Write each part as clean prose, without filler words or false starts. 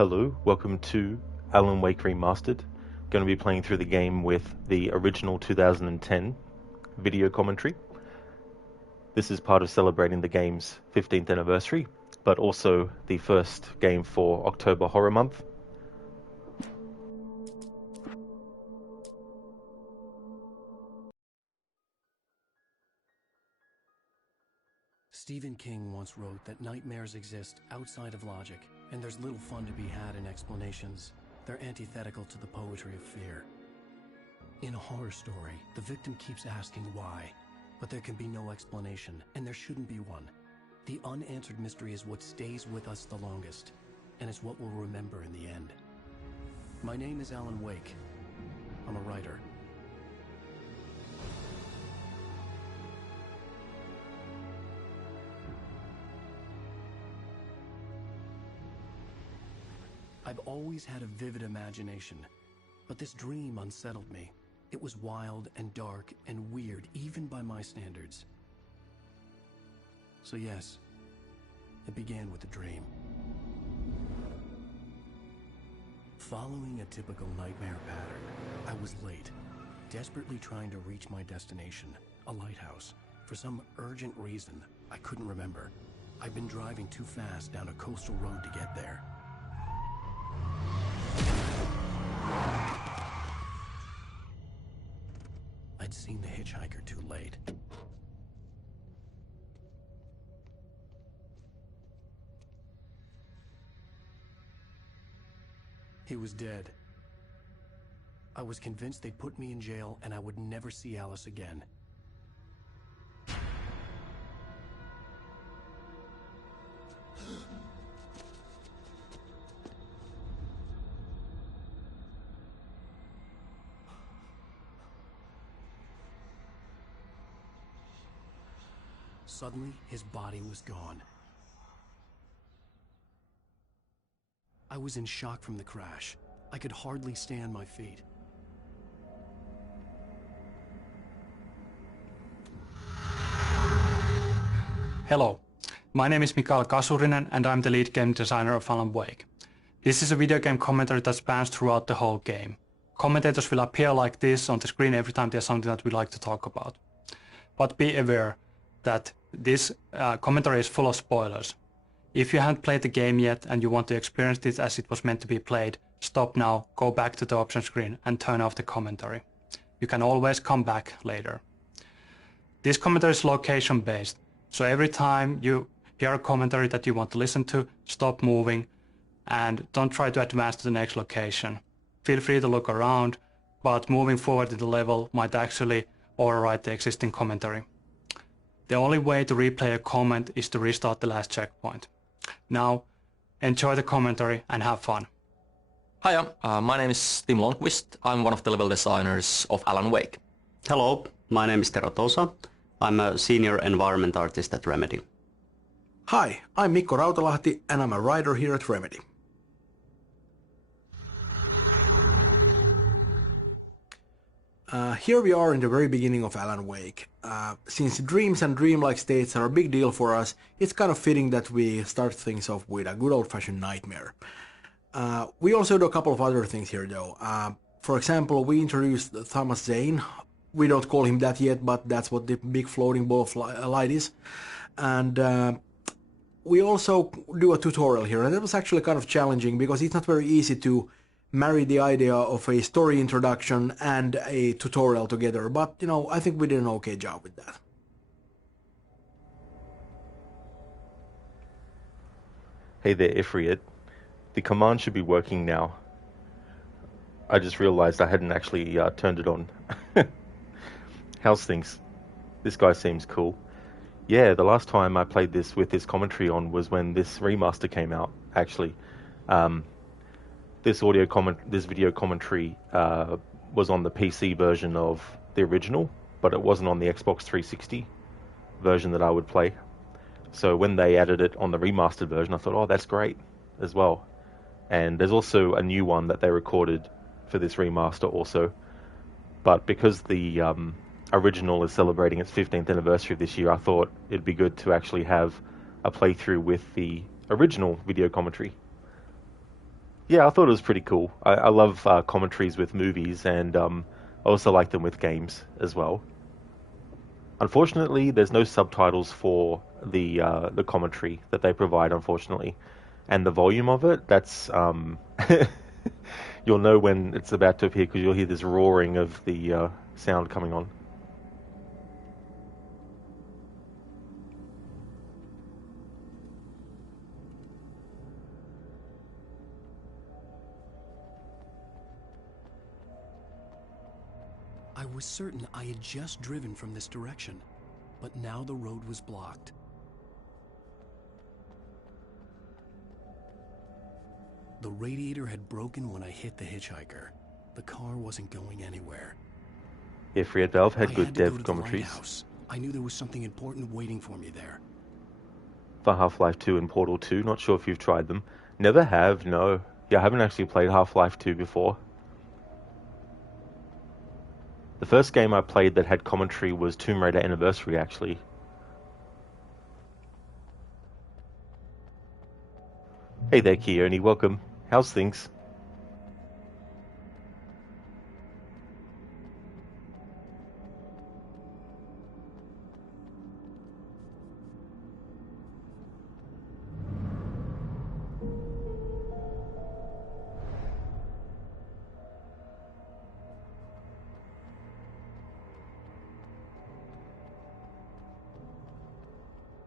Hello, welcome to Alan Wake Remastered. Going to be playing through the game with the original 2010 video commentary. This is part of celebrating the game's 15th anniversary, but also the first game for October Horror Month. Stephen King once wrote that nightmares exist outside of logic, and there's little fun to be had in explanations. They're antithetical to the poetry of fear. In a horror story, the victim keeps asking why, but there can be no explanation, and there shouldn't be one. The unanswered mystery is what stays with us the longest, and it's what we'll remember in the end. My name is Alan Wake. I'm a writer. I've always had a vivid imagination, but this dream unsettled me. It was wild and dark and weird, even by my standards. So yes, it began with a dream. Following a typical nightmare pattern, I was late, desperately trying to reach my destination, a lighthouse. For some urgent reason, I couldn't remember. I'd been driving too fast down a coastal road to get there. I'd seen the hitchhiker too late. He was dead. I was convinced they'd put me in jail and I would never see Alice again. Suddenly, his body was gone. I was in shock from the crash. I could hardly stand my feet. Hello, my name is Mikael Kasurinen and I'm the lead game designer of Alan Wake. This is a video game commentary that spans throughout the whole game. Commentators will appear like this on the screen every time there's something that we like to talk about. But be aware that this commentary is full of spoilers. If you haven't played the game yet and you want to experience it as it was meant to be played, stop now, go back to the option screen and turn off the commentary. You can always come back later. This commentary is location based, so every time you hear a commentary that you want to listen to, stop moving and don't try to advance to the next location. Feel free to look around, but moving forward in the level might actually override the existing commentary. The only way to replay a comment is to restart the last checkpoint. Now, enjoy the commentary and have fun. Hi, my name is Tim Lundqvist. I'm one of the level designers of Alan Wake. Hello, my name is Tero Tosa. I'm a senior environment artist at Remedy. Hi, I'm Mikko Rautalahti and I'm a writer here at Remedy. Here we are in the very beginning of Alan Wake. Since dreams and dreamlike states are a big deal for us, it's kind of fitting that we start things off with a good old-fashioned nightmare. We also do a couple of other things here though. For example, we introduced Thomas Zane. We don't call him that yet, but that's what the big floating ball of light is. And we also do a tutorial here, and that was actually kind of challenging because it's not very easy to marry the idea of a story introduction and a tutorial together, but you know, I think we did an okay job with that. Hey there, Ifrit. The command should be working now. I just realized I hadn't actually turned it on. How's things? This guy seems cool. Yeah, the last time I played this with this commentary on was when this remaster came out, actually. This video commentary was on the PC version of the original, but it wasn't on the Xbox 360 version that I would play. So when they added it on the remastered version, I thought, oh, that's great as well. And there's also a new one that they recorded for this remaster also. But because the original is celebrating its 15th anniversary this year, I thought it'd be good to actually have a playthrough with the original video commentary. Yeah, I thought it was pretty cool. I love commentaries with movies, and I also like them with games as well. Unfortunately, there's no subtitles for the commentary that they provide, unfortunately, and the volume of it. That's you'll know when it's about to appear because you'll hear this roaring of the sound coming on. I was certain I had just driven from this direction, but now the road was blocked. The radiator had broken when I hit the hitchhiker. The car wasn't going anywhere. Yeah, Free Valve I had good had to go dev to the commentaries lighthouse. I knew there was something important waiting for me there. for Half-Life 2 and Portal 2. Not sure if you've tried them. Never have, no. Yeah, I haven't actually played Half-Life 2 before. The first game I played that had commentary was Tomb Raider Anniversary, actually. Hey there, Keone, welcome. How's things?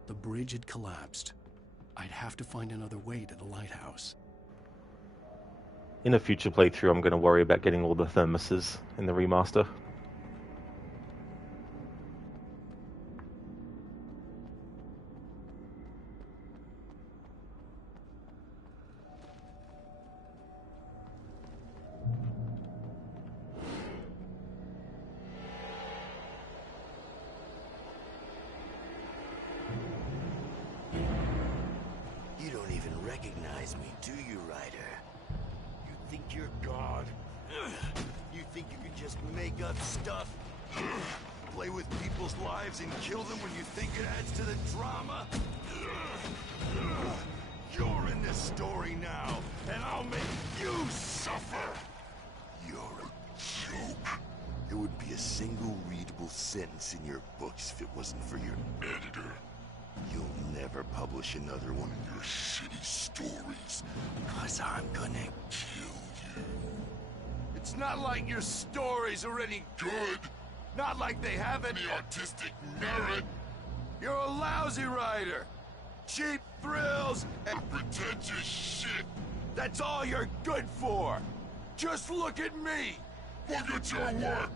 The bridge had collapsed. I'd have to find another way to the lighthouse. In a future playthrough, I'm going to worry about getting all the thermoses in the remaster. You don't even recognize me, do you, Ryder? You think you're God? You think you can just make up stuff? Play with people's lives and kill them when you think it adds to the drama? You're in this story now, and I'll make you suffer! You're a joke. There would be a single readable sentence in your books if it wasn't for your editor. You'll never publish another one of your shitty stories, because I'm gonna kill you. It's not like your stories are any good. Not like they have any artistic merit. You're a lousy writer. Cheap thrills and pretentious shit. That's all you're good for. Just look at me. Look at your work.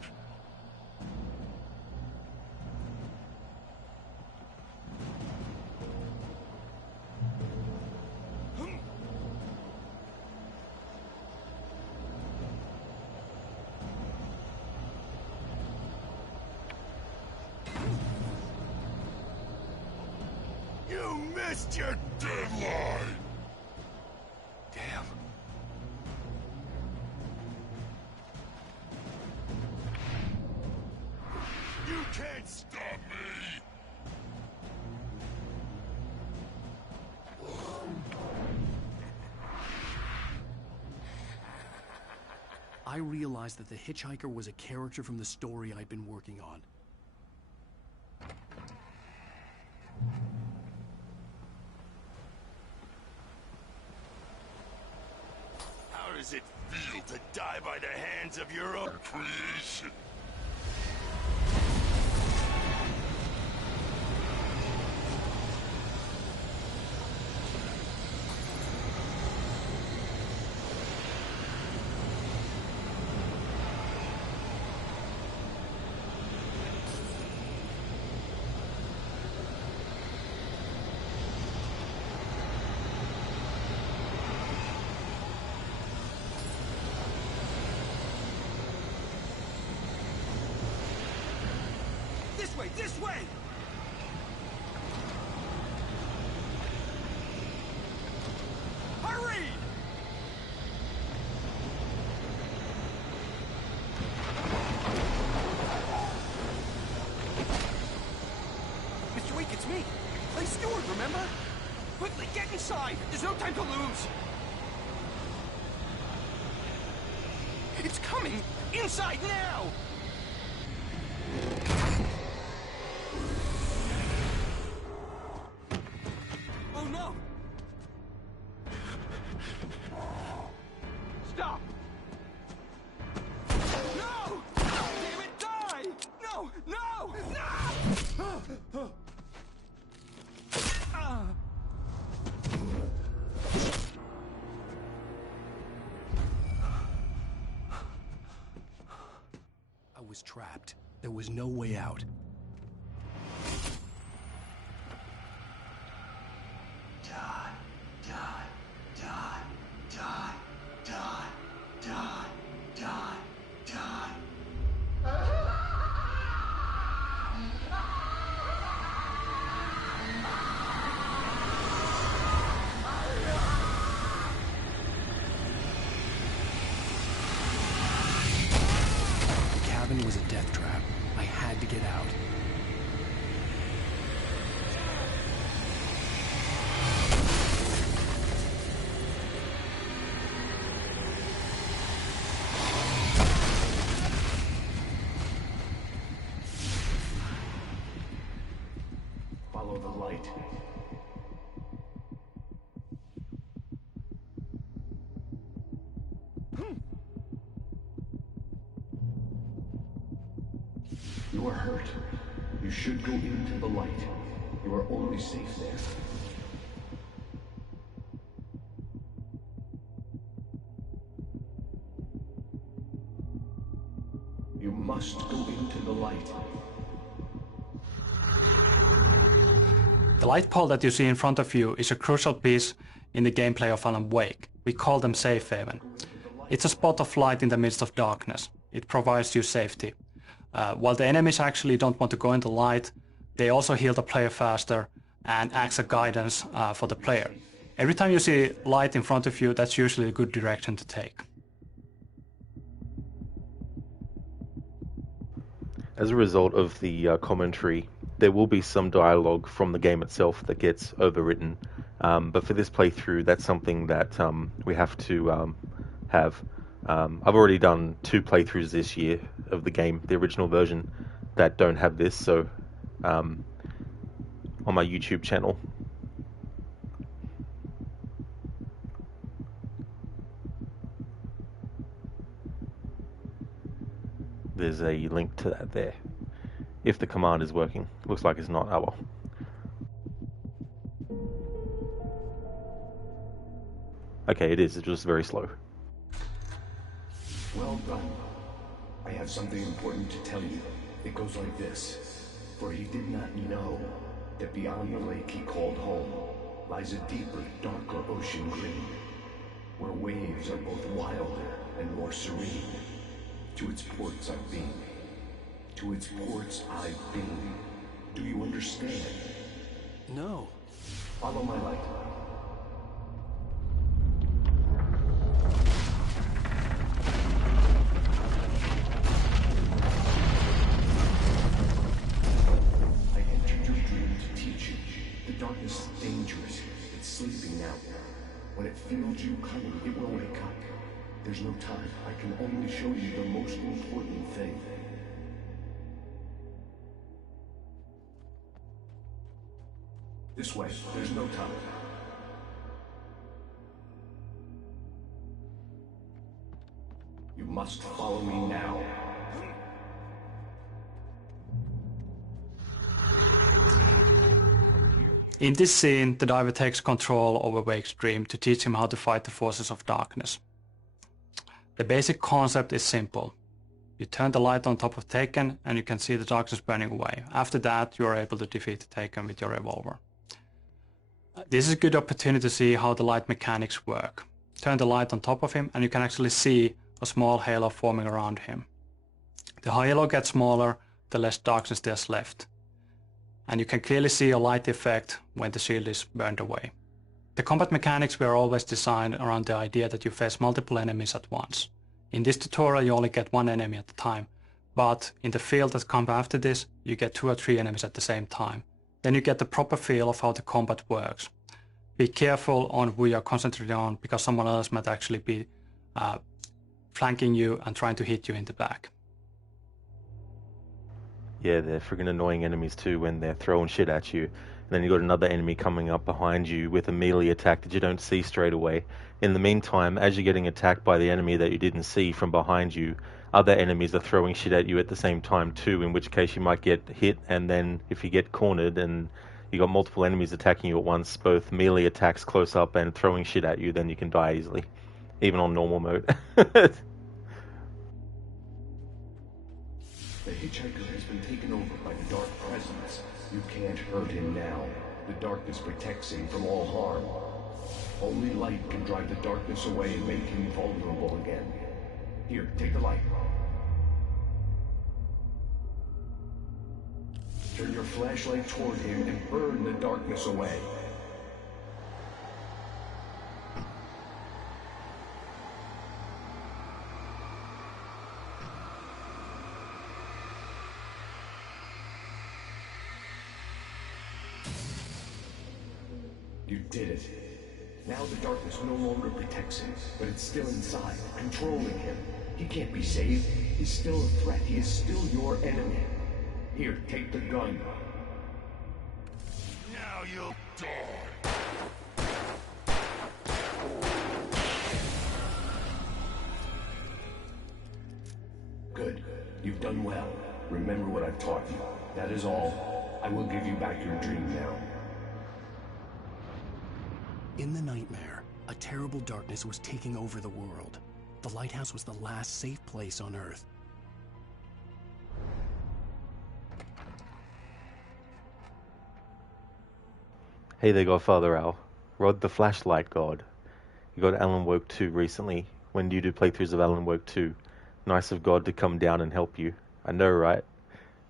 You missed your deadline! Damn. You can't stop me! I realized that the hitchhiker was a character from the story I'd been working on. How does it feel to die by the hands of your own creation? This way! Hurry! Mr. Week, it's me. Play steward, remember? Quickly, get inside! There's no time to lose! It's coming! Inside now! Oh no! Stop! No! Damn it, die! No! No! No! I was trapped. There was no way out. Die, die, die, die, die, die, die, die. The cabin was a death trap. I had to get out. Follow the light. You are hurt. You should go into the light. You are only safe there. You must go into the light. The light pole that you see in front of you is a crucial piece in the gameplay of Alan Wake. We call them safe haven. It's a spot of light in the midst of darkness. It provides you safety. While the enemies actually don't want to go into light, they also heal the player faster and acts as guidance for the player. Every time you see light in front of you, that's usually a good direction to take. As a result of the commentary, there will be some dialogue from the game itself that gets overwritten. But for this playthrough, that's something that we have to have. I've already done 2 playthroughs this year of the game, the original version, that don't have this, so on my YouTube channel. There's a link to that there. If the command is working. Looks like it's not. Oh well. Okay, it is. It's just very slow. Well done. I have something important to tell you. It goes like this. For he did not know that beyond the lake he called home lies a deeper, darker ocean green, where waves are both wilder and more serene. To its ports I've been. To its ports I've been. Do you understand? No. Follow my light. I entered your dream to teach you. The darkness is dangerous. It's sleeping now. When it feels you coming, it will wake up. There's no time. I can only show you the most important thing. This way. There's no time. You must follow me now. In this scene, the diver takes control over Wake's dream to teach him how to fight the forces of darkness. The basic concept is simple. You turn the light on top of Taken and you can see the darkness burning away. After that, you are able to defeat Taken with your revolver. This is a good opportunity to see how the light mechanics work. Turn the light on top of him and you can actually see a small halo forming around him. The halo gets smaller, the less darkness there's left. And you can clearly see a light effect when the shield is burned away. The combat mechanics were always designed around the idea that you face multiple enemies at once. In this tutorial you only get 1 enemy at a time, but in the field that comes after this you get 2 or 3 enemies at the same time. Then you get the proper feel of how the combat works. Be careful on who you're concentrating on, because someone else might actually be flanking you and trying to hit you in the back. Yeah, they're friggin' annoying enemies too when they're throwing shit at you. And then you got another enemy coming up behind you with a melee attack that you don't see straight away. In the meantime, as you're getting attacked by the enemy that you didn't see from behind you, other enemies are throwing shit at you at the same time too, in which case you might get hit, and then if you get cornered and you got multiple enemies attacking you at once, both melee attacks close up and throwing shit at you, then you can die easily, even on normal mode. The hitchhiker has been taken over by the Dark Presence. You can't hurt him now. The darkness protects him from all harm. Only light can drive the darkness away and make him vulnerable again. Here, take the light. Turn your flashlight toward him and burn the darkness away. You did it. Now the darkness no longer protects him, but it's still inside, controlling him. He can't be saved. He's still a threat. He is still your enemy. Here, take the gun. Now you'll die. Good. You've done well. Remember what I've taught you. That is all. I will give you back your dream now. In the nightmare, a terrible darkness was taking over the world. The lighthouse was the last safe place on Earth. Hey there, Godfather Al. Rod the Flashlight God. You got Alan Wake 2 recently. When you do playthroughs of Alan Wake 2, nice of God to come down and help you. I know, right?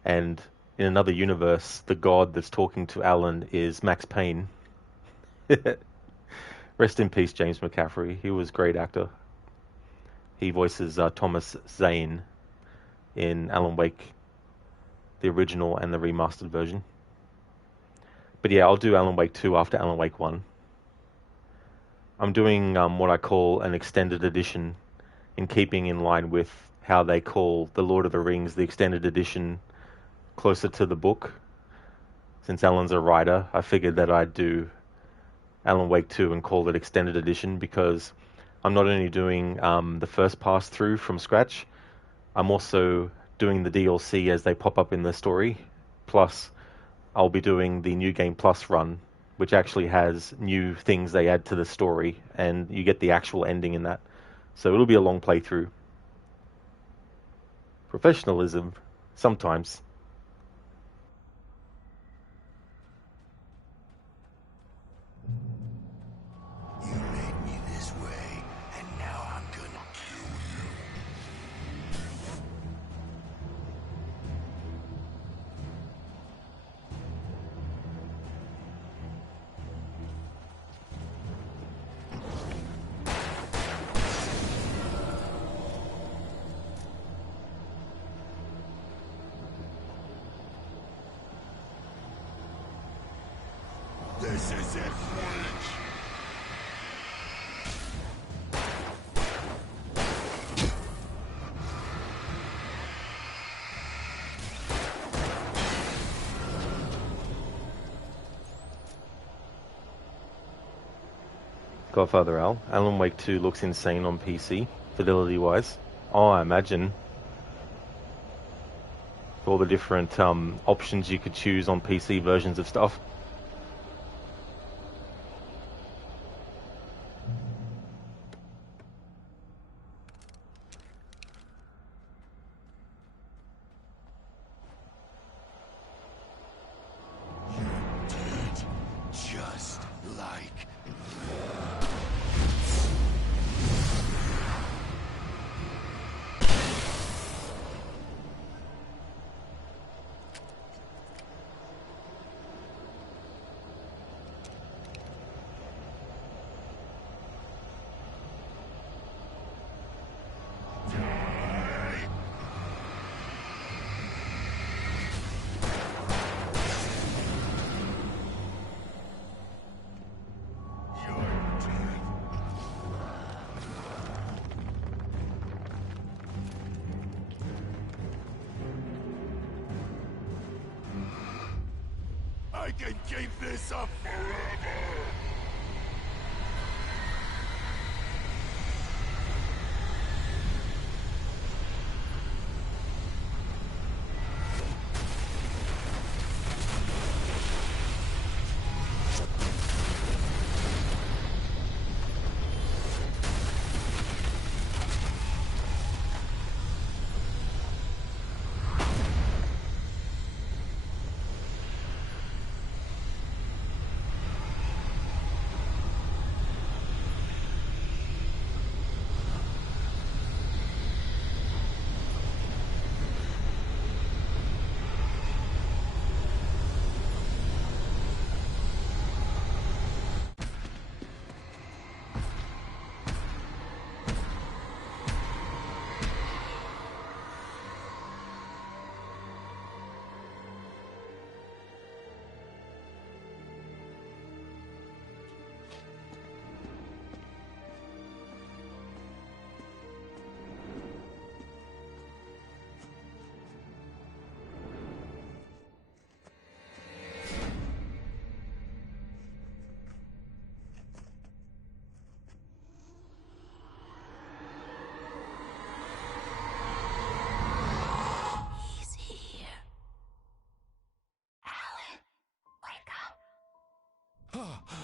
And in another universe, the God that's talking to Alan is Max Payne. Rest in peace, James McCaffrey. He was a great actor. He voices Thomas Zane in Alan Wake, the original and the remastered version. But yeah, I'll do Alan Wake 2 after Alan Wake 1. I'm doing what I call an extended edition, in keeping in line with how they call The Lord of the Rings, the extended edition, closer to the book. Since Alan's a writer, I figured that I'd do Alan Wake 2 and call it extended edition, because I'm not only doing the first pass through from scratch, I'm also doing the DLC as they pop up in the story, plus I'll be doing the New Game Plus run, which actually has new things they add to the story, and you get the actual ending in that. So it'll be a long playthrough. Professionalism, sometimes. You made me this way, and now I'm gonna kill you. This is it, Witch! Godfather Al. Alan Wake 2 looks insane on PC, fidelity-wise. Oh, I imagine. All the different options you could choose on PC versions of stuff. Just like can keep this up forever!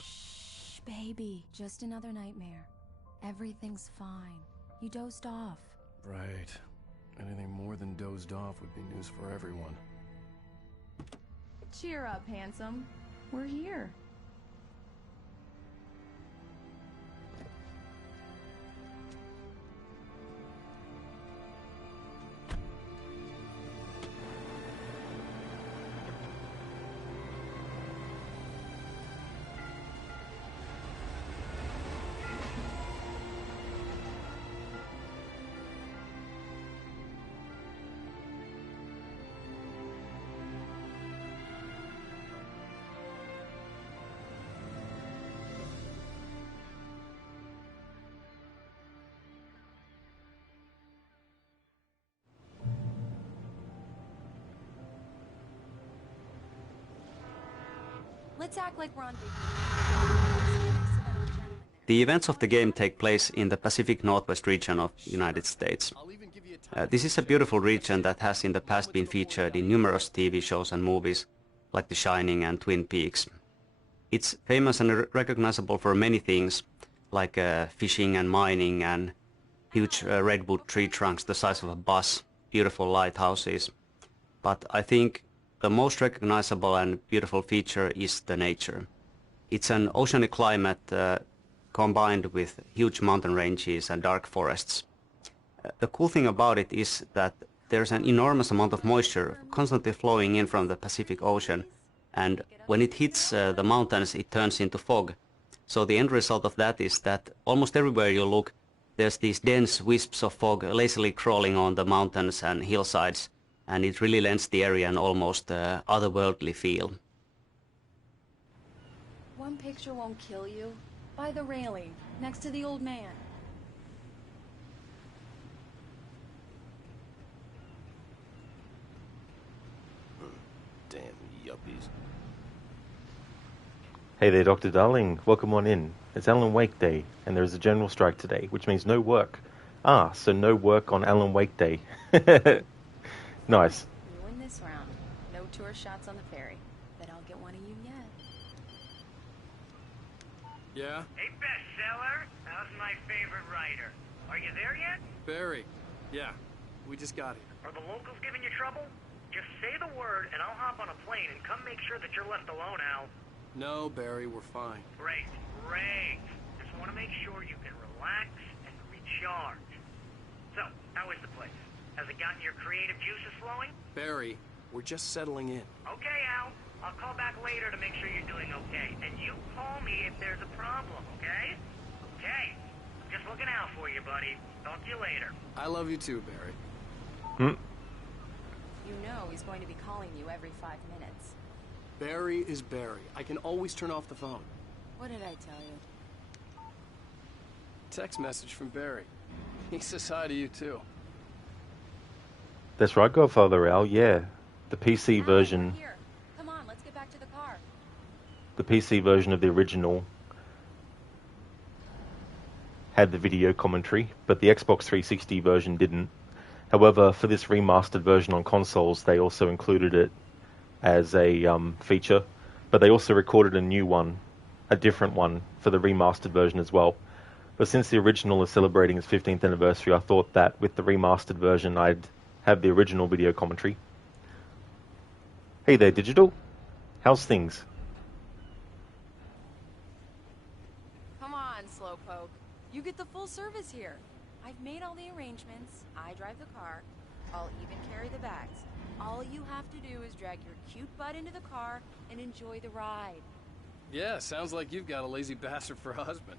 Shh, baby. Just another nightmare. Everything's fine. You dozed off. Right. Anything more than dozed off would be news for everyone. Cheer up, handsome. We're here. Let's act like we're on vacation. The events of the game take place in the Pacific Northwest region of the United States. This is a beautiful region that has in the past been featured in numerous TV shows and movies like The Shining and Twin Peaks. It's famous and recognizable for many things like fishing and mining and huge redwood tree trunks the size of a bus, beautiful lighthouses. But I think the most recognizable and beautiful feature is the nature. It's an oceanic climate combined with huge mountain ranges and dark forests. The cool thing about it is that there's an enormous amount of moisture constantly flowing in from the Pacific Ocean, and when it hits the mountains it turns into fog. So the end result of that is that almost everywhere you look there's these dense wisps of fog lazily crawling on the mountains and hillsides, and it really lends the area an almost otherworldly feel. One picture won't kill you. By the railing, next to the old man. Damn yuppies. Hey there, Dr. Darling. Welcome on in. It's Alan Wake Day, and there is a general strike today, which means no work. So no work on Alan Wake Day. Nice. You win this round. No tour shots on the ferry. Bet I'll get one of you yet. Yeah? Hey, bestseller. How's my favorite writer? Are you there yet? Barry. Yeah. We just got here. Are the locals giving you trouble? Just say the word and I'll hop on a plane and come make sure that you're left alone, Al. No, Barry, we're fine. Great. Just want to make sure you can relax and recharge. So, how is the place? Has it gotten your creative juices flowing? Barry, we're just settling in. Okay, Al. I'll call back later to make sure you're doing okay. And you call me if there's a problem, okay? Okay. Just looking out for you, buddy. Talk to you later. I love you too, Barry. You know he's going to be calling you every 5 minutes. Barry is Barry. I can always turn off the phone. What did I tell you? Text message from Barry. He says hi to you too. That's right, Godfather Al, yeah. The PC Al, version. we're here. Come on, let's get back to the car. the PC version of the original had the video commentary, but the Xbox 360 version didn't. However, for this remastered version on consoles, they also included it as a feature, but they also recorded a new one, a different one, for the remastered version as well. But since the original is celebrating its 15th anniversary, I thought that with the remastered version, I'd have the original video commentary. Hey there, Digital. How's things? Come on, Slowpoke. You get the full service here. I've made all the arrangements. I drive the car. I'll even carry the bags. All you have to do is drag your cute butt into the car and enjoy the ride. Yeah, sounds like you've got a lazy bastard for a husband.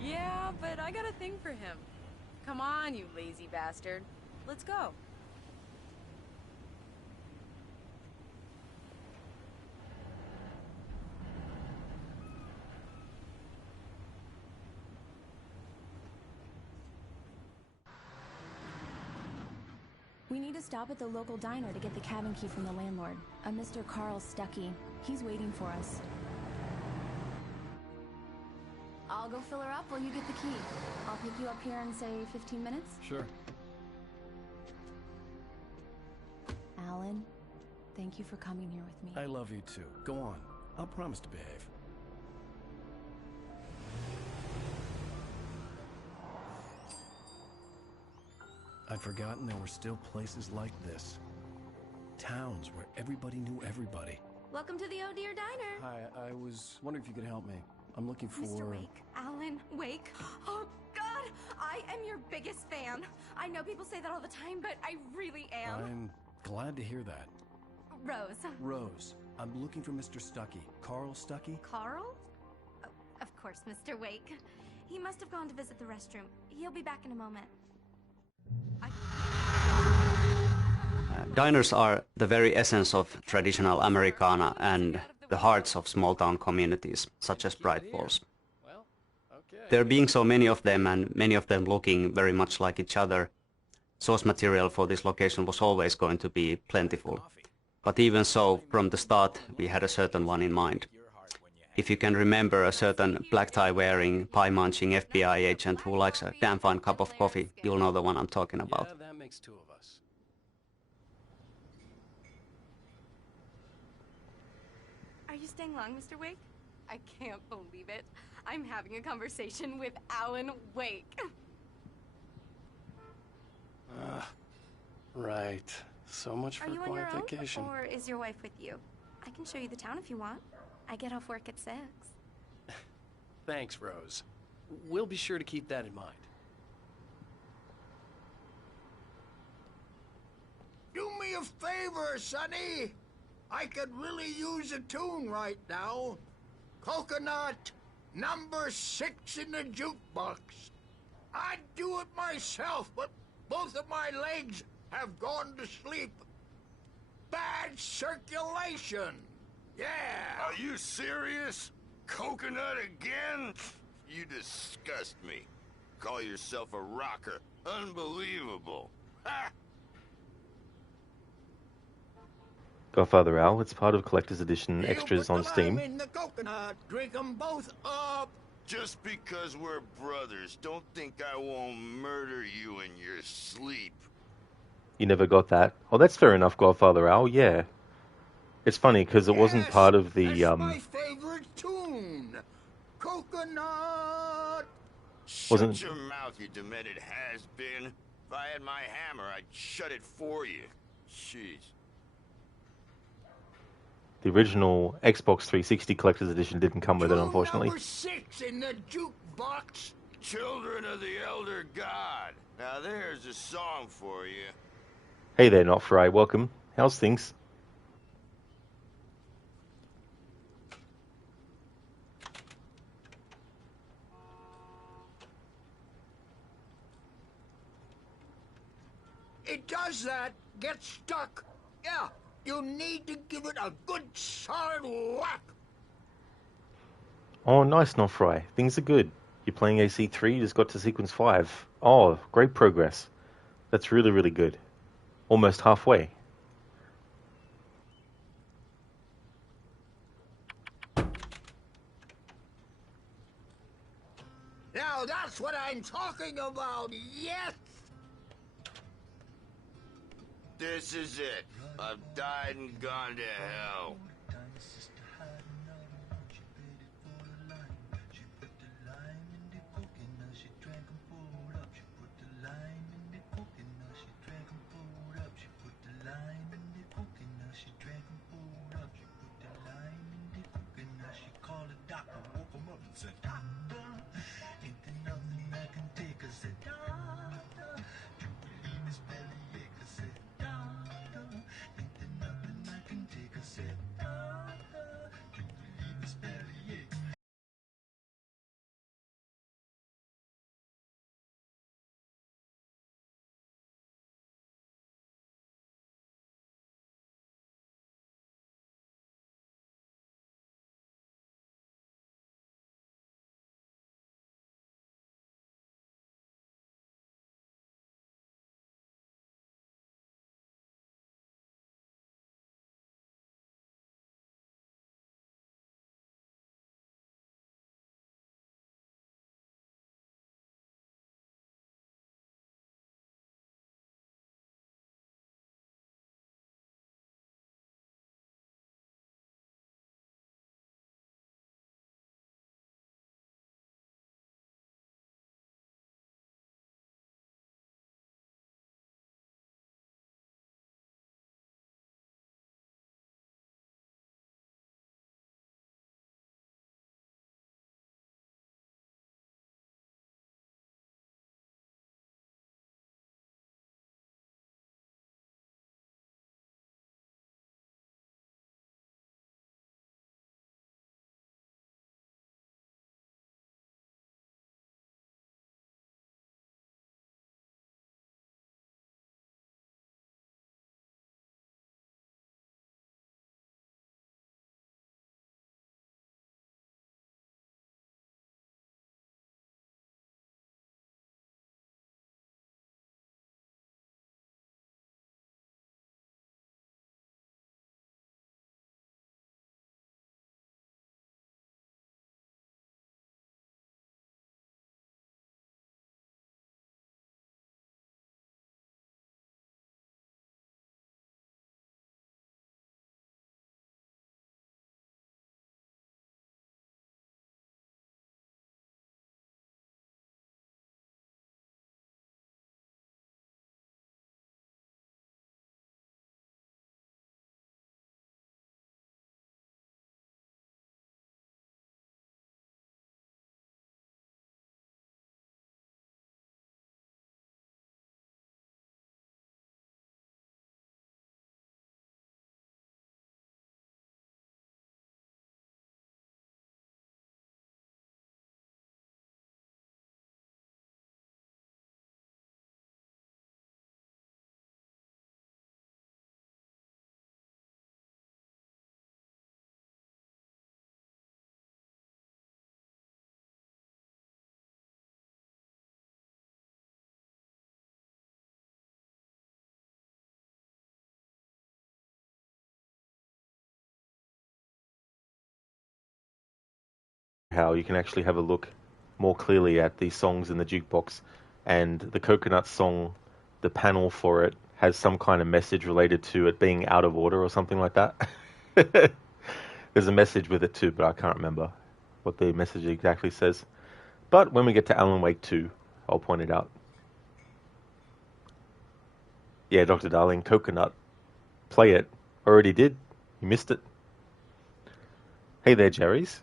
Yeah, but I got a thing for him. Come on, you lazy bastard. Let's go. We need to stop at the local diner to get the cabin key from the landlord, a Mr. Carl Stuckey. He's waiting for us. I'll go fill her up while you get the key. I'll pick you up here in, say, 15 minutes? Sure. Alan, thank you for coming here with me. I love you too. Go on. I'll promise to behave. I'd forgotten there were still places like this. Towns where everybody knew everybody. Welcome to the Oh Dear Diner. Hi, I was wondering if you could help me. I'm looking for... Mr. Wake. Alan Wake. Oh, God! I am your biggest fan. I know people say that all the time, but I really am. I'm glad to hear that. Rose. Rose, I'm looking for Mr. Stuckey. Carl Stuckey? Carl? Oh, of course, Mr. Wake. He must have gone to visit the restroom. He'll be back in a moment. Diners are the very essence of traditional Americana and the hearts of small-town communities, such as Bright Falls. There being so many of them, and many of them looking very much like each other, source material for this location was always going to be plentiful. But even so, from the start, we had a certain one in mind. If you can remember a certain black tie-wearing, pie-munching FBI agent who likes a damn fine cup of coffee, you'll know the one I'm talking about. Yeah, that makes two of us. Are you staying long, Mr. Wake? I can't believe it. I'm having a conversation with Alan Wake. Right. So much for Are you on your quiet vacation. own, or is your wife with you? I can show you the town if you want. I get off work at 6. Thanks, Rose. We'll be sure to keep that in mind. Do me a favor, Sonny. I could really use a tune right now. Coconut, number 6 in the jukebox. I'd do it myself, but both of my legs have gone to sleep. Bad circulation. Yeah. Are you serious? Coconut again? You disgust me. Call yourself a rocker. Unbelievable. Ha! Godfather Al, it's part of Collector's Edition extras on lime Steam. in the coconut. Drink 'em both up. Just because we're brothers, don't think I won't murder you in your sleep. You never got that? Oh, that's fair enough, Godfather Al, yeah. It's funny, because it wasn't part of the, That's my favorite tune. Coconut. Wasn't- Shut your mouth, you demented has-been. If I had my hammer, I'd shut it for you. Jeez. the original Xbox 360 Collector's Edition didn't come with it, unfortunately. Number 6 in the jukebox. Children of the Elder God. Now there's a song for you. Hey there, Not Fry, welcome. How's things? It does that. Get stuck. Yeah, you need to give it a good solid whack. Oh, nice, Not Fry. Things are good. You're playing AC3, you just got to sequence 5. Oh, great progress. That's really, really good. Almost halfway. Now that's what I'm talking about, yes! This is it. I've died and gone to hell. How you can actually have a look more clearly at the songs in the jukebox, and the Coconut song, the panel for it has some kind of message related to it being out of order or something like that. There's a message with it too, but I can't remember what the message exactly says. But when we get to Alan Wake 2, I'll point it out. Yeah, Dr. Darling, Coconut. Play it. Already did. You missed it. Hey there, Jerry's.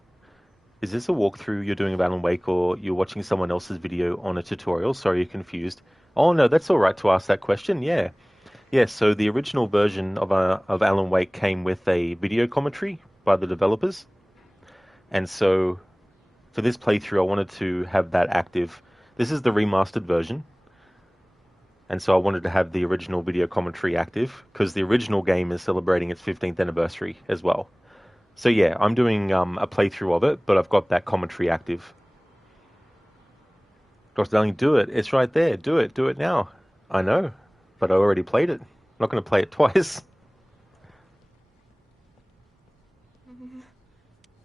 Is this a walkthrough you're doing of Alan Wake, or you're watching someone else's video on a tutorial? Sorry, you're confused. Oh no, that's all right to ask that question. Yeah. Yeah, so the original version of Alan Wake came with a video commentary by the developers. And so for this playthrough, I wanted to have that active. This is the remastered version. And so I wanted to have the original video commentary active, because the original game is celebrating its 15th anniversary as well. So yeah, I'm doing a playthrough of it, but I've got that commentary active. Dr. Darling, do it. It's right there. Do it. Do it now. I know, but I already played it. I'm not going to play it twice.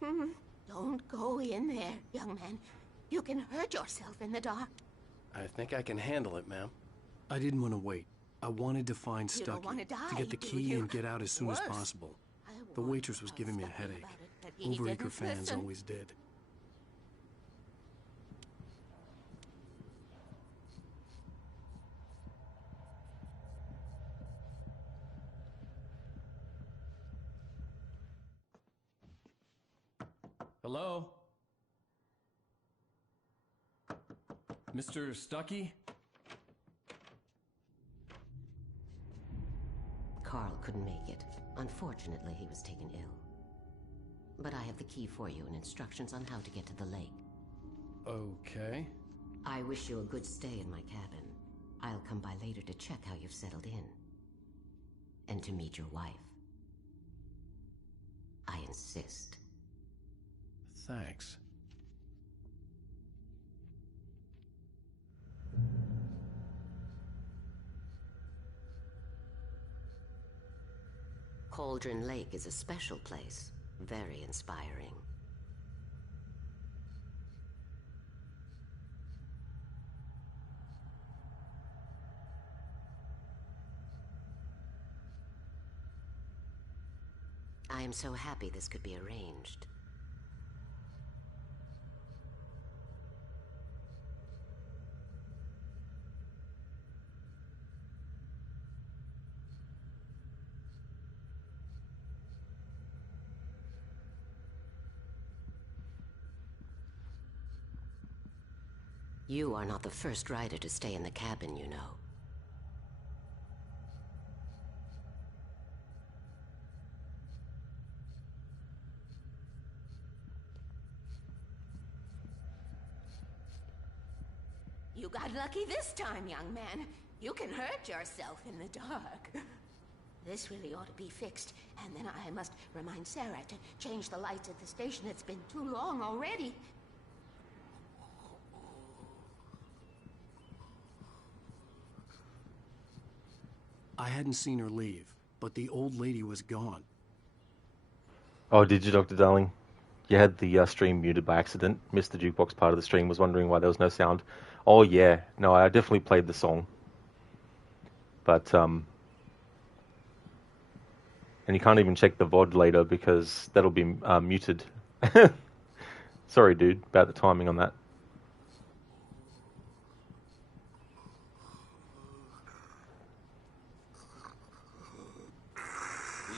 Don't go in there, young man. You can hurt yourself in the dark. I think I can handle it, ma'am. I didn't want to wait. I wanted to find You don't Stucky, wanna die, to get the do key you? and get out as soon as Worse. possible. The waitress was giving me a headache. but he Overeager didn't fans listen. always did. Hello? Mr. Stucky? Carl couldn't make it. Unfortunately, he was taken ill. But I have the key for you and instructions on how to get to the lake. Okay. I wish you a good stay in my cabin. I'll come by later to check how you've settled in. And to meet your wife. I insist. Thanks. Cauldron Lake is a special place. Very inspiring. I am so happy this could be arranged. You are not the first rider to stay in the cabin, you know. You got lucky this time, young man. You can hurt yourself in the dark. This really ought to be fixed, and then I must remind Sarah to change the lights at the station. It's been too long already. I hadn't seen her leave, but the old lady was gone. Oh, did you, Dr. Darling? You had the stream muted by accident. Missed the jukebox part of the stream. Was wondering why there was no sound. Oh yeah, no, I definitely played the song. But and you can't even check the VOD later because that'll be muted. Sorry, dude, about the timing on that.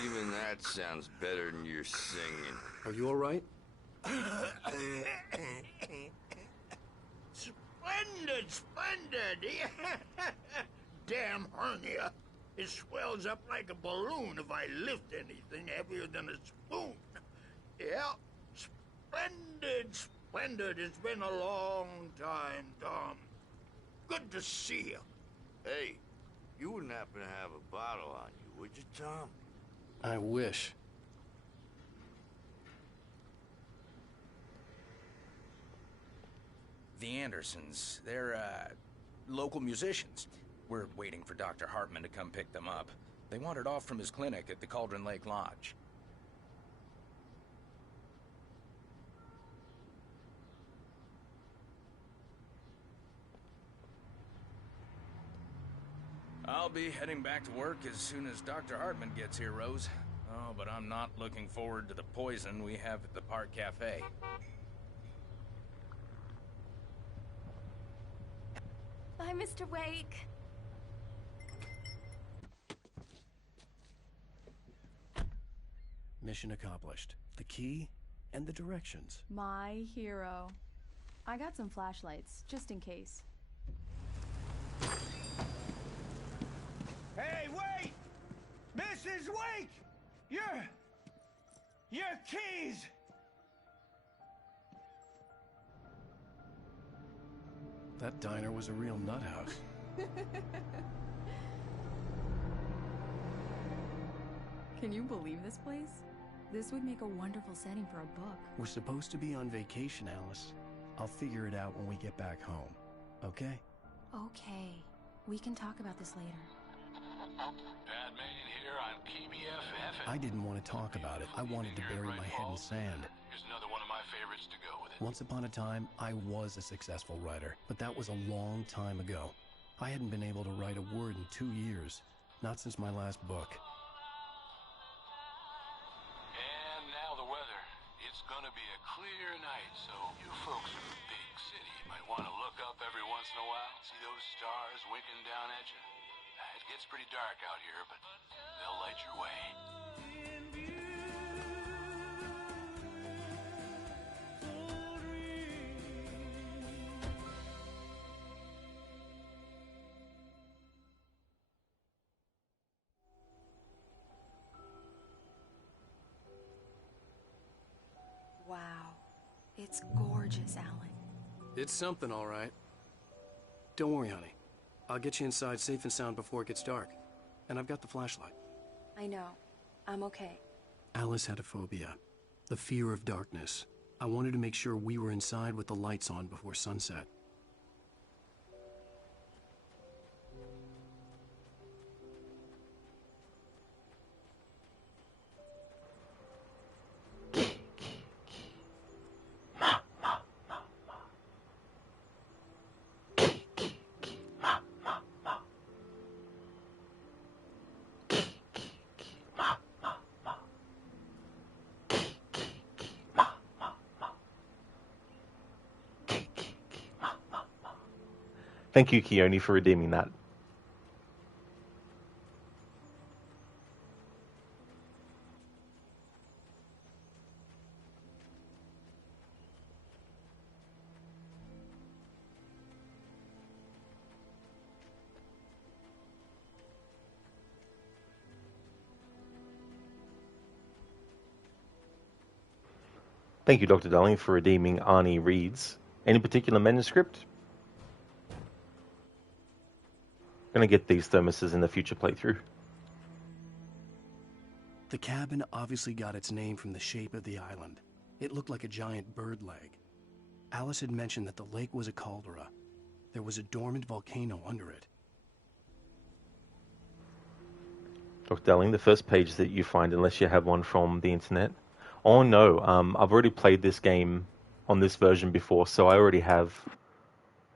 Even that sounds better than your singing. Are you all right? Splendid, splendid! Damn hernia. It swells up like a balloon if I lift anything heavier than a spoon. Yeah, splendid, splendid. It's been a long time, Tom. Good to see you. Hey, you wouldn't happen to have a bottle on you, would you, Tom? I wish. The Andersons, they're, local musicians. We're waiting for Dr. Hartman to come pick them up. They wandered off from his clinic at the Cauldron Lake Lodge. I'll be heading back to work as soon as Dr. Hartman gets here, Rose. Oh, but I'm not looking forward to the poison we have at the Park Cafe. Bye, Mr. Wake. Mission accomplished. The key and the directions. My hero. I got some flashlights, just in case. Hey, wait! Mrs. Wake! Your keys! That diner was a real nut house. Can you believe this place? This would make a wonderful setting for a book. We're supposed to be on vacation, Alice. I'll figure it out when we get back home. Okay? Okay. We can talk about this later. Padman here. on KBFF. I didn't want to talk about it. I wanted to bury my head in sand. Here's another one of my favorites to go with it. Once upon a time, I was a successful writer, but that was a long time ago. I hadn't been able to write a word in 2 years, not since my last book. And now the weather. It's gonna be a clear night, so you folks in the big city might want to look up every once in a while. See those stars winking down at you? It gets pretty dark out here, but they'll light your way. Wow. It's gorgeous, Alan. It's something, all right. Don't worry, honey. I'll get you inside safe and sound before it gets dark. And I've got the flashlight. I know. I'm okay. Alice had a phobia. The fear of darkness. I wanted to make sure we were inside with the lights on before sunset. Thank you, Keone, for redeeming that. Thank you, Dr. Darling, for redeeming Arnie Reads. Any particular manuscript? Gonna get these thermoses in the future playthrough. The cabin obviously got its name from the shape of the island. It looked like a giant bird leg. Alice had mentioned that the lake was a caldera. There was a dormant volcano under it. Dr. Darling, the first page that you find, unless you have one from the internet. Oh no, I've already played this game on this version before, so I already have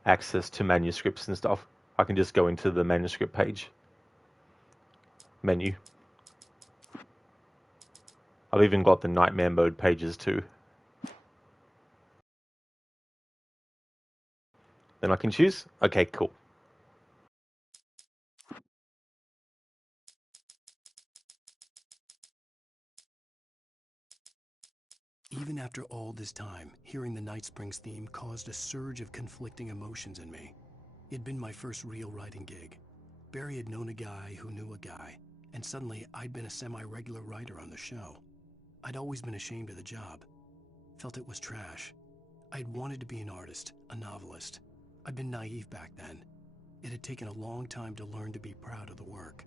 access to manuscripts and stuff. I can just go into the manuscript page. Menu. I've even got the nightmare mode pages too. Then I can choose? Okay, cool. Even after all this time, hearing the Night Springs theme caused a surge of conflicting emotions in me. It'd been my first real writing gig. Barry had known a guy who knew a guy, and suddenly I'd been a semi-regular writer on the show. I'd always been ashamed of the job. Felt it was trash. I'd wanted to be an artist, a novelist. I'd been naive back then. It had taken a long time to learn to be proud of the work.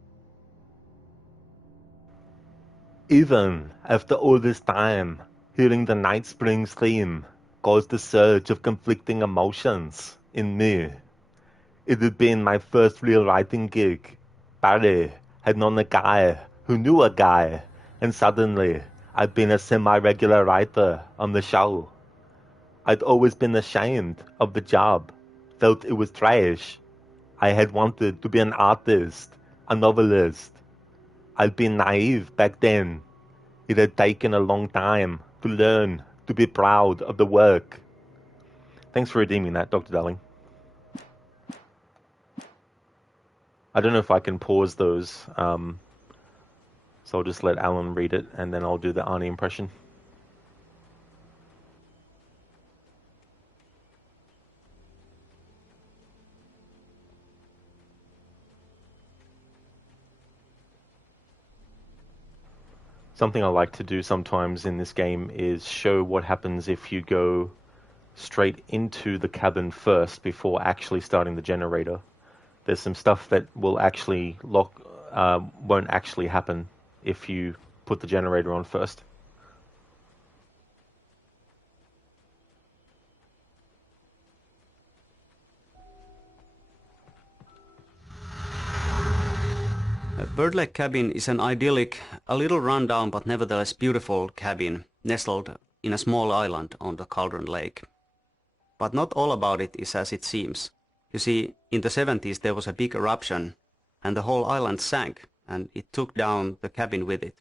Even after all this time, hearing the Night Springs theme caused a surge of conflicting emotions in me. It had been my first real writing gig. Barry had known a guy who knew a guy, and suddenly I'd been a semi-regular writer on the show. I'd always been ashamed of the job, felt it was trash. I had wanted to be an artist, a novelist. I'd been naive back then. It had taken a long time to learn to be proud of the work. Thanks for redeeming that, Dr. Darling. I don't know if I can pause those, so I'll just let Alan read it, and then I'll do the Arnie impression. Something I like to do sometimes in this game is show what happens if you go straight into the cabin first before actually starting the generator. There's some stuff that will actually won't actually happen if you put the generator on first. Birdleg Cabin is an idyllic, a little rundown but nevertheless beautiful cabin nestled in a small island on the Cauldron Lake. But not all about it is as it seems. You see, in the 70s there was a big eruption and the whole island sank and it took down the cabin with it.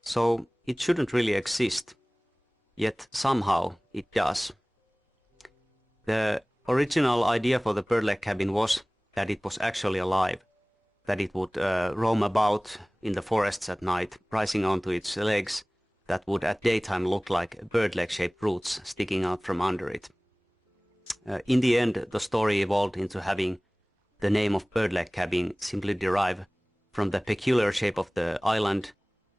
So it shouldn't really exist. Yet somehow it does. The original idea for the Birdleg Cabin was that it was actually alive, that it would roam about in the forests at night, rising onto its legs that would at daytime look like bird-leg-shaped roots sticking out from under it. In the end, the story evolved into having the name of Birdleg Cabin simply derive from the peculiar shape of the island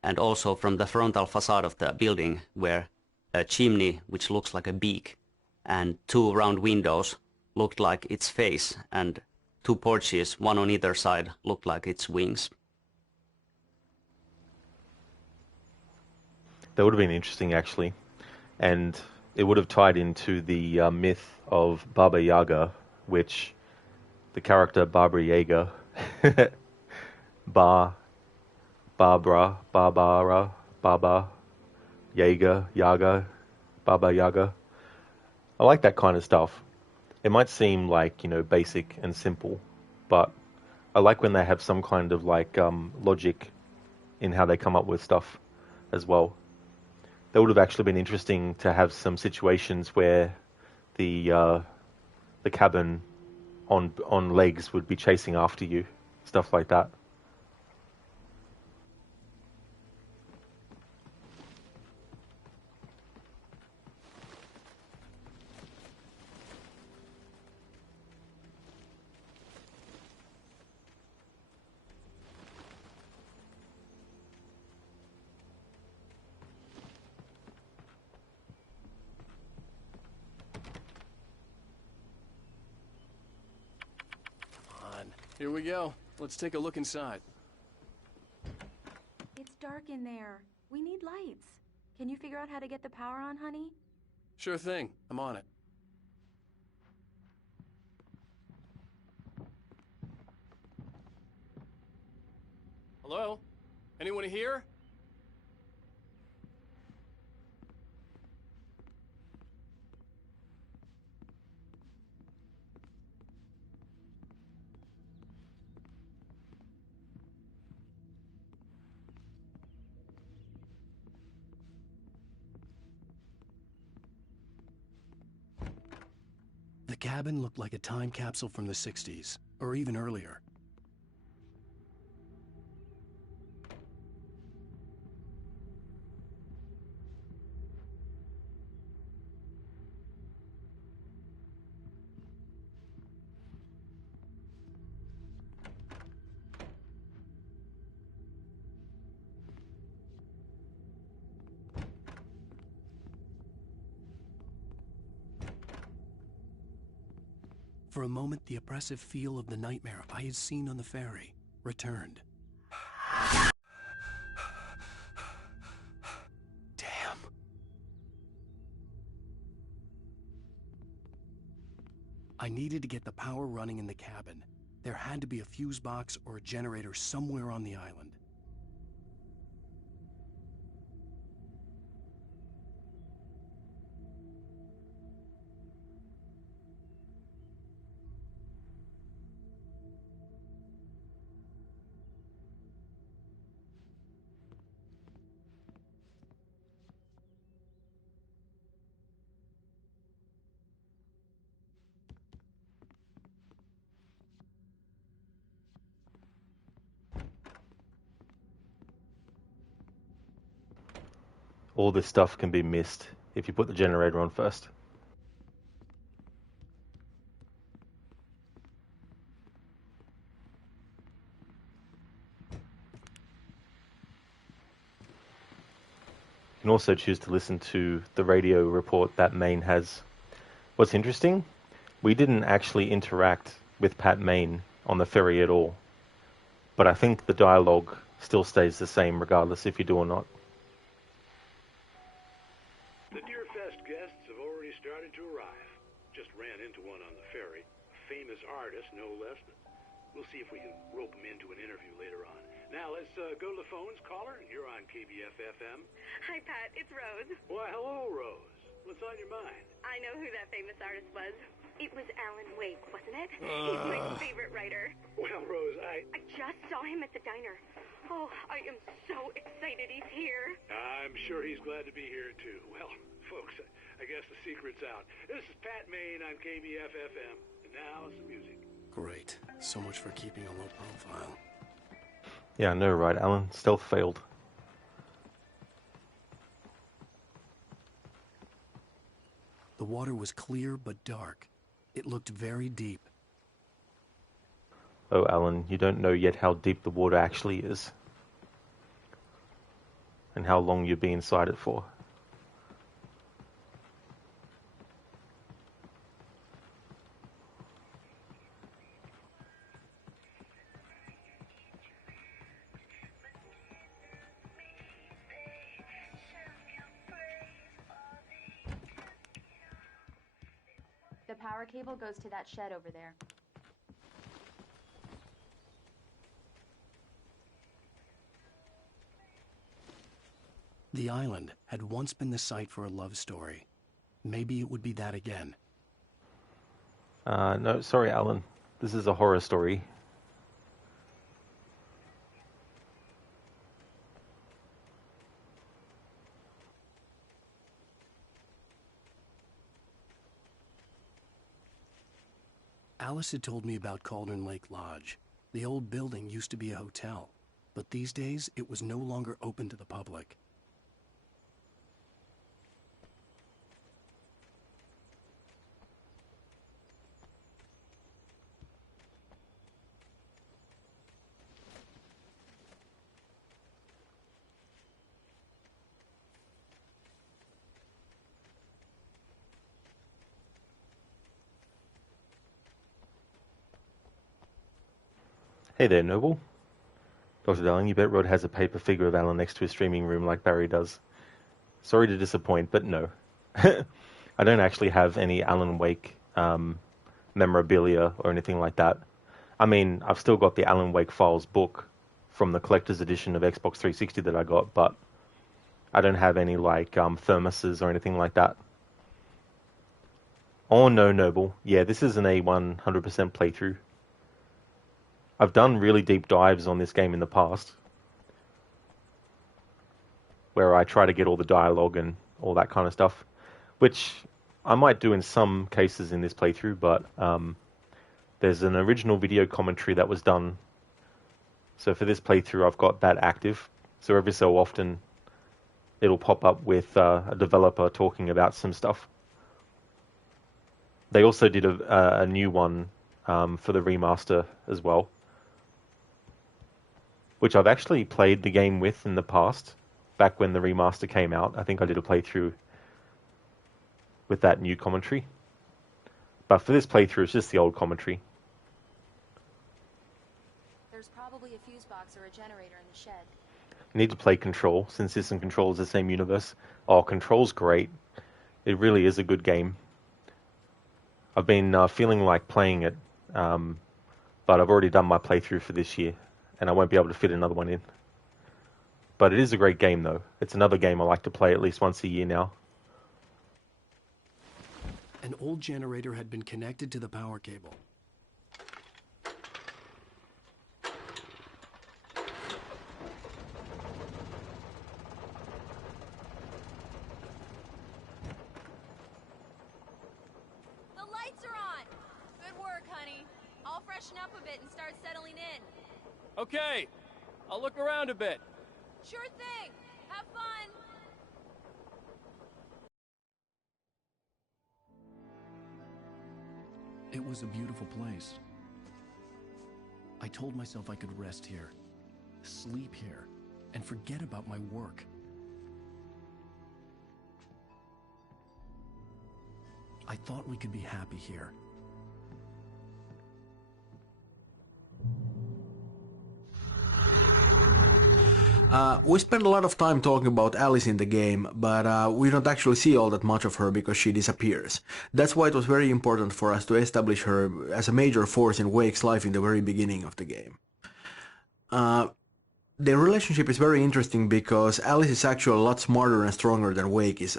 and also from the frontal facade of the building, where a chimney, which looks like a beak, and two round windows looked like its face, and two porches, one on either side, looked like its wings. That would have been interesting, actually. And it would have tied into the myth of Baba Yaga, which the character Barbara Yaga, Barbara, Baba, Yaga, Baba Yaga. I like that kind of stuff. It might seem like, basic and simple, but I like when they have some kind of logic in how they come up with stuff as well. That would have actually been interesting to have some situations where the cabin on legs would be chasing after you, stuff like that. Here we go. Let's take a look inside. It's dark in there. We need lights. Can you figure out how to get the power on, honey? Sure thing. I'm on it. Hello? Anyone here? The cabin looked like a time capsule from the 60s, or even earlier. For a moment, the oppressive feel of the nightmare I had seen on the ferry returned. Damn. I needed to get the power running in the cabin. There had to be a fuse box or a generator somewhere on the island. All this stuff can be missed if you put the generator on first. You can also choose to listen to the radio report that Maine has. What's interesting, we didn't actually interact with Pat Maine on the ferry at all. But I think the dialogue still stays the same regardless if you do or not. The Deerfest guests have already started to arrive. Just ran into one on the ferry. A famous artist, no less. We'll see if we can rope him into an interview later on. Now let's go to the phones. Caller, you're on KBF-FM. Hi, Pat. It's Rose. Why, hello, Rose. What's on your mind? I know who that famous artist was. It was Alan Wake, wasn't it? He's my favorite writer. Well, Rose, I just saw him at the diner. Oh, I am so excited he's here. I'm sure he's glad to be here, too. Well, folks, I guess the secret's out. This is Pat Maine on KBF-FM. And now, some music. Great. So much for keeping a low profile. Yeah, I know, right, Alan? Stealth failed. The water was clear but dark. It looked very deep. Oh, Alan, you don't know yet how deep the water actually is. And how long you'll be inside it for. The power cable goes to that shed over there. The island had once been the site for a love story. Maybe it would be that again. No, sorry, Alan. This is a horror story. Alice had told me about Cauldron Lake Lodge. The old building used to be a hotel, but these days it was no longer open to the public. Hey there, Noble. Dr. Darling, you bet Rod has a paper figure of Alan next to his streaming room like Barry does. Sorry to disappoint, but no. I don't actually have any Alan Wake memorabilia or anything like that. I mean, I've still got the Alan Wake Files book from the collector's edition of Xbox 360 that I got, but I don't have any like thermoses or anything like that. Oh no, Noble. Yeah, this is an A100% playthrough. I've done really deep dives on this game in the past, where I try to get all the dialogue and all that kind of stuff, which I might do in some cases in this playthrough, but there's an original video commentary that was done. So for this playthrough, I've got that active. So every so often, it'll pop up with a developer talking about some stuff. They also did a new one for the remaster as well, which I've actually played the game with in the past, back when the remaster came out. I think I did a playthrough with that new commentary. But for this playthrough, it's just the old commentary. There's probably a fuse box or a generator in the shed. I need to play Control, since this and Control is the same universe. Oh, Control's great. It really is a good game. I've been feeling like playing it, but I've already done my playthrough for this year, and I won't be able to fit another one in. But it is a great game, though. It's another game I like to play at least once a year now. An old generator had been connected to the power cable. The lights are on! Good work, honey. I'll freshen up a bit and start settling in. Okay, I'll look around a bit. Sure thing. Have fun. It was a beautiful place. I told myself I could rest here, sleep here, and forget about my work. I thought we could be happy here. We spend a lot of time talking about Alice in the game, but we don't actually see all that much of her because she disappears. That's why it was very important for us to establish her as a major force in Wake's life in the very beginning of the game. their relationship is very interesting because Alice is actually a lot smarter and stronger than Wake is.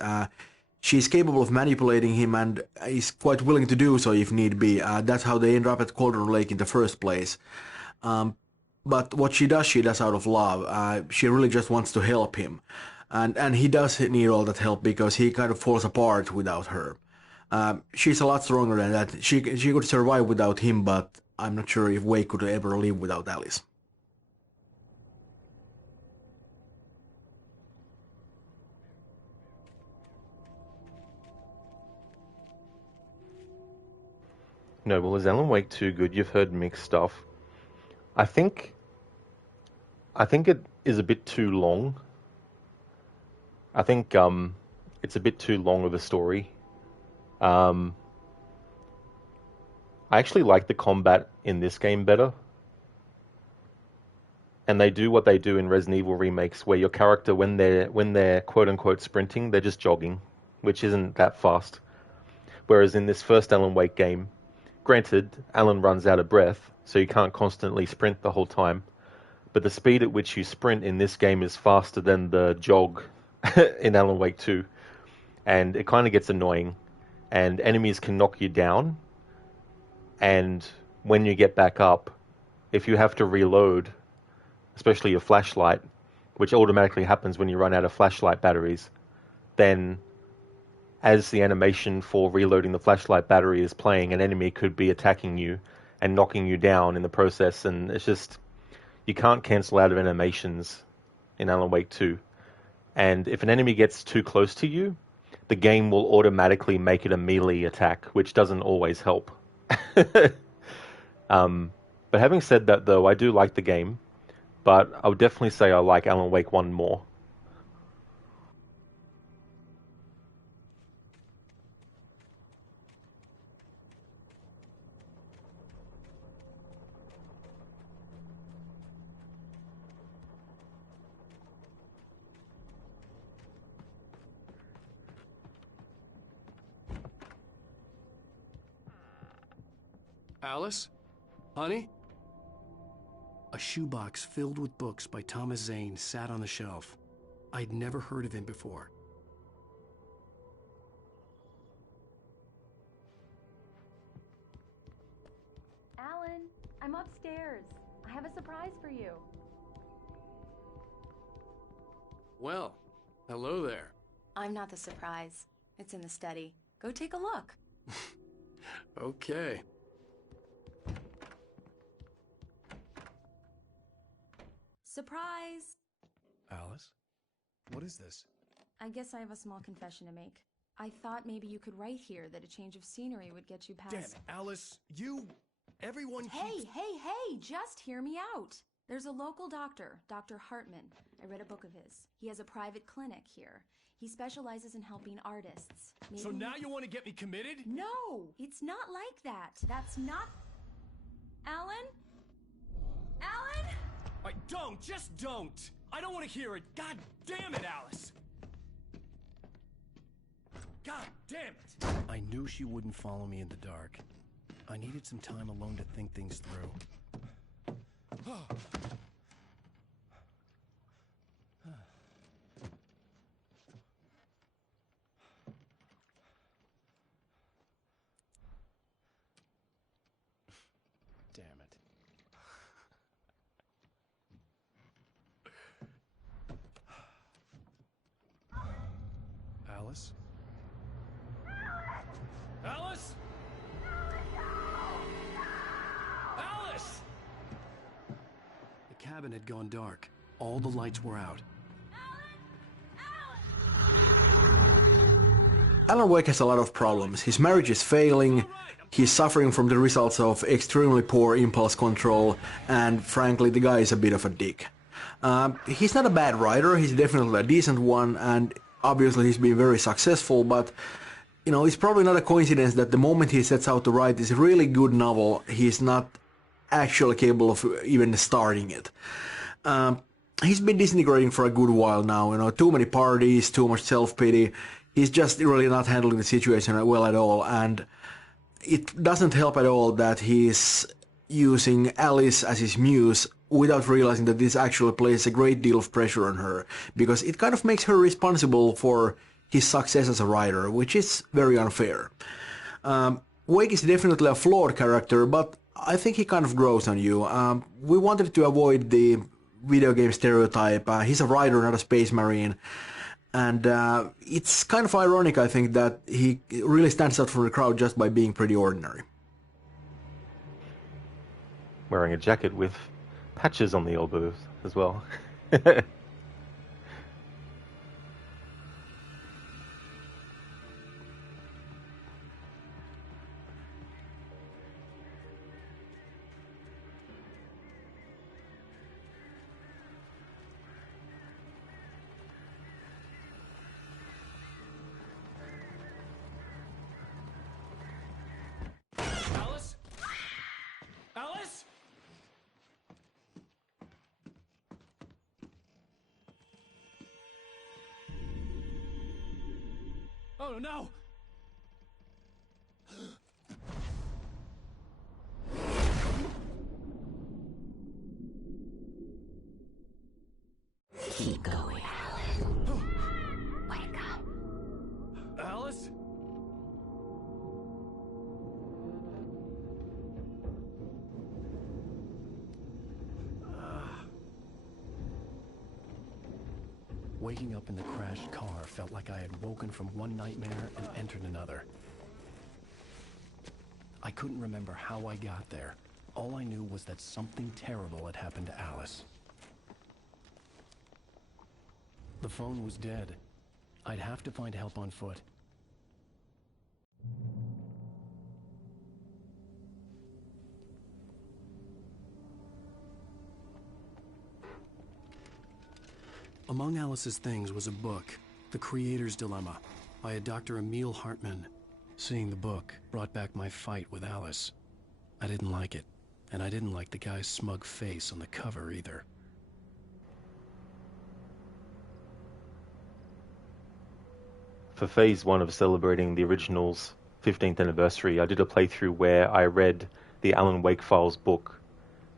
She's capable of manipulating him and is quite willing to do so if need be. That's how they end up at Cauldron Lake in the first place. But what she does out of love. She really just wants to help him. And he does need all that help because he kind of falls apart without her. She's a lot stronger than that. She could survive without him, but I'm not sure if Wake could ever live without Alice. No, well, is Alan Wake 2 good? You've heard mixed stuff. I think it is a bit too long. I think it's a bit too long of a story. I actually like the combat in this game better. And they do what they do in Resident Evil remakes, where your character, when they're quote-unquote sprinting, they're just jogging, which isn't that fast. Whereas in this first Alan Wake game, granted, Alan runs out of breath, so you can't constantly sprint the whole time. But the speed at which you sprint in this game is faster than the jog in Alan Wake 2. And it kind of gets annoying. And enemies can knock you down. And when you get back up, if you have to reload, especially your flashlight, which automatically happens when you run out of flashlight batteries, then as the animation for reloading the flashlight battery is playing, an enemy could be attacking you and knocking you down in the process. And it's just, you can't cancel out of animations in Alan Wake 2. And if an enemy gets too close to you, the game will automatically make it a melee attack, which doesn't always help. But having said that, though, I do like the game, but I would definitely say I like Alan Wake 1 more. Alice? Honey? A shoebox filled with books by Thomas Zane sat on the shelf. I'd never heard of him before. Alan, I'm upstairs. I have a surprise for you. Well, hello there. I'm not the surprise. It's in the study. Go take a look. Okay. Surprise! Alice? What is this? I guess I have a small confession to make. I thought maybe you could write here that a change of scenery would get you past... Damn it, Alice, everyone Hey, just hear me out. There's a local doctor, Dr. Hartman. I read a book of his. He has a private clinic here. He specializes in helping artists. Maybe... So now you want to get me committed? No, it's not like that. That's not... Alan? Alan? Just don't! I don't want to hear it! God damn it, Alice! God damn it! I knew she wouldn't follow me in the dark. I needed some time alone to think things through. Damn it. Alice? Alice? Alice! The cabin had gone dark. All the lights were out. Alan Wake has a lot of problems. His marriage is failing, he's suffering from the results of extremely poor impulse control, and frankly, the guy is a bit of a dick. He's not a bad writer, he's definitely a decent one, and obviously he's been very successful, but you know, it's probably not a coincidence that the moment he sets out to write this really good novel, he's not actually capable of even starting it. He's been disintegrating for a good while now, you know, too many parties, too much self-pity. He's just really not handling the situation well at all, and it doesn't help at all that he's using Alice as his muse without realizing that this actually places a great deal of pressure on her, because it kind of makes her responsible for his success as a writer, which is very unfair. Wake is definitely a flawed character, but I think he kind of grows on you. We wanted to avoid the video game stereotype. He's a writer, not a space marine. And it's kind of ironic, I think, that he really stands out from the crowd just by being pretty ordinary. Wearing a jacket with patches on the elbows as well. Alice? Alice? Oh no! Keep going, Alan. Wake up. Alice? Waking up in the crashed car felt like I had woken from one nightmare and entered another. I couldn't remember how I got there. All I knew was that something terrible had happened to Alice. The phone was dead. I'd have to find help on foot. Among Alice's things was a book, The Creator's Dilemma, by a Dr. Emil Hartmann. Seeing the book brought back my fight with Alice. I didn't like it, and I didn't like the guy's smug face on the cover either. For Phase 1 of celebrating the original's 15th anniversary, I did a playthrough where I read the Alan Wake Files book,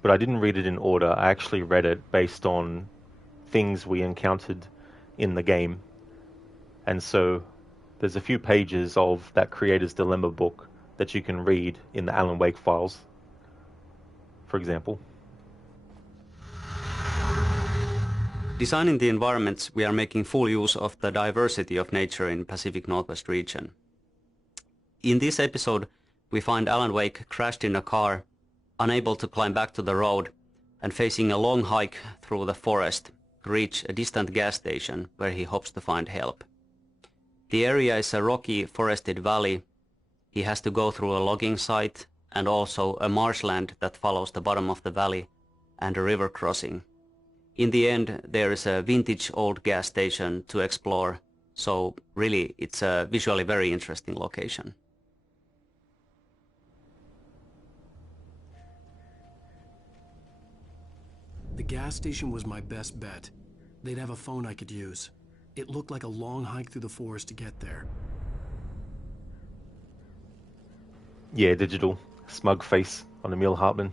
but I didn't read it in order. I actually read it based on things we encountered in the game. And so there's a few pages of that Creator's Dilemma book that you can read in the Alan Wake Files, for example. Designing the environments, we are making full use of the diversity of nature in Pacific Northwest region. In this episode, we find Alan Wake crashed in a car, unable to climb back to the road, and facing a long hike through the forest to reach a distant gas station where he hopes to find help. The area is a rocky, forested valley. He has to go through a logging site and also a marshland that follows the bottom of the valley and a river crossing. In the end, there is a vintage old gas station to explore, so really it's a visually very interesting location. The gas station was my best bet. They'd have a phone I could use. It looked like a long hike through the forest to get there. Yeah, digital. Smug face on Emil Hartmann.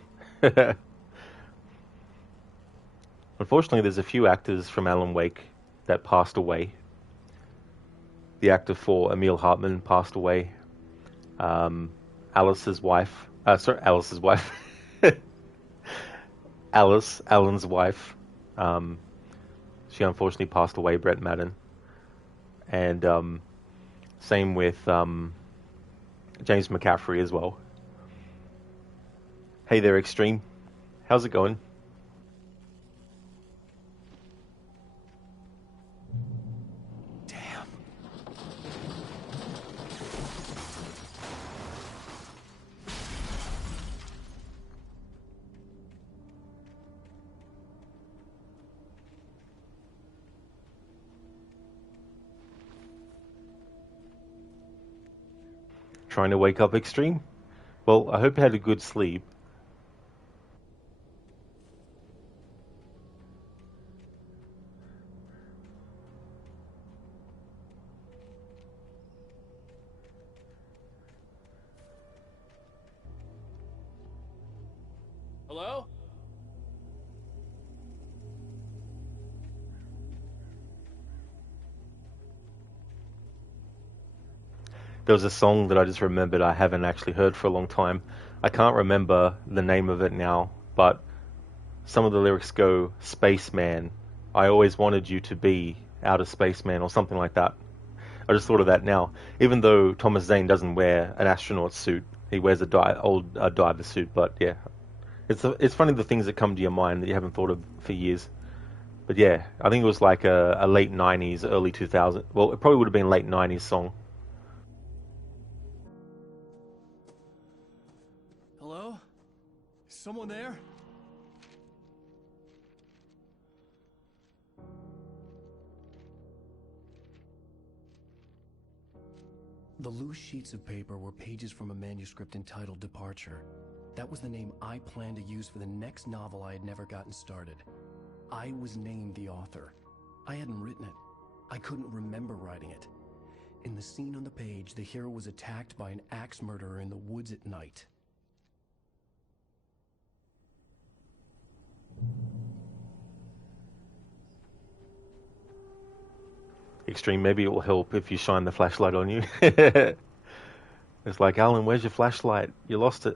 Unfortunately, there's a few actors from Alan Wake that passed away. The actor for Emil Hartmann passed away. Alice's wife. Alan's wife. She unfortunately passed away, Brett Madden. And same with James McCaffrey as well. Hey there, Extreme. How's it going? Trying to wake up, Extreme? Well, I hope you had a good sleep. Hello? there was a song that I just remembered I haven't actually heard for a long time. I can't remember the name of it now, but some of the lyrics go, "Spaceman, I always wanted you to be outer spaceman," or something like that. I just thought of that now. Even though Thomas Zane doesn't wear an astronaut suit, he wears a old diver suit. But yeah, it's funny the things that come to your mind that you haven't thought of for years. But yeah, I think it was like a late 90s, early 2000s. Well, it probably would have been late 90s song. Hello? Is someone there? The loose sheets of paper were pages from a manuscript entitled Departure. That was the name I planned to use for the next novel I had never gotten started. I was named the author. I hadn't written it. I couldn't remember writing it. In the scene on the page, the hero was attacked by an axe murderer in the woods at night. Extreme, maybe it will help if you shine the flashlight on you. It's like, Alan, where's your flashlight? You lost it.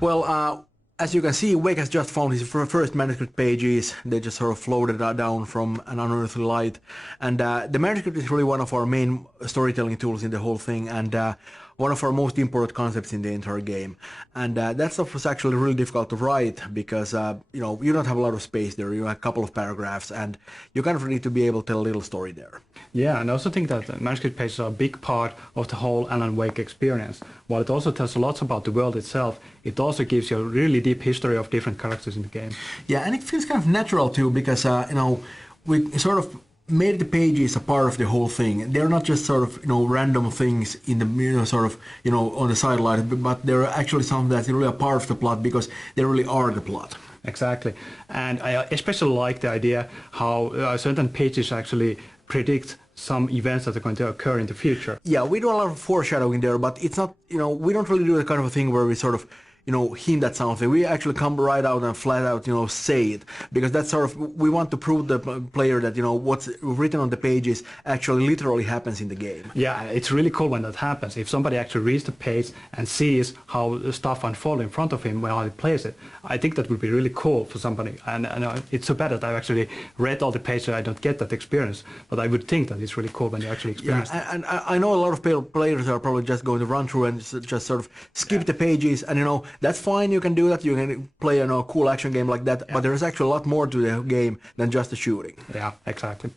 Well, as you can see, Wake has just found his first manuscript pages. They just sort of floated down from an unearthly light. And the manuscript is really one of our main storytelling tools in the whole thing, and one of our most important concepts in the entire game. And that stuff was actually really difficult to write because, you know, you don't have a lot of space there. You have a couple of paragraphs, and you kind of need to be able to tell a little story there. Yeah, and I also think that manuscript pages are a big part of the whole Alan Wake experience. While it also tells a lot about the world itself, it also gives you a really deep history of different characters in the game. Yeah, and it feels kind of natural too, because, you know, we sort of made the pages a part of the whole thing. They're not just sort of, you know, random things in the, you know, sort of, you know, on the sideline, but they're actually something that's really a part of the plot because they really are the plot. Exactly. And I especially like the idea how certain pages actually predict some events that are going to occur in the future. Yeah, we do a lot of foreshadowing there, but it's not, you know, we don't really do the kind of a thing where we sort of, you know, hint at something. We actually come right out and flat out, you know, say it, because that's sort of, we want to prove the player that, you know, what's written on the pages actually literally happens in the game. Yeah, it's really cool when that happens. If somebody actually reads the page and sees how the stuff unfolds in front of him while he plays it, I think that would be really cool for somebody. And it's so bad that I've actually read all the pages so I don't get that experience, but I would think that it's really cool when you actually experience it. Yeah, and I know a lot of players are probably just going to run through and just sort of skip the pages, and, you know, that's fine, you can do that, you can play, you know, a cool action game like that, but there's actually a lot more to the game than just the shooting. Yeah, exactly.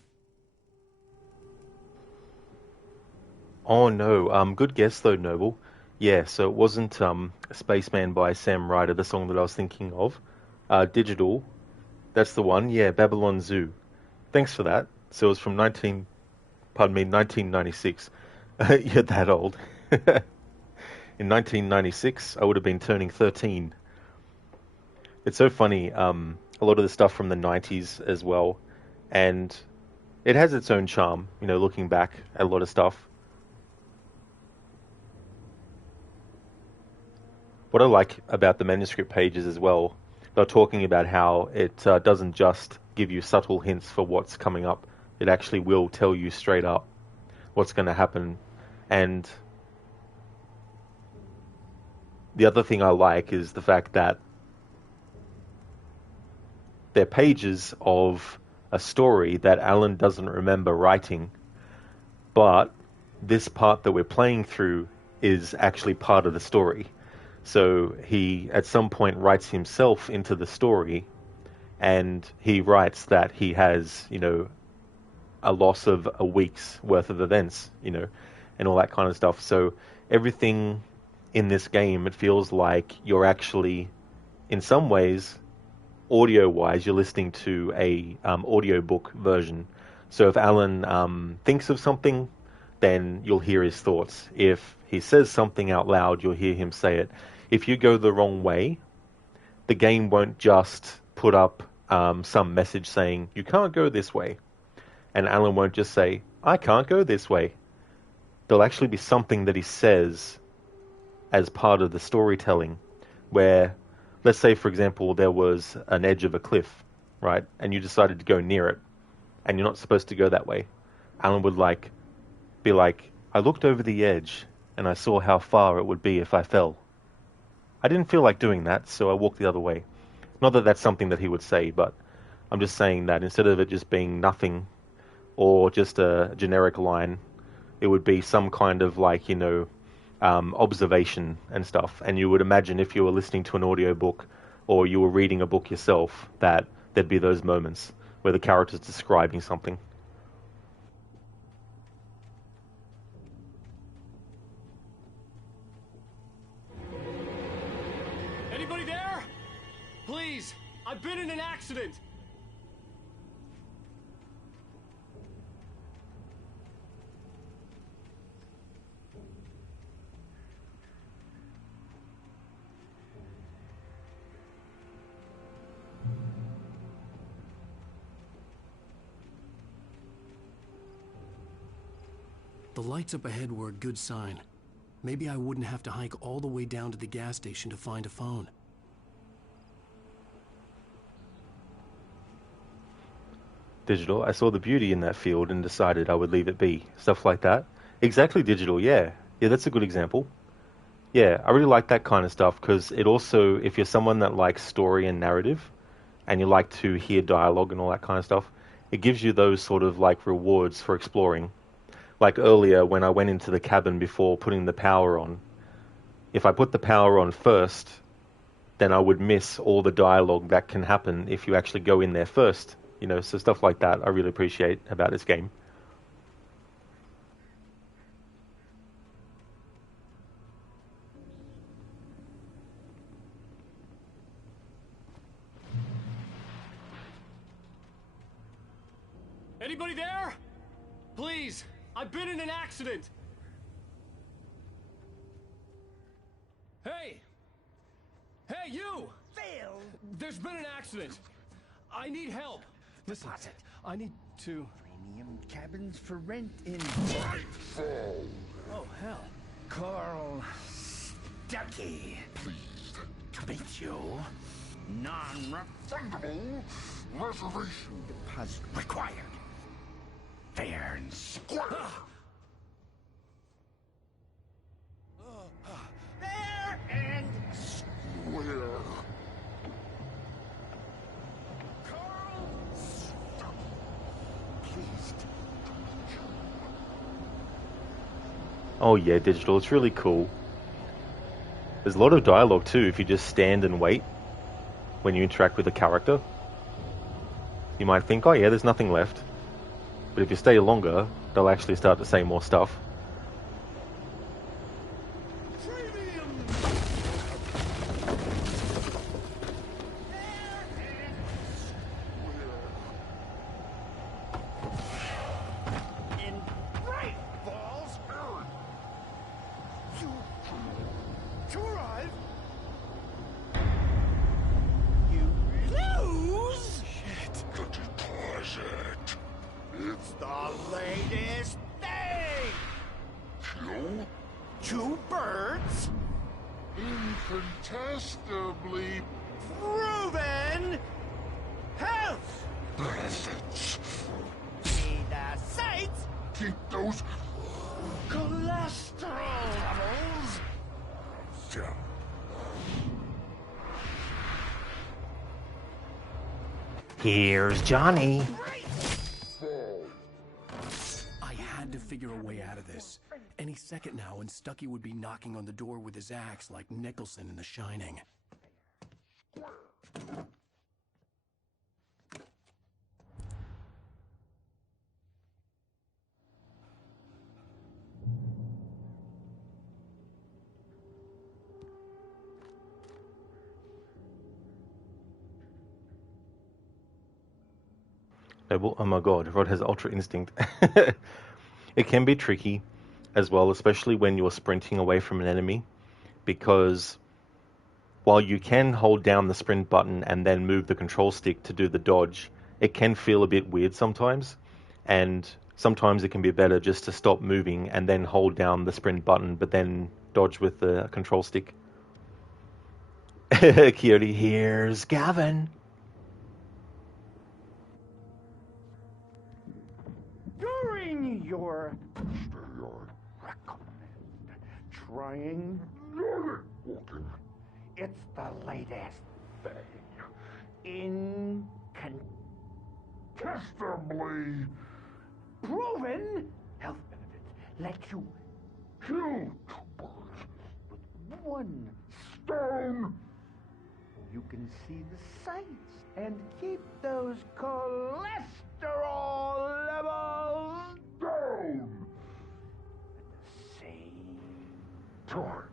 Oh no, good guess though, Noble. Yeah, so it wasn't Spaceman by Sam Ryder, the song that I was thinking of. Digital, that's the one, yeah, Babylon Zoo. Thanks for that. So it was from 1996. You're that old. In 1996, I would have been turning 13. It's so funny, a lot of the stuff from the 90s as well, and it has its own charm, you know, looking back at a lot of stuff. What I like about the manuscript pages as well, they're talking about how it doesn't just give you subtle hints for what's coming up, it actually will tell you straight up what's going to happen. And the other thing I like is the fact that they're pages of a story that Alan doesn't remember writing, but this part that we're playing through is actually part of the story. So he, at some point, writes himself into the story, and he writes that he has, you know, a loss of a week's worth of events, you know, and all that kind of stuff. So everything in this game, it feels like you're actually, in some ways, audio-wise, you're listening to a audiobook version. So if Alan thinks of something, then you'll hear his thoughts. If he says something out loud, you'll hear him say it. If you go the wrong way, the game won't just put up some message saying, you can't go this way. And Alan won't just say, I can't go this way. There'll actually be something that he says as part of the storytelling, where, let's say, for example, there was an edge of a cliff, right? And you decided to go near it. and you're not supposed to go that way. Alan would be like, I looked over the edge and I saw how far it would be if I fell. I didn't feel like doing that, so I walked the other way. Not that that's something that he would say, but I'm just saying that instead of it just being nothing or just a generic line, it would be some kind of observation and stuff. And you would imagine if you were listening to an audiobook or you were reading a book yourself that there'd be those moments where the character's describing something. Anybody there? Please, I've been in an accident. The lights up ahead were a good sign. Maybe I wouldn't have to hike all the way down to the gas station to find a phone. Digital, I saw the beauty in that field and decided I would leave it be. Stuff like that. Exactly, Digital, yeah. Yeah, that's a good example. Yeah, I really like that kind of stuff because it also, if you're someone that likes story and narrative and you like to hear dialogue and all that kind of stuff, it gives you those sort of rewards for exploring. Like earlier when I went into the cabin before putting the power on, if I put the power on first, then I would miss all the dialogue that can happen if you actually go in there first. So stuff like that I really appreciate about this game. Anybody there? Please, I've been in an accident. Hey! Hey, you! Phil! There's been an accident. I need help. Listen, Deposit. I need to... Premium cabins for rent in... Oh, hell. Carl Stuckey. Pleased to meet you. Non-refundable reservation deposit required. Fair and square. Fair and square. Carl Stuckey. Pleased to meet you. Oh yeah, Digital, it's really cool. There's a lot of dialogue too if you just stand and wait when you interact with a character. You might think, oh yeah, there's nothing left. But if you stay longer, they'll actually start to say more stuff. In Bright Falls, you to arrive. You lose. Shit. The deposit. It's the latest thing. Kill two birds. Incontestably proven health benefits. See the sights. Keep those cholesterol levels down. Here's Johnny. I had to figure a way out of this. Any second now, and Stuckey would be knocking on the door with his axe like Nicholson in The Shining. Oh my god, Rod has Ultra Instinct. It can be tricky as well, especially when you're sprinting away from an enemy, because while you can hold down the sprint button and then move the control stick to do the dodge, it can feel a bit weird sometimes, and sometimes it can be better just to stop moving and then hold down the sprint button, but then dodge with the control stick. Coyote, here's Gavin. during your trying it's the latest thing. Incontestably proven health benefits let you kill two birds with one stone. You can see the sights and keep those cholesterol levels down at the same time.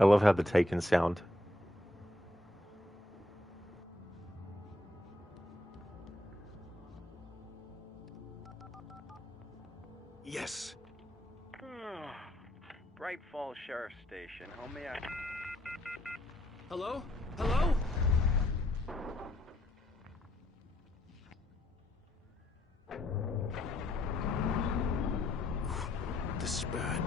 I love how the Taken sound. Yes. Bright Falls Sheriff Station. Homie, Hello? Hello? This is bad.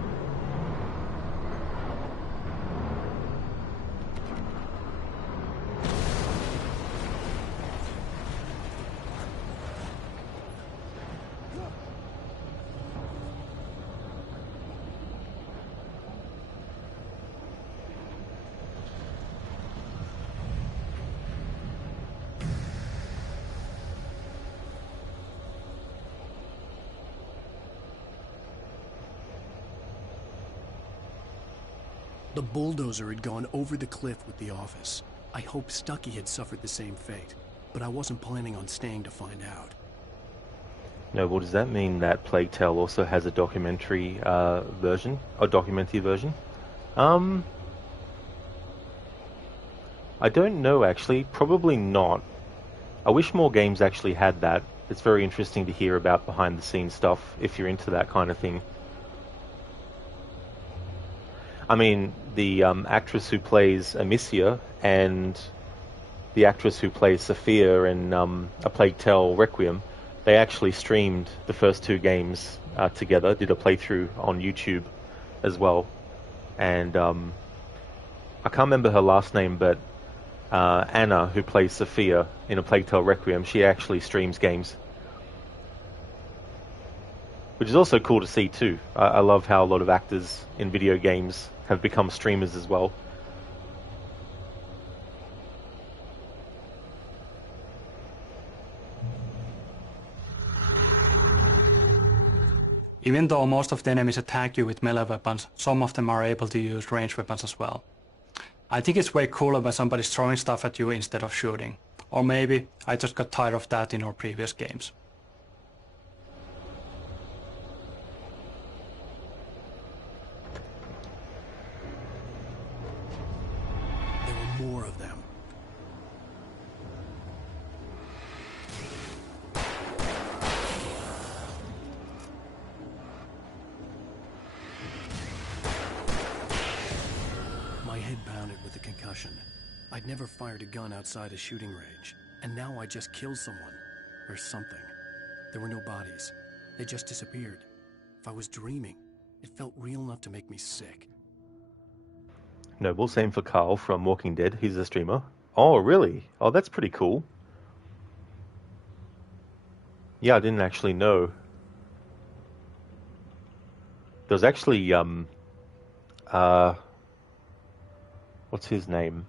The bulldozer had gone over the cliff with the office. I hoped Stucky had suffered the same fate, but I wasn't planning on staying to find out. No, well, does that mean that Plague Tale also has a documentary version? A documentary version? I don't know, actually. Probably not. I wish more games actually had that. It's very interesting to hear about behind-the-scenes stuff, if you're into that kind of thing. I mean, the actress who plays Amicia and the actress who plays Sophia in A Plague Tale Requiem, they actually streamed the first two games together, did a playthrough on YouTube as well. And I can't remember her last name, but Anna, who plays Sophia in A Plague Tale Requiem, she actually streams games. Which is also cool to see too. I love how a lot of actors in video games have become streamers as well. Even though most of the enemies attack you with melee weapons, some of them are able to use ranged weapons as well. I think it's way cooler when somebody's throwing stuff at you instead of shooting. Or maybe I just got tired of that in our previous games. More of them. My head pounded with a concussion. I'd never fired a gun outside a shooting range, and now I just killed someone. Or something. There were no bodies. They just disappeared. If I was dreaming, it felt real enough to make me sick. Noble, same for Carl from Walking Dead. He's a streamer. Oh, really? Oh, that's pretty cool. Yeah, I didn't actually know. There's actually, what's his name?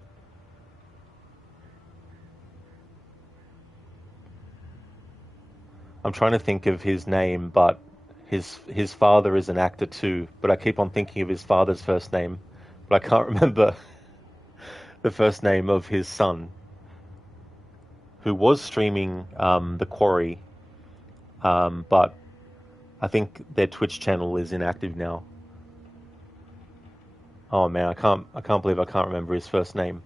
I'm trying to think of his name, but his father is an actor too, but I keep on thinking of his father's first name. But I can't remember the first name of his son, who was streaming The Quarry, but I think their Twitch channel is inactive now. Oh man, I can't believe I can't remember his first name.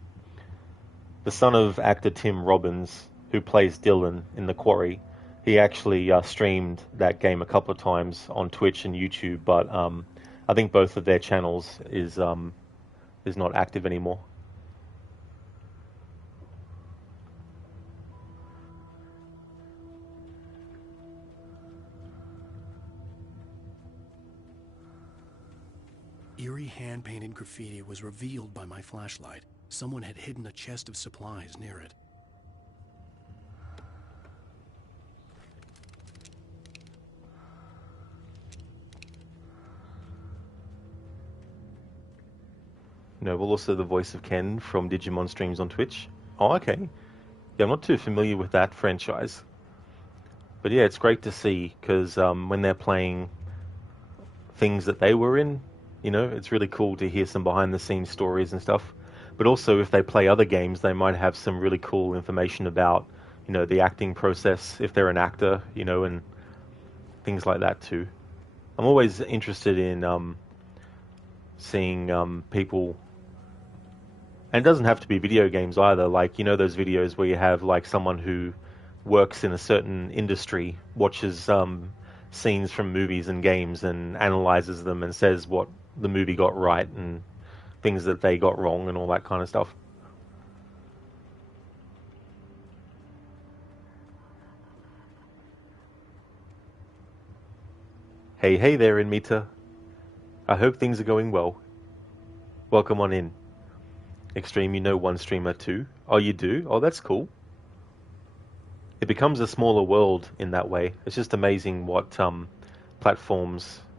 The son of actor Tim Robbins, who plays Dylan in The Quarry, he actually streamed that game a couple of times on Twitch and YouTube, but I think both of their channels is not active anymore. Eerie hand-painted graffiti was revealed by my flashlight. Someone had hidden a chest of supplies near it. well, also the voice of Ken from Digimon streams on Twitch. Oh, okay. Yeah, I'm not too familiar with that franchise. But yeah, it's great to see, because when they're playing things that they were in, it's really cool to hear some behind-the-scenes stories and stuff. But also, if they play other games, they might have some really cool information about, the acting process, if they're an actor, and things like that too. I'm always interested in seeing people, and it doesn't have to be video games either, like, those videos where you have, like, someone who works in a certain industry, watches scenes from movies and games and analyzes them and says what the movie got right and things that they got wrong and all that kind of stuff. Hey there, Inmita. I hope things are going well. Welcome on in. Extreme, you know one streamer too. Oh, you do? Oh, that's cool. It becomes a smaller world in that way. It's just amazing what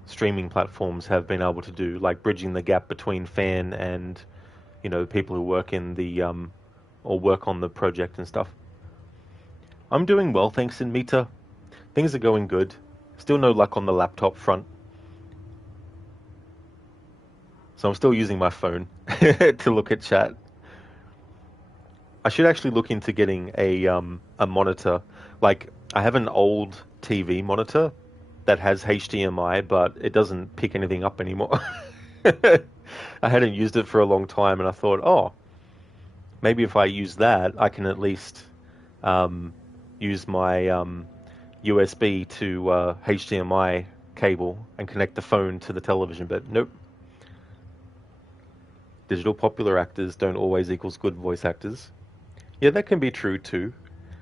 streaming platforms have been able to do, like bridging the gap between fan and, people who work in the, or work on the project and stuff. I'm doing well, thanks, Inmita. Things are going good. Still no luck on the laptop front. So I'm still using my phone to look at chat. I should actually look into getting a monitor. Like, I have an old TV monitor that has HDMI, but it doesn't pick anything up anymore. I hadn't used it for a long time, and I thought, oh, maybe if I use that, I can at least use my USB to HDMI cable and connect the phone to the television, but nope. Digital popular actors don't always equals good voice actors. Yeah, that can be true too.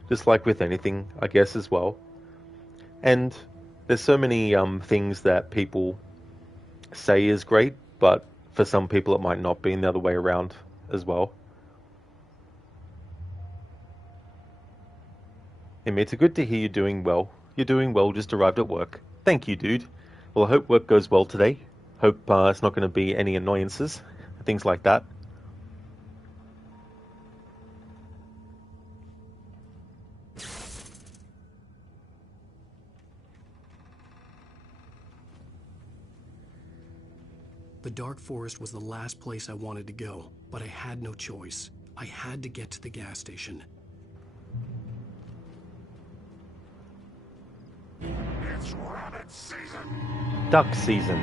Just like with anything, I guess, as well. And there's so many things that people say is great, but for some people it might not be, and the other way around as well. It's good to hear you doing well. You're doing well, just arrived at work. Thank you, dude. Well, I hope work goes well today. Hope it's not going to be any annoyances, things like that. The Dark Forest was the last place I wanted to go, but I had no choice. I had to get to the gas station. It's rabbit season. Duck season.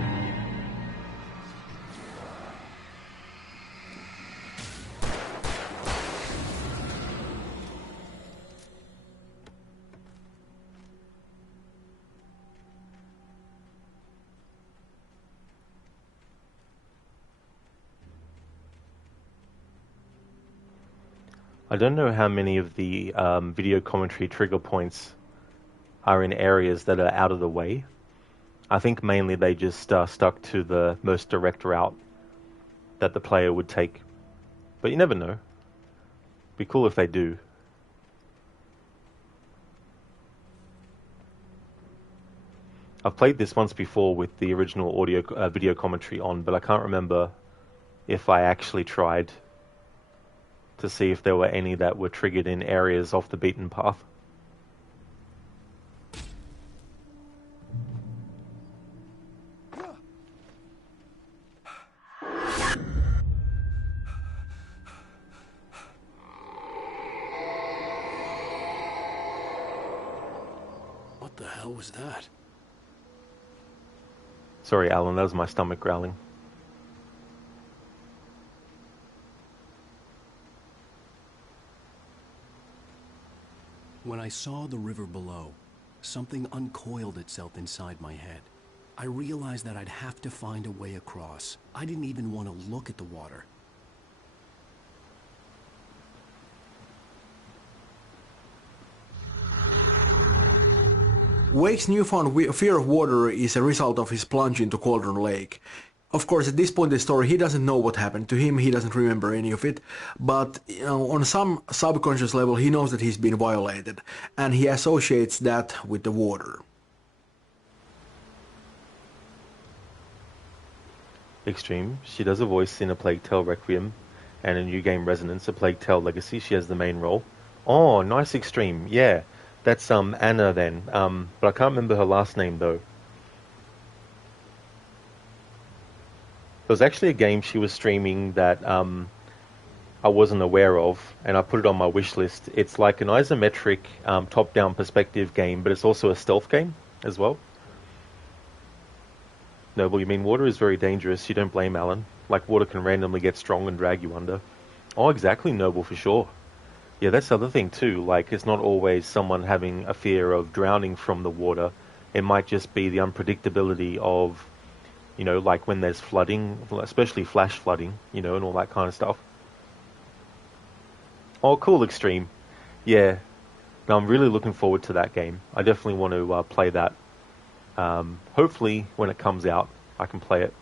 I don't know how many of the video commentary trigger points are in areas that are out of the way. I think mainly they just stuck to the most direct route that the player would take. But you never know. Be cool if they do. I've played this once before with the original audio video commentary on, but I can't remember if I actually tried to see if there were any that were triggered in areas off the beaten path. What the hell was that? Sorry, Alan, that was my stomach growling. When I saw the river below, something uncoiled itself inside my head. I realized that I'd have to find a way across. I didn't even want to look at the water. Wake's newfound fear of water is a result of his plunge into Cauldron Lake. Of course, at this point in the story, he doesn't know what happened to him, he doesn't remember any of it, but on some subconscious level, he knows that he's been violated, and he associates that with the water. Extreme. She does a voice in A Plague Tale Requiem and a new game Resonance, A Plague Tale Legacy. She has the main role. Oh, nice. Extreme. Yeah, that's Anna then. But I can't remember her last name though. There was actually a game she was streaming that I wasn't aware of, and I put it on my wish list. It's like an isometric top-down perspective game, but it's also a stealth game as well. Noble, you mean water is very dangerous. You don't blame Alan. Like water can randomly get strong and drag you under. Oh, exactly, Noble, for sure. Yeah, that's the other thing too. Like, it's not always someone having a fear of drowning from the water. It might just be the unpredictability of, you know, like when there's flooding, especially flash flooding, you know, and all that kind of stuff. Oh, cool, Extreme. Yeah. No, I'm really looking forward to that game. I definitely want to play that. Hopefully, when it comes out, I can play it.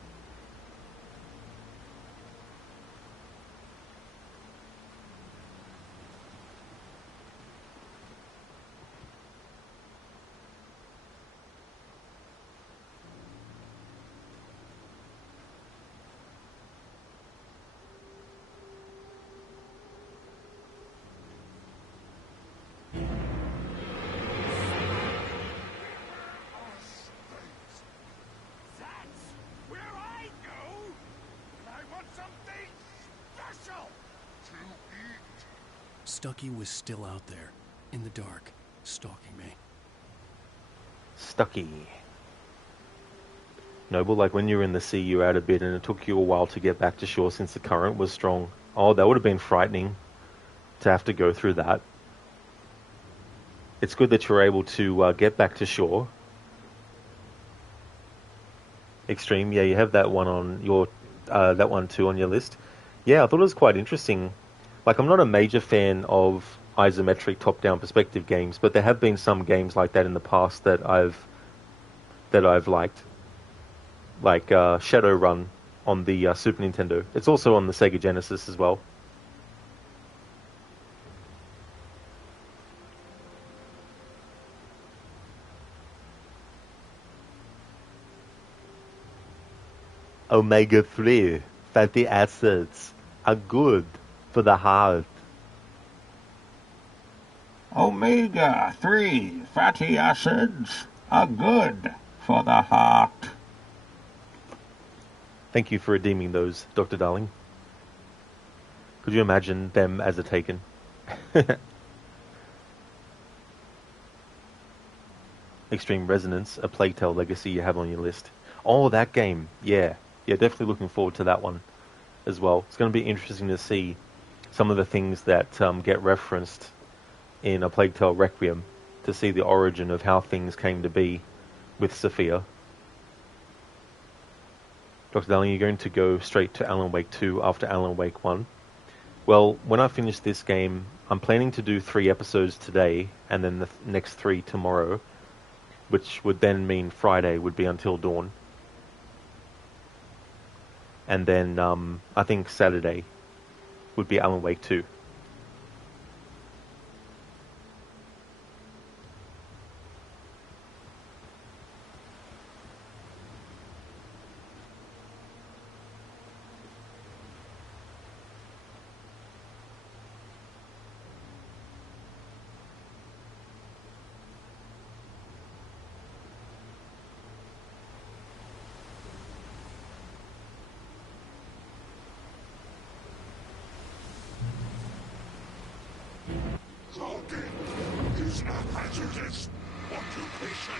Stucky was still out there, in the dark, stalking me. Stucky. Noble, like when you were in the sea, you were out a bit and it took you a while to get back to shore since the current was strong. Oh, that would have been frightening to have to go through that. It's good that you're able to get back to shore. Extreme, yeah, you have that one on your, that one too on your list. Yeah, I thought it was quite interesting. Like, I'm not a major fan of isometric top-down perspective games, but there have been some games like that in the past that I've liked, like Shadowrun on the Super Nintendo. It's also on the Sega Genesis as well. Omega-3 fatty acids are good for the heart. Omega-3 fatty acids are good for the heart. Thank you for redeeming those, Dr. Darling. Could you imagine them as a Taken? Extreme Resonance, A Plague Tale Legacy you have on your list. Oh, that game. Yeah. Yeah, definitely looking forward to that one as well. It's going to be interesting to see some of the things that get referenced in A Plague Tale Requiem, to see the origin of how things came to be with Sophia. Dr. Darling, you're going to go straight to Alan Wake 2 after Alan Wake 1. Well, when I finish this game, I'm planning to do 3 episodes today, and then the next 3 tomorrow, which would then mean Friday would be Until Dawn. And then I think Saturday would be Alan Wake 2. Cloaking is a hazardous occupation.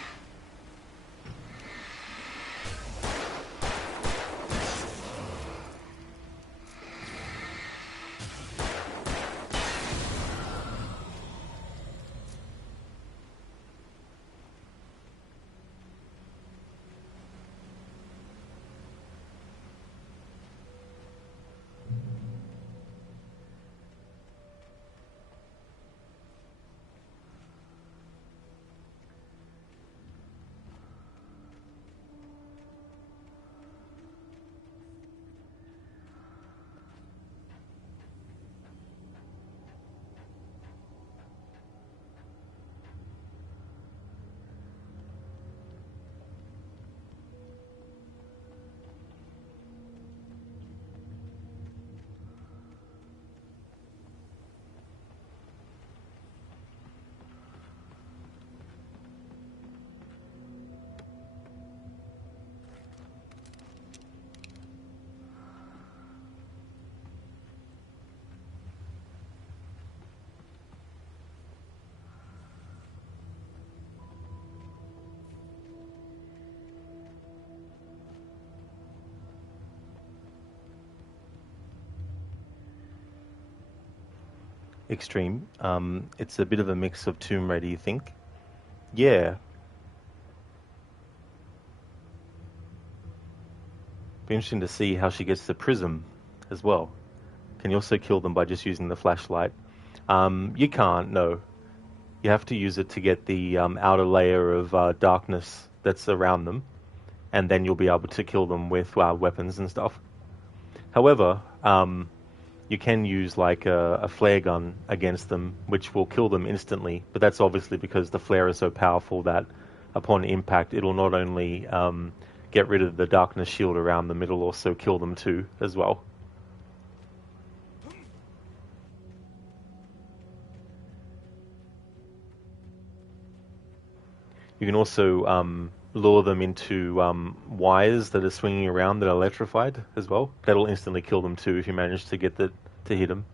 Extreme. It's a bit of a mix of Tomb Raider, you think? Yeah. Be interesting to see how she gets the prism as well. Can you also kill them by just using the flashlight? You can't, no. You have to use it to get the outer layer of darkness that's around them, and then you'll be able to kill them with weapons and stuff. However, you can use like a flare gun against them, which will kill them instantly, but that's obviously because the flare is so powerful that upon impact it'll not only get rid of the darkness shield around them, it'll also kill them too as well. You can also lure them into wires that are swinging around that are electrified as well. That'll instantly kill them too if you manage to get to hit them.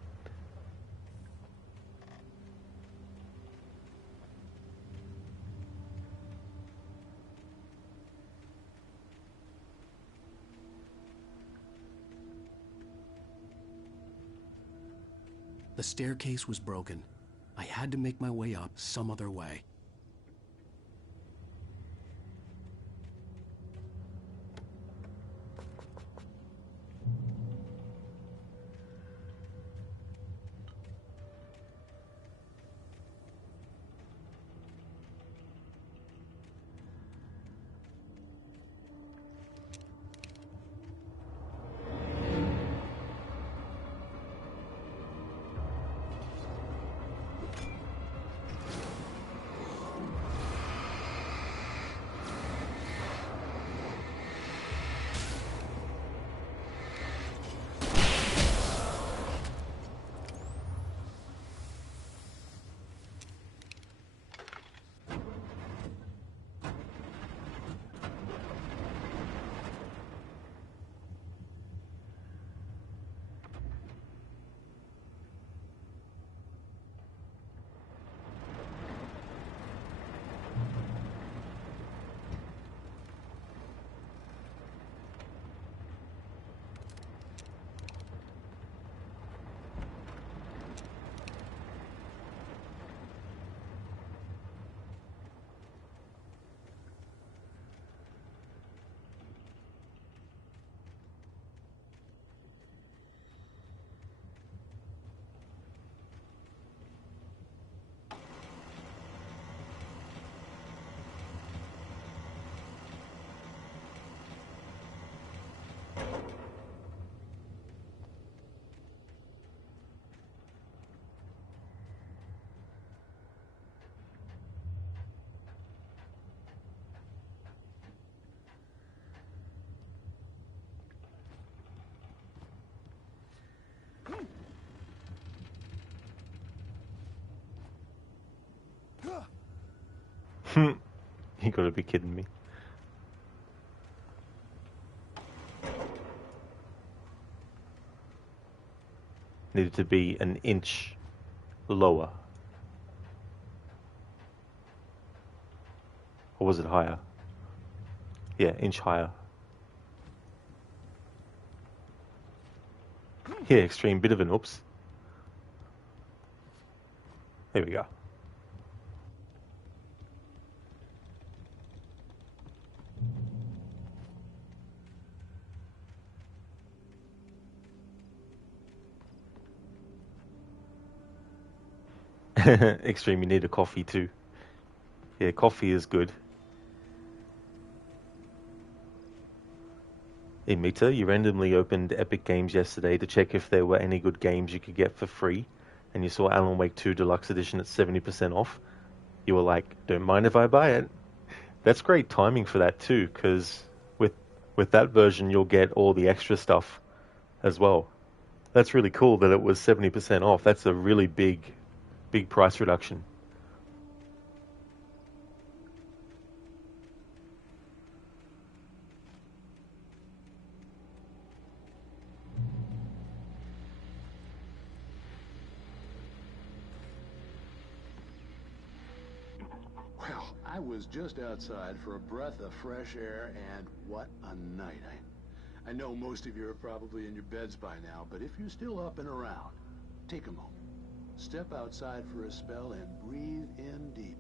The staircase was broken. I had to make my way up some other way. You gotta be kidding me. Needed to be an inch lower. Or was it higher? Yeah, inch higher. Yeah, extreme bit of an oops. There we go. Extreme, you need a coffee too. Yeah, coffee is good. Hey Mita, you randomly opened Epic Games yesterday to check if there were any good games you could get for free, and you saw Alan Wake 2 Deluxe Edition at 70% off. You were like, don't mind if I buy it. That's great timing for that too, because with that version you'll get all the extra stuff as well. That's really cool that it was 70% off. That's a really big price reduction. Well, I was just outside for a breath of fresh air, and what a night. I know most of you are probably in your beds by now, but if you're still up and around, take a moment. Step outside for a spell and breathe in deep.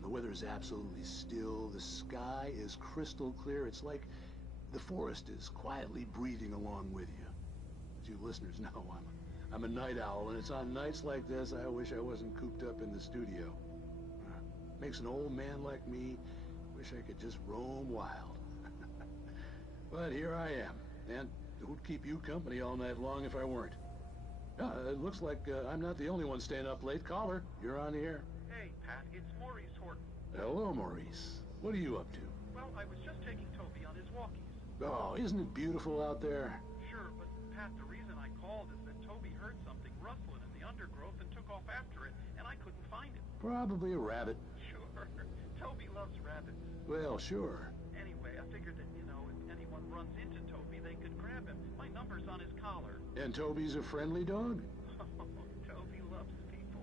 The weather is absolutely still. The sky is crystal clear. It's like the forest is quietly breathing along with you. As you listeners know, I'm a night owl, and it's on nights like this I wish I wasn't cooped up in the studio. Makes an old man like me wish I could just roam wild. But here I am, and who'd keep you company all night long if I weren't? It looks like I'm not the only one staying up late. Caller, you're on the air. Hey, Pat, it's Maurice Horton. Hello, Maurice. What are you up to? Well, I was just taking Toby on his walkies. Oh, isn't it beautiful out there? Sure, but Pat, the reason I called is that Toby heard something rustling in the undergrowth and took off after it, and I couldn't find it. Probably a rabbit. Sure. Toby loves rabbits. Well, sure. Anyway, I figured that, if anyone runs into Toby, they could grab him. My number's on his collar. And Toby's a friendly dog? Toby loves people.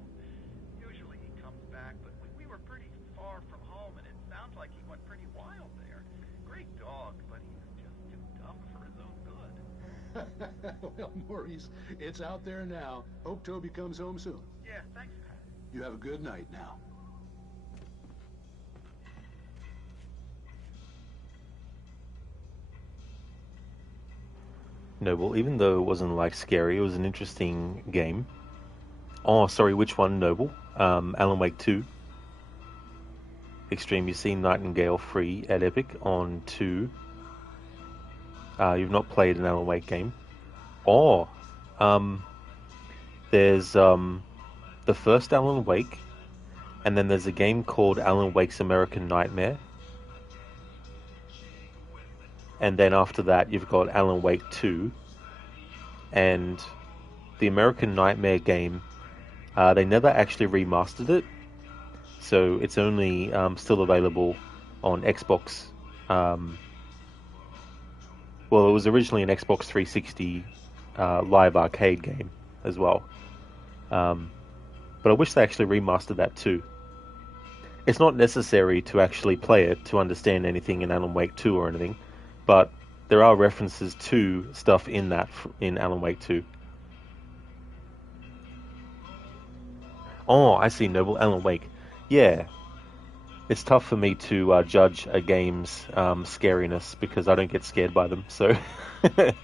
Usually he comes back, but we were pretty far from home, and it sounds like he went pretty wild there. Great dog, but he's just too dumb for his own good. Well, Maurice, it's out there now. Hope Toby comes home soon. Yeah, thanks, Pat. You have a good night now. Noble, even though it wasn't like scary, it was an interesting game. Oh, sorry, which one, Noble? Alan Wake 2. Extreme, you've seen Nightingale free at Epic on 2. You've not played an Alan Wake game. Oh, there's the first Alan Wake, and then there's a game called Alan Wake's American Nightmare. And then after that, you've got Alan Wake 2. And the American Nightmare game, they never actually remastered it. So it's only still available on Xbox. Well, it was originally an Xbox 360 live arcade game as well. But I wish they actually remastered that too. It's not necessary to actually play it to understand anything in Alan Wake 2 or anything. But there are references to stuff in that in Alan Wake 2. Oh, I see, Noble. Alan Wake. Yeah. It's tough for me to judge a game's scariness because I don't get scared by them. So I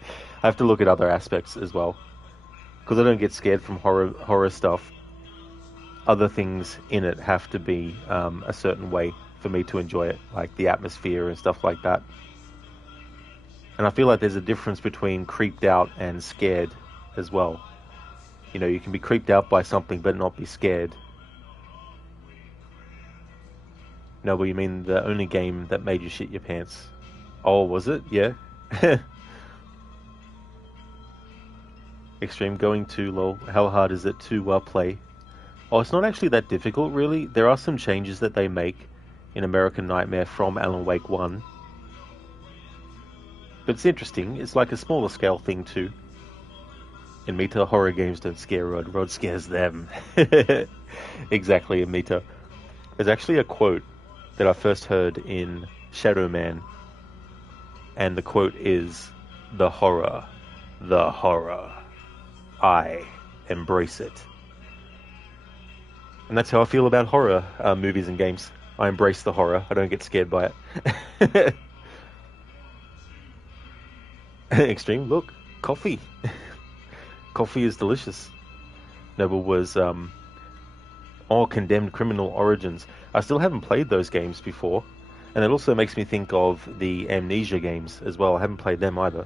have to look at other aspects as well. Because I don't get scared from horror stuff. Other things in it have to be a certain way for me to enjoy it. Like the atmosphere and stuff like that. And I feel like there's a difference between creeped out and scared as well. You can be creeped out by something but not be scared. No, but you mean the only game that made you shit your pants? Oh, was it? Yeah. Extreme going to lol. How hard is it to play? Oh, it's not actually that difficult, really. There are some changes that they make in American Nightmare from Alan Wake 1. But it's interesting. It's like a smaller scale thing too. In Meta, horror games don't scare Rod. Rod scares them. Exactly, in Meta. There's actually a quote that I first heard in Shadow Man. And the quote is, the horror, I embrace it. And that's how I feel about horror movies and games. I embrace the horror. I don't get scared by it. Extreme, look, coffee. Coffee is delicious. Noble was, Condemned Criminal Origins. I still haven't played those games before. And it also makes me think of the Amnesia games as well. I haven't played them either.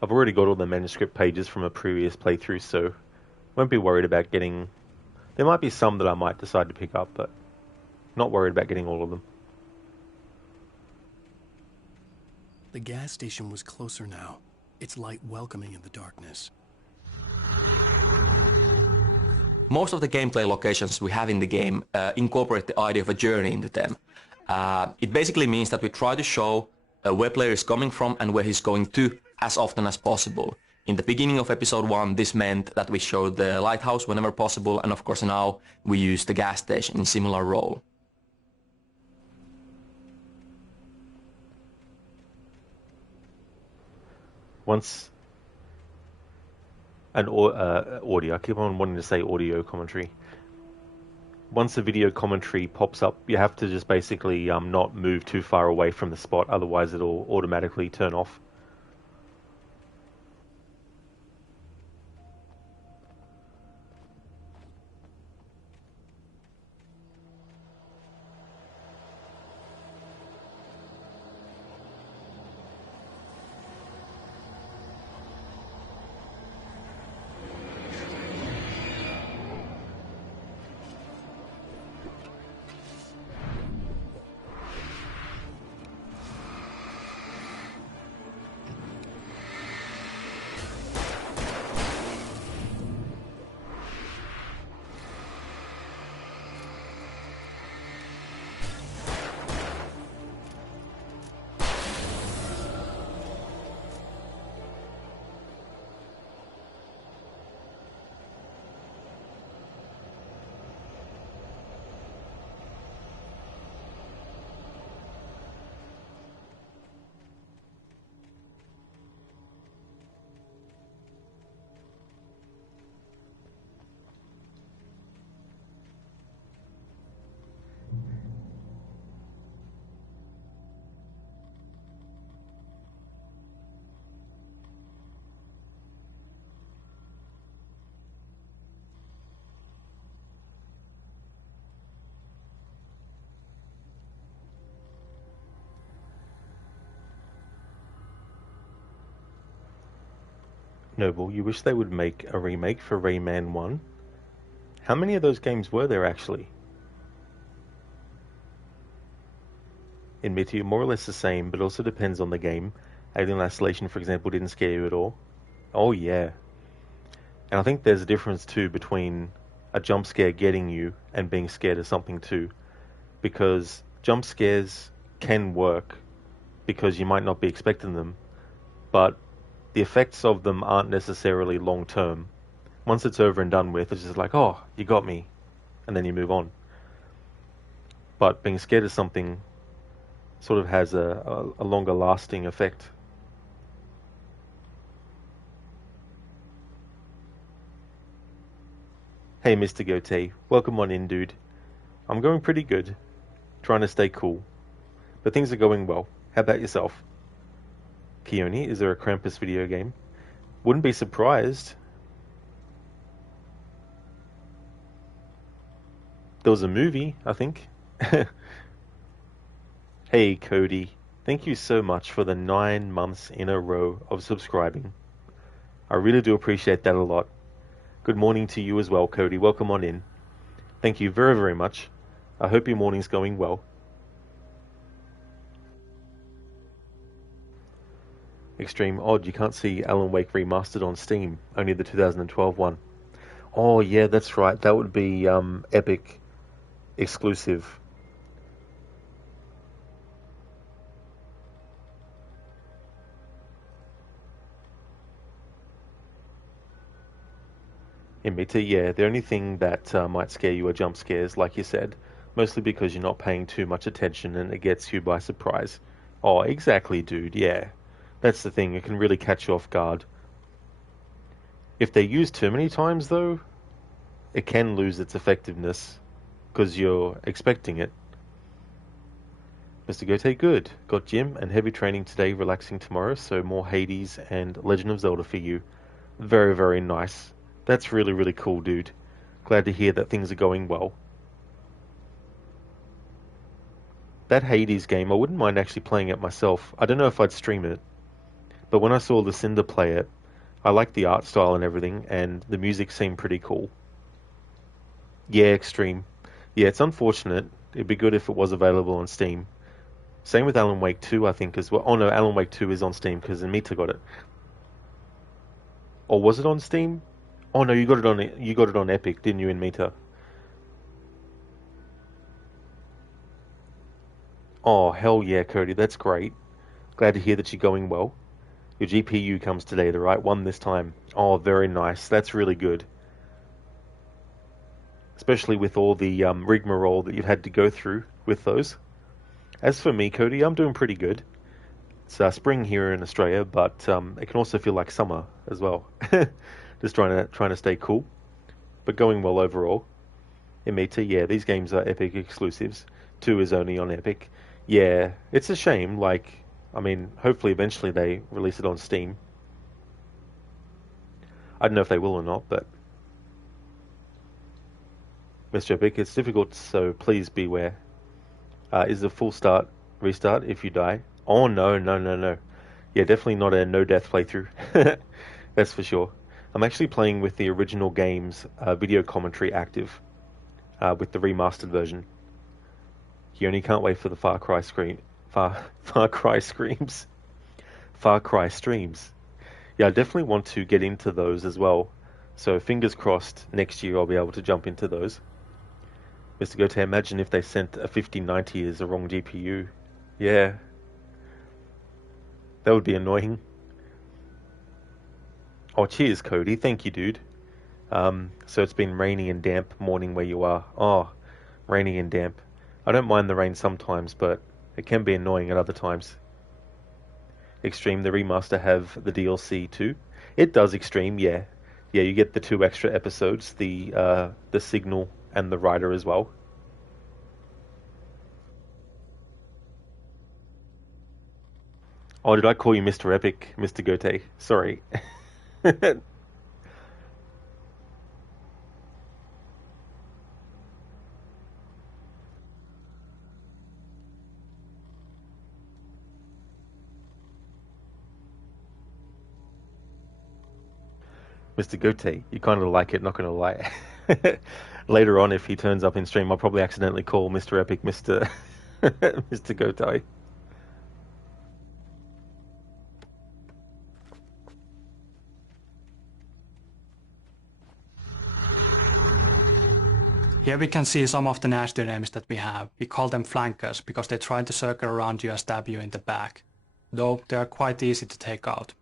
I've already got all the manuscript pages from a previous playthrough, so won't be worried about getting... There might be some that I might decide to pick up, but not worried about getting all of them. The gas station was closer now, its light welcoming in the darkness. Most of the gameplay locations we have in the game incorporate the idea of a journey into them. It basically means that we try to show where player is coming from and where he's going to as often as possible. In the beginning of episode 1, this meant that we showed the lighthouse whenever possible, and of course now we use the gas station in similar role. Once an audio, I keep on wanting to say audio commentary. Once a video commentary pops up, you have to just basically not move too far away from the spot, otherwise it'll automatically turn off. Noble, you wish they would make a remake for Rayman 1? How many of those games were there actually? Admit you're more or less the same, but also depends on the game. Alien Isolation, for example, didn't scare you at all. Oh yeah. And I think there's a difference too between a jump scare getting you and being scared of something too. Because jump scares can work because you might not be expecting them, but the effects of them aren't necessarily long term. Once it's over and done with, it's just like, oh, you got me, and then you move on. But being scared of something sort of has a longer lasting effect. Hey Mr. Goatee, welcome on in, dude. I'm going pretty good, trying to stay cool, but things are going well. How about yourself? Keone, is there a Krampus video game? Wouldn't be surprised. There was a movie, I think. Hey Cody, thank you so much for the 9 months in a row of subscribing. I really do appreciate that a lot. Good morning to you as well, Cody. Welcome on in. Thank you very, very much. I hope your morning's going well. Extreme odd, you can't see Alan Wake Remastered on Steam, only the 2012 one. Oh yeah, that's right, that would be Epic exclusive. In Mita, yeah, the only thing that might scare you are jump scares, like you said, mostly because you're not paying too much attention and it gets you by surprise. Oh, exactly, dude, yeah. That's the thing, it can really catch you off guard. If they're used too many times, though, it can lose its effectiveness, because you're expecting it. Mr. Gote, good. Got gym and heavy training today, relaxing tomorrow, so more Hades and Legend of Zelda for you. Very, very nice. That's really, really cool, dude. Glad to hear that things are going well. That Hades game, I wouldn't mind actually playing it myself. I don't know if I'd stream it. But when I saw Lucinda play it, I liked the art style and everything, and the music seemed pretty cool. Yeah, Extreme. Yeah, it's unfortunate. It'd be good if it was available on Steam. Same with Alan Wake 2, I think, as well. Oh no, Alan Wake 2 is on Steam, because Mita got it. Or was it on Steam? Oh no, you got it on Epic, didn't you, in Mita? Oh, hell yeah, Cody, that's great. Glad to hear that you're going well. Your GPU comes today, the right one this time. Oh, very nice. That's really good. Especially with all the rigmarole that you've had to go through with those. As for me, Cody, I'm doing pretty good. It's spring here in Australia, but it can also feel like summer as well. Just trying to stay cool, but going well overall. Emita, yeah, these games are Epic exclusives. 2 is only on Epic. Yeah, it's a shame. Like, I mean, hopefully eventually they release it on Steam. I don't know if they will or not, but Mr. Epic, it's difficult, so please beware. Is a full restart if you die? Oh, no, no, no, no. Yeah, definitely not a no-death playthrough. That's for sure. I'm actually playing with the original game's video commentary active, with the remastered version. You only can't wait for the Far Cry screams. Far Cry streams. Yeah, I definitely want to get into those as well. So fingers crossed, next year I'll be able to jump into those. Mr. Gote, imagine if they sent a 5090 as the wrong GPU. Yeah. That would be annoying. Oh, cheers, Cody. Thank you, dude. So it's been rainy and damp morning where you are. Oh, rainy and damp. I don't mind the rain sometimes, but it can be annoying at other times. Extreme, the remaster have the DLC too? It does, Extreme, yeah. Yeah, you get the 2 extra episodes, the Signal and the Rider as well. Oh, did I call you Mr. Epic, Mr. Gote? Sorry. Mr. Gote, you kind of like it, not going to lie. Later on, if he turns up in stream, I'll probably accidentally call Mr. Epic Mr. Mr. Gote. Here we can see some of the nasty names that we have. We call them flankers because they try to circle around you and stab you in the back. Though they are quite easy to take out.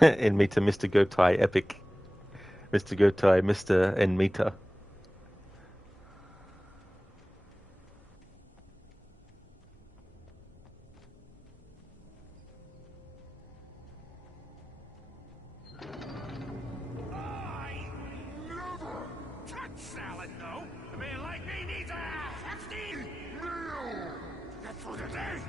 Enmita, Mr. Gotai, Epic. Mr. Gotai, Mr. Enmita. Salad, no. A man like me needs a hefty meal. That's for today.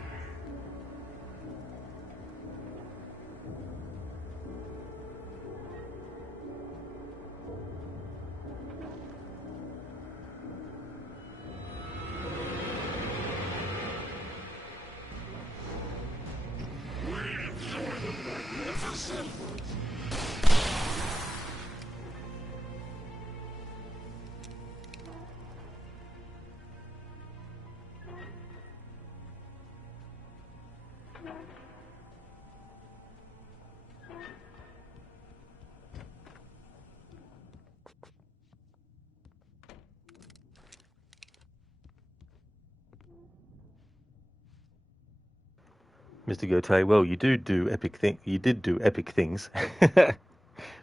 Mr. Gotai, well, you do epic thing. You did do epic things.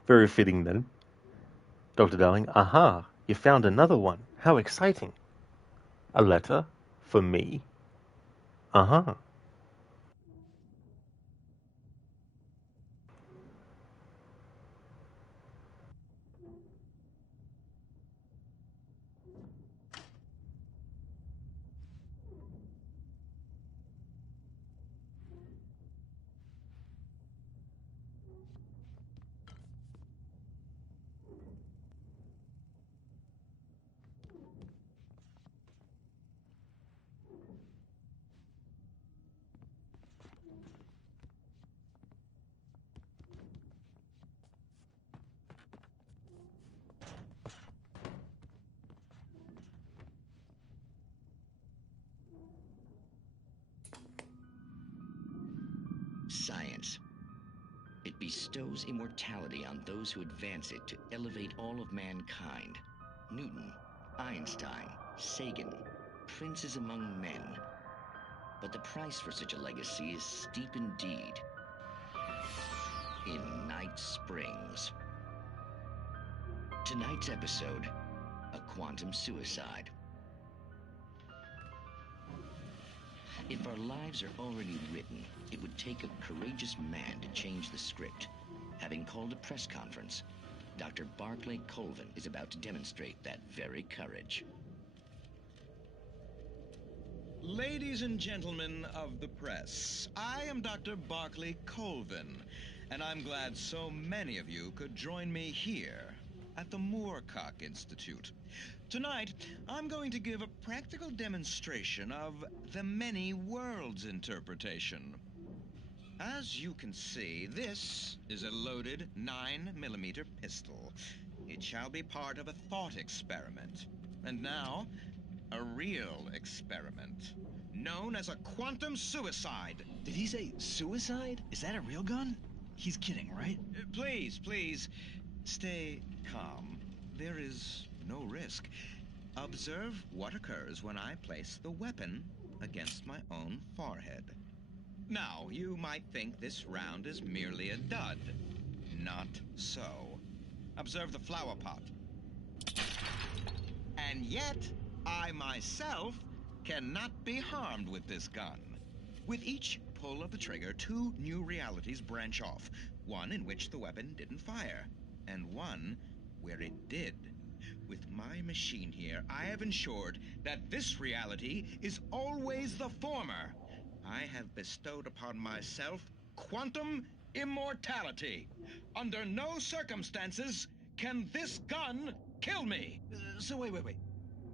Very fitting then. Dr. Darling, aha, you found another one. How exciting. A letter for me. Uh-huh. science. It bestows immortality on those who advance it to elevate all of mankind. Newton, Einstein, Sagan, princes among men. But the price for such a legacy is steep indeed. In Night Springs. Tonight's episode, a quantum suicide. If our lives are already written, it would take a courageous man to change the script. Having called a press conference, Dr. Barclay Colvin is about to demonstrate that very courage. Ladies and gentlemen of the press, I am Dr. Barclay Colvin, and I'm glad so many of you could join me here at the Moorcock Institute. Tonight, I'm going to give a practical demonstration of the many worlds interpretation. As you can see, this is a loaded 9mm pistol. It shall be part of a thought experiment. And now, a real experiment, known as a quantum suicide. Did he say suicide? Is that a real gun? He's kidding, right? Please, please, stay calm. There is no risk. Observe what occurs when I place the weapon against my own forehead. Now, you might think this round is merely a dud. Not so. Observe the flower pot. And yet, I myself cannot be harmed with this gun. With each pull of the trigger, two new realities branch off. One in which the weapon didn't fire, and one where it did. With my machine here, I have ensured that this reality is always the former. I have bestowed upon myself quantum immortality. Under no circumstances can this gun kill me. So wait.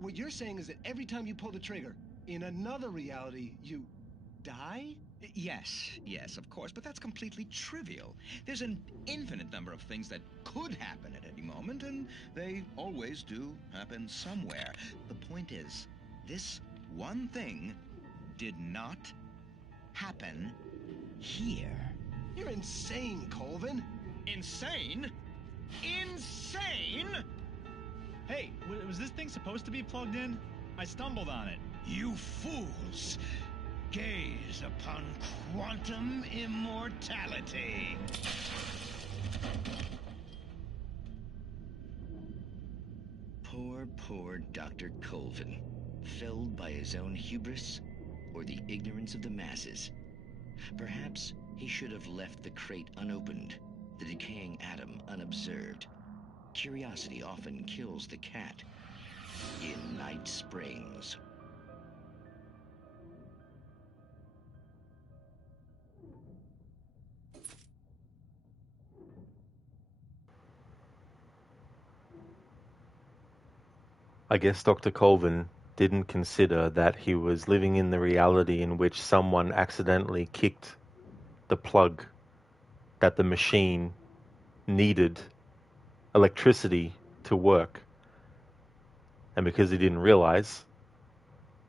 What you're saying is that every time you pull the trigger, in another reality, you die? Yes, of course, but that's completely trivial. There's an infinite number of things that could happen at any moment, and they always do happen somewhere. The point is, this one thing did not happen here. You're insane, Colvin. Insane? Insane? Hey, was this thing supposed to be plugged in? I stumbled on it. You fools! Gaze upon quantum immortality. Poor Dr. Colvin, felled by his own hubris or the ignorance of the masses. Perhaps he should have left the crate unopened, the decaying atom unobserved. Curiosity often kills the cat. In Night Springs. I guess Dr. Colvin didn't consider that he was living in the reality in which someone accidentally kicked the plug that the machine needed electricity to work. And because he didn't realize,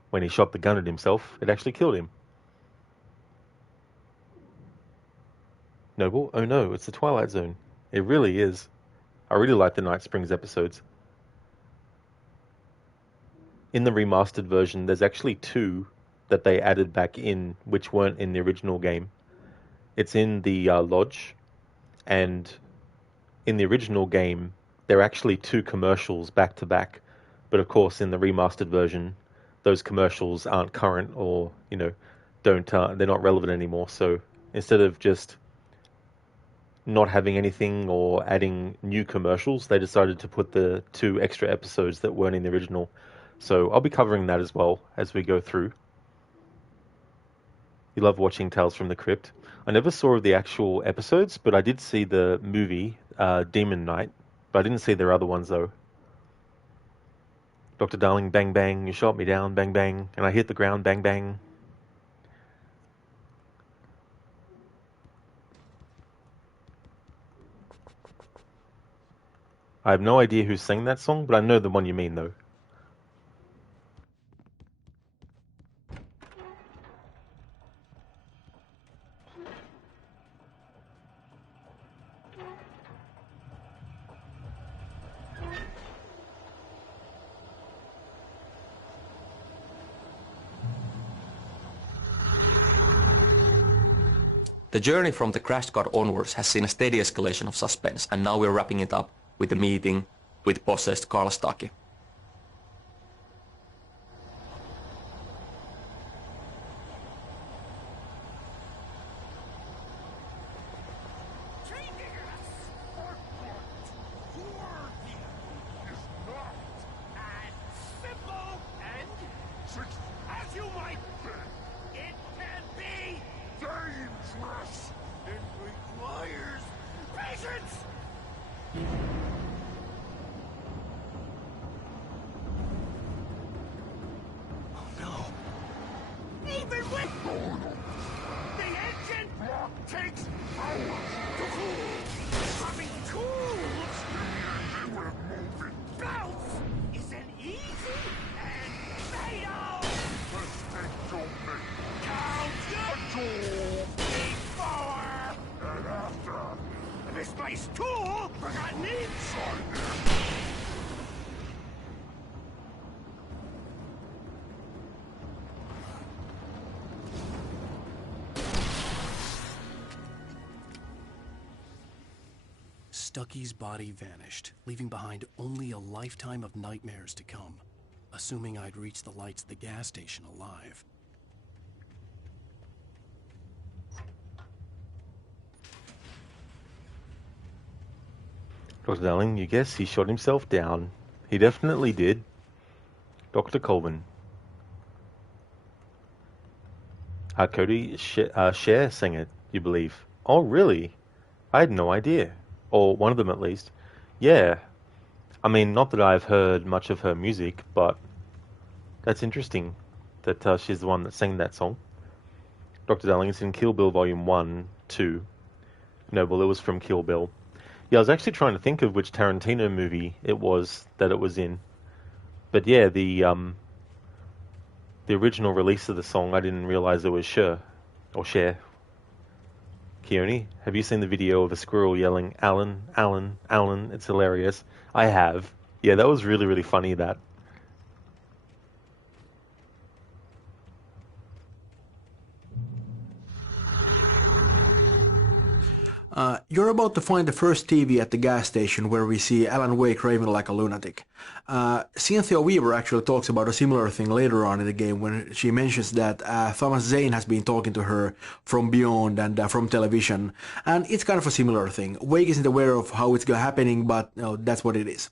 when he shot the gun at himself, it actually killed him. Noble? Oh no, it's the Twilight Zone. It really is. I really like the Night Springs episodes. In the remastered version, there's actually two that they added back in, which weren't in the original game. It's in the lodge, and in the original game, there are actually two commercials back to back. But of course, in the remastered version, those commercials aren't current or, they're not relevant anymore. So instead of just not having anything or adding new commercials, they decided to put the two extra episodes that weren't in the original. So I'll be covering that as well as we go through. You love watching Tales from the Crypt. I never saw the actual episodes, but I did see the movie, Demon Knight. But I didn't see their other ones, though. Dr. Darling, bang, bang. You shot me down, bang, bang. And I hit the ground, bang, bang. I have no idea who sang that song, but I know the one you mean, though. The journey from the crash card onwards has seen a steady escalation of suspense, and now we're wrapping it up with the meeting with possessed Karl Stacke. Stucky's body vanished, leaving behind only a lifetime of nightmares to come, assuming I'd reach the lights of the gas station alive. Dr. Darling, you guess he shot himself down. He definitely did. Dr. Colvin. Cody Cher sang it, you believe? Oh, really? I had no idea. Or one of them at least. Yeah. I mean, not that I've heard much of her music, but that's interesting that she's the one that sang that song. Dr. Darling, it's in Kill Bill Volume 1, 2. No, well, it was from Kill Bill. Yeah, I was actually trying to think of which Tarantino movie it was that it was in. But yeah, the original release of the song, I didn't realize it was Cher. Or Cher. Keone, have you seen the video of a squirrel yelling, Alan, Alan, Alan? It's hilarious. I have. Yeah, that was really, really funny, that. You're about to find the first TV at the gas station where we see Alan Wake raving like a lunatic. Cynthia Weaver actually talks about a similar thing later on in the game when she mentions that Thomas Zane has been talking to her from beyond and from television, and it's kind of a similar thing. Wake isn't aware of how it's happening, but that's what it is.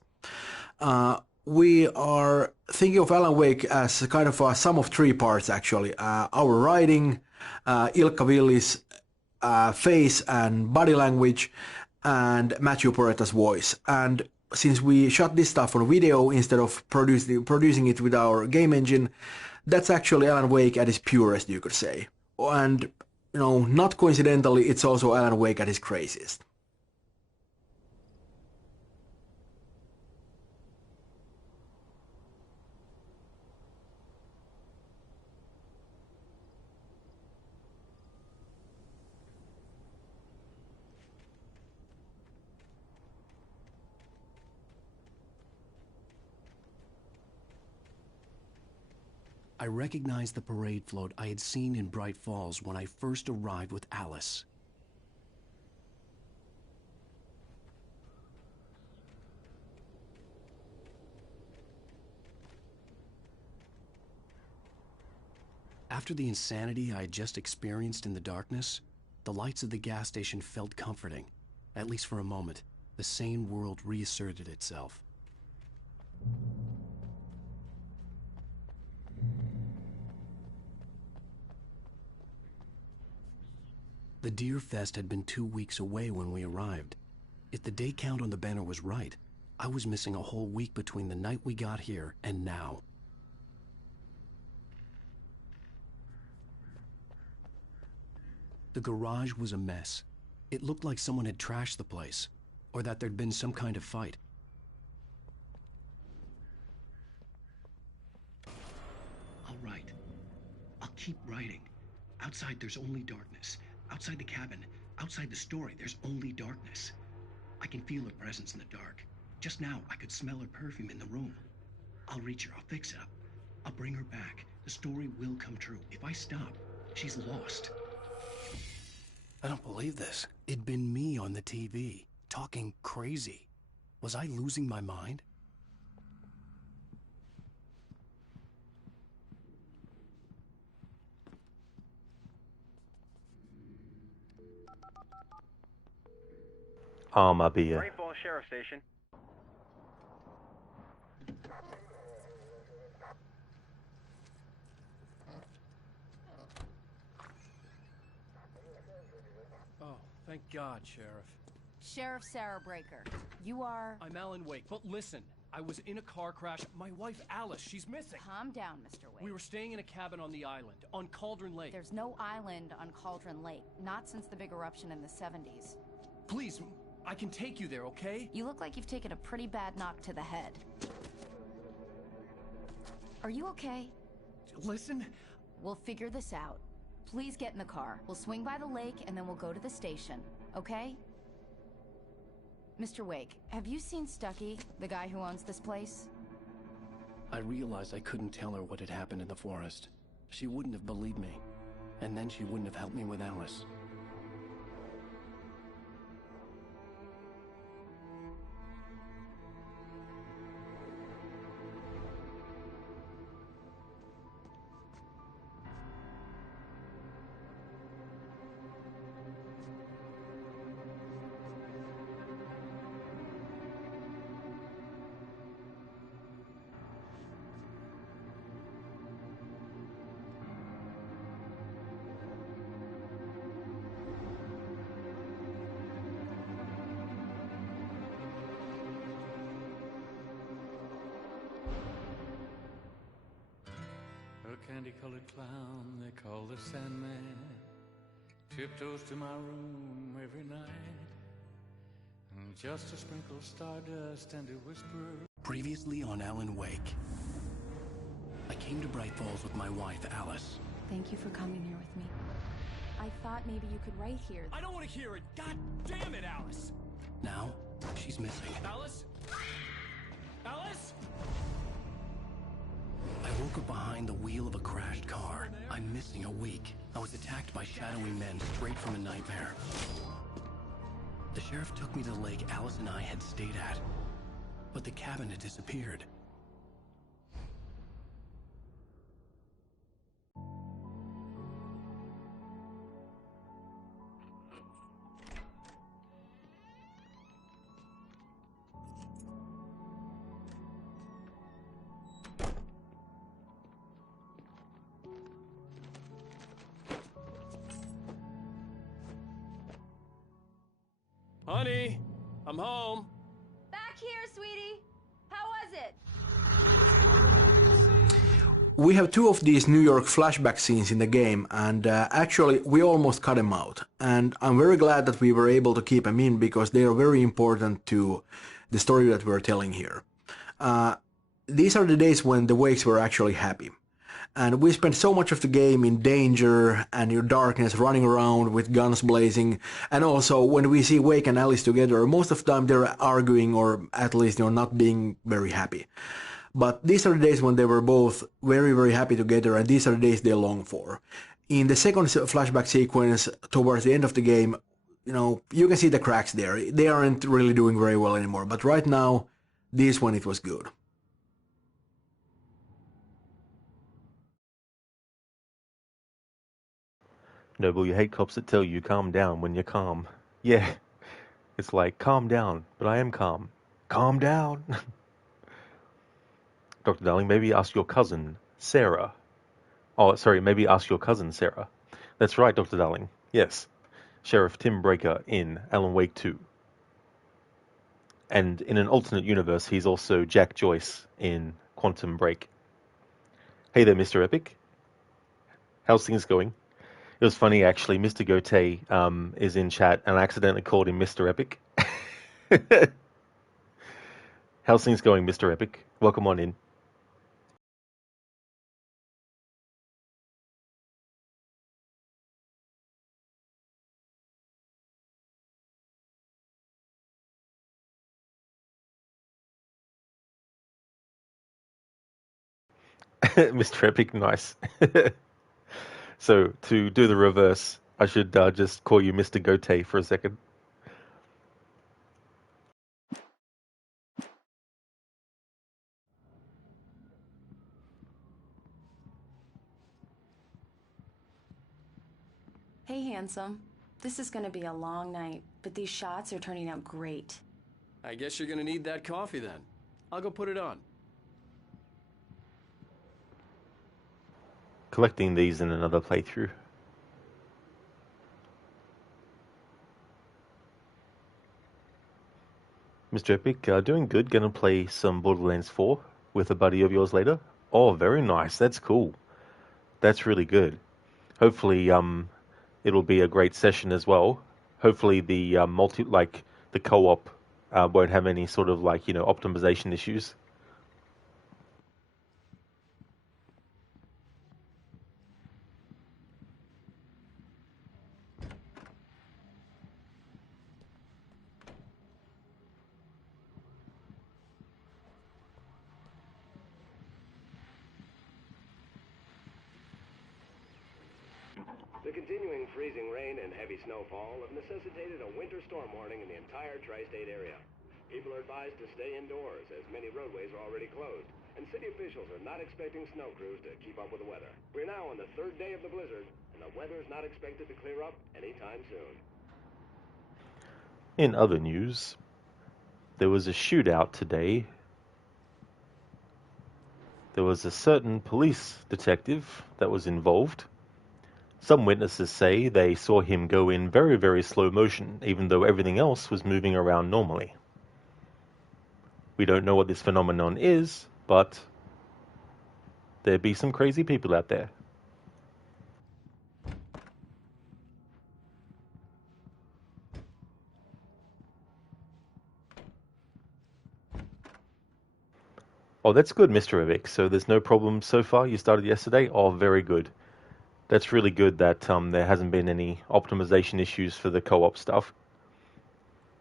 We are thinking of Alan Wake as kind of a sum of three parts, actually. Our writing, Ilkka Villi's face and body language, and Matthew Poretta's voice. And since we shot this stuff on video instead of producing it with our game engine, that's actually Alan Wake at his purest, you could say. And, not coincidentally, it's also Alan Wake at his craziest. I recognized the parade float I had seen in Bright Falls when I first arrived with Alice. After the insanity I had just experienced in the darkness, the lights of the gas station felt comforting. At least for a moment, the sane world reasserted itself. The Deer Fest had been 2 weeks away when we arrived. If the day count on the banner was right, I was missing a whole week between the night we got here and now. The garage was a mess. It looked like someone had trashed the place, or that there'd been some kind of fight. I'll write. I'll keep writing. Outside there's only darkness. Outside the cabin, outside the story, there's only darkness. I can feel her presence in the dark. Just now, I could smell her perfume in the room. I'll reach her, I'll fix it up. I'll bring her back. The story will come true. If I stop, she's lost. I don't believe this. It'd been me on the TV, talking crazy. Was I losing my mind? Armabia. Great Falls Sheriff Station. Oh, thank God, Sheriff. Sheriff Sarah Breaker. You are... I'm Alan Wake, but listen. I was in a car crash. My wife, Alice, she's missing. Calm down, Mr. Wake. We were staying in a cabin on the island, on Cauldron Lake. There's no island on Cauldron Lake, not since the big eruption in the 70s. Please, I can take you there, okay? You look like you've taken a pretty bad knock to the head. Are you okay? Listen. We'll figure this out. Please get in the car. We'll swing by the lake and then we'll go to the station, okay? Mr. Wake, have you seen Stucky, the guy who owns this place? I realized I couldn't tell her what had happened in the forest. She wouldn't have believed me. And then she wouldn't have helped me with Alice. A candy-colored clown they call the Sandman tiptoes to my room every night, and just to sprinkle stardust and to whisper. Previously on Alan Wake. I came to Bright Falls with my wife, Alice. Thank you for coming here with me. I thought maybe you could write here. I don't want to hear it! God damn it, Alice! Now, she's missing. Alice? Alice? I woke up behind the wheel of a crashed car. I'm missing a week. I was attacked by shadowy men straight from a nightmare. The sheriff took me to the lake Alice and I had stayed at. But the cabin had disappeared. Honey, I'm home. Back here, sweetie. How was it? We have two of these New York flashback scenes in the game, and actually we almost cut them out. And I'm very glad that we were able to keep them in because they are very important to the story that we're telling here. These are the days when the Wakes were actually happy. And we spent so much of the game in danger and in darkness, running around with guns blazing. And also, when we see Wake and Alice together, most of the time they're arguing or at least, not being very happy. But these are the days when they were both very, very happy together, and these are the days they long for. In the second flashback sequence, towards the end of the game, you can see the cracks there. They aren't really doing very well anymore. But right now, this one, it was good. Noble, you hate cops that tell you calm down when you're calm. Yeah, it's like, calm down, but I am calm. Calm down. Dr. Darling, maybe ask your cousin, Sarah. Oh, sorry, maybe ask your cousin, Sarah. That's right, Dr. Darling. Yes. Sheriff Tim Breaker in Alan Wake 2. And in an alternate universe, he's also Jack Joyce in Quantum Break. Hey there, Mr. Epic. How's things going? It was funny, actually. Mr. Gote is in chat, and I accidentally called him Mr. Epic. How's things going, Mr. Epic? Welcome on in. Mr. Epic, nice. So, to do the reverse, I should just call you Mr. Gote for a second. Hey, handsome. This is gonna be a long night, but these shots are turning out great. I guess you're gonna need that coffee then. I'll go put it on. Collecting these in another playthrough. Mr. Epic, doing good. Gonna play some Borderlands 4 with a buddy of yours later. Oh, very nice. That's cool. That's really good. Hopefully, it'll be a great session as well. Hopefully, the the co-op won't have any sort of optimization issues. The continuing freezing rain and heavy snowfall have necessitated a winter storm warning in the entire tri-state area. People are advised to stay indoors as many roadways are already closed, and city officials are not expecting snow crews to keep up with the weather. We're now on the third day of the blizzard, and the weather is not expected to clear up anytime soon. In other news, there was a shootout today. There was a certain police detective that was involved. Some witnesses say they saw him go in very, very slow motion, even though everything else was moving around normally. We don't know what this phenomenon is, but there be some crazy people out there. Oh, that's good, Mr. Evic. So there's no problem so far? You started yesterday? Oh, very good. That's really good that there hasn't been any optimization issues for the co-op stuff.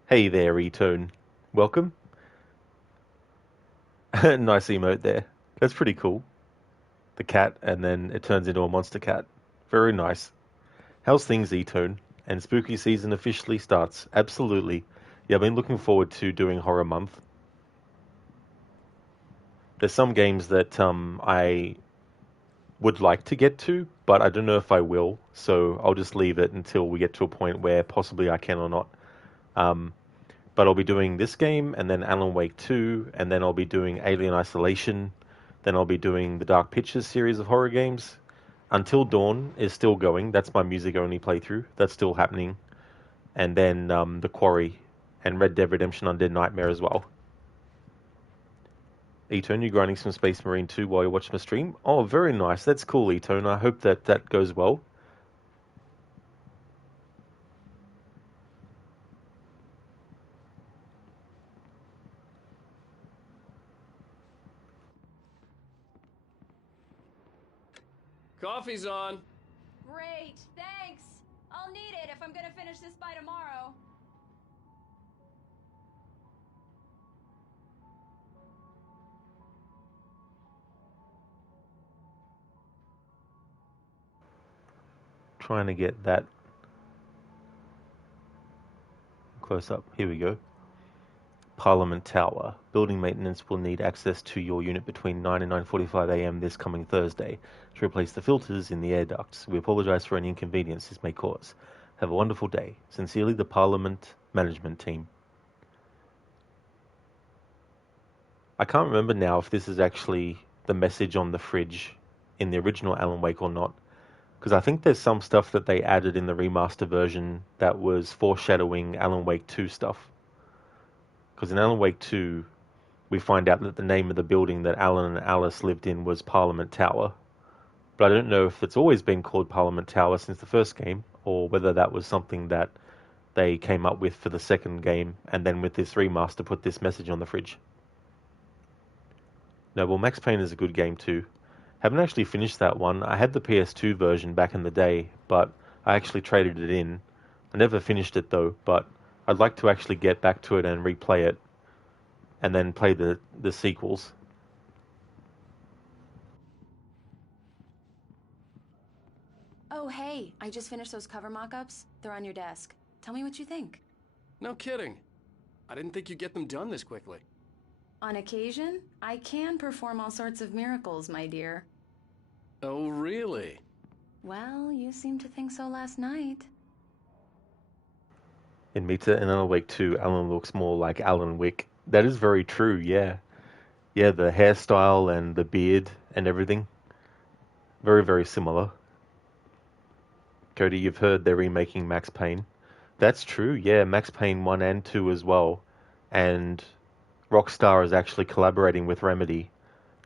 Hey there, E-Tone. Welcome. Nice emote there. That's pretty cool. The cat, and then it turns into a monster cat. Very nice. How's things, E-Tone? And spooky season officially starts. Absolutely. Yeah, I've been looking forward to doing Horror Month. There's some games that I would like to get to, but I don't know if I will, so I'll just leave it until we get to a point where possibly I can or not. But I'll be doing this game, and then Alan Wake 2, and then I'll be doing Alien Isolation, then I'll be doing the Dark Pictures series of horror games. Until Dawn is still going. That's my music-only playthrough. That's still happening. And then The Quarry and Red Dead Redemption Undead Nightmare as well. E-Tone, you grinding some Space Marine 2 while you're watching the stream? Oh, very nice. That's cool, E-Tone. I hope that that goes well. Coffee's on. Great, thanks. I'll need it if I'm gonna finish this by tomorrow. Trying to get that close up. Here we go. Parliament Tower. Building maintenance will need access to your unit between 9 and 9:45 a.m. this coming Thursday to replace the filters in the air ducts. We apologize for any inconvenience this may cause. Have a wonderful day. Sincerely, the Parliament Management Team. I can't remember now if this is actually the message on the fridge in the original Alan Wake or not, because I think there's some stuff that they added in the remaster version that was foreshadowing Alan Wake 2 stuff. Because in Alan Wake 2, we find out that the name of the building that Alan and Alice lived in was Parliament Tower. But I don't know if it's always been called Parliament Tower since the first game, or whether that was something that they came up with for the second game, and then with this remaster put this message on the fridge. No, well, Max Payne is a good game too. Haven't actually finished that one. I had the PS2 version back in the day, but I actually traded it in. I never finished it though, but I'd like to actually get back to it and replay it, and then play the sequels. Oh, Oh, hey, I just finished those cover mock-ups. They're on your desk. Tell me what you think. No kidding. I didn't think you'd get them done this quickly. On occasion, I can perform all sorts of miracles, my dear. Oh, really? Well, you seemed to think so last night. In Meter in Alan Wake 2, Alan looks more like Alan Wick. That is very true, yeah. Yeah, the hairstyle and the beard and everything. Very, very similar. Cody, you've heard they're remaking Max Payne. That's true, yeah, Max Payne 1 and 2 as well. And Rockstar is actually collaborating with Remedy.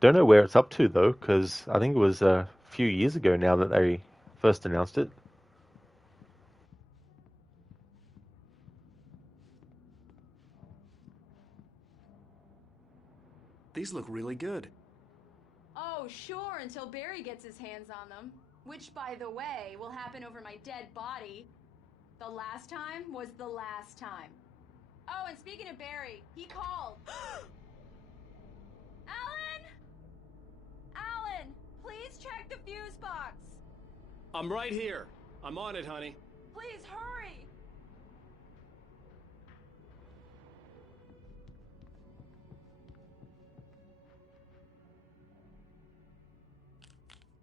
Don't know where it's up to, though, because I think it was a few years ago now that they first announced it. These look really good. Oh, sure, until Barry gets his hands on them. Which, by the way, will happen over my dead body. The last time was the last time. Oh, and speaking of Barry, he called. Alan! Alan, please check the fuse box. I'm right here. I'm on it, honey. Please hurry.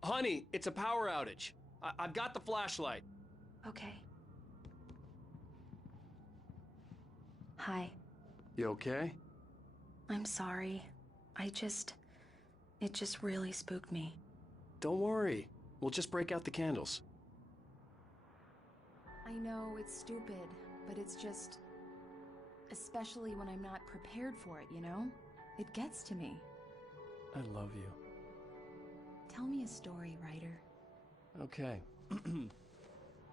Honey, it's a power outage. I've got the flashlight. Okay. Hi. You okay? I'm sorry. It just really spooked me. Don't worry. We'll just break out the candles. I know it's stupid, but it's just... Especially when I'm not prepared for it, you know? It gets to me. I love you. Tell me a story, writer. Okay.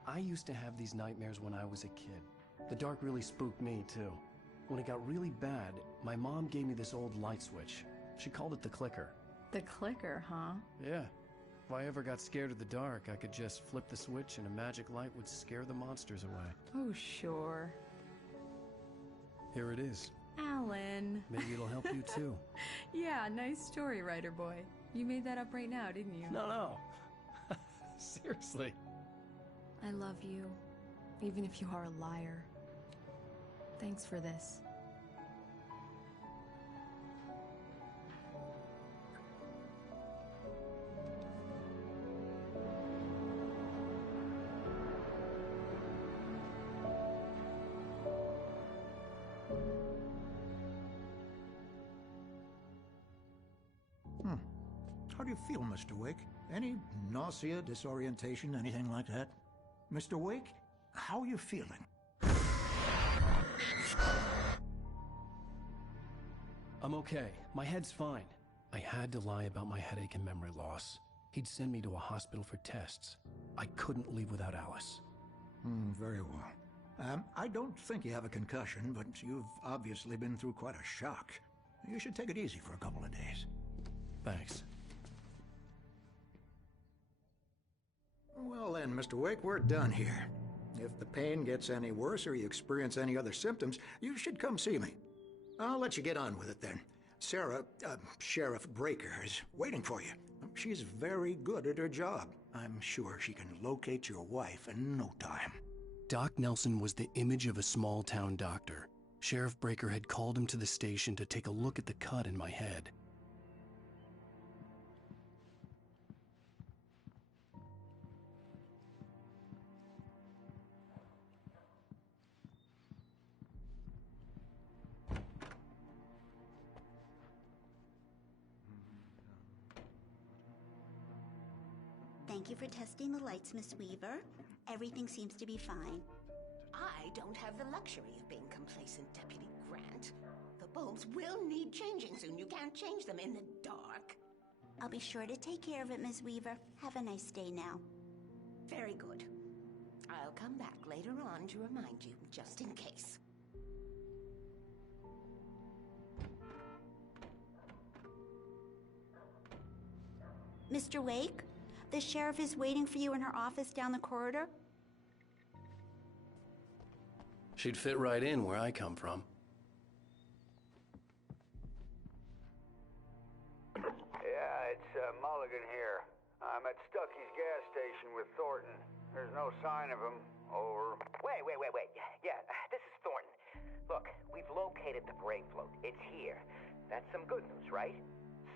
I used to have these nightmares when I was a kid. The dark really spooked me, too. When it got really bad, my mom gave me this old light switch. She called it the clicker. The clicker, huh? Yeah. If I ever got scared of the dark, I could just flip the switch and a magic light would scare the monsters away. Oh, sure. Here it is. Alan. Maybe it'll help you, too. Yeah, nice story, writer boy. You made that up right now, didn't you? No. Seriously. I love you, even if you are a liar. Thanks for this. How do you feel, Mr. Wake? Any nausea, disorientation, anything like that? Mr. Wake, how are you feeling? I'm okay. My head's fine. I had to lie about my headache and memory loss. He'd send me to a hospital for tests. I couldn't leave without Alice. Very well. I don't think you have a concussion, but you've obviously been through quite a shock. You should take it easy for a couple of days. Thanks. Well then, Mr. Wake, we're done here. If the pain gets any worse or you experience any other symptoms, you should come see me. I'll let you get on with it then. Sarah, Sheriff Breaker, is waiting for you. She's very good at her job. I'm sure she can locate your wife in no time. Doc Nelson was the image of a small-town doctor. Sheriff Breaker had called him to the station to take a look at the cut in my head. Thank you for testing the lights, Miss Weaver. Everything seems to be fine. I don't have the luxury of being complacent, Deputy Grant. The bulbs will need changing soon. You can't change them in the dark. I'll be sure to take care of it, Miss Weaver. Have a nice day now. Very good. I'll come back later on to remind you, just in case. Mr. Wake, the sheriff is waiting for you in her office down the corridor. She'd fit right in where I come from. Yeah, it's Mulligan here. I'm at Stucky's gas station with Thornton. There's no sign of him. Over. Wait. Yeah, this is Thornton. Look, we've located the parade float. It's here. That's some good news, right?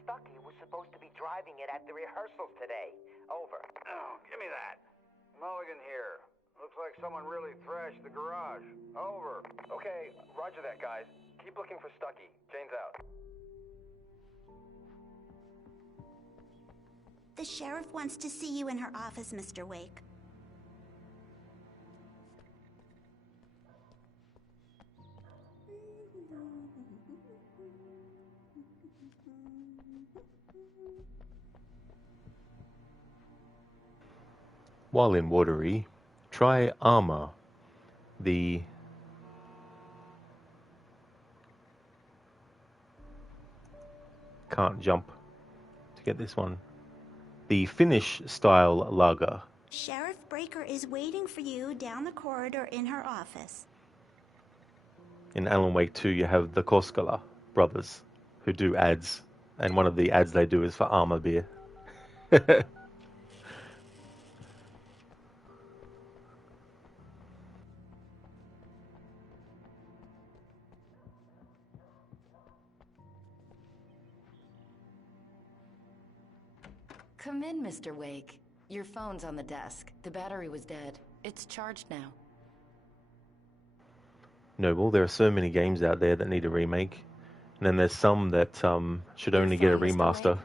Stucky was supposed to be driving it at the rehearsals today. Over. Oh, give me that. Mulligan here. Looks like someone really thrashed the garage. Over. Okay, roger that, guys. Keep looking for Stucky. Jane's out. The sheriff wants to see you in her office, Mr. Wake. While in Watery, try Armor, the can't jump to get this one. The Finnish style lager. Sheriff Breaker is waiting for you down the corridor in her office. In Alan Wake 2, you have the Koskela brothers who do ads, and one of the ads they do is for Armor beer. Come in, Mr. Wake. Your phone's on the desk. The battery was dead. It's charged now. Noble, there are so many games out there that need a remake, and then there's some that should only get a remaster.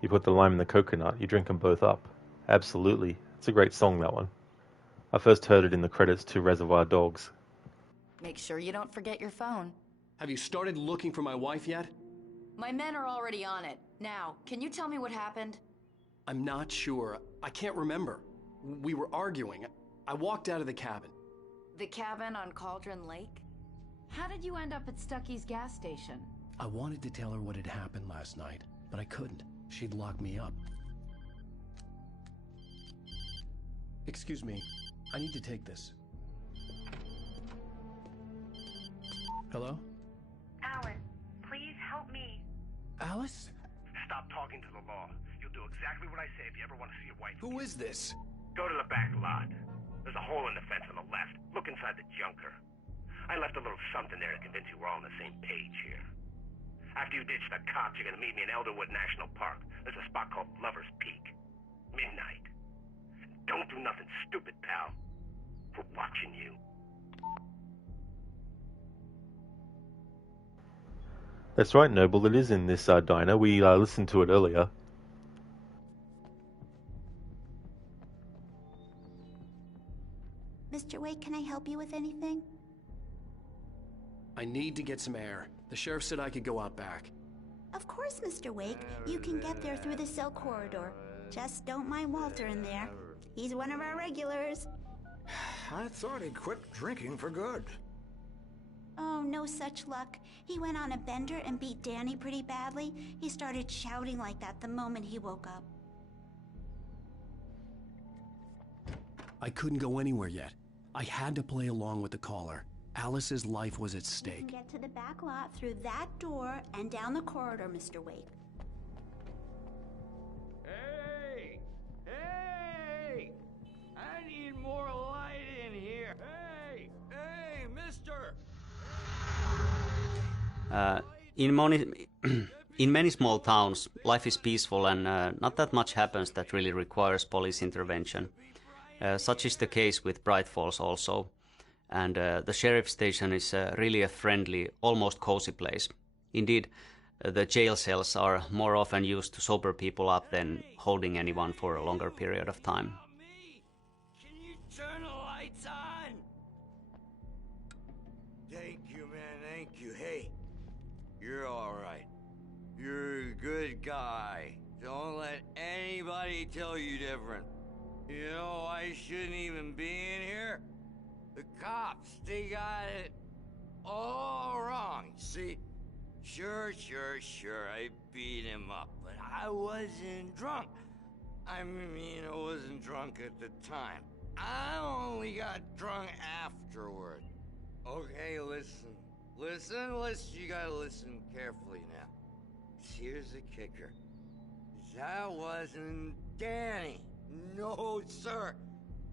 You put the lime in the coconut, you drink them both up. Absolutely. It's a great song, that one. I first heard it in the credits to Reservoir Dogs. Make sure you don't forget your phone. Have you started looking for my wife yet? My men are already on it. Now, can you tell me what happened? I'm not sure. I can't remember. We were arguing. I walked out of the cabin. The cabin on Cauldron Lake? How did you end up at Stucky's gas station? I wanted to tell her what had happened last night, but I couldn't. She'd lock me up. Excuse me. I need to take this. Hello? Alan, please help me. Alice? Stop talking to the law. You'll do exactly what I say if you ever want to see your wife. Who is this? Go to the back lot. There's a hole in the fence on the left. Look inside the junker. I left a little something there to convince you we're all on the same page here. After you ditch the cops, you're gonna meet me in Elderwood National Park. There's a spot called Lover's Peak. Midnight. Don't do nothing stupid, pal. We're watching you. That's right, Noble. It is in this diner. We listened to it earlier. Mr. Wake, can I help you with anything? I need to get some air. The sheriff said I could go out back. Of course, Mr. Wake. You can get there through the cell corridor. Just don't mind Walter in there. He's one of our regulars. I thought he'd quit drinking for good. Oh, no such luck. He went on a bender and beat Danny pretty badly. He started shouting like that the moment he woke up. I couldn't go anywhere yet. I had to play along with the caller. Alice's life was at You stake. can get to the back lot through that door and down the corridor, Mr. Wake. Hey! Hey! I need more light in here. Hey! Hey, mister! In many small towns, life is peaceful and not that much happens that really requires police intervention. Such is the case with Bright Falls also. And the sheriff's station is really a friendly, almost cozy place. Indeed, the jail cells are more often used to sober people up than holding anyone for a longer period of time. Turn the lights on! Thank you, man, thank you. Hey, you're alright. You're a good guy. Don't let anybody tell you different. You know, I shouldn't even be in here. The cops, they got it all wrong. See, sure, I beat him up, but I wasn't drunk. I mean, I wasn't drunk at the time. I only got drunk afterward. Okay, listen, you gotta listen carefully now. Here's the kicker. That wasn't Danny. No, sir.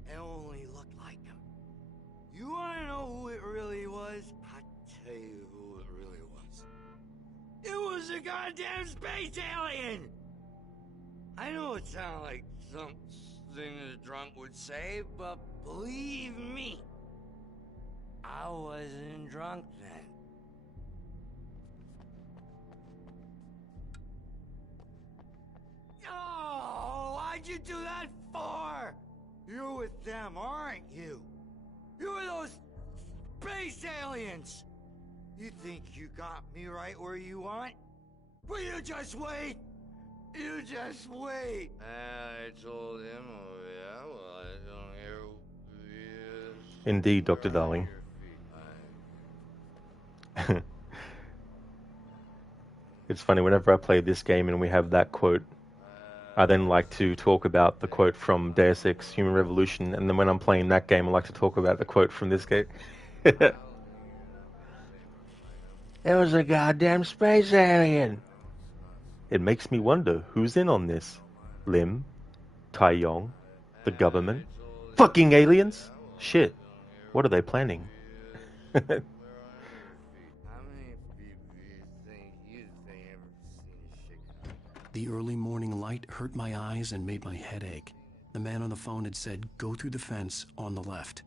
It only looked like him. You wanna know who it really was? I'll tell you who it really was. It was a goddamn space alien! I know it sounded like something a drunk would say, but believe me, I wasn't drunk then. Oh, why'd you do that for? You're with them, aren't you? You're those space aliens! You think you got me right where you want? Will you just wait? You just wait! I told him, oh yeah, well, I don't hear who he is. Indeed, Dr. Darling. It's funny, whenever I play this game and we have that quote, I then like to talk about the quote from Deus Ex Human Revolution, and then when I'm playing that game, I like to talk about the quote from this game. It was a goddamn space alien! It makes me wonder who's in on this. Lim? Tai Yong? The government? Fucking aliens? Shit. What are they planning? The early morning light hurt my eyes and made my head ache. The man on the phone had said, go through the fence on the left.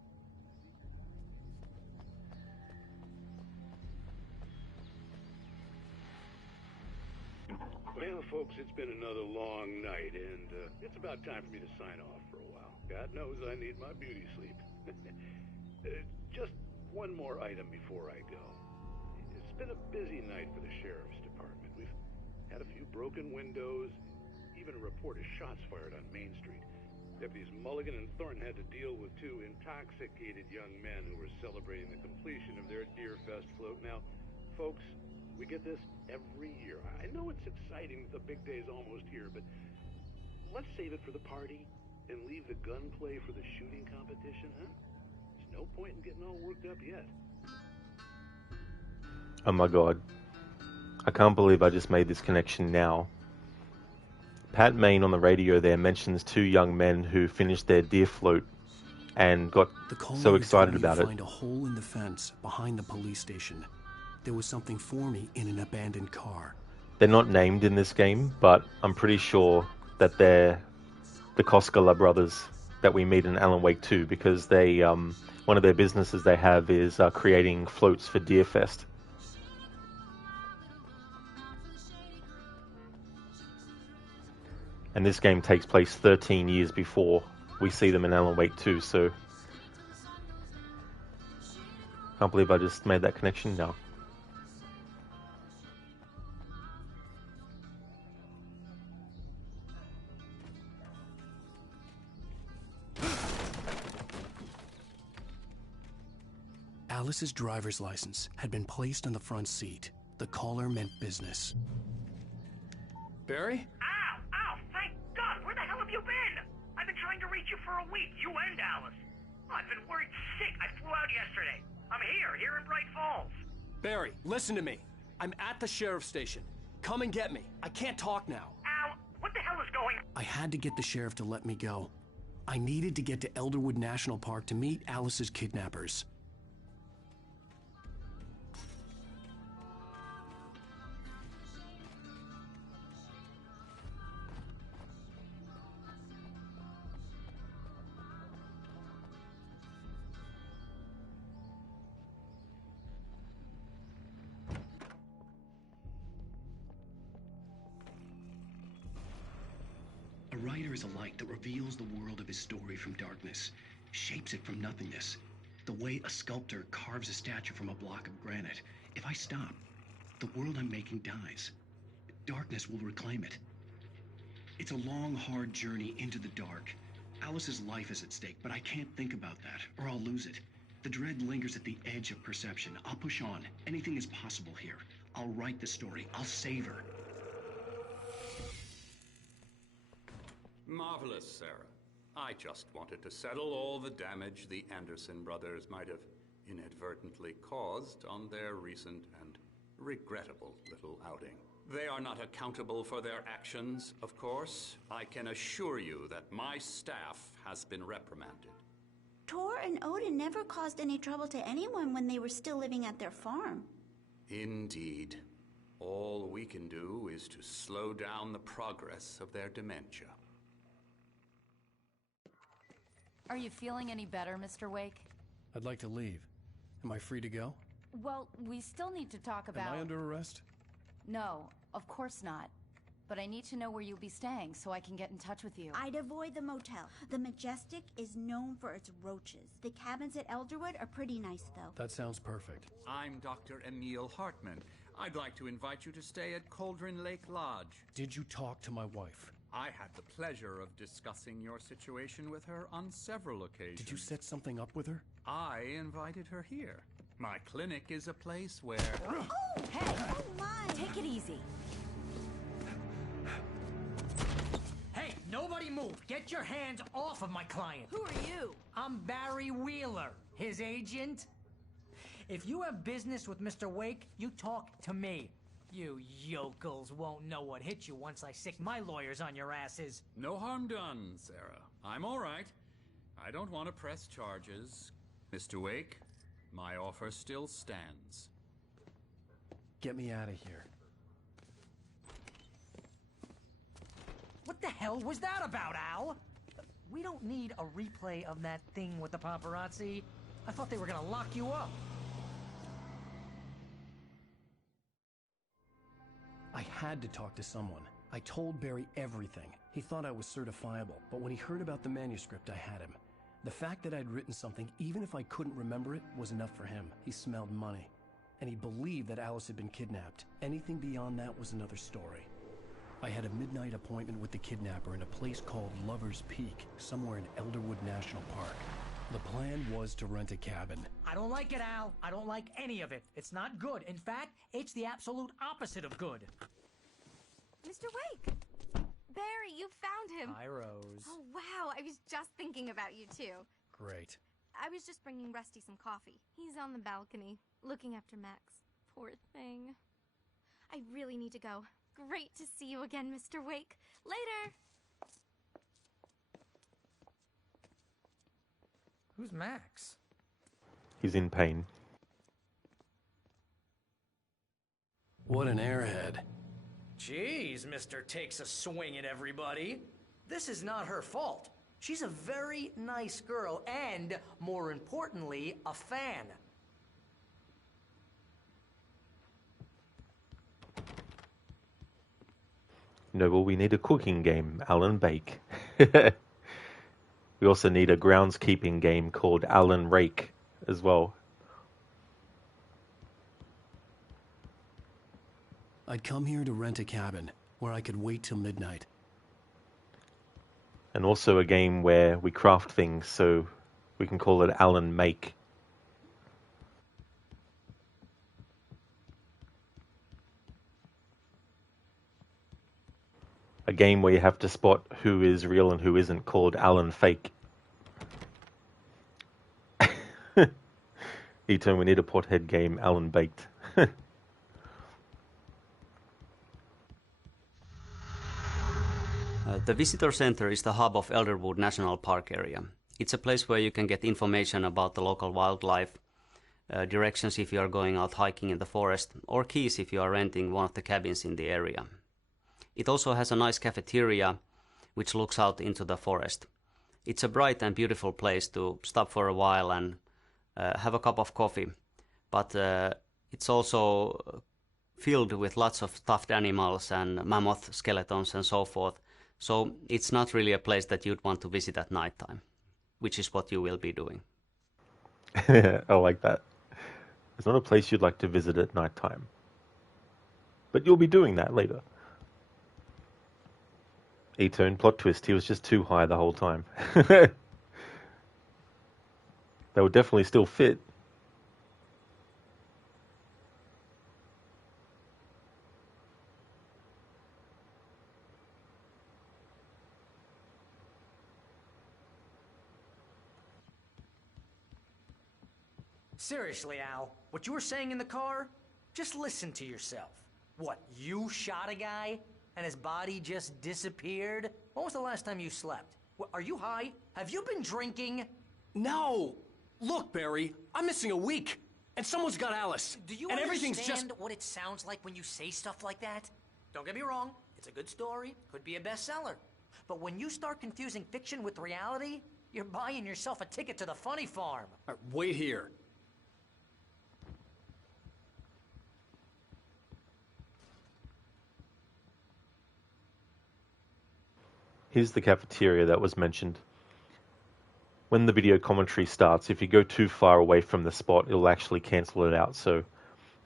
Well, folks, it's been another long night, and it's about time for me to sign off for a while. God knows I need my beauty sleep. Just one more item before I go. It's been a busy night for the Sheriff's Department. We've had a few broken windows, even a report of shots fired on Main Street. Deputies Mulligan and Thornton had to deal with two intoxicated young men who were celebrating the completion of their Deerfest float. Now, folks, we get this every year. I know it's exciting that the big day's almost here, but let's save it for the party and leave the gunplay for the shooting competition, huh? There's no point in getting all worked up yet. Oh my god. I can't believe I just made this connection now. Pat Main on the radio there mentions two young men who finished their deer float and got so excited about it. Find a hole in the fence behind the police station. There was something for me in an abandoned car. They're not named in this game, but I'm pretty sure that they're the Koskela brothers that we meet in Alan Wake 2, because they one of their businesses they have is creating floats for Deerfest. And this game takes place 13 years before we see them in Alan Wake 2, so can't believe I just made that connection now. Alice's driver's license had been placed on the front seat. The caller meant business. Barry? Ow! Ow! Thank God! Where the hell have you been? I've been trying to reach you for a week, you and Alice. Oh, I've been worried sick. I flew out yesterday. I'm here in Bright Falls. Barry, listen to me. I'm at the sheriff's station. Come and get me. I can't talk now. Al, what the hell is going on? I had to get the sheriff to let me go. I needed to get to Elderwood National Park to meet Alice's kidnappers. A writer is a light that reveals the world of his story from darkness, shapes it from nothingness. The way a sculptor carves a statue from a block of granite. If I stop, the world I'm making dies. Darkness will reclaim it. It's a long, hard journey into the dark. Alice's life is at stake, but I can't think about that, or I'll lose it. The dread lingers at the edge of perception. I'll push on. Anything is possible here. I'll write the story. I'll save her. Marvelous, Sarah. I just wanted to settle all the damage the Anderson brothers might have inadvertently caused on their recent and regrettable little outing. They are not accountable for their actions, of course. I can assure you that my staff has been reprimanded. Tor and Odin never caused any trouble to anyone when they were still living at their farm. Indeed. All we can do is to slow down the progress of their dementia. Are you feeling any better, Mr. Wake? I'd like to leave. Am I free to go? Well, we still need to talk about... Am I under arrest? No, of course not. But I need to know where you'll be staying so I can get in touch with you. I'd avoid the motel. The Majestic is known for its roaches. The cabins at Elderwood are pretty nice, though. That sounds perfect. I'm Dr. Emil Hartman. I'd like to invite you to stay at Cauldron Lake Lodge. Did you talk to my wife? I had the pleasure of discussing your situation with her on several occasions. Did you set something up with her? I invited her here. My clinic is a place where... Oh, hey! Oh, my! Take it easy. Hey, nobody move! Get your hands off of my client! Who are you? I'm Barry Wheeler, his agent. If you have business with Mr. Wake, you talk to me. You yokels won't know what hit you once I sick my lawyers on your asses. No harm done, Sarah. I'm all right. I don't want to press charges. Mr. Wake, my offer still stands. Get me out of here. What the hell was that about, Al? We don't need a replay of that thing with the paparazzi. I thought they were gonna lock you up. I had to talk to someone. I told Barry everything. He thought I was certifiable, but when he heard about the manuscript, I had him. The fact that I'd written something, even if I couldn't remember it, was enough for him. He smelled money. And he believed that Alice had been kidnapped. Anything beyond that was another story. I had a midnight appointment with the kidnapper in a place called Lover's Peak, somewhere in Elderwood National Park. The plan was to rent a cabin. I don't like it, Al. I don't like any of it. It's not good. In fact, it's the absolute opposite of good. Mr. Wake! Barry, you found him! Hi, Rose. Oh, wow. I was just thinking about you, too. Great. I was just bringing Rusty some coffee. He's on the balcony, looking after Max. Poor thing. I really need to go. Great to see you again, Mr. Wake. Later! Who's Max? He's in pain. What an airhead. Jeez, Mr. Takes a swing at everybody. This is not her fault. She's a very nice girl and, more importantly, a fan. Noble, we need a cooking game, Alan Bake. We also need a groundskeeping game called Alan Rake as well. I'd come here to rent a cabin where I could wait till midnight. And also a game where we craft things, so we can call it Alan Make. A game where you have to spot who is real and who isn't, called Alan Fake. E-turn, we need a pothead game, Alan Baked. The visitor center is the hub of Elderwood National Park area. It's a place where you can get information about the local wildlife, directions if you are going out hiking in the forest, or keys if you are renting one of the cabins in the area. It also has a nice cafeteria which looks out into the forest. It's a bright and beautiful place to stop for a while and have a cup of coffee, but it's also filled with lots of stuffed animals and mammoth skeletons and so forth. So it's not really a place that you'd want to visit at nighttime, which is what you will be doing. I like that. It's not a place you'd like to visit at nighttime. But you'll be doing that later. E-turn, plot twist, he was just too high the whole time. They would definitely still fit. Seriously, Al, what you were saying in the car? Just listen to yourself. What, you shot a guy and his body just disappeared? When was the last time you slept? Are you high? Have you been drinking? No! Look, Barry, I'm missing a week, and someone's got Alice. Do you and everything's understand just... what it sounds like when you say stuff like that? Don't get me wrong, it's a good story, could be a bestseller. But when you start confusing fiction with reality, you're buying yourself a ticket to the funny farm. All right, wait here. Here's the cafeteria that was mentioned. When the video commentary starts, if you go too far away from the spot, it'll actually cancel it out. So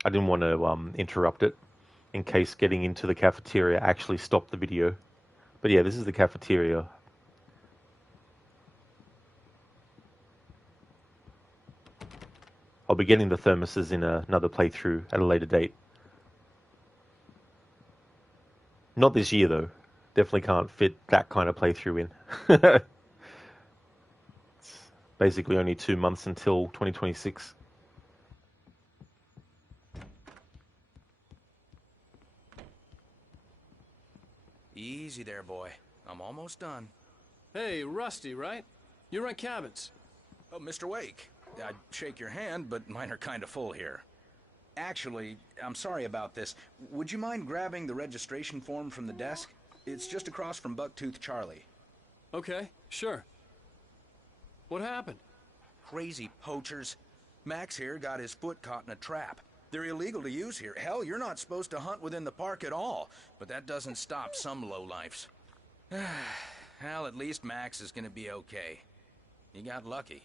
I didn't want to interrupt it in case getting into the cafeteria actually stopped the video. But yeah, this is the cafeteria. I'll be getting the thermoses in another playthrough at a later date. Not this year though. Definitely can't fit that kind of playthrough in. It's basically only 2 months until 2026. Easy there, boy. I'm almost done. Hey, Rusty, right? You rent cabins. Oh, Mr. Wake. I'd shake your hand, but mine are kind of full here. Actually, I'm sorry about this. Would you mind grabbing the registration form from the desk? It's just across from Bucktooth Charlie. Okay, sure. What happened? Crazy poachers. Max here got his foot caught in a trap. They're illegal to use here. Hell, you're not supposed to hunt within the park at all. But that doesn't stop some lowlifes. Well, at least Max is gonna be okay. He got lucky.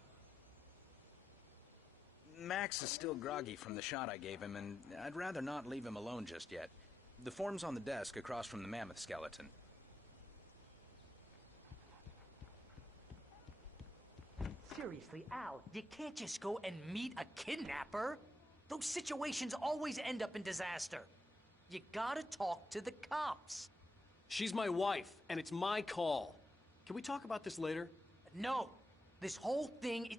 Max is still groggy from the shot I gave him, and I'd rather not leave him alone just yet. The form's on the desk across from the mammoth skeleton. Seriously, Al, you can't just go and meet a kidnapper. Those situations always end up in disaster. You gotta talk to the cops. She's my wife, and it's my call. Can we talk about this later? No. This whole thing...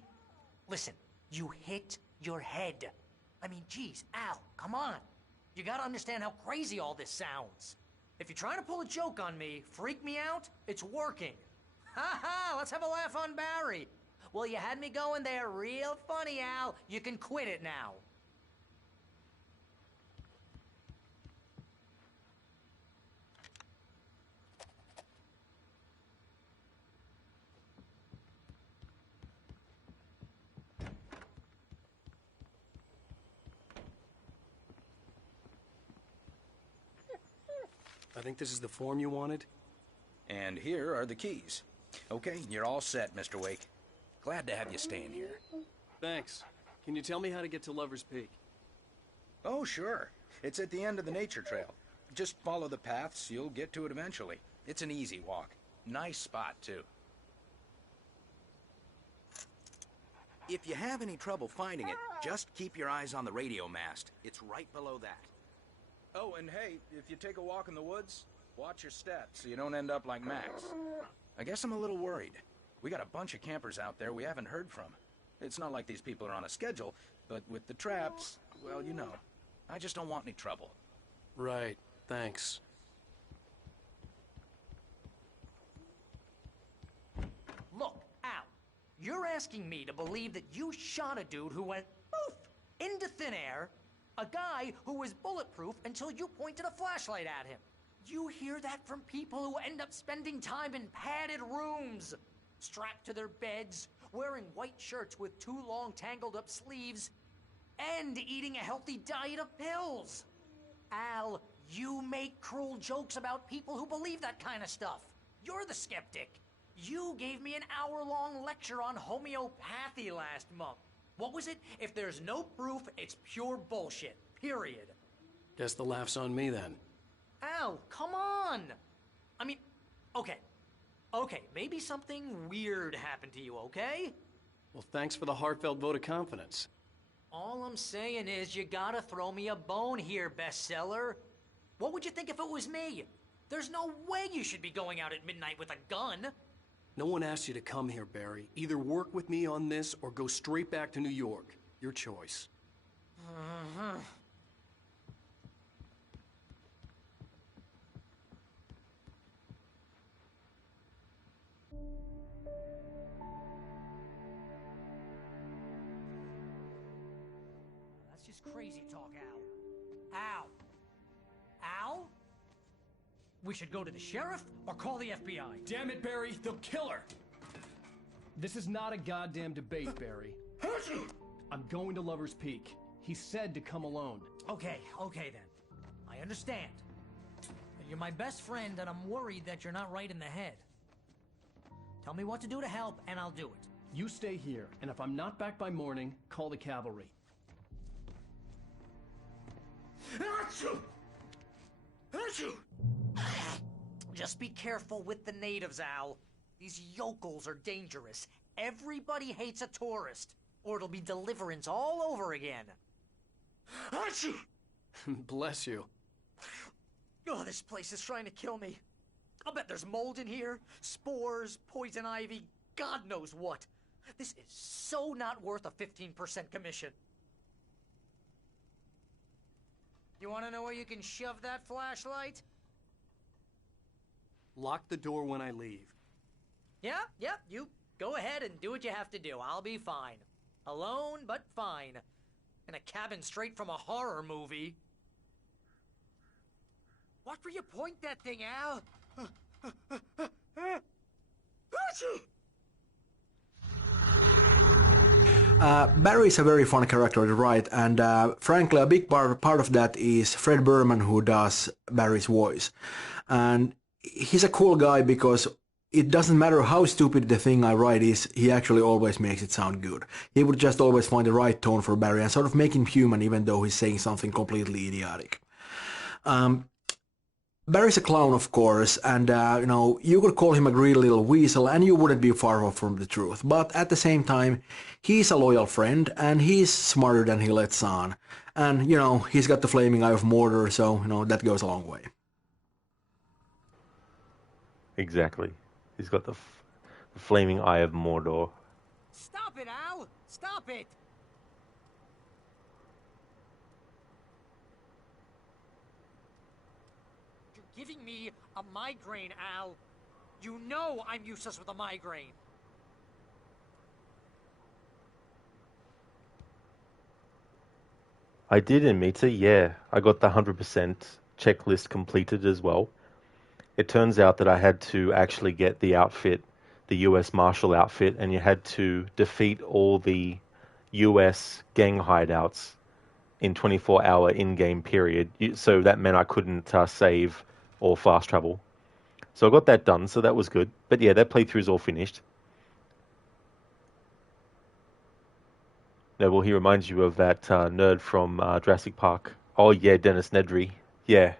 Listen, you hit your head. I mean, geez, Al, come on. You gotta understand how crazy all this sounds. If you're trying to pull a joke on me, freak me out, it's working. Ha ha, let's have a laugh on Barry. Well, you had me going there real funny, Al. You can quit it now. I think this is the form you wanted. And here are the keys. Okay, you're all set, Mr. Wake. Glad to have you staying here. Thanks. Can you tell me how to get to Lover's Peak? Oh, sure. It's at the end of the nature trail. Just follow the paths, you'll get to it eventually. It's an easy walk. Nice spot, too. If you have any trouble finding it, just keep your eyes on the radio mast. It's right below that. Oh, and hey, if you take a walk in the woods, watch your steps so you don't end up like Max. I guess I'm a little worried. We got a bunch of campers out there we haven't heard from. It's not like these people are on a schedule, but with the traps, well, you know. I just don't want any trouble. Right, thanks. Look, Al, you're asking me to believe that you shot a dude who went poof into thin air, a guy who was bulletproof until you pointed a flashlight at him. You hear that from people who end up spending time in padded rooms, strapped to their beds, wearing white shirts with too long tangled up sleeves, and eating a healthy diet of pills. Al, you make cruel jokes about people who believe that kind of stuff. You're the skeptic. You gave me an hour-long lecture on homeopathy last month. What was it? If there's no proof, it's pure bullshit. Period. Guess the laugh's on me then. Al, come on! I mean, okay. Okay, maybe something weird happened to you, okay? Well, thanks for the heartfelt vote of confidence. All I'm saying is you gotta throw me a bone here, bestseller. What would you think if it was me? There's no way you should be going out at midnight with a gun. No one asked you to come here, Barry. Either work with me on this or go straight back to New York. Your choice. just crazy talk, Al. Al! Al? We should go to the sheriff or call the FBI. Damn it, Barry, they'll kill her! This is not a goddamn debate, Barry. I'm going to Lover's Peak. He said to come alone. Okay then. I understand. You're my best friend, and I'm worried that you're not right in the head. Tell me what to do to help, and I'll do it. You stay here, and if I'm not back by morning, call the cavalry. Just be careful with the natives, Al. These yokels are dangerous. Everybody hates a tourist, or it'll be Deliverance all over again. Bless you. Oh, this place is trying to kill me. I'll bet there's mold in here, spores, poison ivy, God knows what. This is so not worth a 15% commission. You want to know where you can shove that flashlight? Lock the door when I leave. Yeah, you go ahead and do what you have to do. I'll be fine. Alone, but fine. In a cabin straight from a horror movie. Watch where you point that thing, Al. Barry is a very fun character to write, and frankly, a big part of that is Fred Berman, who does Barry's voice. And he's a cool guy because it doesn't matter how stupid the thing I write is, he actually always makes it sound good. He would just always find the right tone for Barry and sort of make him human even though he's saying something completely idiotic. Barry's a clown, of course, and you could call him a greedy little weasel and you wouldn't be far off from the truth. But at the same time, he's a loyal friend and he's smarter than he lets on. And, he's got the flaming eye of Mordor, so, that goes a long way. Exactly. He's got the flaming eye of Mordor. Stop it, Al! Stop it! You're giving me a migraine, Al. You know I'm useless with a migraine. I did in Mita, yeah. I got the 100% checklist completed as well. It turns out that I had to actually get the outfit, the US Marshal outfit, and you had to defeat all the US gang hideouts in 24-hour in-game period. So that meant I couldn't save or fast travel. So I got that done, so that was good. But yeah, that playthrough's all finished. No, well, he reminds you of that nerd from Jurassic Park. Oh yeah, Dennis Nedry. Yeah.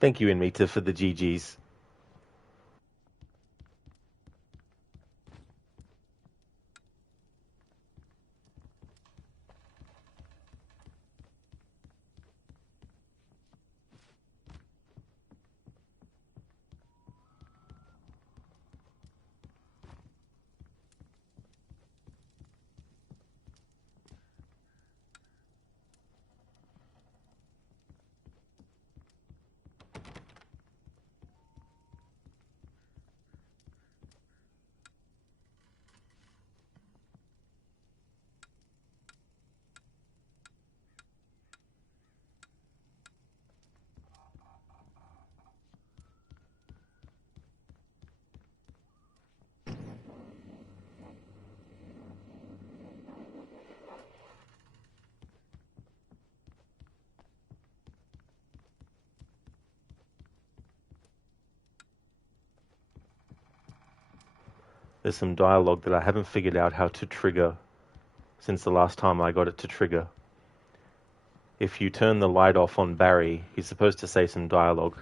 Thank you, Inmita, for the GGs. There's some dialogue that I haven't figured out how to trigger since the last time I got it to trigger. If you turn the light off on Barry, he's supposed to say some dialogue.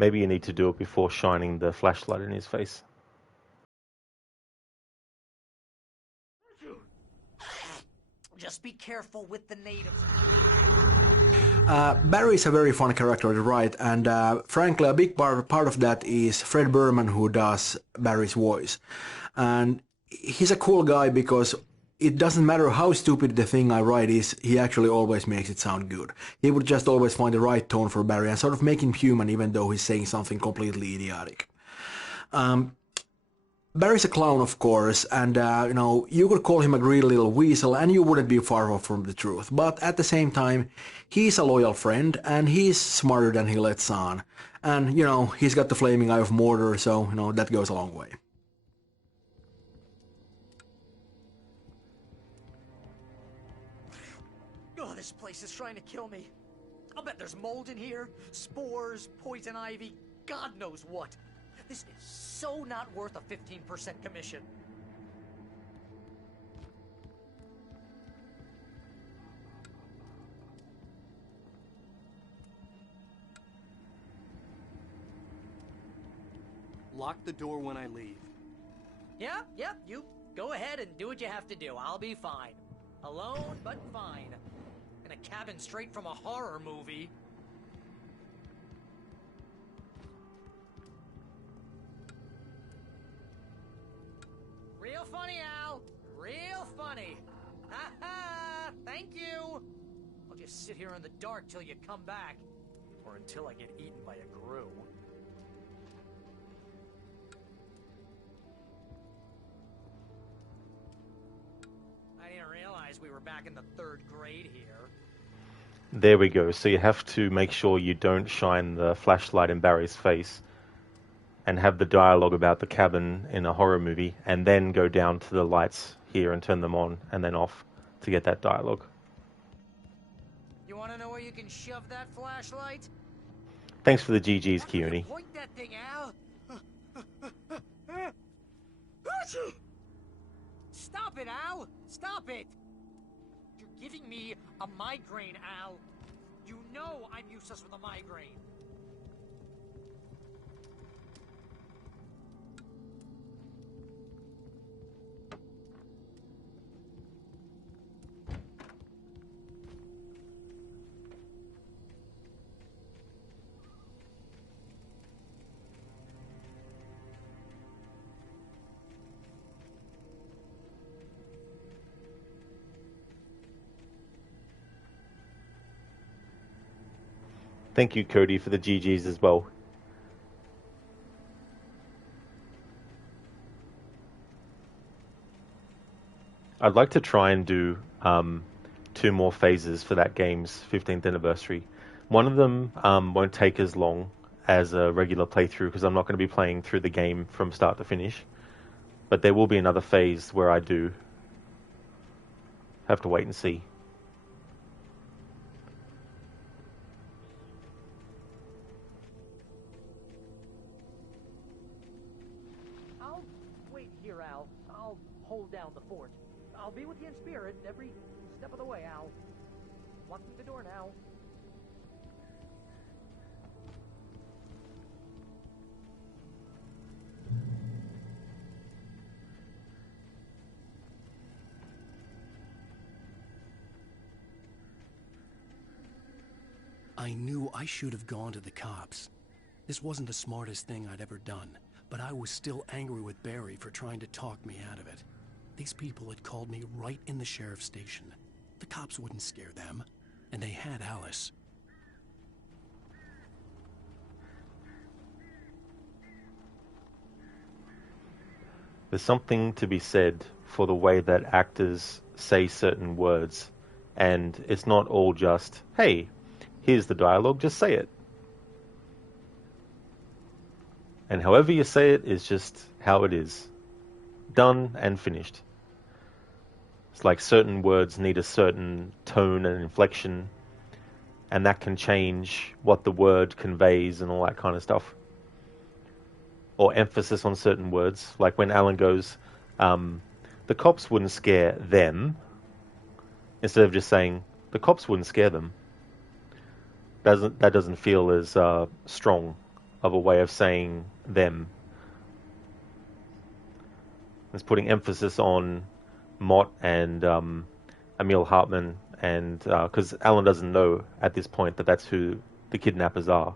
Maybe you need to do it before shining the flashlight in his face. Just be careful with the natives. Barry is a very fun character to write, and frankly, a big part of that is Fred Berman, who does Barry's voice. And he's a cool guy because it doesn't matter how stupid the thing I write is, he actually always makes it sound good. He would just always find the right tone for Barry and sort of make him human even though he's saying something completely idiotic. Barry's a clown, of course, and you could call him a greedy little weasel and you wouldn't be far off from the truth. But at the same time, he's a loyal friend and he's smarter than he lets on. And, he's got the flaming eye of Mordor, so, that goes a long way. Oh, this place is trying to kill me. I'll bet there's mold in here, spores, poison ivy, God knows what. This is so not worth a 15% commission. Lock the door when I leave. Yeah, you go ahead and do what you have to do. I'll be fine. Alone, but fine. In a cabin straight from a horror movie. Real funny, Al. Real funny. Ha ha! Thank you. I'll just sit here in the dark till you come back. Or until I get eaten by a grue. I didn't realize we were back in the 3rd grade here. There we go. So you have to make sure you don't shine the flashlight in Barry's face and have the dialogue about the cabin in a horror movie, and then go down to the lights here and turn them on and then off to get that dialogue. You want to know where you can shove that flashlight? Thanks for the GG's, Keone. Point that thing, Al. Stop it, Al! Stop it! You're giving me a migraine, Al. You know I'm useless with a migraine. Thank you, Cody, for the GG's as well. I'd like to try and do 2 more phases for that game's 15th anniversary. One of them won't take as long as a regular playthrough because I'm not going to be playing through the game from start to finish. But there will be another phase where I do. Have to wait and see. I'll wait here, Al. I'll hold down the fort. I'll be with you in spirit every step of the way, Al. Walk through the door now. I knew I should have gone to the cops. This wasn't the smartest thing I'd ever done, but I was still angry with Barry for trying to talk me out of it. These people had called me right in the sheriff's station. The cops wouldn't scare them, and they had Alice. There's something to be said for the way that actors say certain words, and it's not all just, hey, here's the dialogue, just say it. And however you say it is just how it is. Done and finished. It's like certain words need a certain tone and inflection, and that can change what the word conveys and all that kind of stuff. Or emphasis on certain words. Like when Alan goes, the cops wouldn't scare them, instead of just saying, the cops wouldn't scare them. That doesn't feel as strong of a way of saying them. It's putting emphasis on Mott and Emil Hartman, and because Alan doesn't know at this point that that's who the kidnappers are.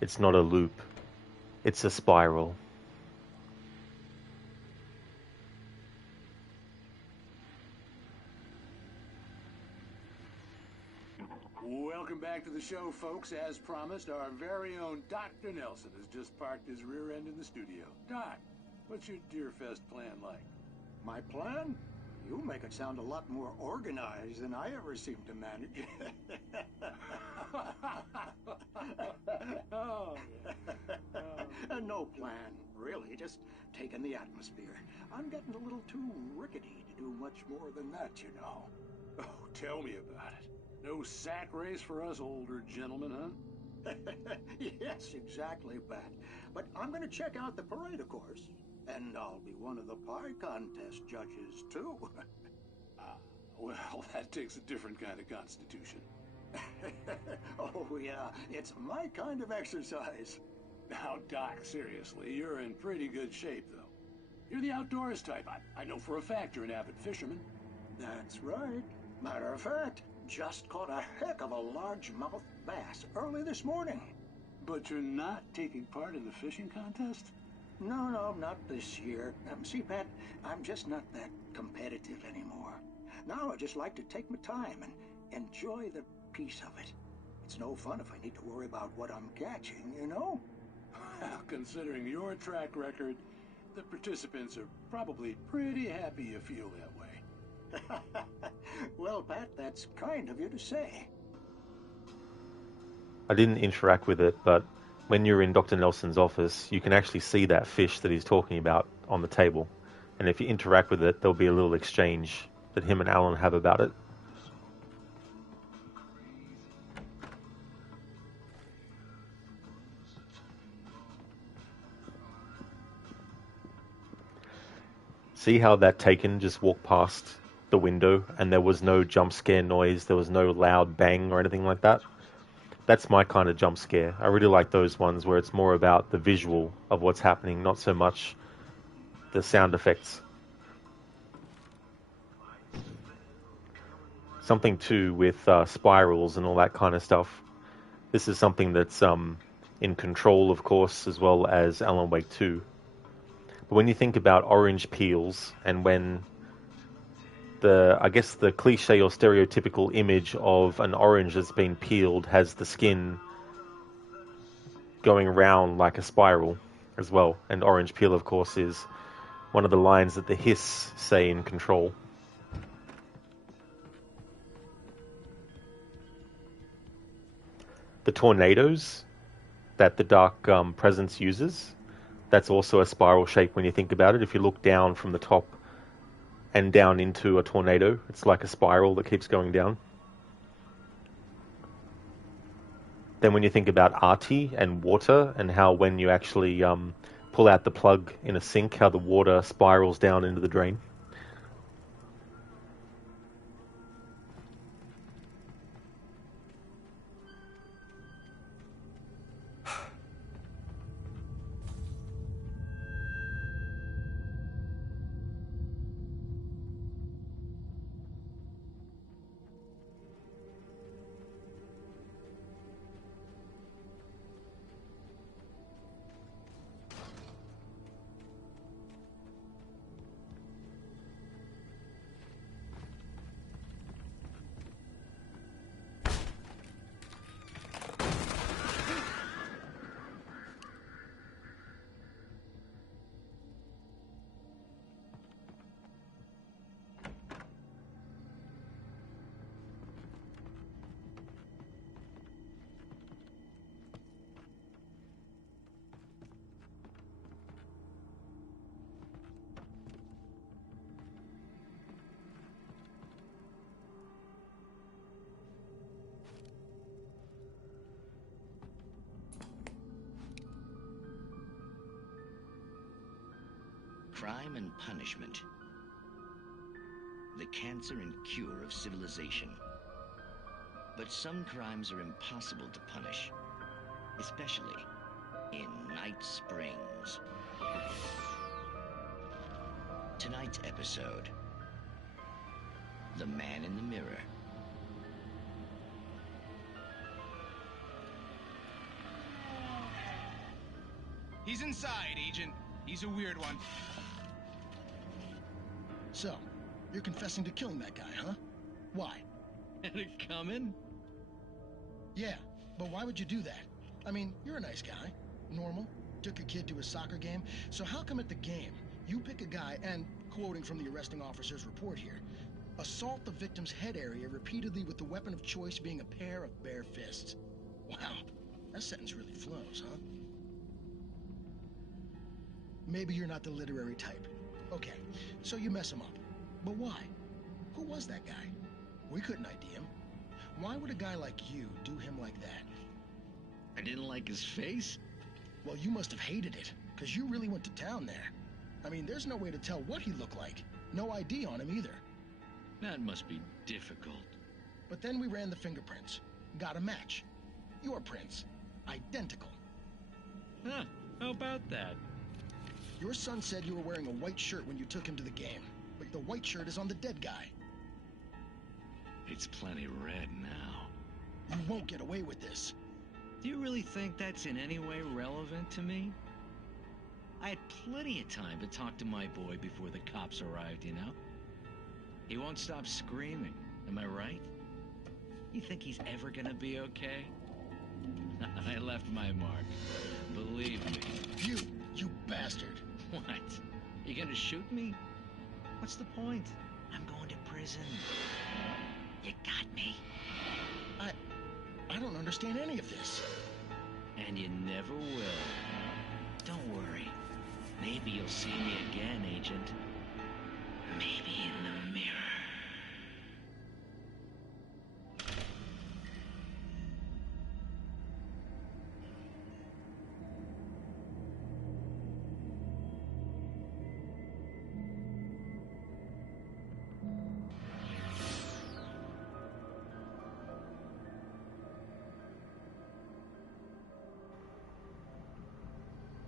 It's not a loop. It's a spiral. Welcome back to the show, folks. As promised, our very own Dr. Nelson has just parked his rear end in the studio. Doc, what's your Deerfest plan like? My plan? You make it sound a lot more organized than I ever seem to manage. No plan, really. Just taking the atmosphere. I'm getting a little too rickety to do much more than that, you know. Oh, tell me about it. No sack race for us older gentlemen, huh? Yes, exactly, Pat. But I'm going to check out the parade, of course. And I'll be one of the pie contest judges, too. Well, that takes a different kind of constitution. Oh, yeah. It's my kind of exercise. Now, Doc, seriously, you're in pretty good shape, though. You're the outdoors type. I know for a fact you're an avid fisherman. That's right. Matter of fact, just caught a heck of a largemouth bass early this morning. But you're not taking part in the fishing contest? No, not this year. See, Pat, I'm just not that competitive anymore. Now I just like to take my time and enjoy the peace of it. It's no fun if I need to worry about what I'm catching, you know? Well, considering your track record, the participants are probably pretty happy you feel that way. Well, Pat, that's kind of you to say. I didn't interact with it, but when you're in Dr. Nelson's office, you can actually see that fish that he's talking about on the table. And if you interact with it, there'll be a little exchange that him and Alan have about it. See how that Taken just walked past the window and there was no jump scare noise, there was no loud bang or anything like that? That's my kind of jump scare. I really like those ones where it's more about the visual of what's happening, not so much the sound effects. Something too with spirals and all that kind of stuff. This is something that's in Control, of course, as well as Alan Wake 2. But when you think about orange peels and when I guess the cliche or stereotypical image of an orange that's been peeled has the skin going around like a spiral as well. And orange peel, of course, is one of the lines that the Hiss say in Control. The tornadoes that the Dark Presence uses, that's also a spiral shape when you think about it. If you look down from the top and down into a tornado, it's like a spiral that keeps going down. Then when you think about Arty and water and how when you actually pull out the plug in a sink, how the water spirals down into the drain. Crime and punishment. The cancer and cure of civilization. But some crimes are impossible to punish, especially in Night Springs. Tonight's episode, The Man in the Mirror. He's inside, Agent. He's a weird one. So, you're confessing to killing that guy, huh? Why? Had it coming? Yeah, but why would you do that? I mean, you're a nice guy. Normal. Took your kid to a soccer game. So how come at the game, you pick a guy and, quoting from the arresting officer's report here, assault the victim's head area repeatedly with the weapon of choice being a pair of bare fists? Wow, that sentence really flows, huh? Maybe you're not the literary type. Okay, so you mess him up. But why? Who was that guy? We couldn't ID him. Why would a guy like you do him like that? I didn't like his face? Well, you must have hated it, because you really went to town there. I mean, there's no way to tell what he looked like. No ID on him either. That must be difficult. But then we ran the fingerprints. Got a match. Your prints. Identical. Huh, how about that? Your son said you were wearing a white shirt when you took him to the game, but the white shirt is on the dead guy. It's plenty red now. You won't get away with this. Do you really think that's in any way relevant to me? I had plenty of time to talk to my boy before the cops arrived, you know? He won't stop screaming, am I right? You think he's ever gonna be okay? I left my mark, believe me. You bastard. What? You gonna shoot me? What's the point? I'm going to prison. You got me. I don't understand any of this. And you never will. Don't worry. Maybe you'll see me again, Agent. Maybe in the mirror.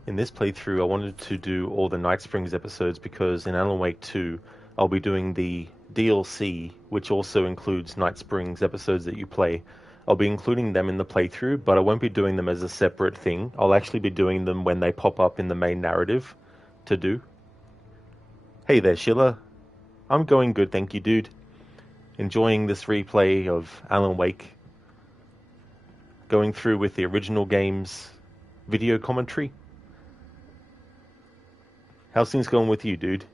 In this playthrough, I wanted to do all the Night Springs episodes because in Alan Wake 2, I'll be doing the DLC, which also includes Night Springs episodes that you play. I'll be including them in the playthrough, but I won't be doing them as a separate thing. I'll actually be doing them when they pop up in the main narrative to do. Hey there, Sheila. I'm going good, thank you, dude. Enjoying this replay of Alan Wake. Going through with the original game's video commentary. How's things going with you, dude?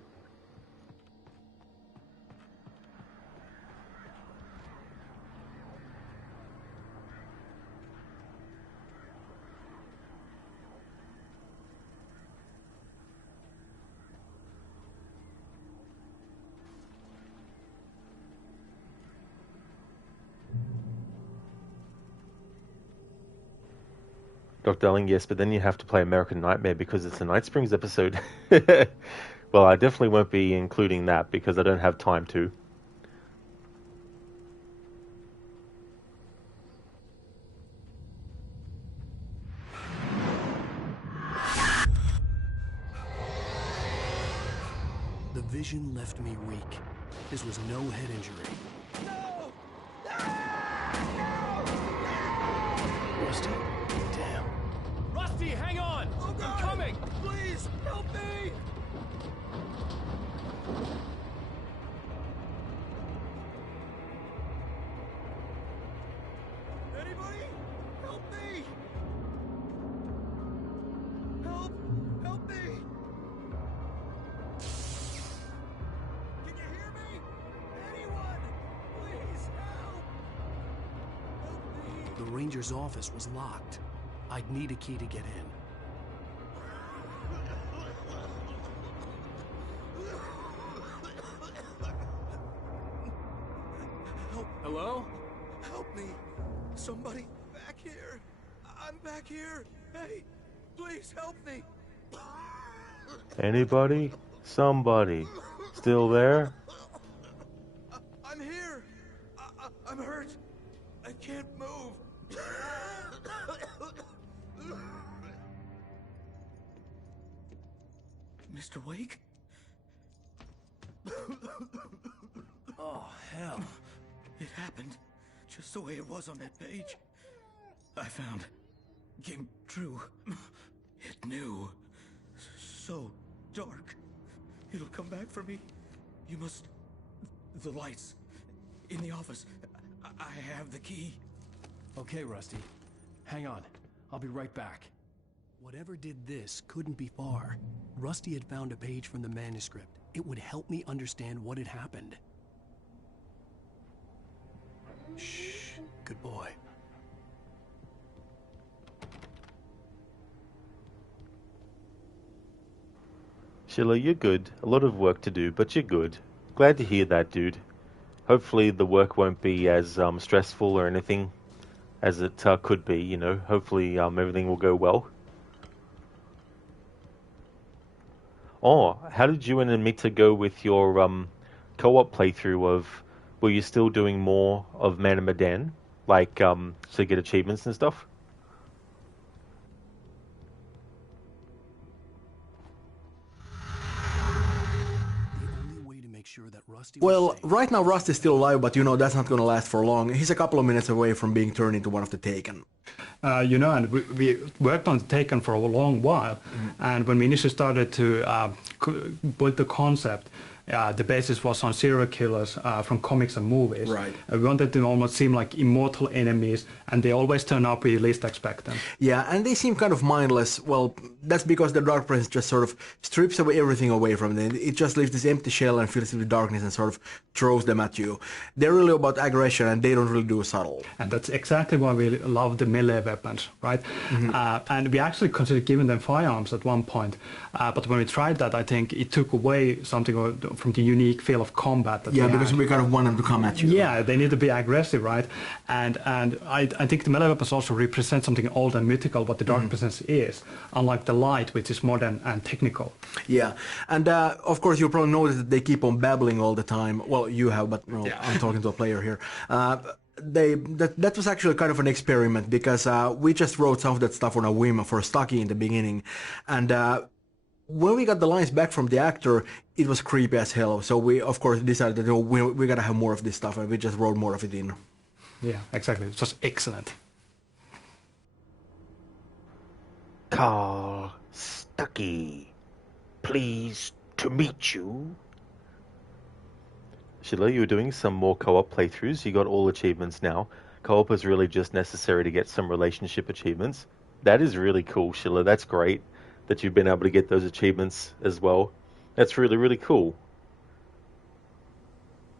Dr. Darling, yes, but then you have to play American Nightmare because it's a Night Springs episode. Well, I definitely won't be including that because I don't have time to. The vision left me weak. This was no head injury. Rusty? Damn. Rusty, hang on! Oh, God. I'm coming! Please, help me! Anybody? Help me! Help me! Can you hear me? Anyone? Please help! Help me! The ranger's office was locked. I'd need a key to get in. Hello? Help me! Somebody back here! I'm back here! Hey, please help me! Anybody? Somebody. Still there? I'm here. I'm hurt. I can't move. Mr. Wake? Oh, hell. It happened just the way it was on that page. I found. Came true. It knew. So dark. It'll come back for me. You must... The lights. In the office. I have the key. Okay, Rusty. Hang on. I'll be right back. Whatever did this couldn't be far. Rusty had found a page from the manuscript. It would help me understand what had happened. Shh. Good boy. Sheila, you're good. A lot of work to do, but you're good. Glad to hear that, dude. Hopefully the work won't be as stressful or anything as it could be, you know. Hopefully everything will go well. Oh, how did you and Amita go with your co-op playthrough of... Were you still doing more of Man and Medan? Like, to get achievements and stuff? Well, right now Rusty's still alive, but you know that's not going to last for long. He's a couple of minutes away from being turned into one of the Taken. You know, and we worked on Taken for a long while, and when we initially started to build the concept, the basis was on serial killers from comics and movies. Right. We wanted to almost seem like immortal enemies, and they always turn up where you least expect them. Yeah, and they seem kind of mindless. Well, that's because the Dark Presence just sort of strips away everything away from them. It just leaves this empty shell and fills it with darkness and sort of throws them at you. They're really about aggression, and they don't really do subtle. And that's exactly why we love the melee weapons, right? And we actually considered giving them firearms at one point, but when we tried that, I think it took away something from the unique feel of combat. That because we kind of want them to come at you. Yeah, they need to be aggressive, right? And I think the melee weapons also represent something old and mythical, what the Dark Presence is, unlike the light, which is modern and technical. Yeah, and of course you probably noticed that they keep on babbling all the time. Well, you have, but no, yeah. I'm talking to a player here. That was actually kind of an experiment, because we just wrote some of that stuff on a whim for Stucky in the beginning, and when we got the lines back from the actor, it was creepy as hell. So we, of course, decided that we gotta have more of this stuff, and we just wrote more of it in. Yeah, exactly. It was excellent. Carl Stucky, pleased to meet you. Sheila, you were doing some more co-op playthroughs. You got all achievements now. Co-op is really just necessary to get some relationship achievements. That is really cool, Sheila. That's great that you've been able to get those achievements as well. That's really, really cool.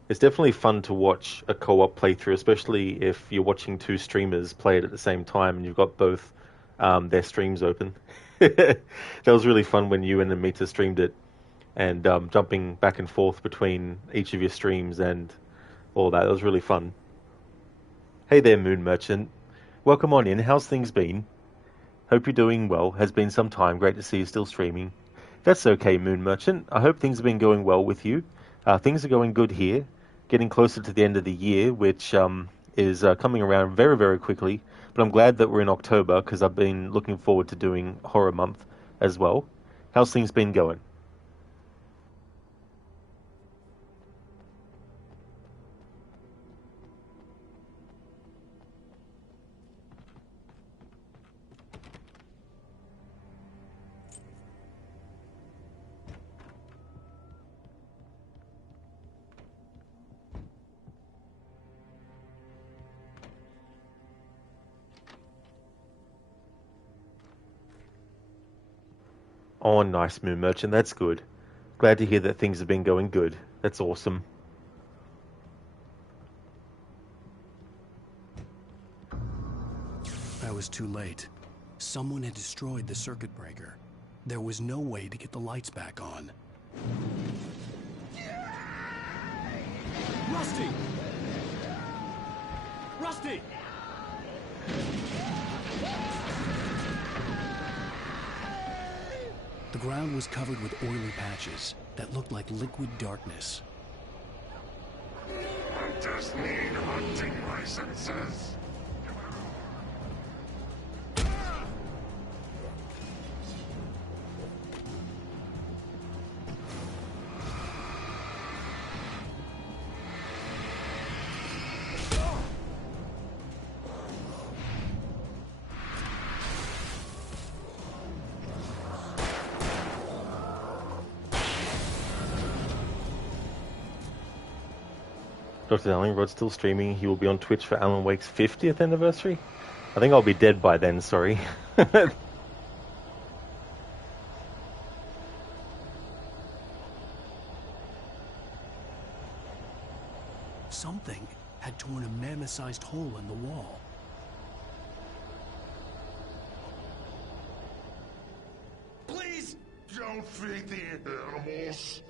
It's definitely fun to watch a co-op playthrough, especially if you're watching two streamers play it at the same time and you've got both their streams open. That was really fun when you and Amita streamed it, and jumping back and forth between each of your streams and all that. It was really fun. Hey there, Moon Merchant. Welcome on in. How's things been? Hope you're doing well. Has been some time. Great to see you still streaming. That's okay, Moon Merchant. I hope things have been going well with you. Things are going good here. Getting closer to the end of the year, which is coming around very, very quickly. But I'm glad that we're in October, because I've been looking forward to doing Horror Month as well. How's things been going? Oh, nice, Moon Merchant. That's good. Glad to hear that things have been going good. That's awesome. I was too late. Someone had destroyed the circuit breaker. There was no way to get the lights back on. Rusty! Rusty! The ground was covered with oily patches. that looked like liquid darkness. I just need hunting licenses. Dr. Darling, Rod's still streaming. He will be on Twitch for Alan Wake's 50th anniversary. I think I'll be dead by then, sorry. Something had torn a mammoth-sized hole in the wall. Please don't feed the animals.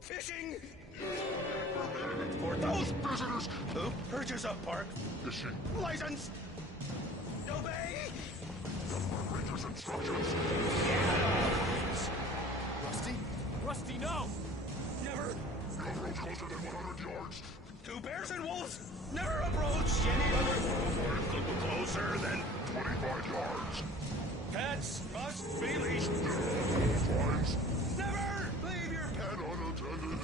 Fishing! For those visitors who purchase a park fishing license, obey the ranger's instructions. Rusty? Rusty, no! Never. No approach closer than 100 yards. Two bears and wolves never approach any other closer than 25 yards. Pets must be leashed. Fines. Never leave your Pet unattended.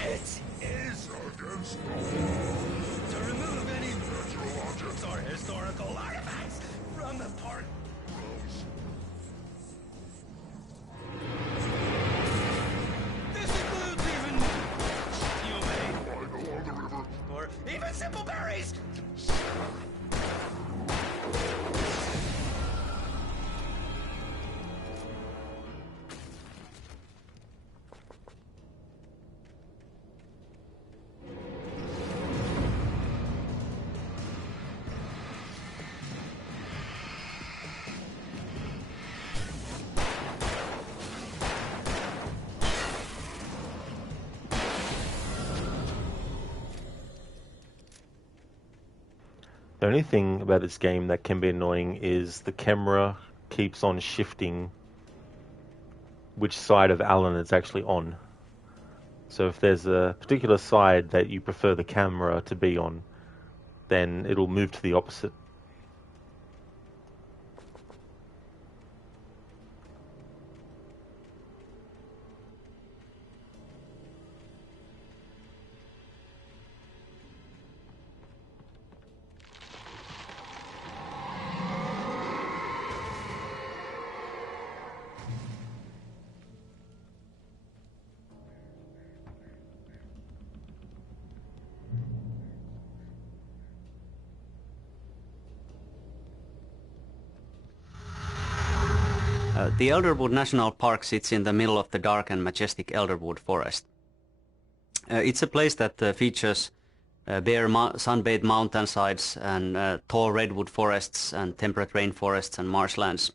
It is against the law to remove any natural objects or historical artifacts from the park. This includes even along the river. or even simple berries. The only thing about this game that can be annoying is the camera keeps on shifting which side of Alan it's actually on. So if there's a particular side that you prefer the camera to be on, then it'll move to the opposite. The Elderwood National Park sits in the middle of the dark and majestic Elderwood Forest. It's a place that features bare sun-bathed mountainsides and tall redwood forests and temperate rainforests and marshlands.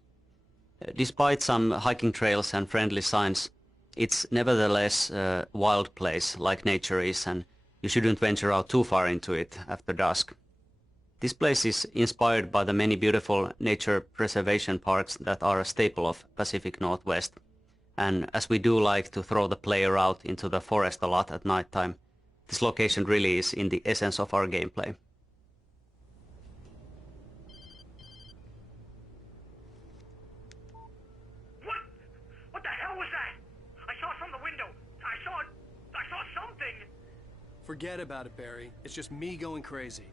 Despite some hiking trails and friendly signs, it's nevertheless a wild place like nature is, and you shouldn't venture out too far into it after dusk. This place is inspired by the many beautiful nature preservation parks that are a staple of Pacific Northwest. And as we do like to throw the player out into the forest a lot at night time, this location really is in the essence of our gameplay. What the hell was that? I saw from the window. I saw something. Forget about it, Barry. It's just me going crazy.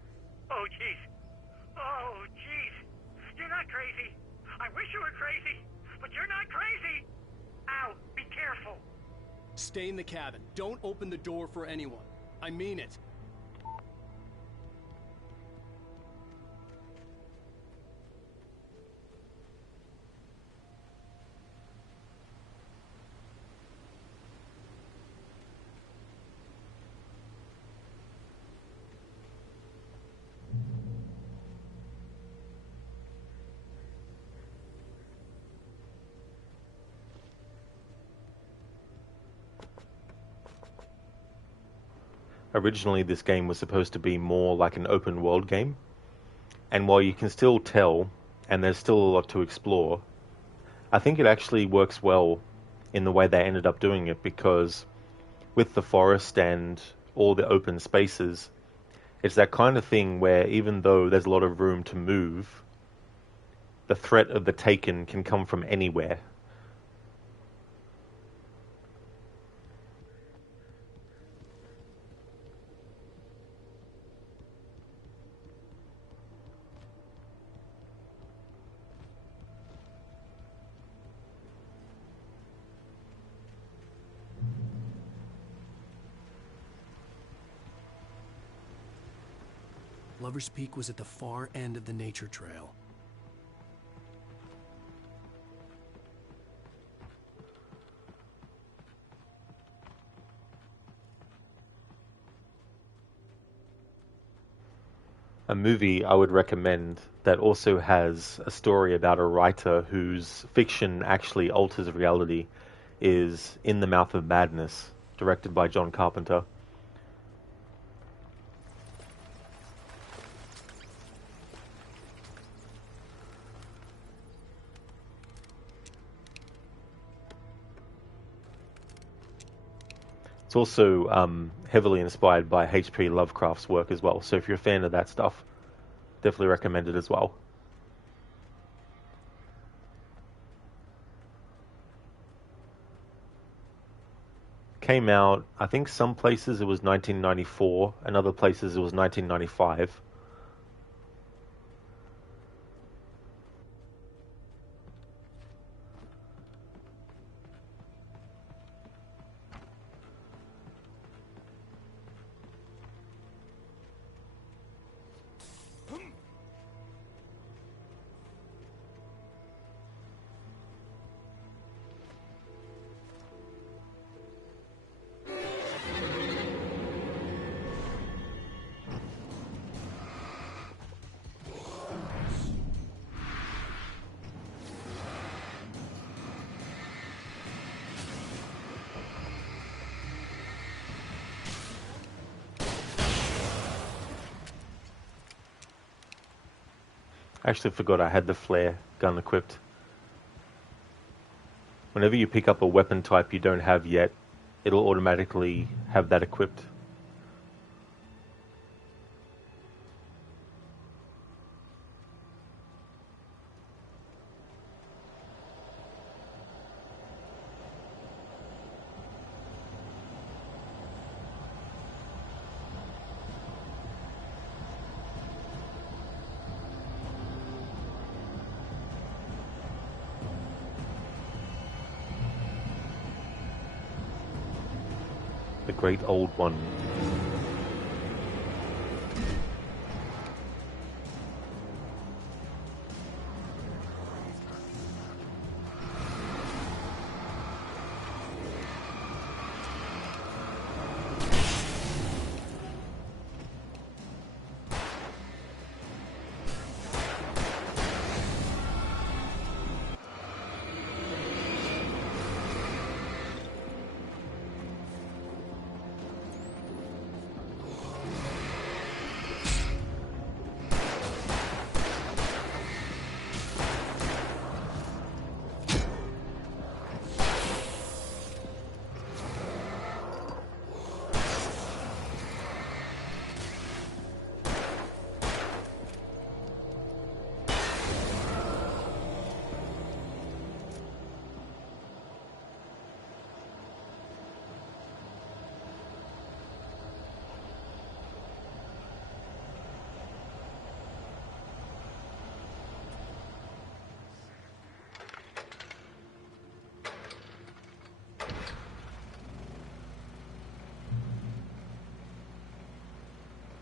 Oh, jeez. Oh, jeez. You're not crazy. I wish you were crazy, but you're not crazy. Ow, be careful. Stay in the cabin. Don't open the door for anyone. I mean it. Originally, this game was supposed to be more like an open world game, And while you can still tell, and there's still a lot to explore, I think it actually works well in the way they ended up doing it, because with the forest and all the open spaces, it's that kind of thing where even though there's a lot of room to move, the threat of the Taken can come from anywhere. Lover's Peak was at the far end of the nature trail. A movie I would recommend that also has a story about a writer whose fiction actually alters reality is In the Mouth of Madness, directed by John Carpenter. It's also heavily inspired by H.P. Lovecraft's work as well, so if you're a fan of that stuff, definitely recommend it as well. Came out, I think some places it was 1994, and other places it was 1995. I actually forgot I had the flare gun equipped. Whenever you pick up a weapon type you don't have yet, it'll automatically have that equipped. The Great Old One.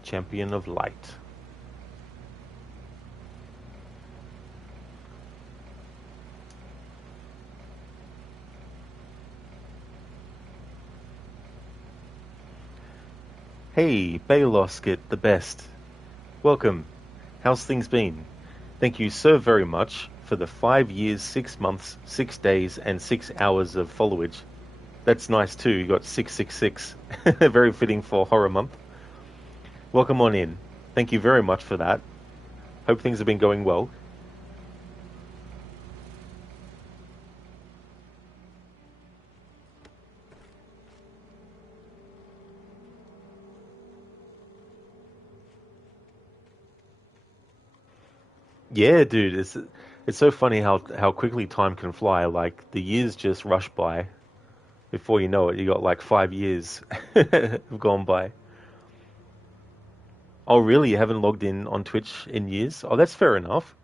Champion of Light. Hey, Baylosket, the best. Welcome. How's things been? Thank you so very much for the 5 years, 6 months, 6 days, and 6 hours of followage. That's nice too. You got 666. Very fitting for Horror Month. Welcome on in. Thank you very much for that. Hope things have been going well. Yeah, dude, it's so funny how quickly time can fly. Like the years just rush by. Before you know it, you got like 5 years have gone by. Oh, really? You haven't logged in on Twitch in years? Oh, that's fair enough.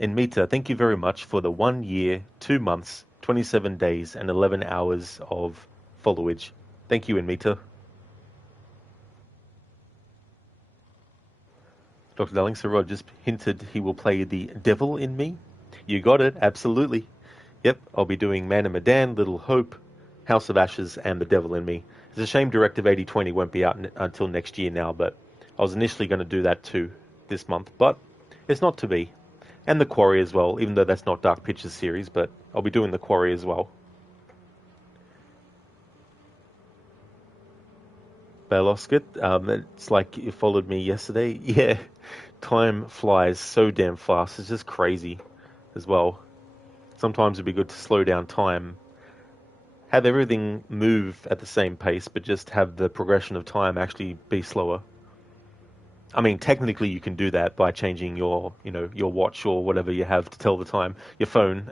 And Mita, thank you very much for the 1 year, 2 months, 27 days, and 11 hours of followage. Thank you, Mita. Dr. Darling, so Rod just hinted he will play the devil in me. You got it, absolutely. Yep, I'll be doing Man and Medan, Little Hope, House of Ashes, and The Devil in Me. It's a shame Directive 8020 won't be out until next year now, but I was initially going to do that too this month, but it's not to be. And The Quarry as well, even though that's not Dark Pictures series, but I'll be doing The Quarry as well. Belosket, it's like you followed me yesterday. Yeah, time flies so damn fast. It's just crazy as well. Sometimes it'd be good to slow down time, have everything move at the same pace, but just have the progression of time actually be slower. I mean, technically you can do that by changing your watch or whatever you have to tell the time, your phone.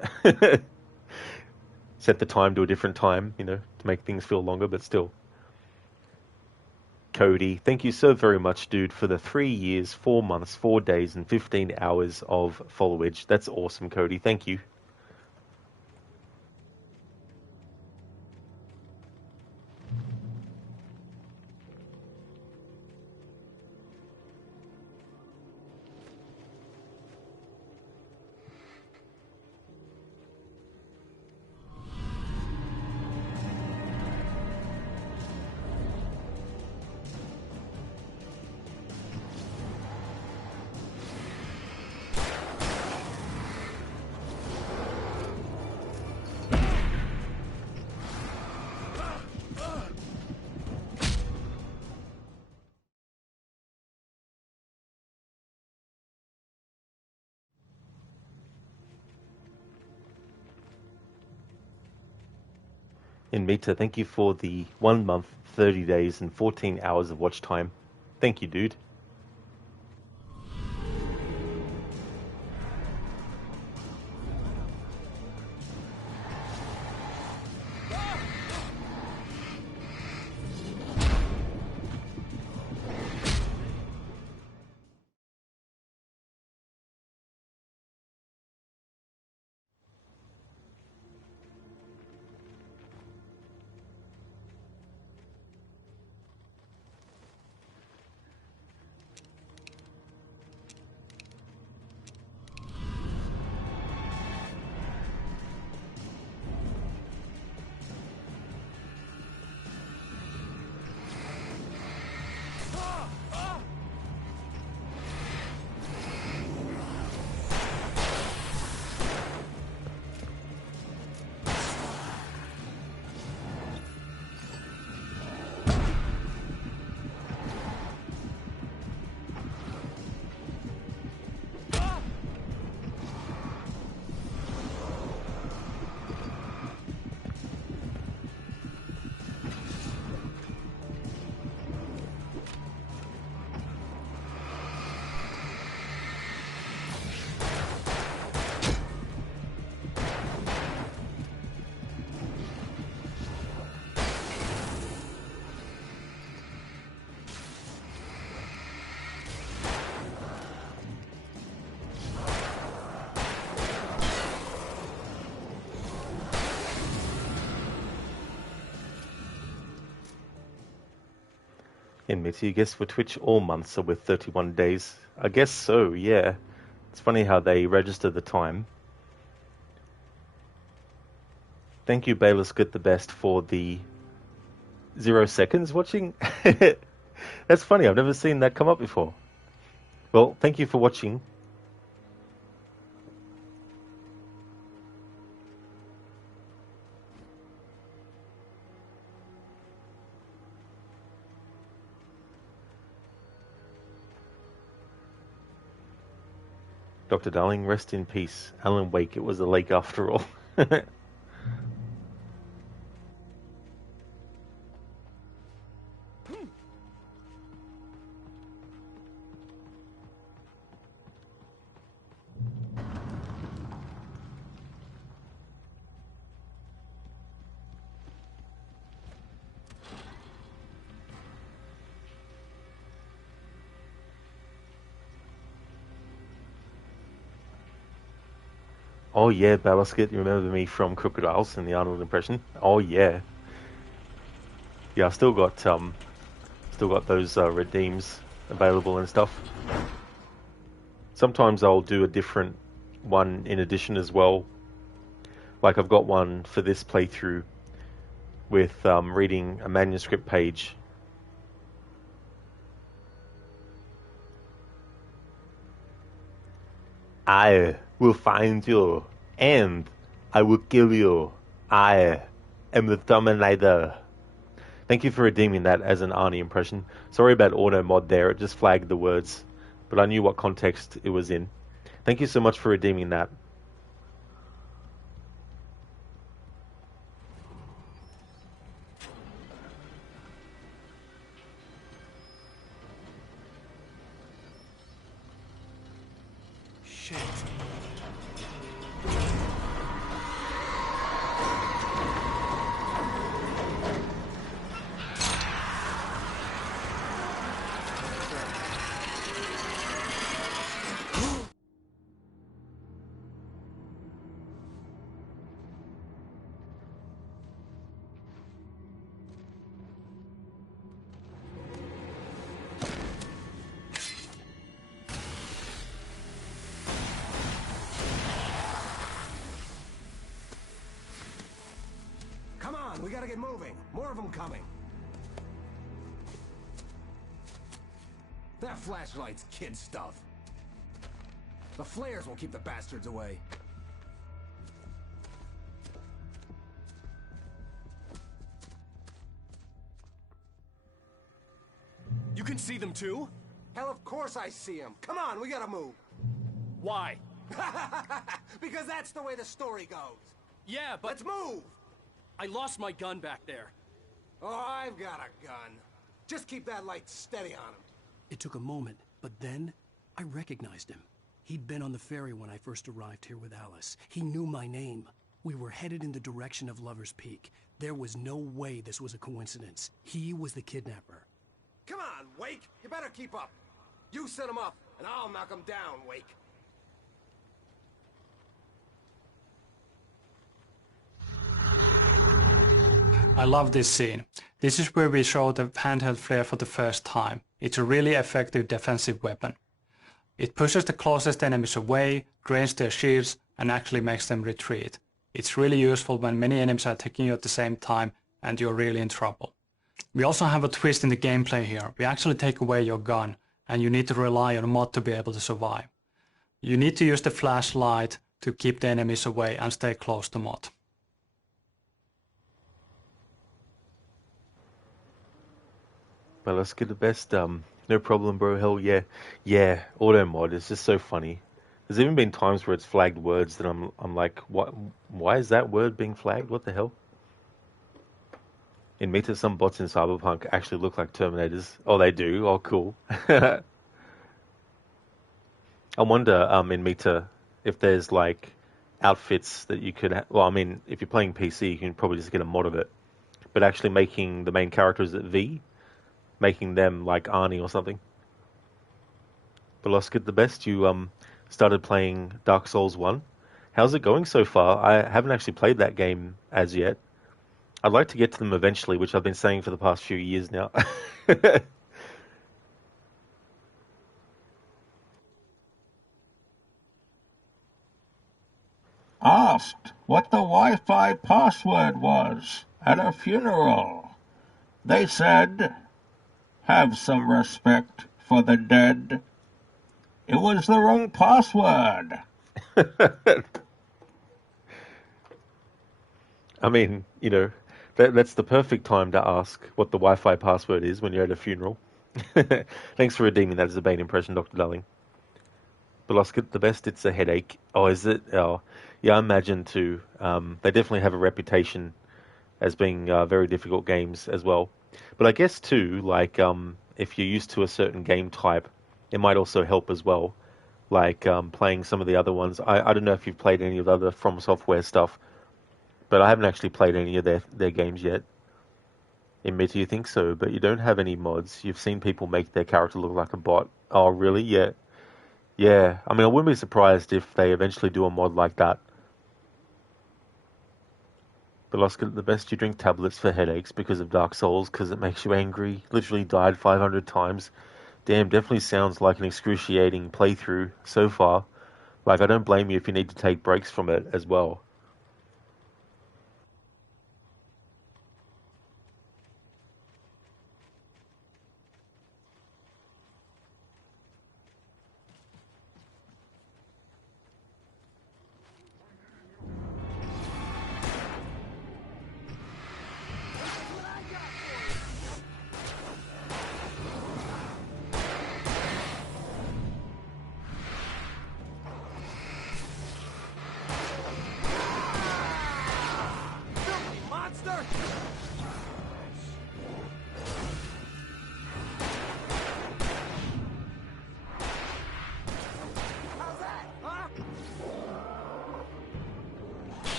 Set the time to a different time, to make things feel longer, but still. Cody, thank you so very much, dude, for the 3 years, 4 months, 4 days, and 15 hours of followage. That's awesome, Cody. Thank you. And Mita, thank you for the 1 month, 30 days, and 14 hours of watch time. Thank you, dude. And Mitty, I guess for Twitch, all months are with 31 days. I guess so, yeah. It's funny how they register the time. Thank you, Bayless Good the Best, for the 0 seconds watching. That's funny, I've never seen that come up before. Well, thank you for watching. Dr. Darling, rest in peace. Alan Wake, it was a lake after all. Oh yeah, Babasket, you remember me from Crocodiles and the Arnold impression? Oh yeah. Yeah, I still got those redeems available and stuff. Sometimes I'll do a different one in addition as well. Like I've got one for this playthrough with reading a manuscript page. I will find you, and I will kill you. I am the Terminator. Thank you for redeeming that as an Arnie impression. Sorry about auto mod there, it just flagged the words, but I knew what context it was in. Thank you so much for redeeming that. Shit. Come on, we gotta get moving. More of them coming. That flashlight's kid stuff. The flares will keep the bastards away. You can see them too? Hell, of course I see them. Come on, we gotta move. Why? Because that's the way the story goes. Yeah, but... Let's move! I lost my gun back there. Oh, I've got a gun. Just keep that light steady on him. It took a moment, but then I recognized him. He'd been on the ferry when I first arrived here with Alice. He knew my name. We were headed in the direction of Lover's Peak. There was no way this was a coincidence. He was the kidnapper. Come on, Wake! You better keep up. You set him up, and I'll knock him down, Wake. I love this scene. This is where we show the handheld flare for the first time. It's a really effective defensive weapon. It pushes the closest enemies away, drains their shields, and actually makes them retreat. It's really useful when many enemies are attacking you at the same time and you're really in trouble. We also have a twist in the gameplay here. We actually take away your gun, and you need to rely on a mod to be able to survive. You need to use the flashlight to keep the enemies away and stay close to mod. Well, let's get the best. No problem, bro. Hell yeah. Yeah, auto mod is just so funny. There's even been times where it's flagged words that I'm like, what? Why is that word being flagged? What the hell? In Meta, some bots in Cyberpunk actually look like Terminators. Oh, they do? Oh, cool. I wonder, in Meta, if there's like outfits that you could... Well, I mean, if you're playing PC, you can probably just get a mod of it. But actually making the main characters at V, making them like Arnie or something. But let's get the best. You started playing Dark Souls 1. How's it going so far? I haven't actually played that game as yet. I'd like to get to them eventually, which I've been saying for the past few years now. Asked what the Wi-Fi password was at a funeral. They said, "Have some respect for the dead." It was the wrong password. I mean, you know, that's the perfect time to ask what the Wi-Fi password is when you're at a funeral. Thanks for redeeming that as a Bane impression, Dr. Darling. But let's get the best. It's a headache. Oh, is it? Oh, yeah, I imagine too. They definitely have a reputation as being very difficult games as well. But I guess too, like if you're used to a certain game type, it might also help as well. Like playing some of the other ones. I don't know if you've played any of the other From Software stuff, but I haven't actually played any of their games yet. Admit you think so, but you don't have any mods. You've seen people make their character look like a bot. Oh, really? Yeah. Yeah. I mean, I wouldn't be surprised if they eventually do a mod like that. But Oscar, the best you drink tablets for headaches because of Dark Souls, because it makes you angry. Literally died 500 times. Damn, definitely sounds like an excruciating playthrough so far. Like, I don't blame you if you need to take breaks from it as well.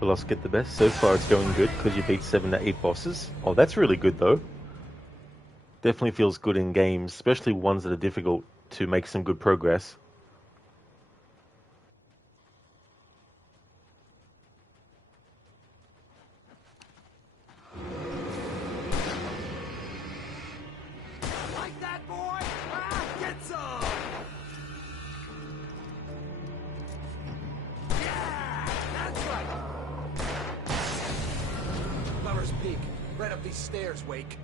Well, let's get the best. So far it's going good because you beat 7 to 8 bosses. Oh, that's really good though. Definitely feels good in games, especially ones that are difficult, to make some good progress. Like that, boy? Ah, get some! Yeah, that's right. Lover's Peak, right up these stairs, Wake.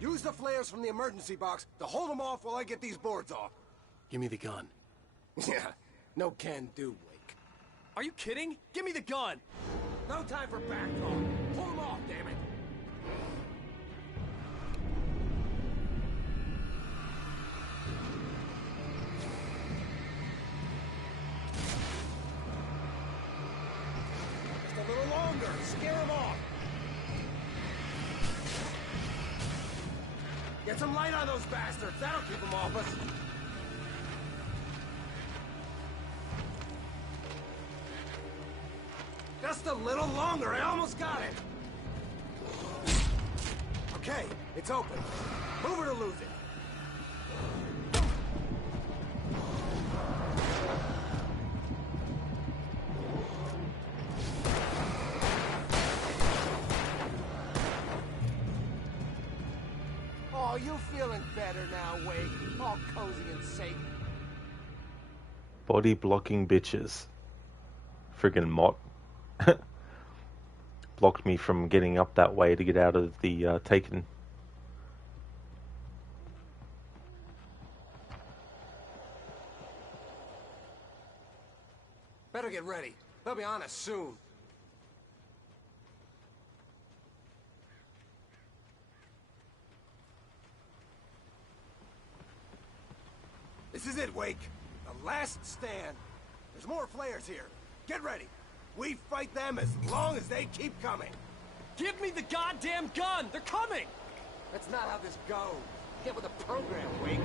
Use the flares from the emergency box to hold them off while I get these boards off. Give me the gun. Yeah, no can do, Wake. Are you kidding? Give me the gun! No time for back talk. Pull them off, damn it. Just a little longer. Scare them off. Get some light on those bastards. That'll keep them off us. Just a little longer. I almost got it. Okay, it's open. Move it or lose it. Oh, you feeling better now, Wake? All cozy and safe. Body blocking bitches. Friggin' Mott. Blocked me from getting up that way to get out of the Taken. Better get ready. They'll be on us soon. This is it, Wake. The last stand. There's more flares here. Get ready. We fight them as long as they keep coming. Give me the goddamn gun! They're coming! That's not how this goes. Get with the program, Wake.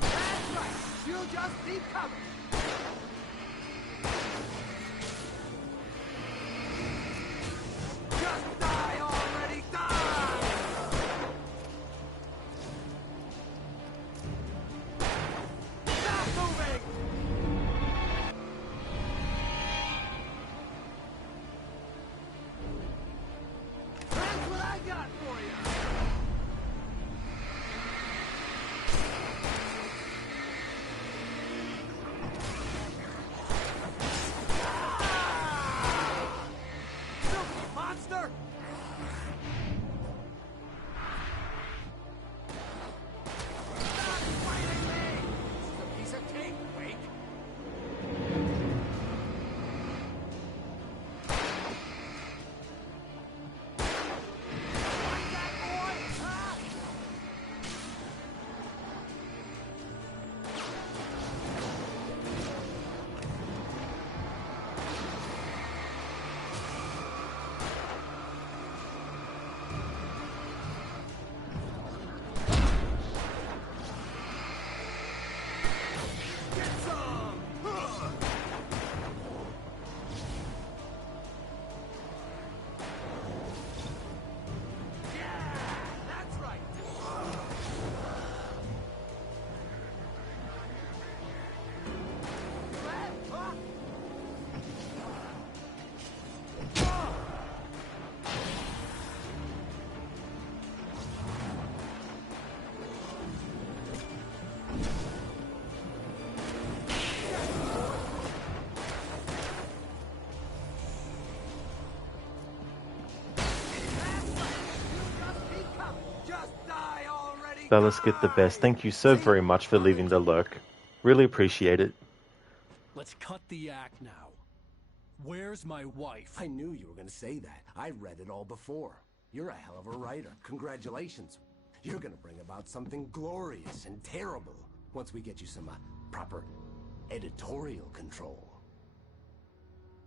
That's right. You just keep coming. Just die already, die! Stop moving! That's what I got for you! Dallas, get the best. Thank you so very much for leaving the lurk. Really appreciate it. Let's cut the act now. Where's my wife? I knew you were going to say that. I read it all before. You're a hell of a writer. Congratulations. You're going to bring about something glorious and terrible once we get you some proper editorial control.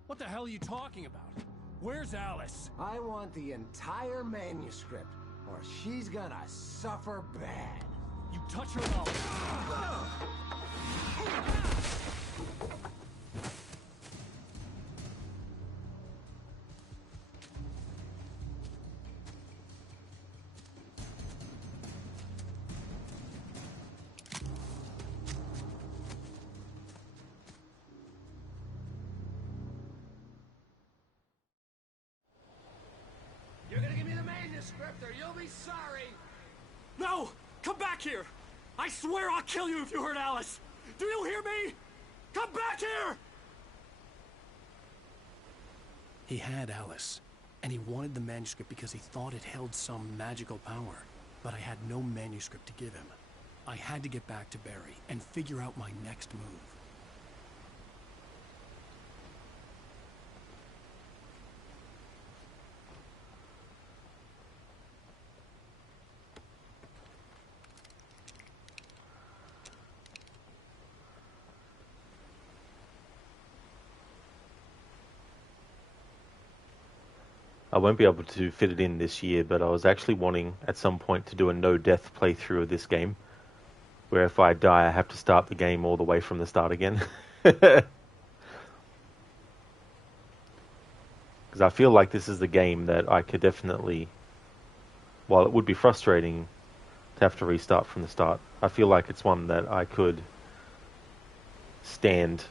What the hell are you talking about? Where's Alice? I want the entire manuscript, or she's gonna suffer bad. You touch her now. You're gonna give me the manuscript, or you'll be sorry. No! Come back here! I swear I'll kill you if you hurt Alice! Do you hear me? Come back here! He had Alice, and he wanted the manuscript because he thought it held some magical power. But I had no manuscript to give him. I had to get back to Barry and figure out my next move. I won't be able to fit it in this year, but I was actually wanting at some point to do a no-death playthrough of this game, where if I die, I have to start the game all the way from the start again. Because I feel like this is the game that I could definitely, while it would be frustrating to have to restart from the start, I feel like it's one that I could stand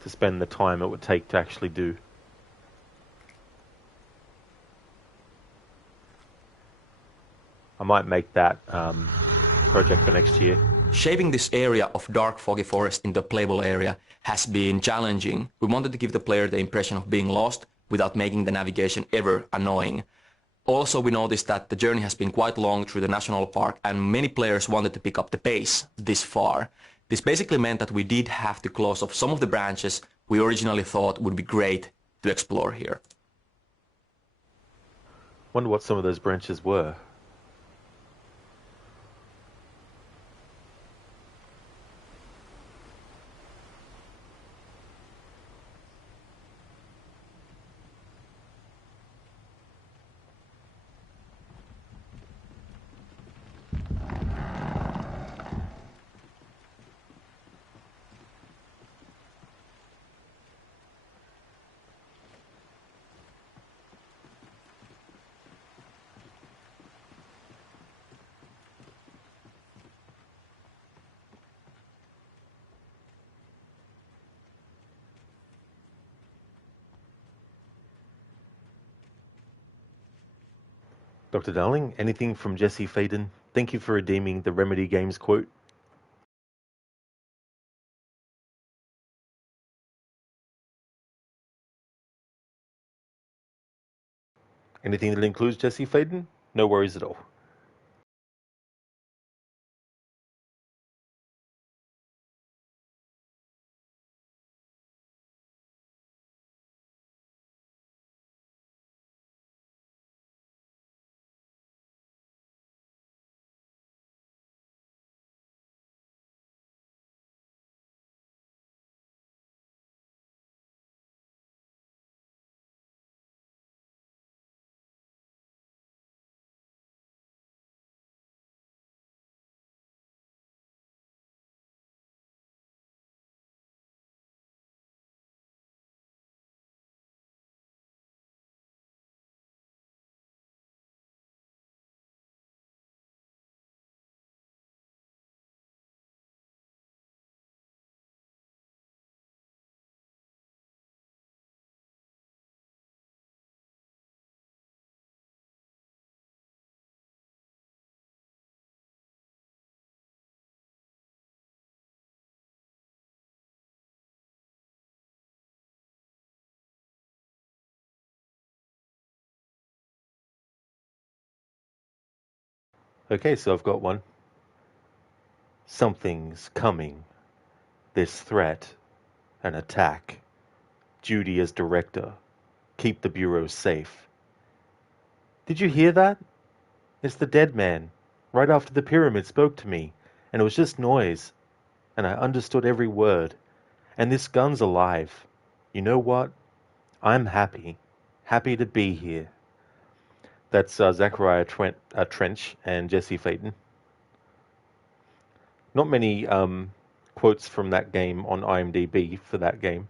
to spend the time it would take to actually do. I might make that project for next year. Shaping this area of dark foggy forest into a playable area has been challenging. We wanted to give the player the impression of being lost without making the navigation ever annoying. Also, we noticed that the journey has been quite long through the national park, and many players wanted to pick up the pace this far. This basically meant that we did have to close off some of the branches we originally thought would be great to explore here. Wonder what some of those branches were. Dr. Darling, anything from Jesse Faden? Thank you for redeeming the Remedy Games quote. Anything that includes Jesse Faden? No worries at all. Okay, so I've got one. Something's coming. This threat. An attack. Duty as director. Keep the Bureau safe. Did you hear that? It's the dead man. Right after the pyramid spoke to me, and it was just noise. And I understood every word. And this gun's alive. You know what? I'm happy. Happy to be here. That's Zachariah Trench and Jesse Faden. Not many quotes from that game on IMDb for that game.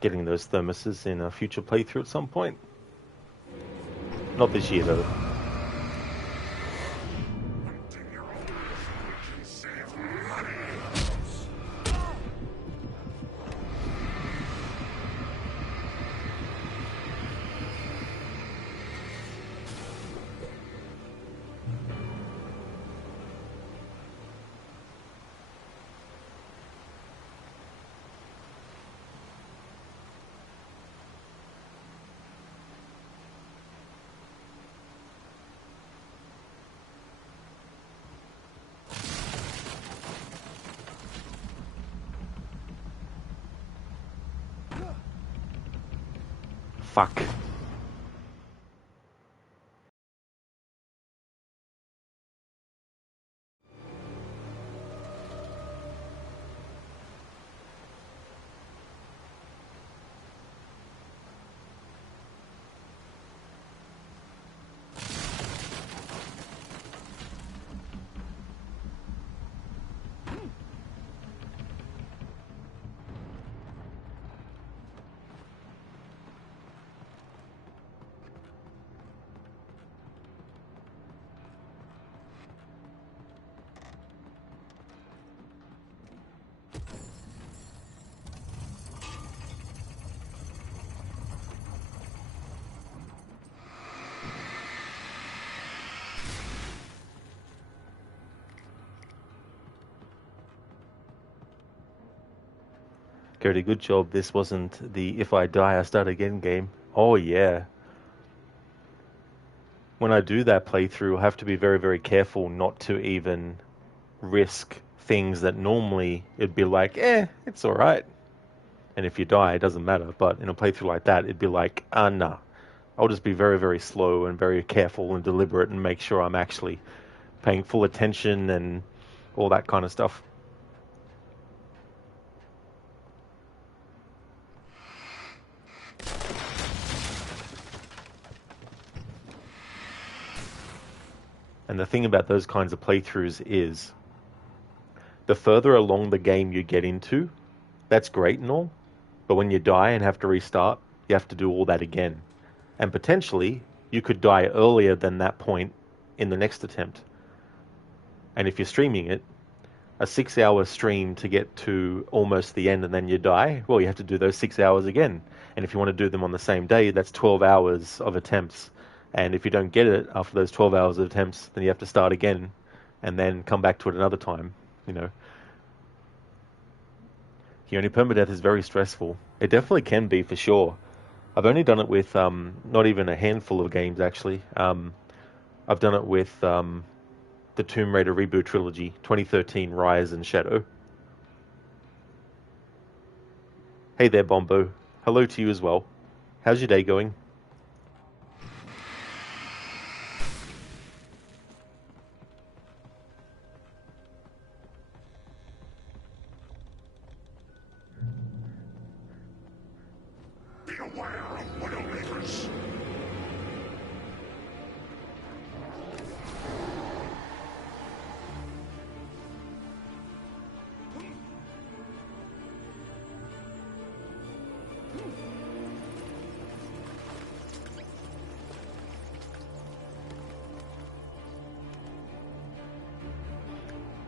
Getting those thermoses in a future playthrough at some point. Not this year, though. Fuck. Cody, good job. This wasn't the if I die, I start again game. Oh, yeah. When I do that playthrough, I have to be very, very careful not to even risk things that normally it'd be like, it's alright. And if you die, it doesn't matter. But in a playthrough like that, it'd be like, nah. I'll just be very, very slow and very careful and deliberate and make sure I'm actually paying full attention and all that kind of stuff. And the thing about those kinds of playthroughs is the further along the game you get into, that's great and all, but when you die and have to restart, you have to do all that again. And potentially, you could die earlier than that point in the next attempt. And if you're streaming it, a 6-hour stream to get to almost the end and then you die, well, you have to do those 6 hours again. And if you want to do them on the same day, that's 12 hours of attempts. And if you don't get it after those 12 hours of attempts, then you have to start again and then come back to it another time, you know. Keone permadeath is very stressful. It definitely can be, for sure. I've only done it with not even a handful of games, actually. I've done it with the Tomb Raider reboot trilogy, 2013, Rise and Shadow. Hey there, Bombo. Hello to you as well. How's your day going?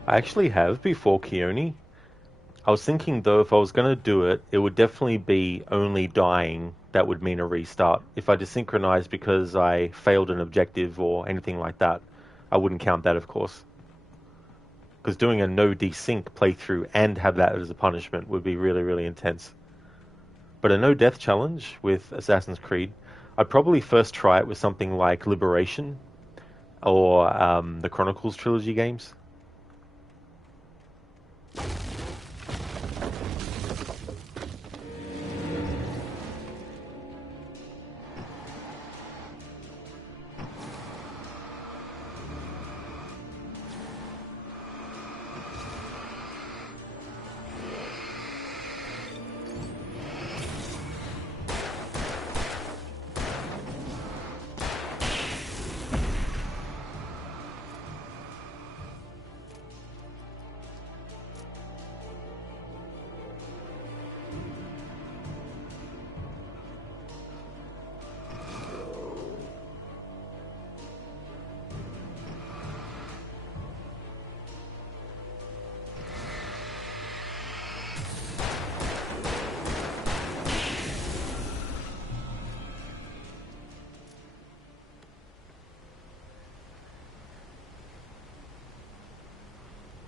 I actually have before, Keone. I was thinking, though, if I was going to do it, it would definitely be only dying that would mean a restart. If I desynchronized because I failed an objective or anything like that, I wouldn't count that, of course. Because doing a no desync playthrough and have that as a punishment would be really, really intense. But a no death challenge with Assassin's Creed, I'd probably first try it with something like Liberation or the Chronicles trilogy games.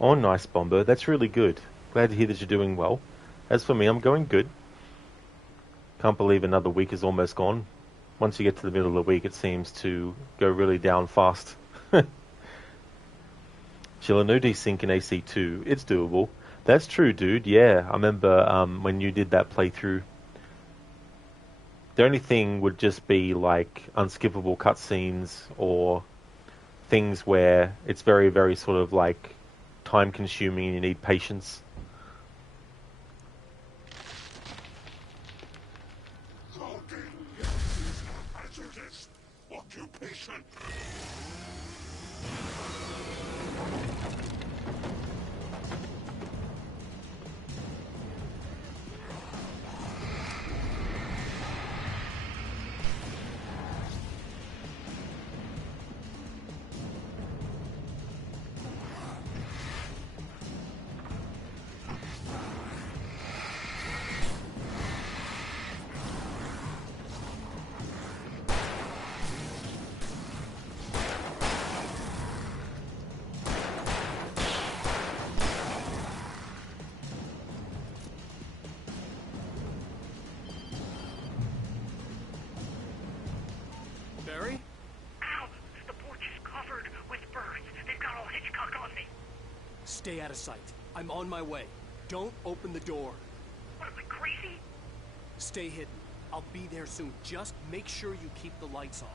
Oh, nice, Bomber. That's really good. Glad to hear that you're doing well. As for me, I'm going good. Can't believe another week is almost gone. Once you get to the middle of the week, it seems to go really down fast. Sheila, no desync in AC2. It's doable. That's true, dude. Yeah, I remember when you did that playthrough, The only thing would just be like unskippable cutscenes or things where it's very, very sort of like time consuming and you need patience. Barry? Ow! The porch is covered with birds. They've got all Hitchcock on me. Stay out of sight. I'm on my way. Don't open the door. What, am I crazy? Stay hidden. I'll be there soon. Just make sure you keep the lights on.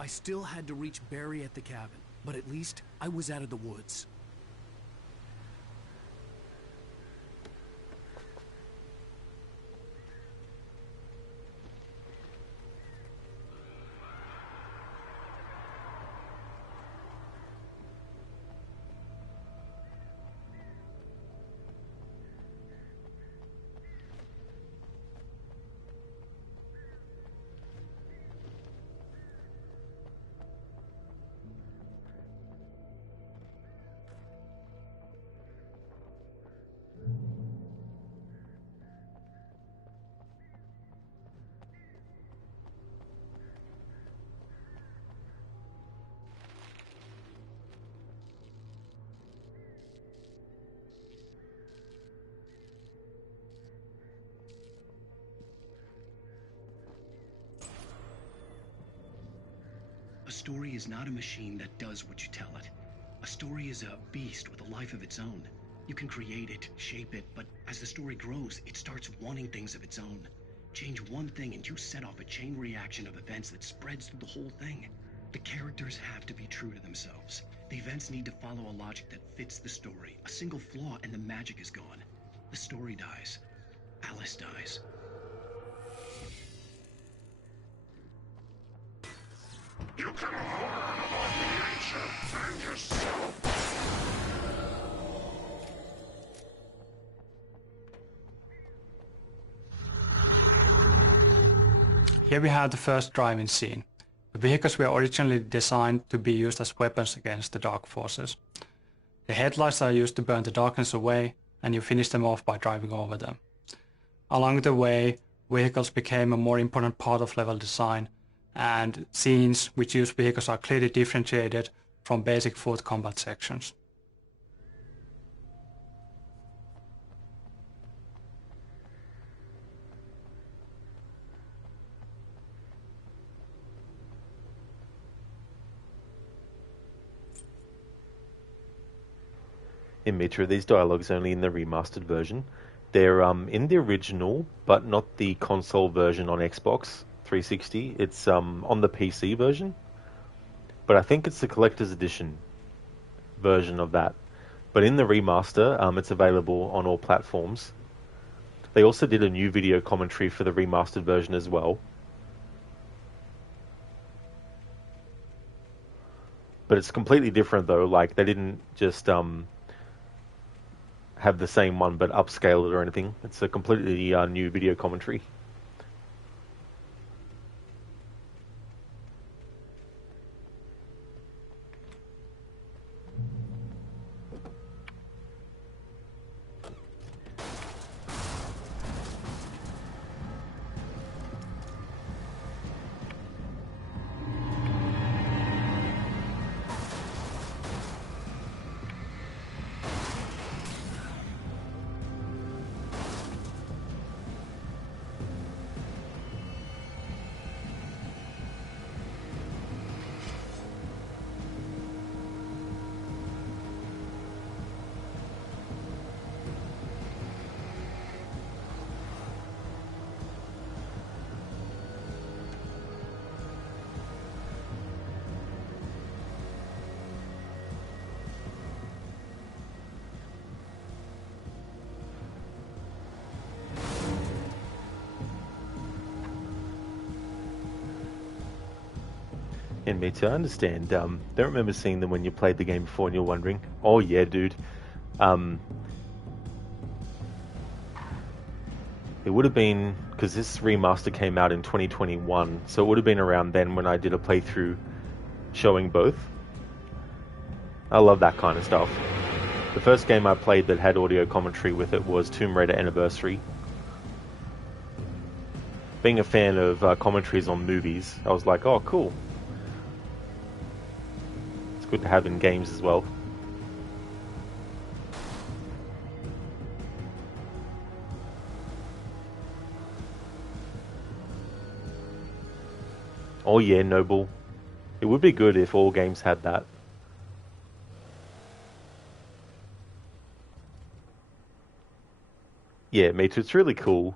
I still had to reach Barry at the cabin, but at least I was out of the woods. A story is not a machine that does what you tell it. A story is a beast with a life of its own. You can create it, shape it, but as the story grows, it starts wanting things of its own. Change one thing and you set off a chain reaction of events that spreads through the whole thing. The characters have to be true to themselves. The events need to follow a logic that fits the story. A single flaw and the magic is gone. The story dies. Alice dies. You can learn about nature and yourself. Here we have the first driving scene. The vehicles were originally designed to be used as weapons against the dark forces. The headlights are used to burn the darkness away, and you finish them off by driving over them. Along the way, vehicles became a more important part of level design, and scenes which use vehicles are clearly differentiated from basic foot combat sections. In Mitra, these dialogues only in the remastered version. They're in the original, but not the console version on Xbox 360. It's on the PC version, but I think it's the collector's edition version of that. But in the remaster, it's available on all platforms. They also did a new video commentary for the remastered version as well. But it's completely different though. Like they didn't just have the same one but upscale it or anything. It's a completely new video commentary. And me too, I understand. Don't remember seeing them when you played the game before and you're wondering. Oh yeah, dude. It would have been, because this remaster came out in 2021, so it would have been around then when I did a playthrough showing both. I love that kind of stuff. The first game I played that had audio commentary with it was Tomb Raider Anniversary. Being a fan of commentaries on movies, I was like, oh cool. It's good to have in games as well. Oh yeah, Noble. It would be good if all games had that. Yeah, me too. It's really cool.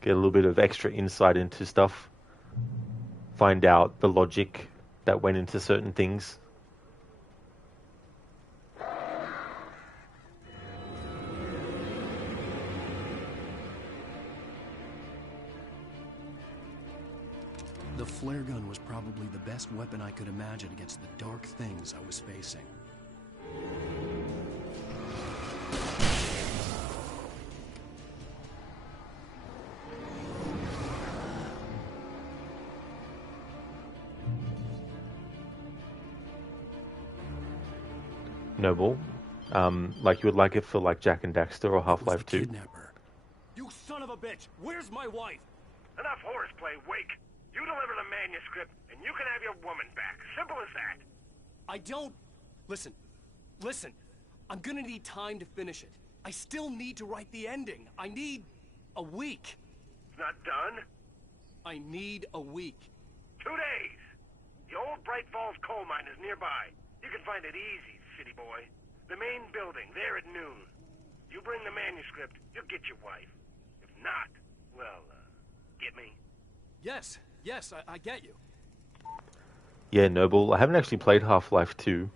Get a little bit of extra insight into stuff. Find out the logic that went into certain things. The flare gun was probably the best weapon I could imagine against the dark things I was facing. Noble, like you would like it for like Jak and Daxter or Half-Life 2. You son of a bitch! Where's my wife? Enough horseplay, Wake. You deliver the manuscript, and you can have your woman back. Simple as that. I don't... Listen. I'm gonna need time to finish it. I still need to write the ending. I need a week. It's not done? I need a week. 2 days. The old Bright Falls coal mine is nearby. You can find it easy, city boy. The main building, there at noon. You bring the manuscript, you'll get your wife. If not, well, get me? Yes, I get you. Yeah, Noble. I haven't actually played Half-Life 2,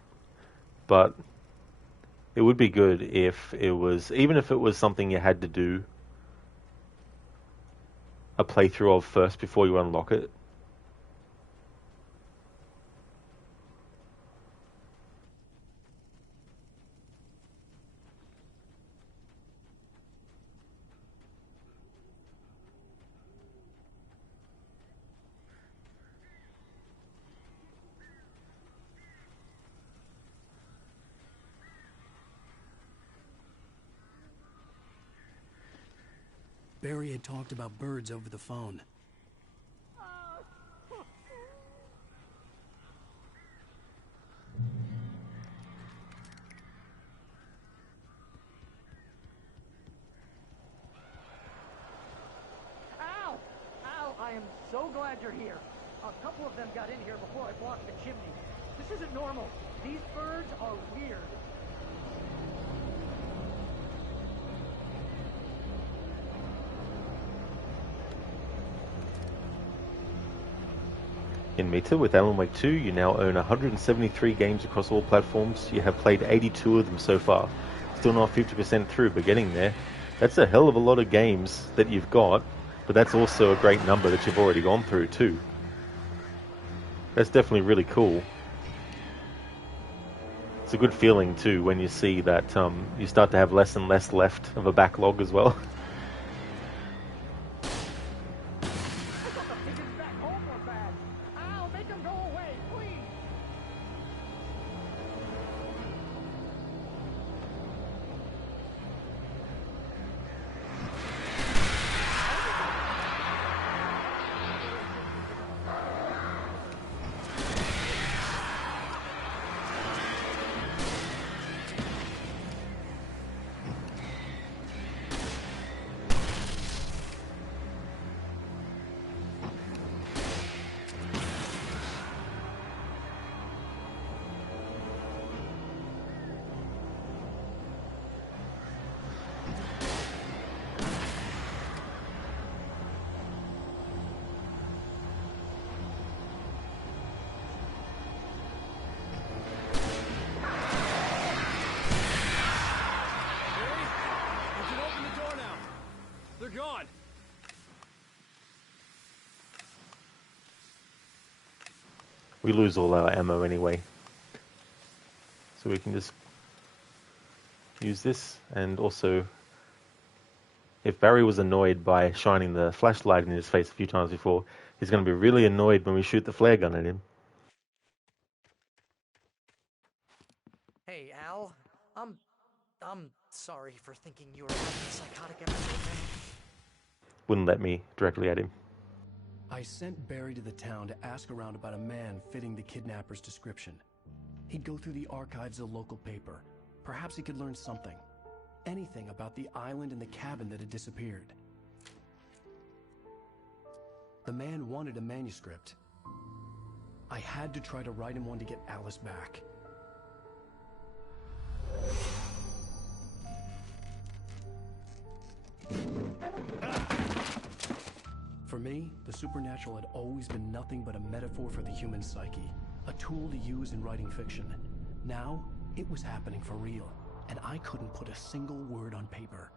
but it would be good if it was, even if it was something you had to do a playthrough of first before you unlock it. Barry had talked about birds over the phone. Ow! Ow! I am so glad you're here. A couple of them got in here before I blocked the chimney. This isn't normal. These birds are weird. In Meta, with Alan Wake 2, you now own 173 games across all platforms. You have played 82 of them so far. Still not 50% through, but getting there. That's a hell of a lot of games that you've got, but that's also a great number that you've already gone through too. That's definitely really cool. It's a good feeling too when you see that you start to have less and less left of a backlog as well. We lose all our ammo anyway. So we can just use this, and also if Barry was annoyed by shining the flashlight in his face a few times before, he's going to be really annoyed when we shoot the flare gun at him. Hey, Al. I'm sorry for thinking you were a psychotic episode. Wouldn't let me directly at him. I sent Barry to the town to ask around about a man fitting the kidnapper's description. He'd go through the archives of the local paper. Perhaps he could learn something. Anything about the island and the cabin that had disappeared. The man wanted a manuscript. I had to try to write him one to get Alice back. For me, the supernatural had always been nothing but a metaphor for the human psyche, a tool to use in writing fiction. Now, it was happening for real, and I couldn't put a single word on paper.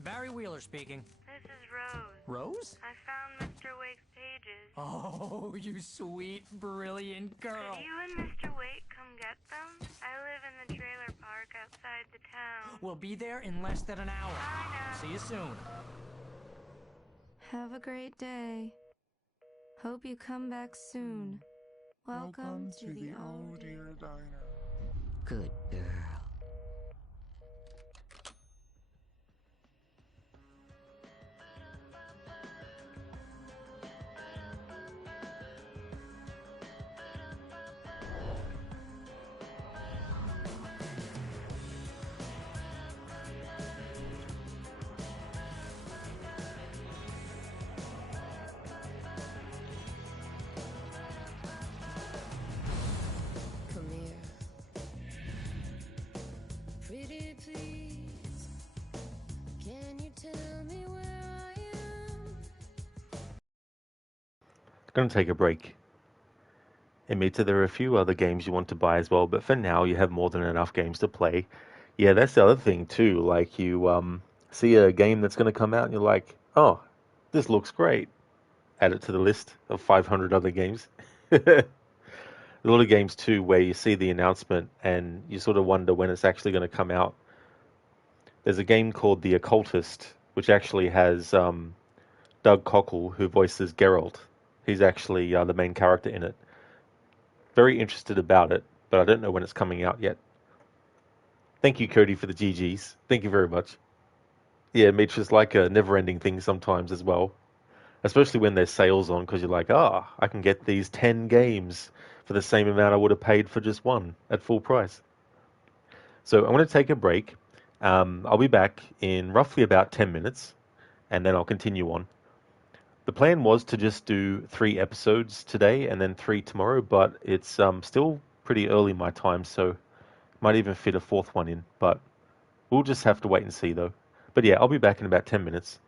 Barry Wheeler speaking. This is Rose. Rose? I found Mr. Wake's pages. Oh, you sweet, brilliant girl. Could you and Mr. Wake come get them? I live in the trailer park outside the town. We'll be there in less than an hour. I know. See you soon. Have a great day. Hope you come back soon. Welcome to the Oh Dear Diner. Good girl. Come here. Pretty please. Can you tell me where I am? Going to take a break. Admit there are a few other games you want to buy as well, but for now you have more than enough games to play. Yeah, that's the other thing too. Like you see a game that's going to come out and you're like, oh, this looks great. Add it to the list of 500 other games. A lot of games too where you see the announcement and you sort of wonder when it's actually going to come out. There's a game called The Occultist, which actually has Doug Cockle, who voices Geralt. He's actually the main character in it. Very interested about it, but I don't know when it's coming out yet. Thank you, Cody, for the GGs. Thank you very much. Yeah, Mitch, is like a never-ending thing sometimes as well. Especially when there's sales on, because you're like, I can get these 10 games for the same amount I would have paid for just one at full price. So I'm going to take a break. I'll be back in roughly about 10 minutes, and then I'll continue on. The plan was to just do 3 episodes today and then 3 tomorrow, but it's still pretty early my time, so might even fit a 4th one in. But we'll just have to wait and see, though. But yeah, I'll be back in about 10 minutes.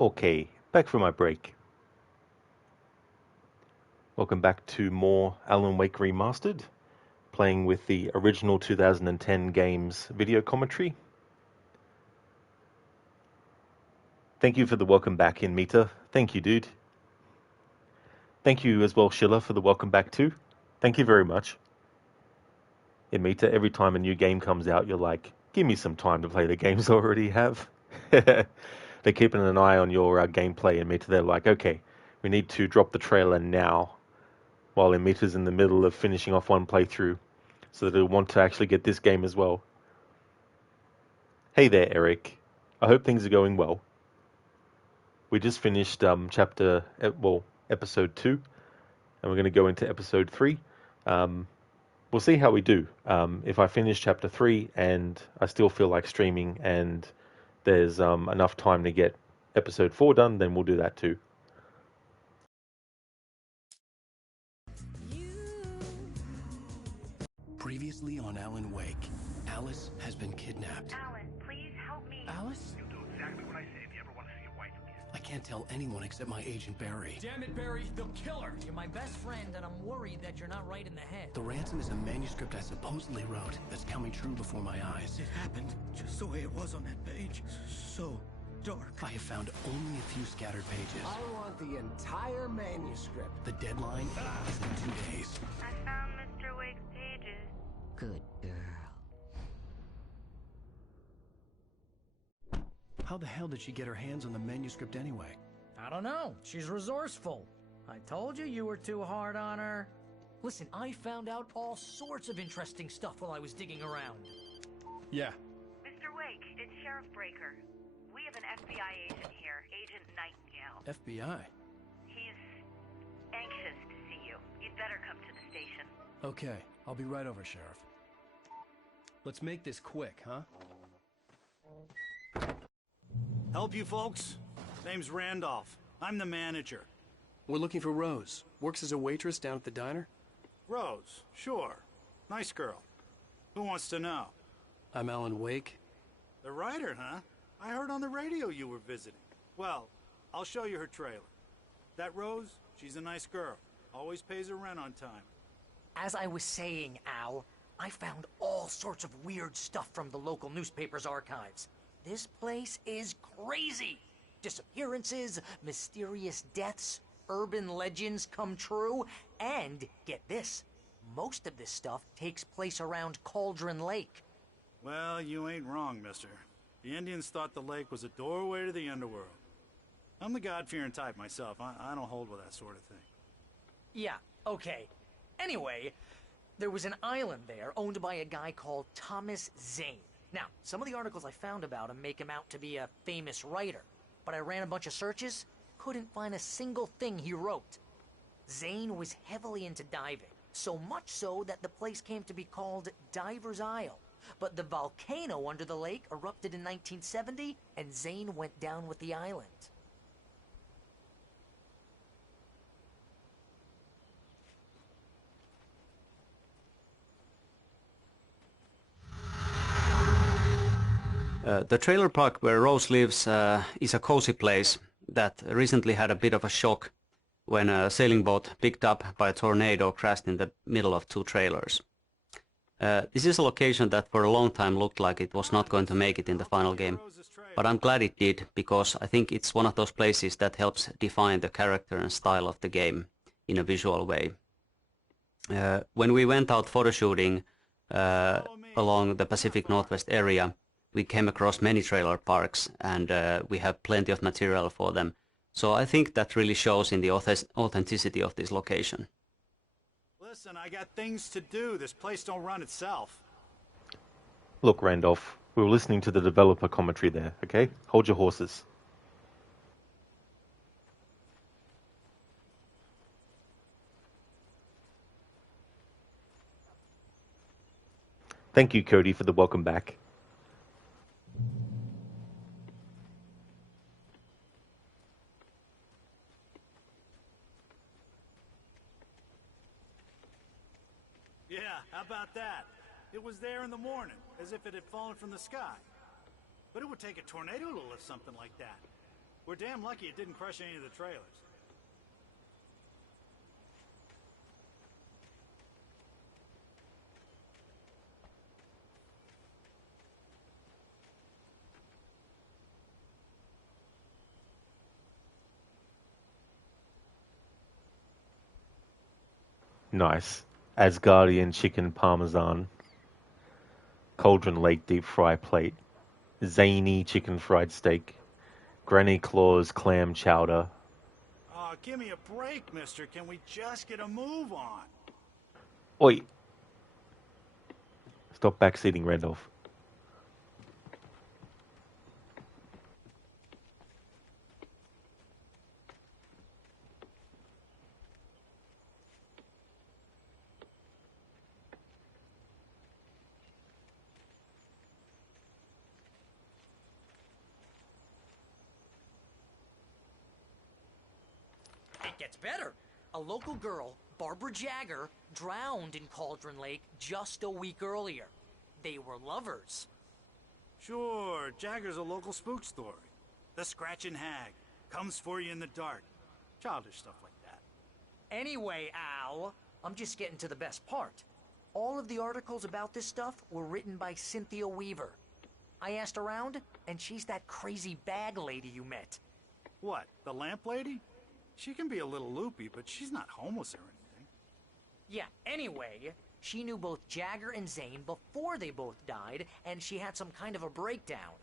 Okay, back from my break. Welcome back to more Alan Wake Remastered, playing with the original 2010 game's video commentary. Thank you for the welcome back in Mita. Thank you, dude. Thank you as well, Schiller, for the welcome back too. Thank you very much. In Mita, every time a new game comes out, you're like, give me some time to play the games I already have. They're keeping an eye on your gameplay in Mita. They're like, okay, we need to drop the trailer now, while Mita's in the middle of finishing off one playthrough, so that they'll want to actually get this game as well. Hey there, Eric. I hope things are going well. We just finished episode 2, and we're going to go into episode 3. We'll see how we do. If I finish chapter 3 and I still feel like streaming and there's enough time to get episode 4 done, then we'll do that too. Previously on Alan Wake, Alice has been kidnapped. Alan, please help me. Alice? You'll do exactly what I say if you ever want to see your wife again. I can't tell anyone except my agent Barry. Damn it, Barry, they'll kill her. You're my best friend, and I'm worried that you're not right in the head. The ransom is a manuscript I supposedly wrote that's coming true before my eyes. It happened just the way it was on that page. So dark. I have found only a few scattered pages. I want the entire manuscript. The deadline is in 2 days. I found Mr. Wake's pages. Good girl. How the hell did she get her hands on the manuscript anyway? I don't know. She's resourceful. I told you were too hard on her. Listen, I found out all sorts of interesting stuff while I was digging around. Yeah. Mr. Wake, it's Sheriff Breaker. We have an FBI agent here, Agent Nightingale. FBI? He's anxious to see you. You'd better come to the station. Okay, I'll be right over, Sheriff. Let's make this quick, huh? Help you folks? Name's Randolph. I'm the manager. We're looking for Rose. Works as a waitress down at the diner. Rose, sure. Nice girl. Who wants to know? I'm Alan Wake. The writer, huh? I heard on the radio you were visiting. Well, I'll show you her trailer. That Rose, she's a nice girl. Always pays her rent on time. As I was saying, Al, I found all sorts of weird stuff from the local newspaper's archives. This place is crazy. Disappearances, mysterious deaths, urban legends come true, and, get this, most of this stuff takes place around Cauldron Lake. Well, you ain't wrong, mister. The Indians thought the lake was a doorway to the underworld. I'm the God-fearing type myself. I don't hold with that sort of thing. Yeah, okay. Anyway, there was an island there owned by a guy called Thomas Zane. Now, some of the articles I found about him make him out to be a famous writer, but I ran a bunch of searches, couldn't find a single thing he wrote. Zane was heavily into diving, so much so that the place came to be called Diver's Isle. But the volcano under the lake erupted in 1970, and Zane went down with the island. The trailer park where Rose lives is a cozy place that recently had a bit of a shock when a sailing boat picked up by a tornado crashed in the middle of 2 trailers. This is a location that for a long time looked like it was not going to make it in the final game, but I'm glad it did, because I think it's one of those places that helps define the character and style of the game in a visual way. When we went out photoshooting along the Pacific Northwest area, we came across many trailer parks, and we have plenty of material for them. So I think that really shows in the authenticity of this location. Listen, I got things to do. This place don't run itself. Look, Randolph, we were listening to the developer commentary there, okay? Hold your horses. Thank you, Cody, for the welcome back. Yeah, how about that? It was there in the morning, as if it had fallen from the sky. But it would take a tornado to lift something like that. We're damn lucky it didn't crush any of the trailers. Nice. Asgardian chicken parmesan, Cauldron Lake deep fry plate, zany chicken fried steak, Granny Claus clam chowder. Oh, give me a break, mister. Can we just get a move on? Oi! Stop backseating, Randolph. It gets better. A local girl, Barbara Jagger, drowned in Cauldron Lake just a week earlier. They were lovers. Sure, Jagger's a local spook story. The Scratching Hag comes for you in the dark. Childish stuff like that. Anyway, Al, I'm just getting to the best part. All of the articles about this stuff were written by Cynthia Weaver. I asked around, and she's that crazy bag lady you met. What, the lamp lady? She can be a little loopy, but she's not homeless or anything. Yeah, anyway, she knew both Jagger and Zane before they both died, and she had some kind of a breakdown.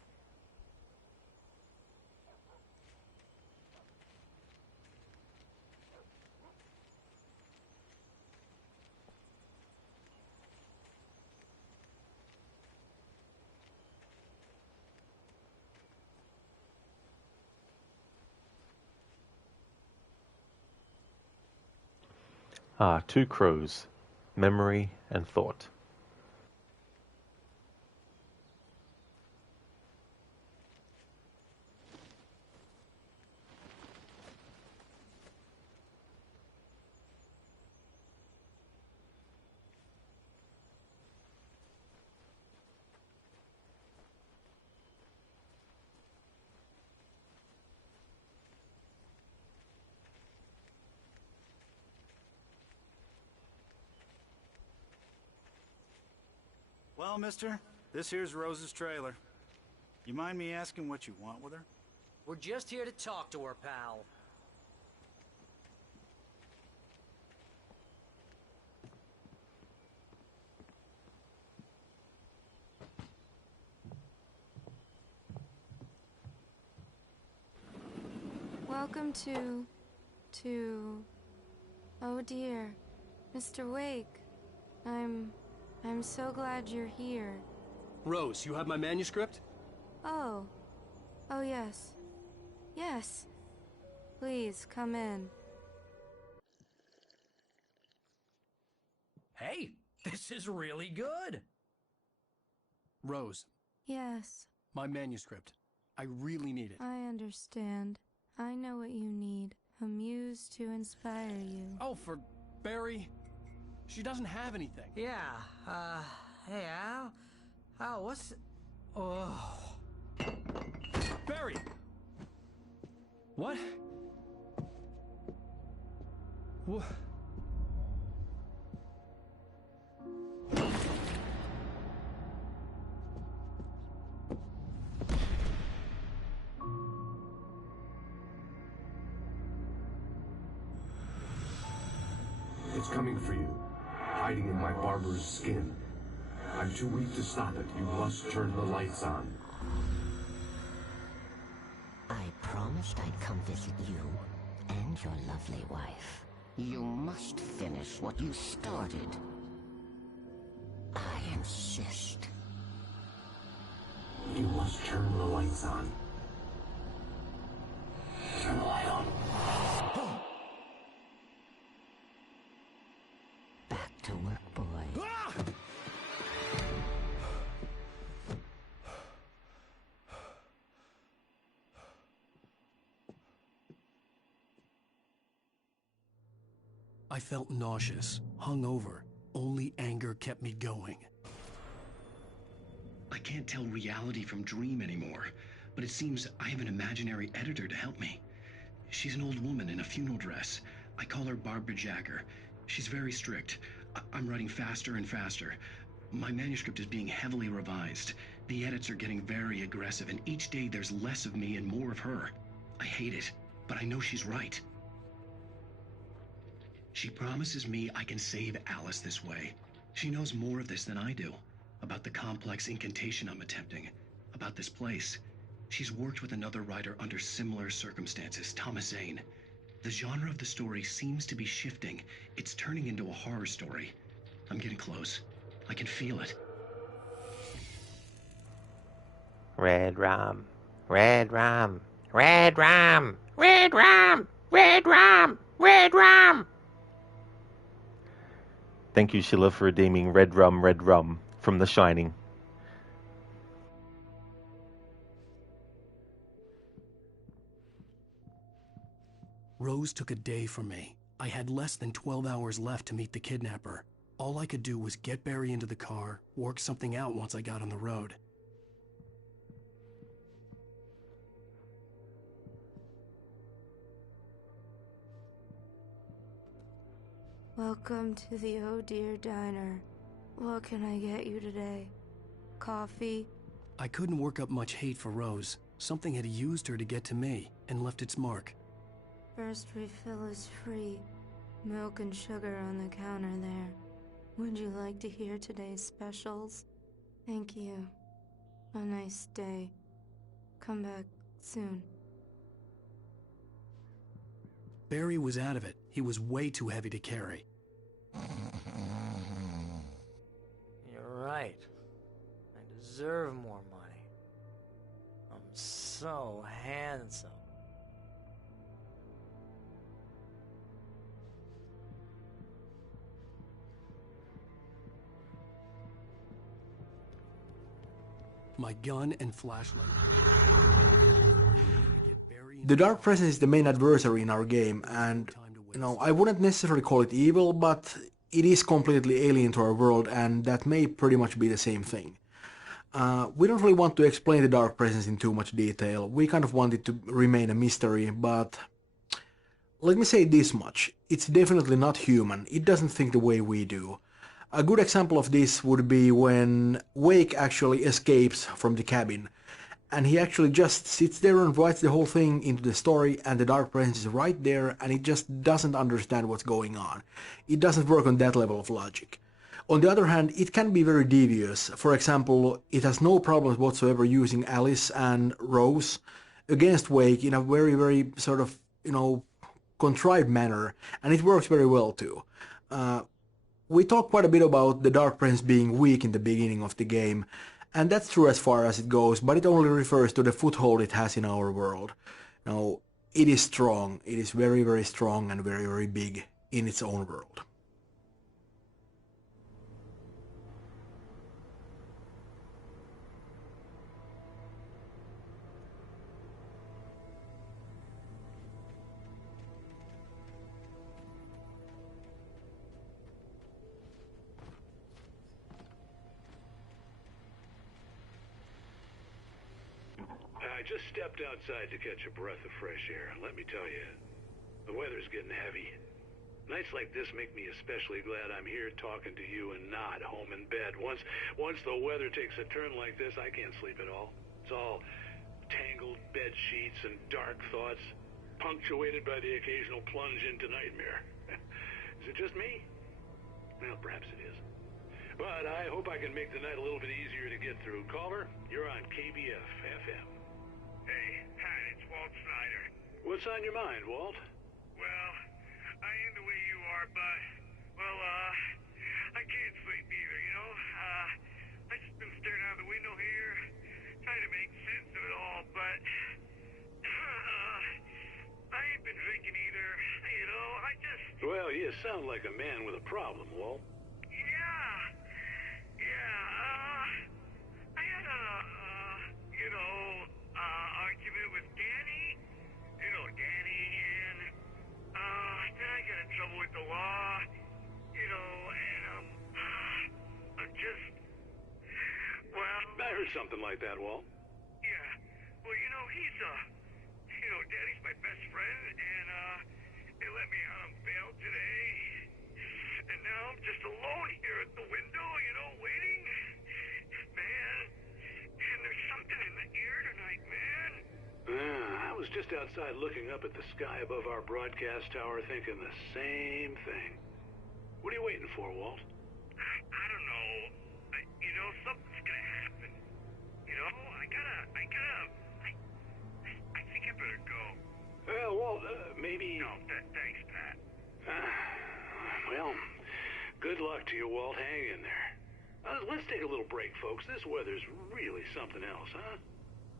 Ah, two crows, memory and thought. Well, mister, this here's Rose's trailer. You mind me asking what you want with her? We're just here to talk to her, pal. Welcome to... Oh dear, Mr. Wake. I'm so glad you're here. Rose, you have my manuscript? Oh. Oh, yes. Yes. Please, come in. Hey, this is really good. Rose, Yes, my manuscript. I really need it. I understand. I know what you need. A muse to inspire you. Oh, for Barry. She doesn't have anything. Yeah, hey, Al? Al, what's... Oh... Barry! What? What? It's coming for you, hiding in my barber's skin. I'm too weak to stop it. You must turn the lights on. I promised I'd come visit you and your lovely wife. You must finish what you started. I insist. You must turn the lights on. Turn the light on. Back to work, boy. I felt nauseous, hungover. Only anger kept me going. I can't tell reality from dream anymore. but it seems I have an imaginary editor to help me. She's an old woman in a funeral dress. I call her Barbara Jacker. She's very strict. I'm writing faster and faster. My manuscript is being heavily revised. The edits are getting very aggressive, and each day there's less of me and more of her. I hate it, but I know she's right. She promises me I can save Alice this way. She knows more of this than I do. About the complex incantation I'm attempting. About this place. She's worked with another writer under similar circumstances, Thomas Zane. The genre of the story seems to be shifting. It's turning into a horror story. I'm getting close. I can feel it. Red rum. Red rum. Red rum. Red rum. Red rum. Red rum. Thank you, Sheila, for redeeming Red Rum from The Shining. Rose took a day from me. I had less than 12 hours left to meet the kidnapper. All I could do was get Barry into the car, work something out once I got on the road. Welcome to the Oh Dear Diner. What can I get you today? Coffee? I couldn't work up much hate for Rose. Something had used her to get to me and left its mark. First refill is free. Milk and sugar on the counter there. Would you like to hear today's specials? Thank you. A nice day. Come back soon. Barry was out of it. He was way too heavy to carry. You're right. I deserve more money. I'm so handsome. My gun and flashlight. The Dark Presence is the main adversary in our game, and I wouldn't necessarily call it evil, but it is completely alien to our world, and that may pretty much be the same thing. We don't really want to explain the Dark Presence in too much detail. We kind of want it to remain a mystery, but let me say this much. It's definitely not human. It doesn't think the way we do. A good example of this would be when Wake actually escapes from the cabin, and he actually just sits there and writes the whole thing into the story, and the Dark Presence is right there, and it just doesn't understand what's going on. It doesn't work on that level of logic. On the other hand, it can be very devious. For example, it has no problems whatsoever using Alice and Rose against Wake in a very, very sort of, contrived manner, and it works very well too. We talked quite a bit about the Dark Presence being weak in the beginning of the game, and that's true as far as it goes, but it only refers to the foothold it has in our world. It is strong. It is very, very strong and very, very big in its own world. I just stepped outside to catch a breath of fresh air. Let me tell you, the weather's getting heavy. Nights like this make me especially glad I'm here talking to you and not home in bed. Once the weather takes a turn like this, I can't sleep at all. It's all tangled bed sheets and dark thoughts, punctuated by the occasional plunge into nightmare. Is it just me? Well, perhaps it is. But I hope I can make the night a little bit easier to get through. Caller, you're on KBF FM. Hey, Pat, it's Walt Snyder. What's on your mind, Walt? Well, I am the way you are, but, I can't sleep either, I just been staring out the window here, trying to make sense of it all, but, I ain't been drinking either, I just... Well, you sound like a man with a problem, Walt. I had argument with Danny, Danny, and, then I got in trouble with the law, and, I'm just, well... I heard something like that, Walt. Yeah, well, just alone here at the window, you know, waiting. Man, and there's something in the air tonight, man. I was just outside looking up at the sky above our broadcast tower thinking the same thing. What are you waiting for, Walt? I don't know. You know, something's gonna happen. You know, I think I better go. Well, Walt, maybe... No, thanks, Pat. Well, good luck to you, Walt. Hang in there. Let's take a little break, folks. This weather's really something else, huh?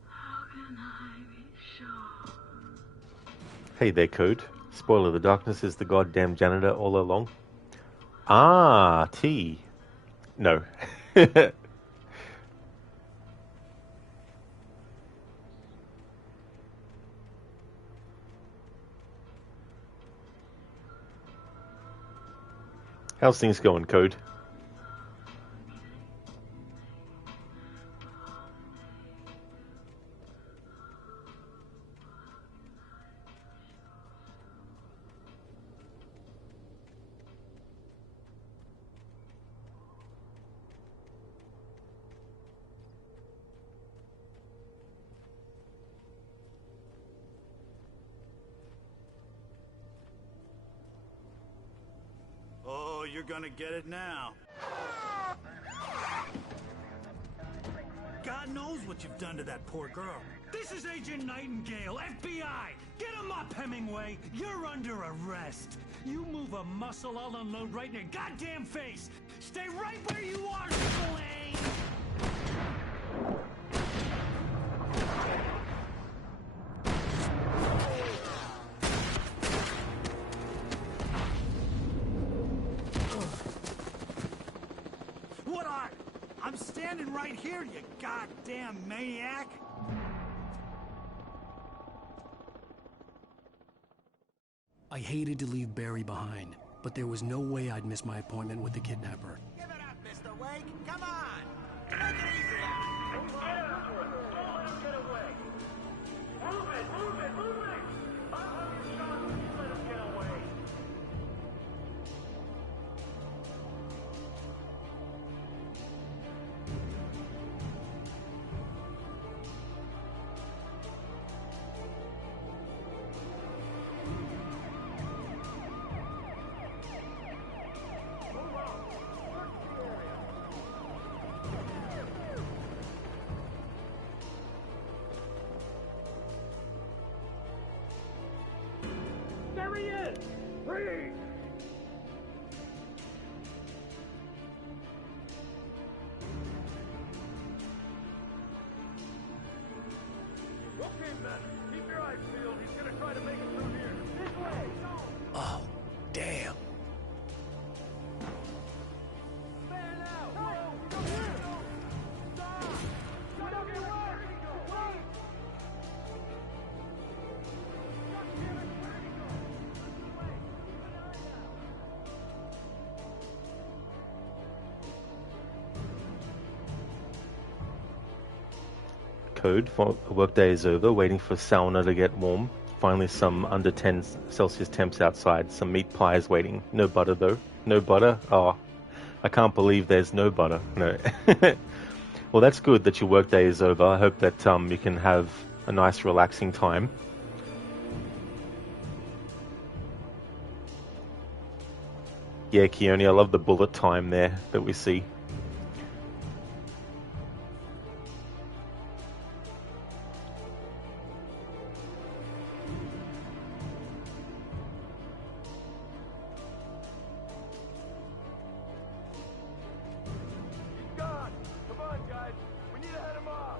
How can I be sure? Hey there, Code. Spoiler, the darkness is the goddamn janitor all along. Ah, T. No. How's things going, Code? Oh, you're gonna get it now. God knows what you've done to that poor girl. This is Agent Nightingale, FBI! Get him up, Hemingway! You're under arrest! You move a muscle, I'll unload right in your goddamn face! Stay right where you are, Slane! What are? I'm standing right here, you goddamn maniac! I hated to leave Barry behind, but there was no way I'd miss my appointment with the kidnapper. Give it up, Mr. Wake! Come on! Take it easy! Get after it! Don't let him get away! Move it! Move it! Move it! I'm shot! Let him get away! There he is! Freeze! Okay, men. Keep your eyes peeled. He's gonna try to make it through here. This way! Go! Oh, damn. Man out! No! Come here! Stop! Shut up your work! Wait! Code, for workday is over, waiting for sauna to get warm. Finally some under 10 Celsius temps outside, some meat pies waiting. No butter though. No butter? Oh, I can't believe there's no butter. No. Well, that's good that your workday is over. I hope that you can have a nice relaxing time. Yeah, Keone, I love the bullet time there that we see. He's gone! Come on, guys! We need to head him off!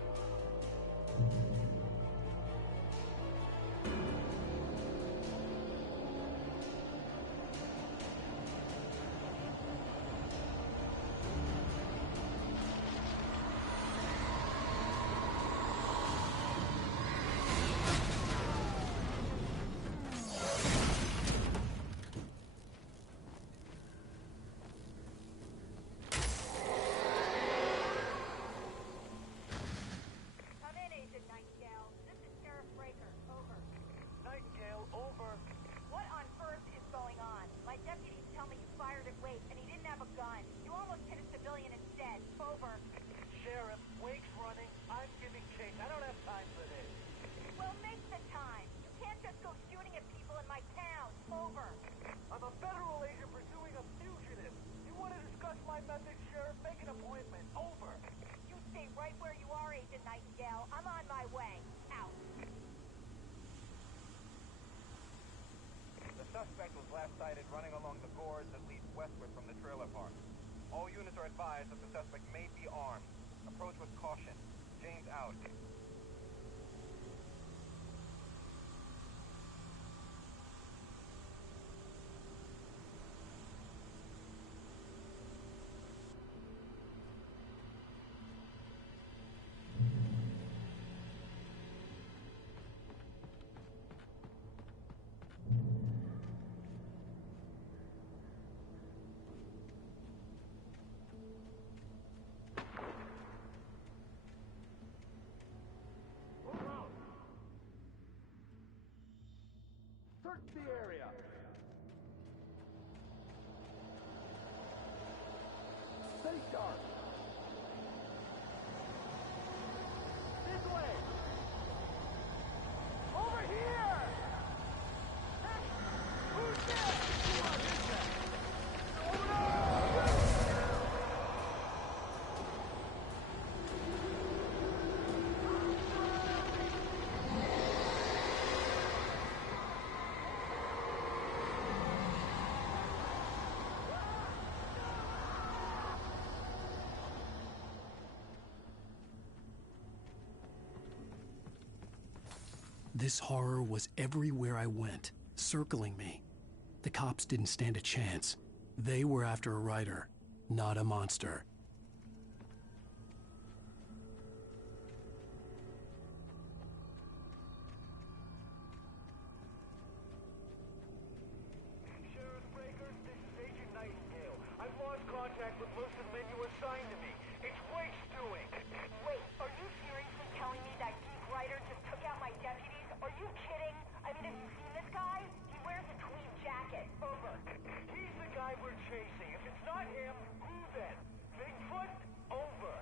Come in, Agent Nightingale. This is Sheriff Breaker. Over. Nightingale, over. What on earth is going on? My deputies tell me you fired at Wake, and he didn't have Over. Sheriff, Wake's running. I'm giving chase. I don't have time for this. Well, make the time. You can't just go shooting at people in my town. Over. I'm a federal agent pursuing a fugitive. You want to discuss my methods, Sheriff? Make an appointment. Over. You stay right where you are, Agent Nightingale. I'm on my way. Out. The suspect was last sighted running along the gorge that leads westward from the trailer park. All units are advised that the suspect may be armed. Approach with caution. James out. Search the area. Stay sharp. This way. Over here. Hey, who's there? What is that? Oh no! This horror was everywhere I went, circling me. The cops didn't stand a chance. They were after a writer, not a monster. Sheriff Breakers, this is Agent Nightingale. I've lost contact with most of the men you assigned to me. It's Wake's doing. Wait, are you seriously telling me that geek writer just took out my deputies? Are you kidding? I mean, have you seen this guy? He wears a tweed jacket. Over. He's the guy we're chasing. If it's not him, who then? Bigfoot? Over.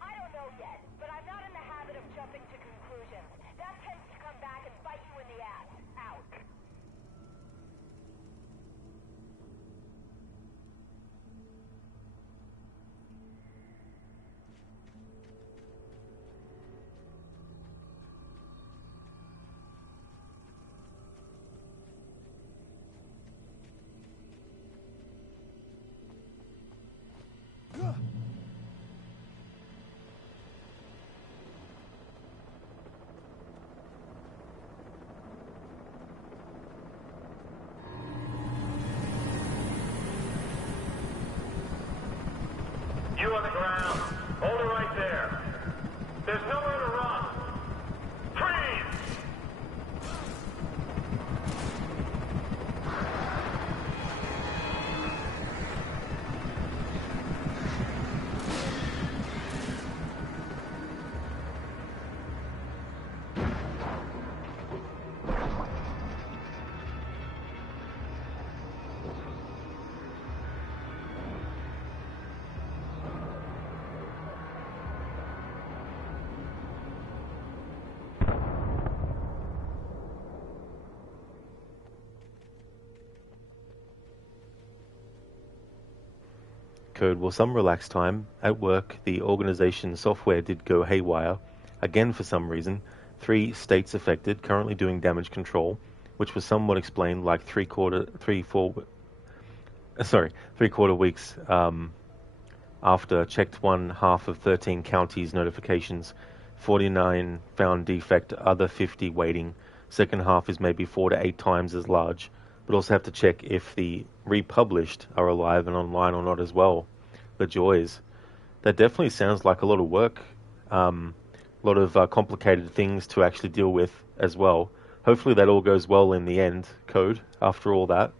I don't know yet, but I'm not in the habit of jumping to conclusions. That tends to come back and bite you in the ass. Out. You on the ground. Hold it right there. There's nowhere to run. Freeze! Code. Well, some relaxed time. At work, the organization's software did go haywire. Again, for some reason. 3 states affected, currently doing damage control, which was somewhat explained like 3/4 weeks after checked one half of 13 counties notifications, 49 found defect, other 50 waiting. Second half is maybe 4 to 8 times as large, but also have to check if the republished are alive and online or not as well. The joys. That definitely sounds like a lot of work, a lot of complicated things to actually deal with as well. Hopefully that all goes well in the end, Code, after all that.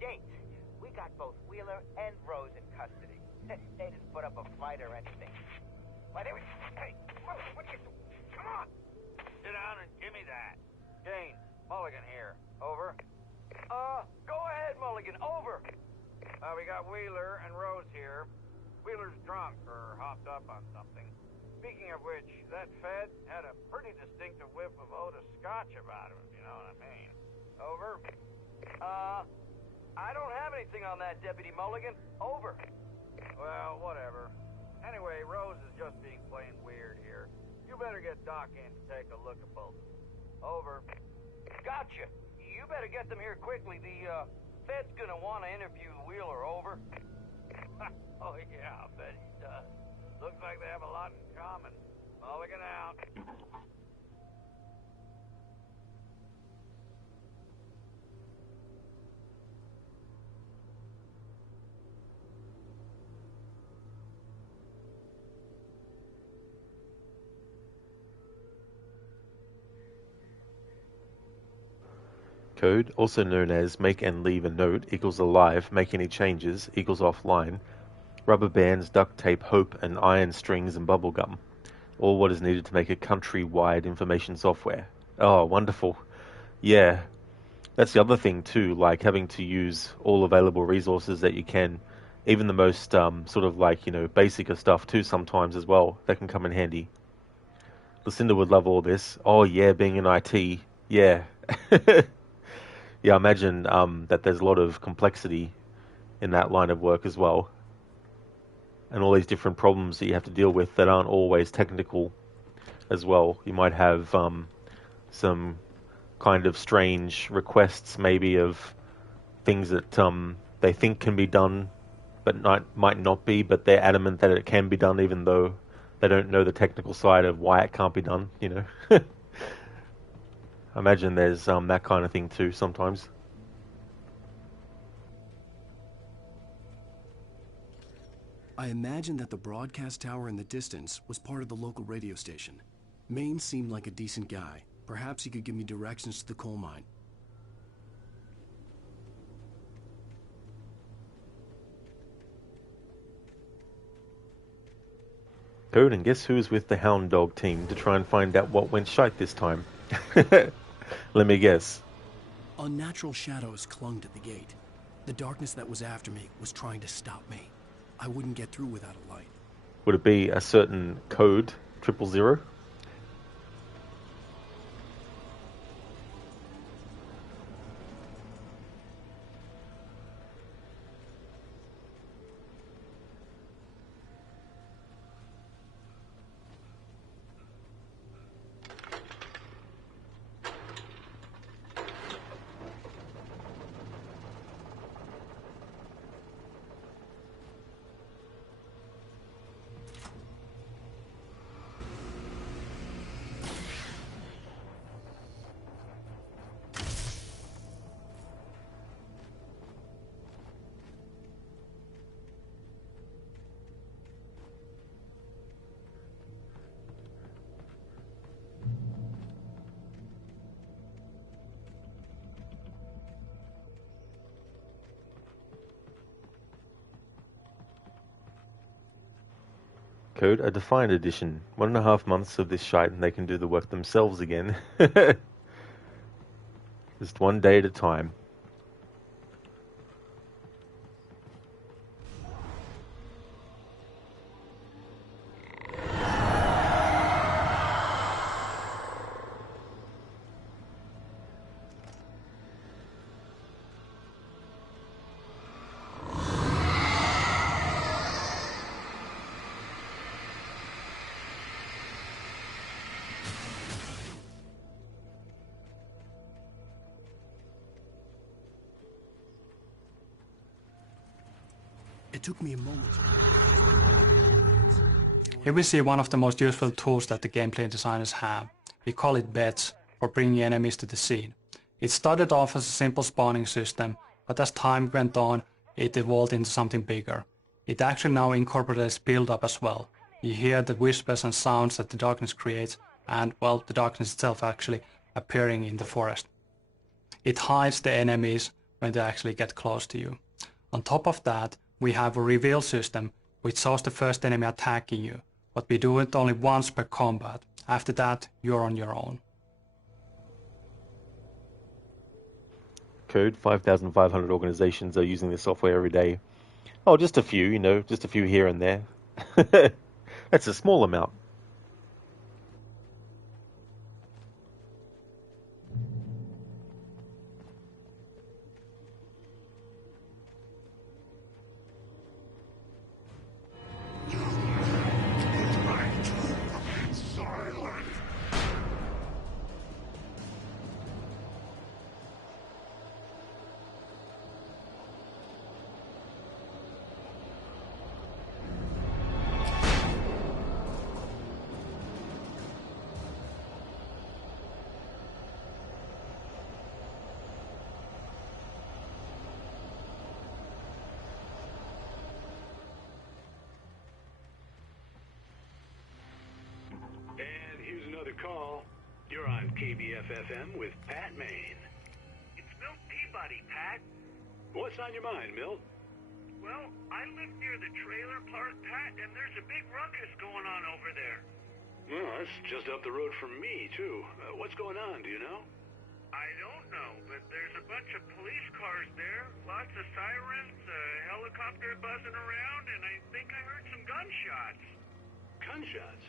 James, we got both Wheeler and Rose in custody. They didn't put up a fight or anything. Why, they were... Hey, what are you... Come on! Sit down and give me that. James, Mulligan here. Over. Go ahead, Mulligan. Over. We got Wheeler and Rose here. Wheeler's drunk or hopped up on something. Speaking of which, that Fed had a pretty distinctive whiff of Otis Scotch about him, if you know what I mean. Over. I don't have anything on that, Deputy Mulligan. Over. Well, whatever. Anyway, Rose is just being plain weird here. You better get Doc in to take a look at both of them. Over. Gotcha. You better get them here quickly. The, Fed's gonna want to interview Wheeler. Over. Oh, yeah, I bet he does. Looks like they have a lot in common. Mulligan out. Code, also known as make and leave a note equals alive, make any changes equals offline, rubber bands, duct tape, hope, and iron strings and bubblegum. All what is needed to make a country-wide information software. Oh, wonderful. Yeah, that's the other thing too, like having to use all available resources that you can, even the most sort of like, basic of stuff too sometimes as well, that can come in handy. Lucinda would love all this. Oh yeah, being in IT, yeah. Yeah, I imagine that there's a lot of complexity in that line of work as well. And all these different problems that you have to deal with that aren't always technical as well. You might have some kind of strange requests maybe of things that they think can be done but might not be, but they're adamant that it can be done even though they don't know the technical side of why it can't be done, I imagine there's that kind of thing too sometimes. I imagine that the broadcast tower in the distance was part of the local radio station. Maine seemed like a decent guy. Perhaps he could give me directions to the coal mine. Code, and guess who's with the Hound Dog team to try and find out what went shite this time? Let me guess. Unnatural shadows clung to the gate. The darkness that was after me was trying to stop me. I wouldn't get through without a light. Would it be a certain code, 000? Code, a defined edition. 1.5 months of this shite and they can do the work themselves again. Just one day at a time. It took me a moment. Here we see one of the most useful tools that the gameplay designers have. We call it beds, for bringing enemies to the scene. It started off as a simple spawning system, but as time went on, it evolved into something bigger. It actually now incorporates build-up as well. You hear the whispers and sounds that the darkness creates, and, well, the darkness itself actually appearing in the forest. It hides the enemies when they actually get close to you. On top of that, we have a reveal system which shows the first enemy attacking you, but we do it only once per combat. After that, you're on your own. Code 5,500 organizations are using this software every day. Oh, just a few, just a few here and there. That's a small amount. And here's another call. You're on KBF-FM with Pat Maine. It's Milt Peabody, Pat. What's on your mind, Milt? Well, I live near the trailer park, Pat, and there's a big ruckus going on over there. Well, that's just up the road from me, too. What's going on, do you know? I don't know, but there's a bunch of police cars there, lots of sirens, a helicopter buzzing around, and I think I heard some gunshots. Gunshots?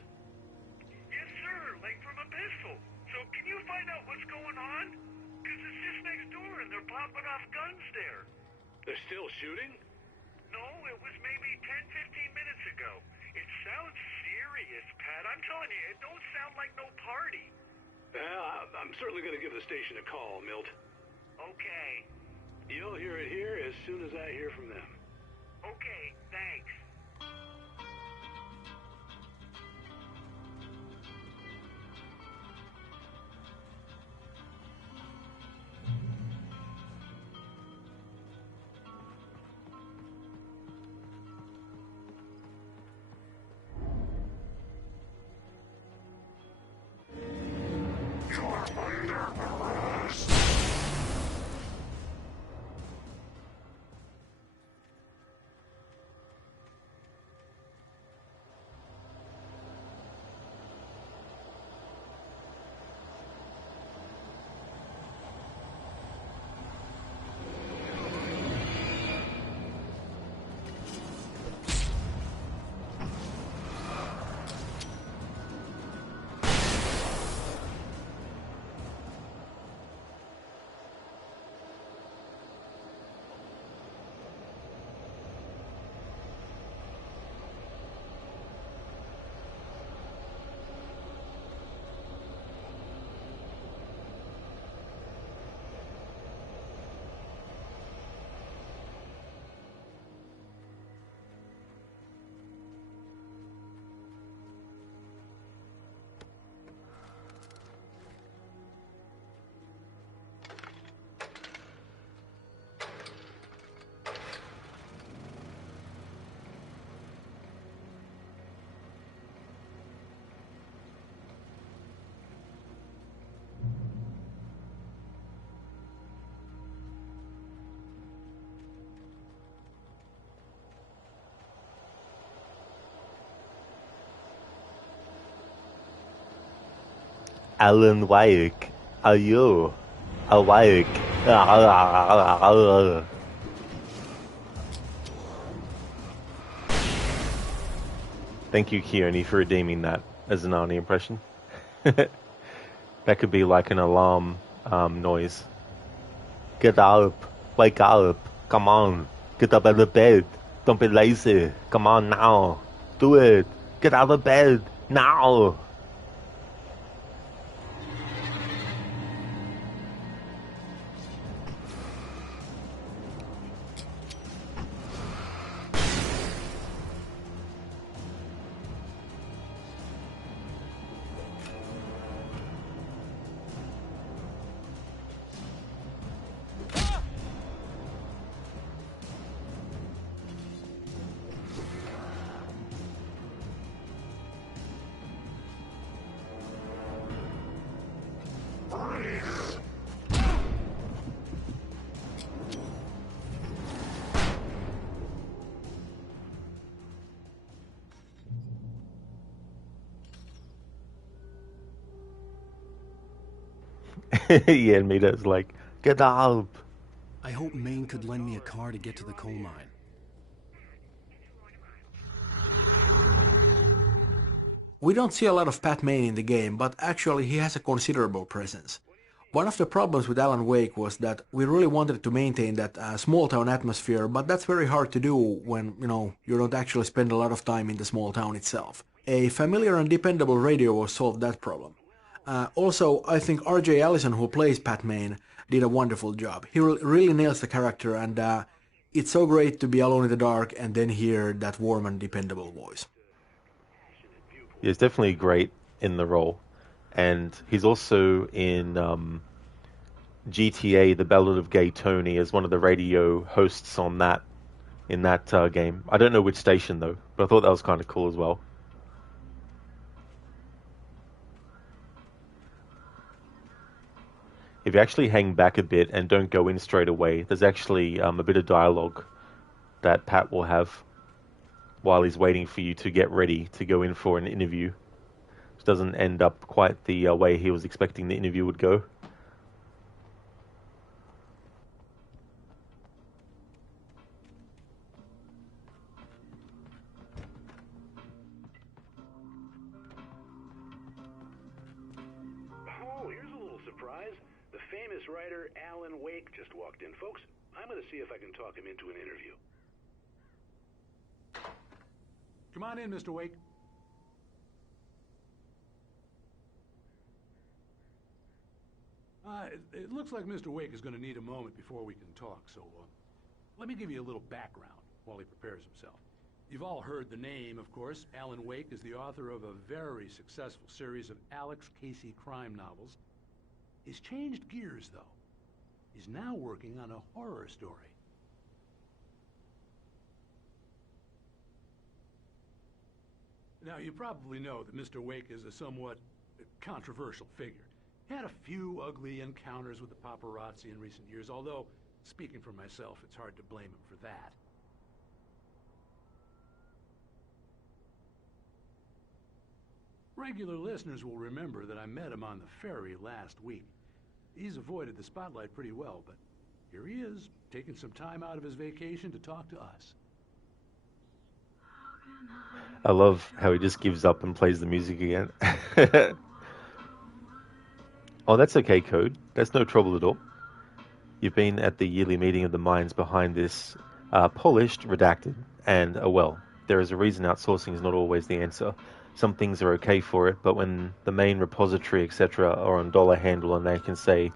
Yes, sir, like from a pistol. So can you find out what's going on? Because it's just next door and they're popping off guns there. They're still shooting? No, it was maybe 10-15 minutes ago. It sounds serious, Pat. I'm telling you, it don't sound like no party. I'm certainly going to give the station a call, Milt. Okay. You'll hear it here as soon as I hear from them. Okay, thanks. Alan Wake, are you awake? Thank you, Keone, for redeeming that as an Arnie impression. That could be like an alarm noise. Get up, wake up, come on, get up out of bed, don't be lazy, come on now, do it, get out of bed, now. Yeah, and Mita's like, get up. I hope Maine could lend me a car to get to the coal mine. We don't see a lot of Pat Maine in the game, but actually he has a considerable presence. One of the problems with Alan Wake was that we really wanted to maintain that small town atmosphere, but that's very hard to do when, you don't actually spend a lot of time in the small town itself. A familiar and dependable radio solved that problem. Also, I think R.J. Allison, who plays Pat Maine, did a wonderful job. He really nails the character, and it's so great to be alone in the dark and then hear that warm and dependable voice. He's definitely great in the role. And he's also in GTA, The Ballad of Gay Tony, as one of the radio hosts on that, in that game. I don't know which station though, but I thought that was kind of cool as well. If you actually hang back a bit and don't go in straight away, there's actually a bit of dialogue that Pat will have while he's waiting for you to get ready to go in for an interview. Which doesn't end up quite the way he was expecting the interview would go. Oh, here's a little surprise. The famous writer Alan Wake just walked in. Folks, I'm going to see if I can talk him into an interview. Come on in, Mr. Wake. It looks like Mr. Wake is going to need a moment before we can talk, so let me give you a little background while he prepares himself. You've all heard the name, of course. Alan Wake is the author of a very successful series of Alex Casey crime novels. He's changed gears, though. He's now working on a horror story. Now, you probably know that Mr. Wake is a somewhat controversial figure. He had a few ugly encounters with the paparazzi in recent years, although, speaking for myself, it's hard to blame him for that. Regular listeners will remember that I met him on the ferry last week. He's avoided the spotlight pretty well, but here he is, taking some time out of his vacation to talk to us. I love how he just gives up and plays the music again. Oh, that's okay, Code. That's no trouble at all. You've been at the yearly meeting of the minds behind this polished, redacted, and, well, there is a reason outsourcing is not always the answer. Some things are okay for it, but when the main repository, etc., are on dollar handle and they can say,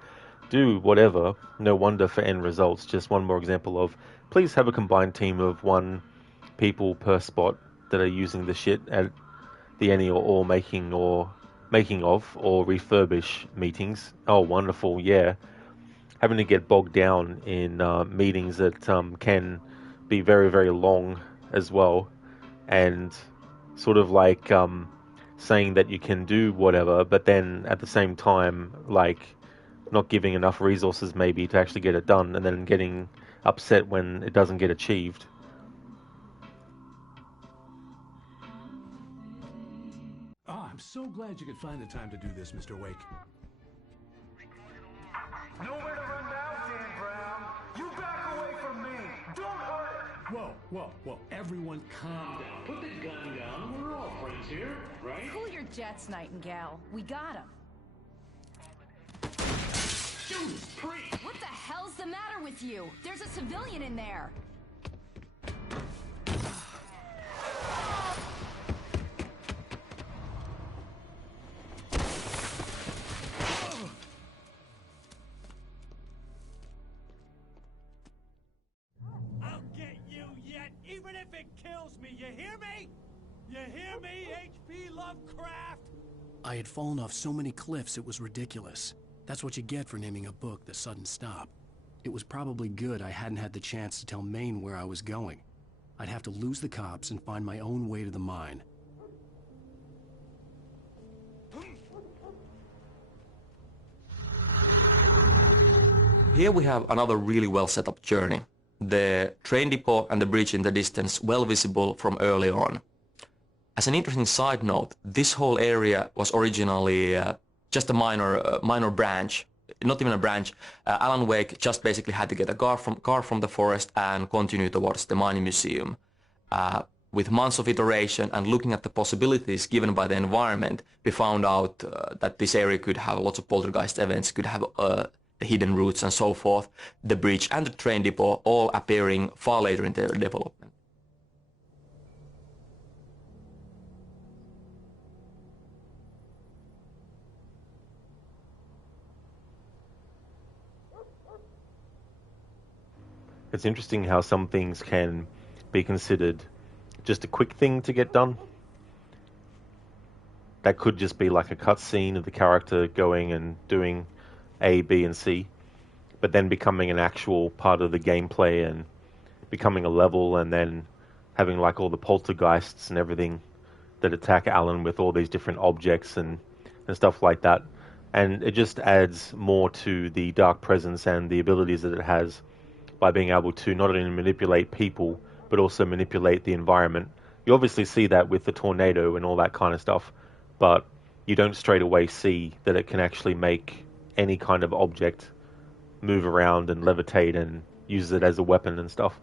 do whatever, no wonder for end results. Just one more example of, please have a combined team of 1 people per spot that are using the shit at the any or making of or refurbish meetings. Oh, wonderful, yeah. Having to get bogged down in meetings that can be very, very long as well, and sort of like saying that you can do whatever, but then at the same time, like, not giving enough resources maybe to actually get it done, and then getting upset when it doesn't get achieved. I'm so glad you could find the time to do this, Mr. Wake. Nowhere to run now, Dan Brown. You back away from me. Don't hurt it. Whoa. Everyone calm down. Put the gun down. We're all friends here, right? Cool your jets, Nightingale. We got him. Judas Priest! What the hell's the matter with you? There's a civilian in there. I'll get you yet, even if it kills me. You hear me? You hear me, H.P. Lovecraft? I had fallen off so many cliffs it was ridiculous. That's what you get for naming a book The Sudden Stop. It was probably good I hadn't had the chance to tell Maine where I was going. I'd have to lose the cops and find my own way to the mine. Here we have another really well set up journey. The train depot and the bridge in the distance well visible from early on. As an interesting side note, this whole area was originally just a minor branch not even a branch. Alan Wake just basically had to get a car from the forest and continue towards the mining museum. With months of iteration and looking at the possibilities given by the environment, we found out that this area could have lots of poltergeist events, could have the hidden routes and so forth, the bridge and the train depot all appearing far later in their development. It's interesting how some things can be considered just a quick thing to get done. That could just be like a cutscene of the character going and doing A, B, and C, but then becoming an actual part of the gameplay and becoming a level, and then having like all the poltergeists and everything that attack Alan with all these different objects and stuff like that. And it just adds more to the dark presence and the abilities that it has by being able to not only manipulate people, but also manipulate the environment. You obviously see that with the tornado and all that kind of stuff, but you don't straight away see that it can actually make any kind of object move around and levitate and use it as a weapon and stuff.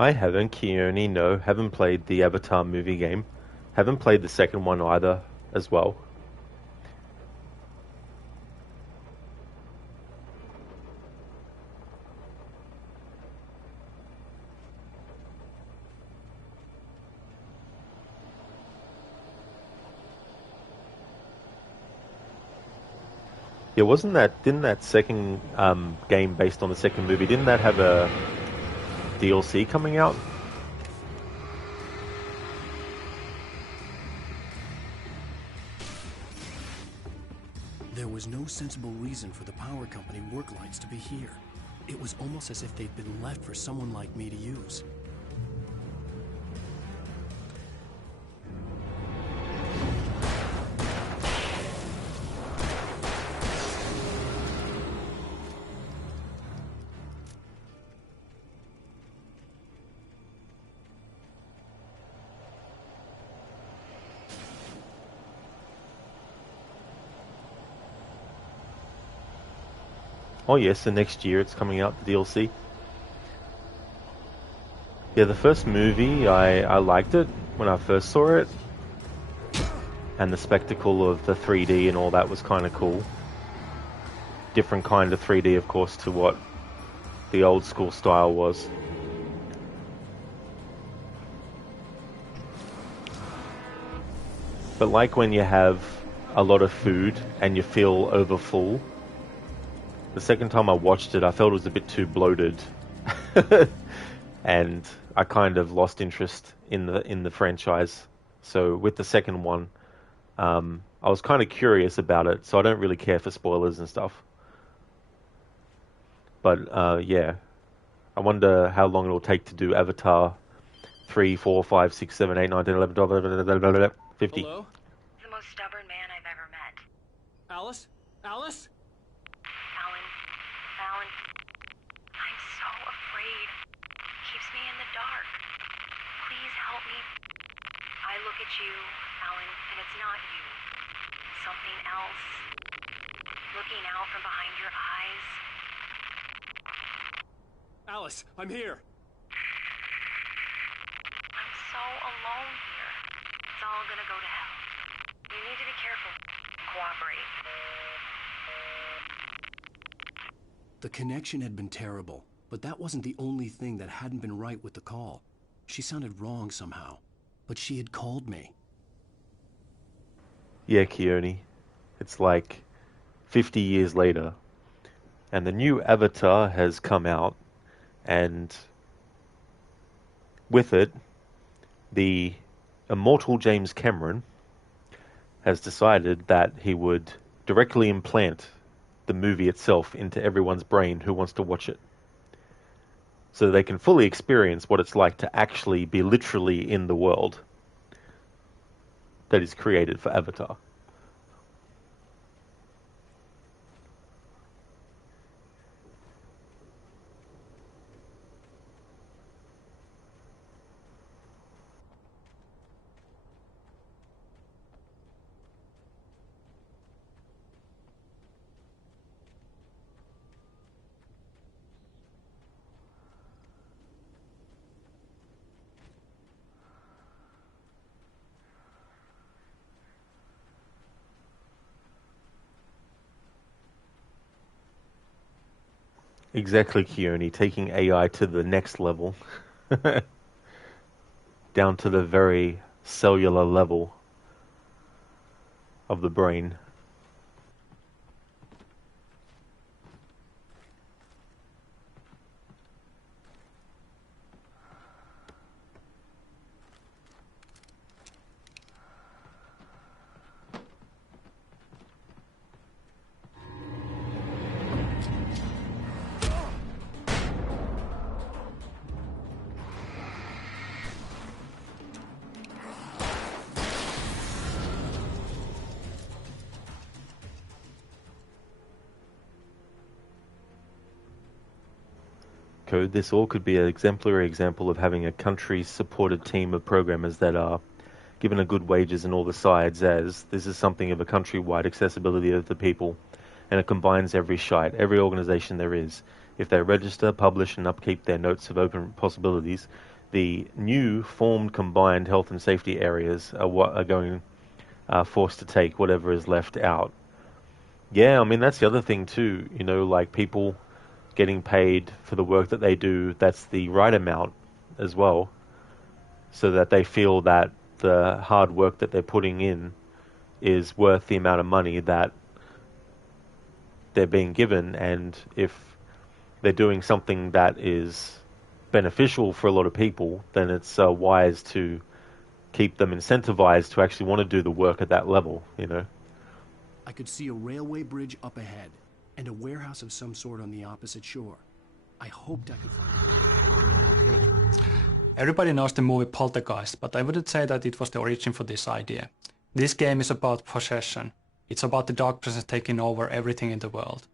I haven't, Keone, no. Haven't played the Avatar movie game. Haven't played the second one either, as well. Yeah, didn't that second game based on the second movie, didn't that have a DLC coming out? There was no sensible reason for the power company work lights to be here. It was almost as if they'd been left for someone like me to use. Oh yes, the next year it's coming out, the DLC. Yeah, the first movie, I liked it when I first saw it. And the spectacle of the 3D and all that was kind of cool. Different kind of 3D, of course, to what the old school style was. But like when you have a lot of food and you feel over full, the second time I watched it, I felt it was a bit too bloated. And I kind of lost interest in the franchise. So with the second one, I was kind of curious about it, so I don't really care for spoilers and stuff. But yeah, I wonder how long it'll take to do Avatar 3, 4, 5, 6, 7, 8, 9, 10, 11, 12, 50. Hello? The most stubborn man I've ever met. Alice? Alice? Alan, I'm so afraid. Keeps me in the dark. Please help me. I look at you, Alan, and it's not you. Something else. Looking out from behind your eyes. Alice, I'm here. I'm so alone here. It's all gonna go to hell. You need to be careful. Cooperate. The connection had been terrible. But that wasn't the only thing that hadn't been right with the call. She sounded wrong somehow, but she had called me. Yeah, Keone. It's like 50 years later, and the new Avatar has come out, and with it, the immortal James Cameron has decided that he would directly implant the movie itself into everyone's brain who wants to watch it, so they can fully experience what it's like to actually be literally in the world that is created for Avatar. Exactly, Keone, taking AI to the next level. Down to the very cellular level of the brain. Code, this all could be an exemplary example of having a country-supported team of programmers that are given a good wages in all the sides, as this is something of a countrywide accessibility of the people, and it combines every shite, every organization there is. If they register, publish, and upkeep their notes of open possibilities, the new formed combined health and safety areas are what are going forced to take whatever is left out. Yeah, I mean, that's the other thing too, you know, like people getting paid for the work that they do, that's the right amount as well, so that they feel that the hard work that they're putting in is worth the amount of money that they're being given. And if they're doing something that is beneficial for a lot of people, then it's wise to keep them incentivized to actually want to do the work at that level, you know. I could see a railway bridge up ahead, and a warehouse of some sort on the opposite shore. I hoped I could find it. Everybody knows the movie Poltergeist, but I wouldn't say that it was the origin for this idea. This game is about possession. It's about the dark presence taking over everything in the world.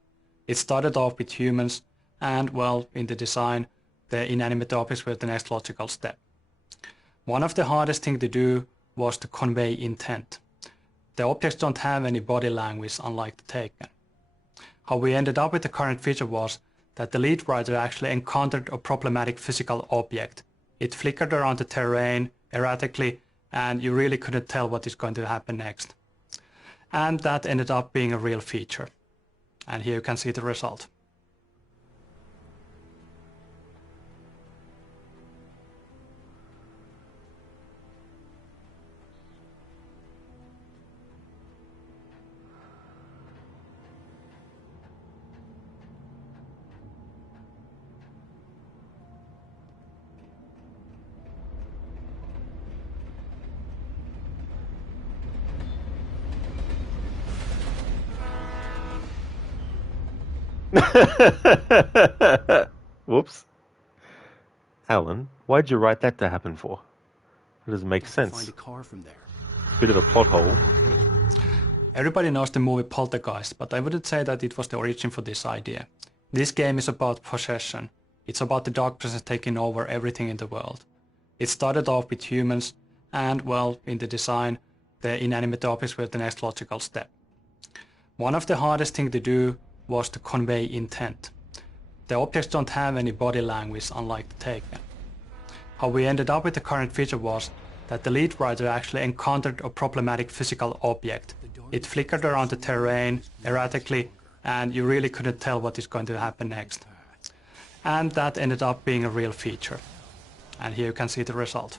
It started off with humans, and, well, in the design, the inanimate objects were the next logical step. One of the hardest things to do was to convey intent. The objects don't have any body language, unlike the Taken. How we ended up with the current feature was that the lead writer actually encountered a problematic physical object. It flickered around the terrain erratically, and you really couldn't tell what is going to happen next. And that ended up being a real feature. And here you can see the result. Whoops. Alan, why'd you write that to happen for? It doesn't make sense. Find a car from there. Bit of a plot hole. Everybody knows the movie Poltergeist, but I wouldn't say that it was the origin for this idea. This game is about possession. It's about the dark presence taking over everything in the world. It started off with humans, and, well, in the design, the inanimate objects were the next logical step. One of the hardest things to do was to convey intent. The objects don't have any body language, unlike the Taken. How we ended up with the current feature was that the lead writer actually encountered a problematic physical object. It flickered around the terrain erratically, and you really couldn't tell what is going to happen next. and that ended up being a real feature. And here you can see the result.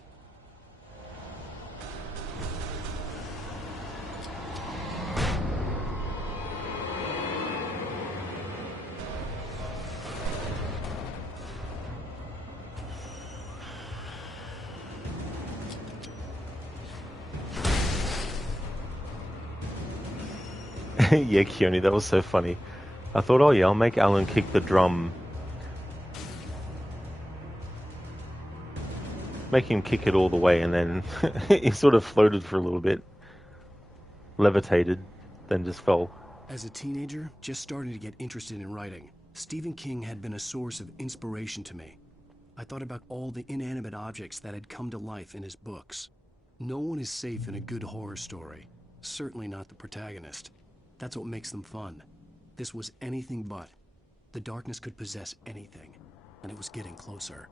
Yeah, Keone, that was so funny. I thought, oh yeah, I'll make Alan kick the drum. Make him kick it all the way, and then he sort of floated for a little bit. Levitated, then just fell. As a teenager, just starting to get interested in writing, Stephen King had been a source of inspiration to me. I thought about all the inanimate objects that had come to life in his books. No one is safe in a good horror story. Certainly not the protagonist. That's what makes them fun. This was anything but. The darkness could possess anything, and it was getting closer.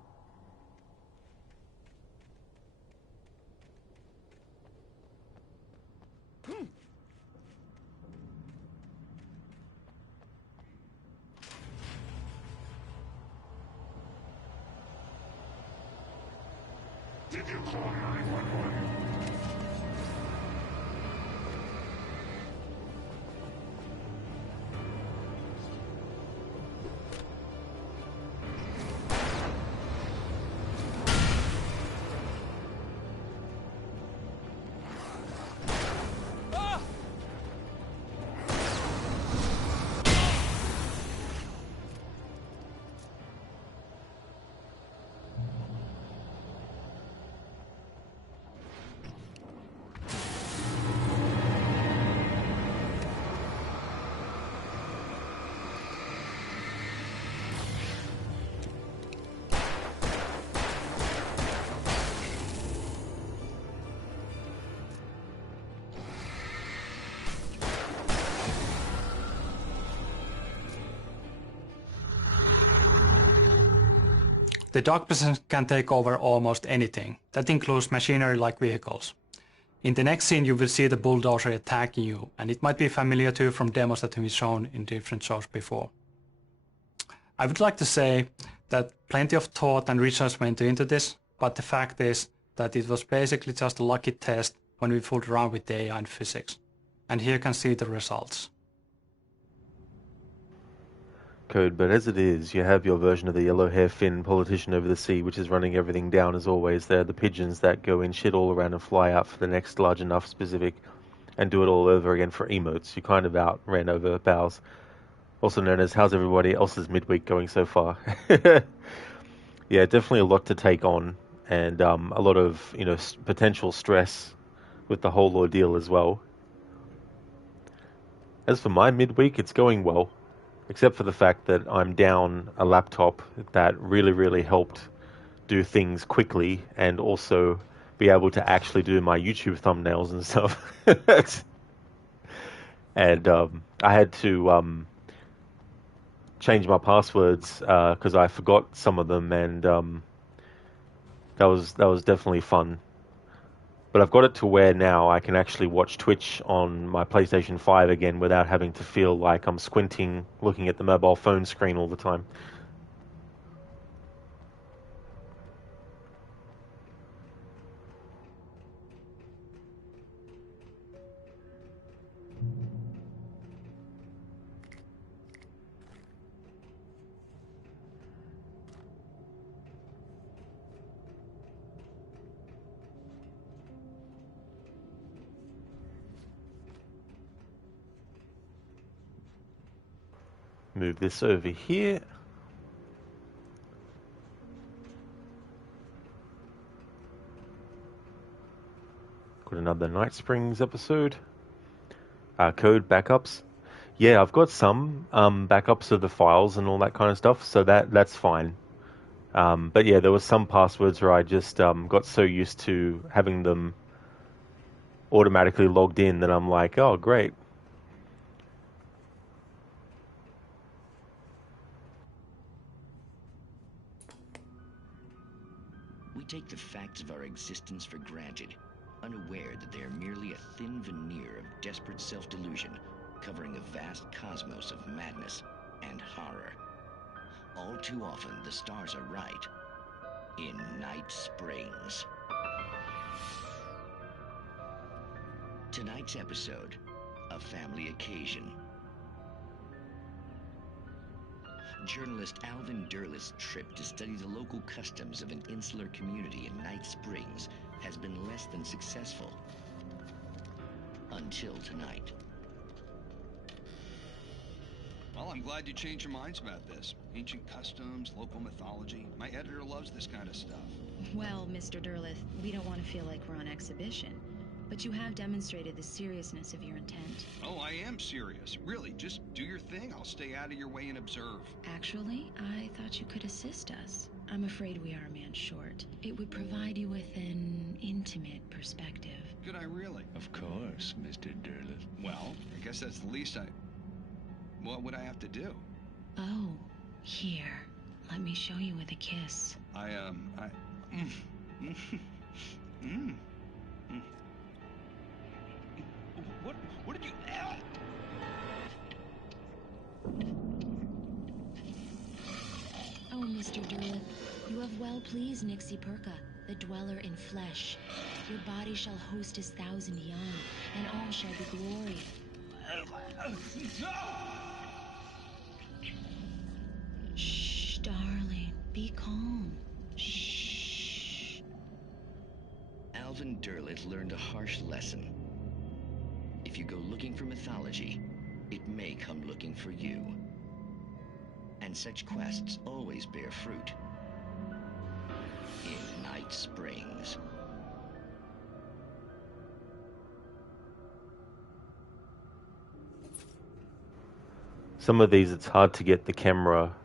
Did you call 911? The darkness can take over almost anything. That includes machinery like vehicles. In the next scene you will see the bulldozer attacking you, and it might be familiar to you from demos that have been shown in different shows before. I would like to say that plenty of thought and research went into this, but the fact is that it was basically just a lucky test when we fooled around with the AI and physics. And here you can see the results. Code, but as it is, you have your version of the yellow hair Finn politician over the sea, which is running everything down as always. They're the pigeons that go in shit all around and fly out for the next large enough specific and do it all over again for emotes. You kind of outran over bows. Also known as how's everybody else's midweek going so far? Yeah, definitely a lot to take on, and a lot of potential stress with the whole ordeal as well. As for my midweek, it's going well. Except for the fact that I'm down a laptop that really helped do things quickly and also be able to actually do my YouTube thumbnails and stuff. And I had to change my passwords because I forgot some of them, and that was definitely fun. But I've got it to where now I can actually watch Twitch on my PlayStation 5 again without having to feel like I'm squinting, looking at the mobile phone screen all the time. Move this over here. Got another Night Springs episode. Code backups. Yeah, I've got some backups of the files and all that kind of stuff, so that's fine. But yeah, there was some passwords where I just got so used to having them automatically logged in that I'm like, oh, great. We take the facts of our existence for granted, unaware that they are merely a thin veneer of desperate self-delusion, covering a vast cosmos of madness and horror. All too often, the stars are right in Night Springs. Tonight's episode, a family occasion. Journalist Alvin Derleth's trip to study the local customs of an insular community in Night Springs has been less than successful. Until tonight. Well, I'm glad you changed your minds about this. Ancient customs, local mythology. My editor loves this kind of stuff. Well, Mr. Derleth, we don't want to feel like we're on exhibition, but you have demonstrated the seriousness of your intent. Oh, I am serious. Really, just do your thing. I'll stay out of your way and observe. Actually, I thought you could assist us. I'm afraid we are a man short. It would provide you with an intimate perspective. Could I really? Of course, Mr. Derleth. Well, I guess that's the least I... What would I have to do? Oh, here. Let me show you with a kiss. What did you... Oh, Mr. Derleth, you have well pleased Nixie Perka, the dweller in flesh. Your body shall host his 1,000 young, and all shall be glory. Shh, darling, be calm. Shh. Alvin Derleth learned a harsh lesson. If you go looking for mythology, it may come looking for you. And such quests always bear fruit. In Night Springs. Some of these, it's hard to get the camera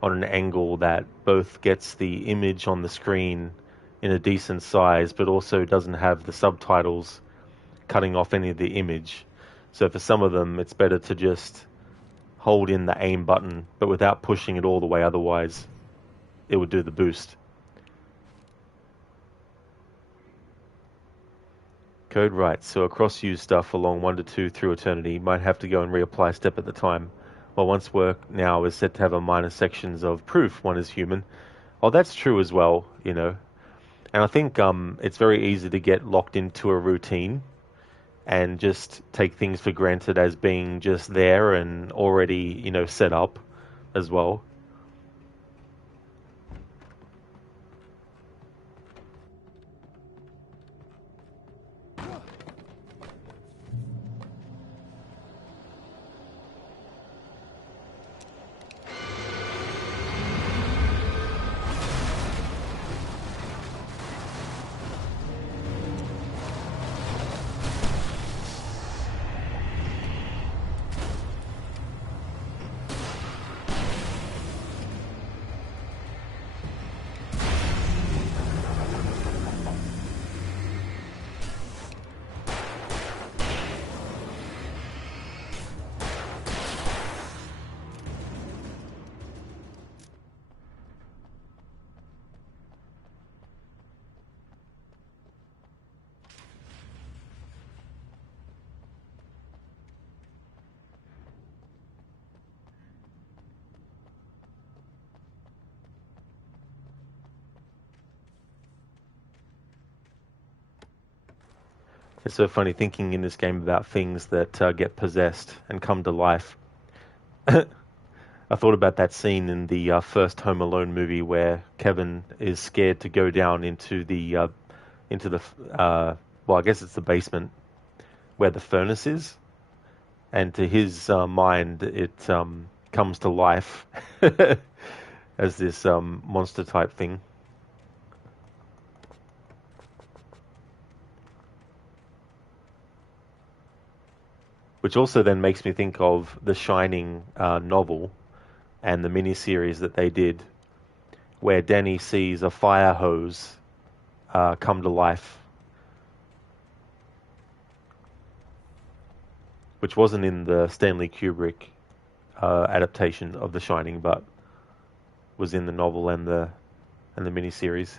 on an angle that both gets the image on the screen in a decent size, but also doesn't have the subtitles cutting off any of the image. So for some of them, it's better to just hold in the aim button, but without pushing it all the way, otherwise it would do the boost. Code right, so across use stuff along 1 to 2 through eternity, might have to go and reapply step at the time. While once work now is set to have a minor sections of proof one is human. Oh, that's true as well, you know. And I think it's very easy to get locked into a routine and just take things for granted as being just there and already, you know, set up as well. It's so funny thinking in this game about things that get possessed and come to life. I thought about that scene in the first Home Alone movie where Kevin is scared to go down into the well, I guess it's the basement where the furnace is, and to his mind it comes to life as this monster type thing. Which also then makes me think of the Shining novel and the miniseries that they did, where Danny sees a fire hose come to life, which wasn't in the Stanley Kubrick adaptation of The Shining, but was in the novel and the miniseries.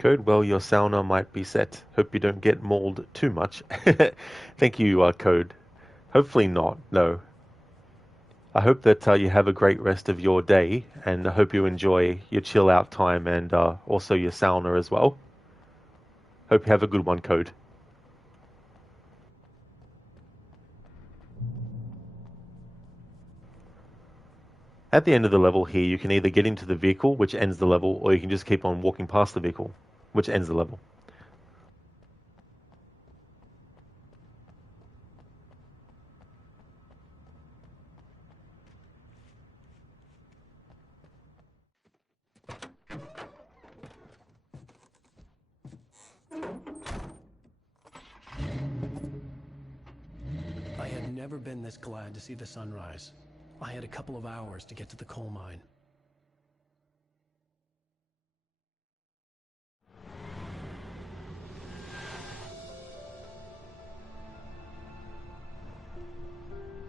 Code, well, your sauna might be set. Hope you don't get mauled too much. Thank you, Code. Hopefully not, no. I hope that you have a great rest of your day, and I hope you enjoy your chill out time and also your sauna as well. Hope you have a good one, Code. At the end of the level here, you can either get into the vehicle, which ends the level, or you can just keep on walking past the vehicle, which ends the level. I had never been this glad to see the sunrise. I had a couple of hours to get to the coal mine.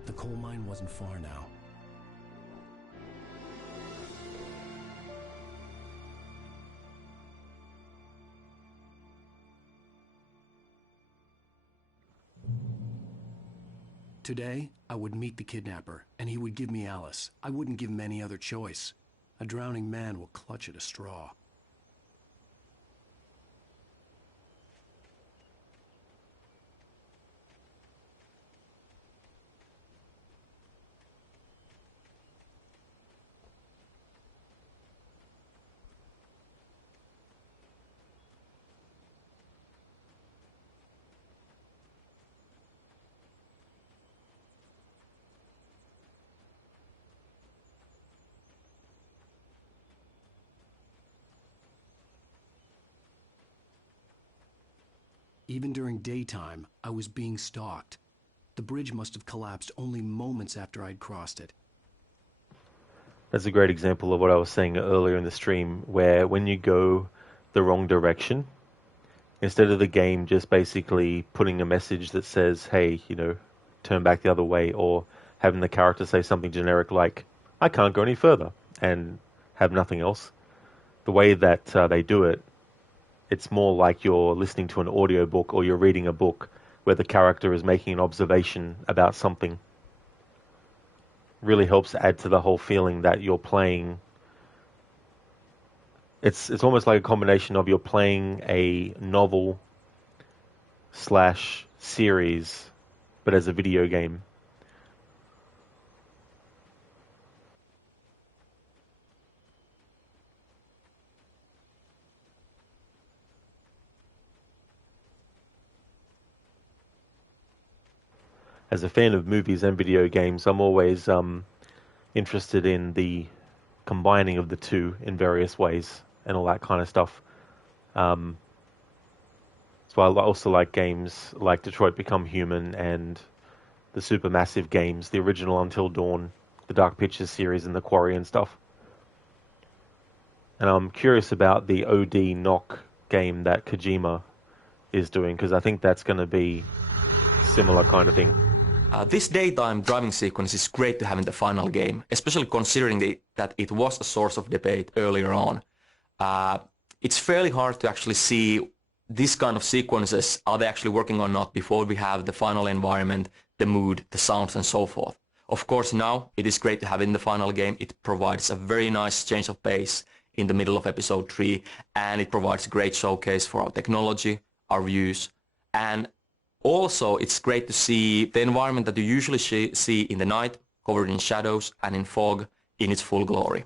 The coal mine wasn't far now. Today, I would meet the kidnapper, and he would give me Alice. I wouldn't give him any other choice. A drowning man will clutch at a straw. Even during daytime, I was being stalked. The bridge must have collapsed only moments after I'd crossed it. That's a great example of what I was saying earlier in the stream, where when you go the wrong direction, instead of the game just basically putting a message that says, hey, turn back the other way, or having the character say something generic like, I can't go any further, and have nothing else, the way that they do it, it's more like you're listening to an audiobook or you're reading a book where the character is making an observation about something. Really helps add to the whole feeling that you're playing. It's almost like a combination of you're playing a novel / series, but as a video game. As a fan of movies and video games, I'm always interested in the combining of the two in various ways and all that kind of stuff. So I also like games like Detroit Become Human and the Supermassive games, the original Until Dawn, the Dark Pictures series, and the Quarry and stuff. And I'm curious about the OD Knock game that Kojima is doing, because I think that's going to be similar kind of thing. This daytime driving sequence is great to have in the final game, especially considering that it was a source of debate earlier on. It's fairly hard to actually see this kind of sequences, are they actually working or not, before we have the final environment, the mood, the sounds, and so forth. Of course, now it is great to have in the final game. It provides a very nice change of pace in the middle of episode 3, and it provides a great showcase for our technology, our views, and also it's great to see the environment that you usually see in the night, covered in shadows and in fog, in its full glory.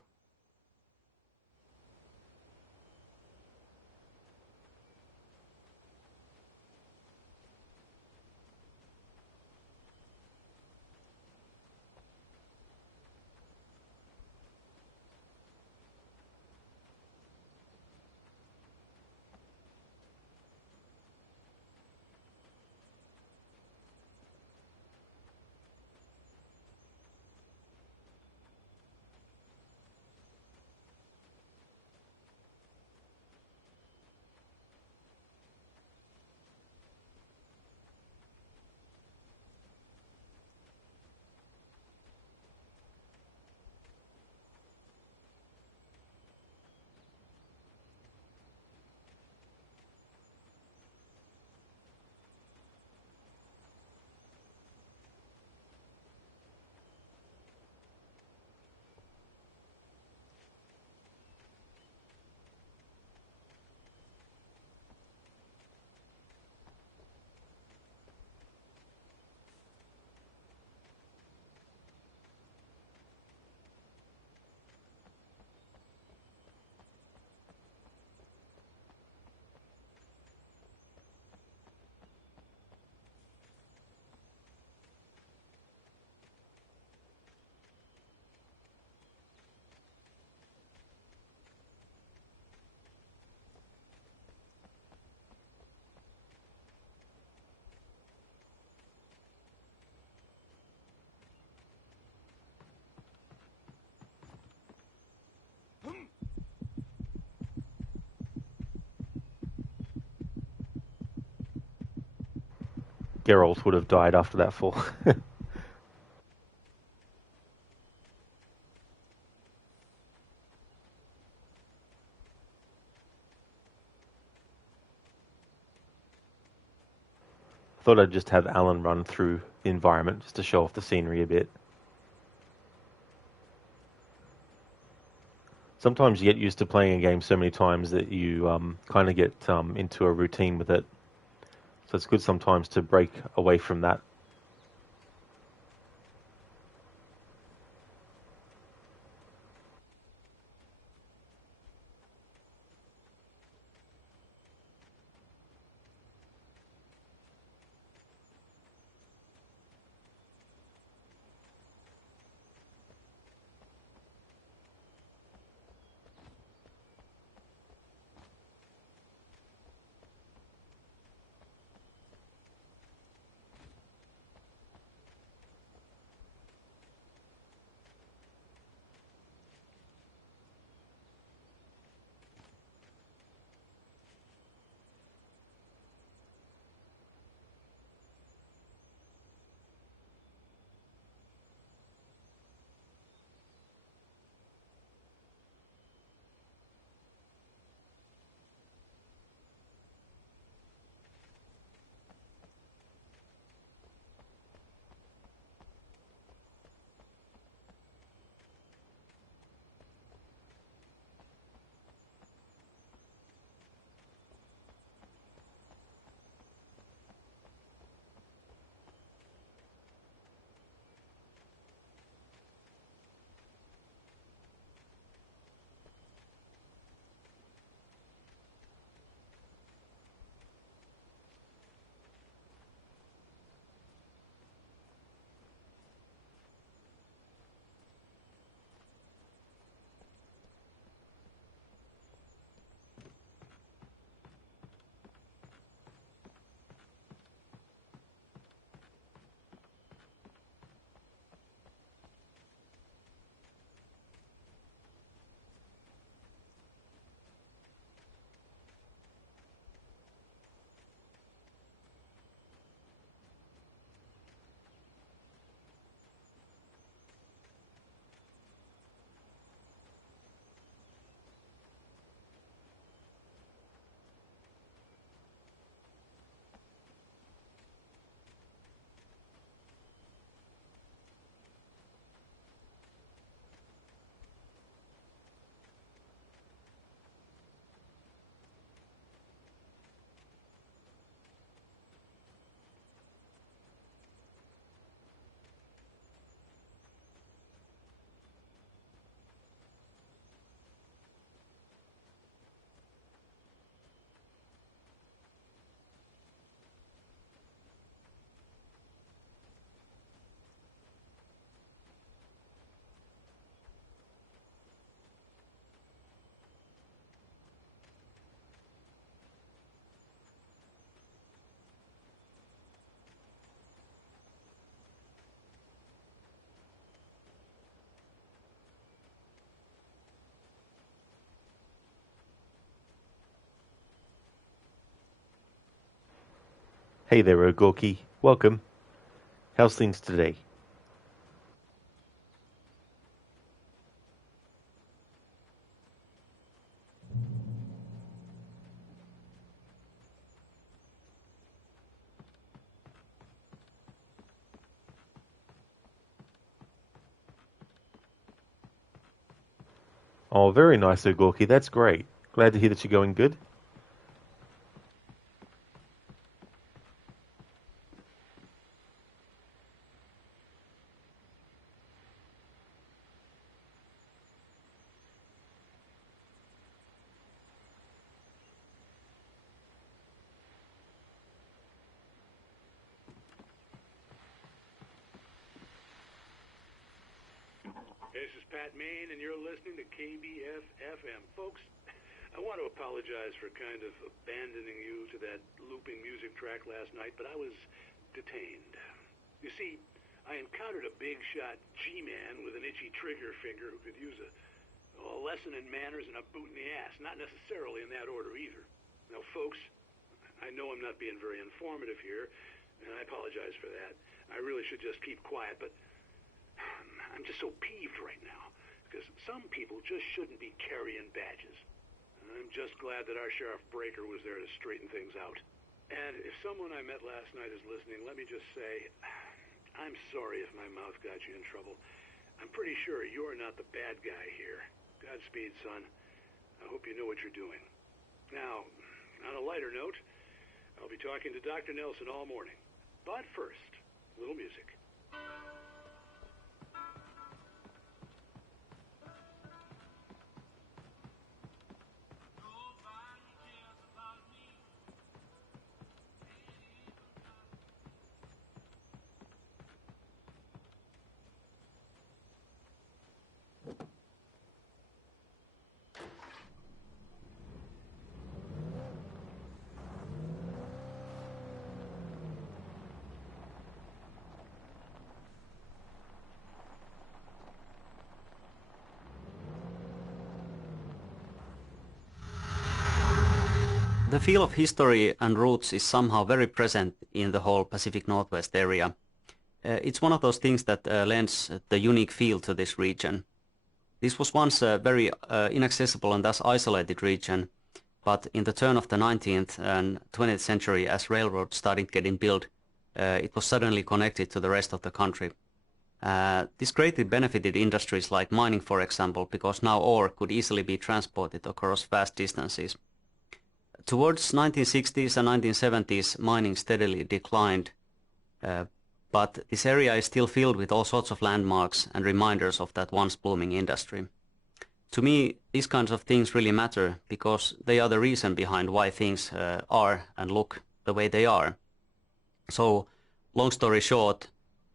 Geralt would have died after that fall. Thought I'd just have Alan run through the environment just to show off the scenery a bit. Sometimes you get used to playing a game so many times that you kind of get into a routine with it. So it's good sometimes to break away from that. Hey there, Ogorki. Welcome. How's things today? Oh, very nice, Ogorki. That's great. Glad to hear that you're going good. This is Pat Main, and you're listening to KBF-FM. Folks, I want to apologize for kind of abandoning you to that looping music track last night, but I was detained. You see, I encountered a big-shot G-man with an itchy trigger finger who could use a lesson in manners and a boot in the ass. Not necessarily in that order either. Now, folks, I know I'm not being very informative here, And I apologize for that. I really should just keep quiet, but I'm just so peeved right now. Because some people just shouldn't be carrying badges. I'm just glad that our Sheriff Breaker was there to straighten things out. And if someone I met last night is listening, let me just say, I'm sorry if my mouth got you in trouble. I'm pretty sure you're not the bad guy here. Godspeed, son. I hope you know what you're doing. Now, on a lighter note, I'll be talking to Dr. Nelson all morning. But first, a little music. The feel of history and roots is somehow very present in the whole Pacific Northwest area. It's one of those things that lends the unique feel to this region. This was once a very inaccessible and thus isolated region, but in the turn of the 19th and 20th century, as railroads started getting built, it was suddenly connected to the rest of the country. This greatly benefited industries like mining, for example, because now ore could easily be transported across vast distances. Towards 1960s and 1970s, mining steadily declined, but this area is still filled with all sorts of landmarks and reminders of that once blooming industry. To me, these kinds of things really matter because they are the reason behind why things are and look the way they are. So, long story short,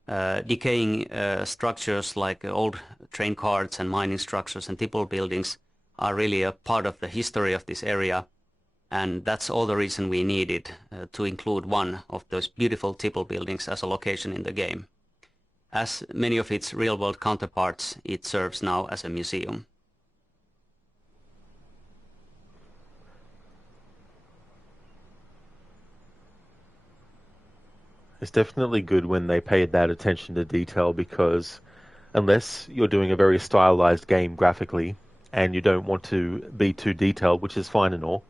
decaying structures like old train carts and mining structures and tipple buildings are really a part of the history of this area. And that's all the reason we needed to include one of those beautiful tipple buildings as a location in the game. As many of its real-world counterparts, it serves now as a museum. It's definitely good when they pay that attention to detail because unless you're doing a very stylized game graphically and you don't want to be too detailed, which is fine and all,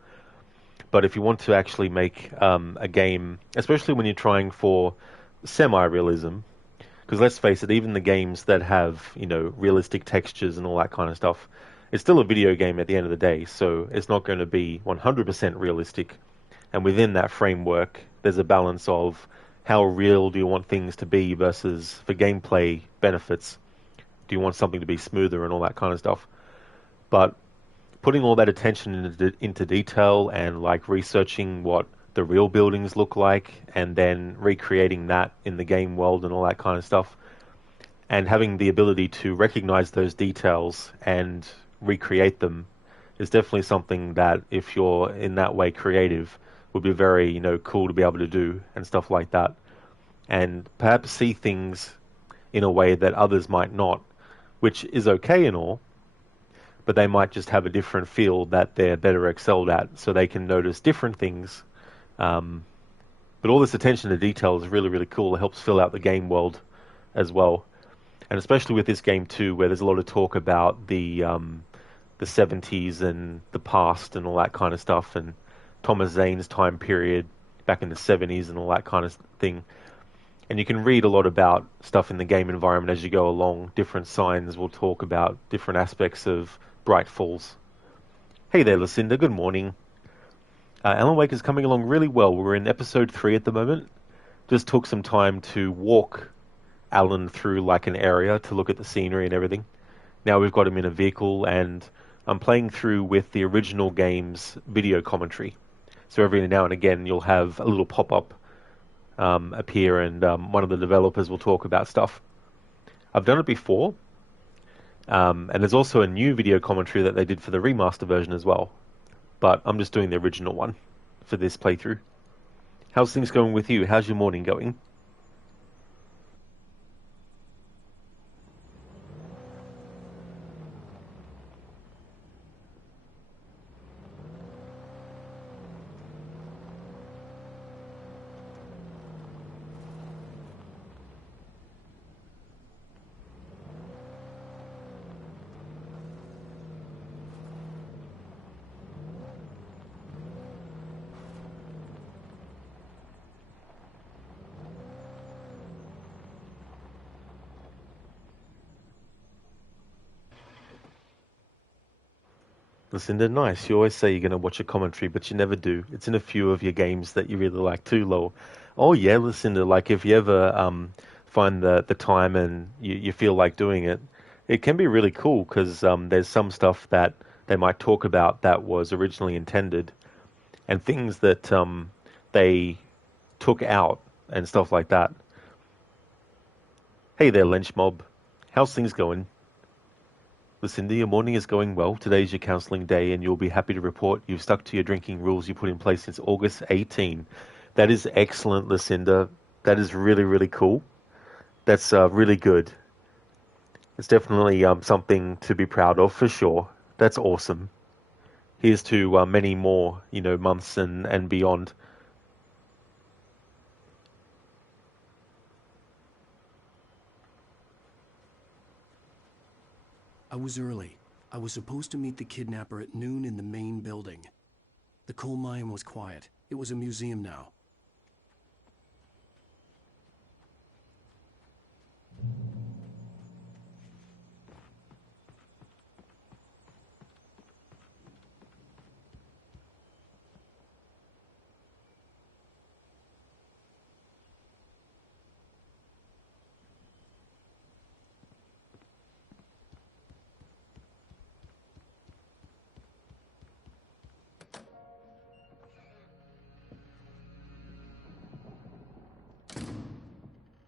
but if you want to actually make a game, especially when you're trying for semi-realism, because let's face it, even the games that have, you know, realistic textures and all that kind of stuff, it's still a video game at the end of the day, so it's not going to be 100% realistic. And within that framework, there's a balance of how real do you want things to be versus for gameplay benefits. Do you want something to be smoother and all that kind of stuff? But putting all that attention into detail and like researching what the real buildings look like and then recreating that in the game world and all that kind of stuff, and having the ability to recognize those details and recreate them is definitely something that if you're in that way creative would be very, you know, cool to be able to do and stuff like that, and perhaps see things in a way that others might not, which is okay and all, but they might just have a different feel that they're better excelled at, so they can notice different things. But all this attention to detail is really, really cool. It helps fill out the game world as well. And especially with this game too, where there's a lot of talk about the 70s and the past and all that kind of stuff, and Thomas Zane's time period back in the 70s and all that kind of thing. And you can read a lot about stuff in the game environment as you go along. Different signs will talk about different aspects of Bright Falls. Hey there, Lucinda. Good morning. Alan Wake is coming along really well. We're in episode 3 at the moment. Just took some time to walk Alan through like an area to look at the scenery and everything. Now we've got him in a vehicle and I'm playing through with the original game's video commentary. So every now and again you'll have a little pop-up appear and one of the developers will talk about stuff. I've done it before. And there's also a new video commentary that they did for the remaster version as well. But I'm just doing the original one for this playthrough. How's things going with you? How's your morning going? Lucinda, nice. You always say you're going to watch a commentary, but you never do. It's in a few of your games that you really like too, Lowell. Oh yeah, Lucinda, like if you ever find the time and you feel like doing it, it can be really cool because there's some stuff that they might talk about that was originally intended and things that they took out and stuff like that. Hey there, Lynch Mob. How's things going? Lucinda, your morning is going well. Today's your counselling day and you'll be happy to report you've stuck to your drinking rules you put in place since August 18. That is excellent, Lucinda. That is really, really cool. That's really good. It's definitely something to be proud of for sure. That's awesome. Here's to many more, months and beyond. I was early. I was supposed to meet the kidnapper at noon in the main building. The coal mine was quiet. It was a museum now.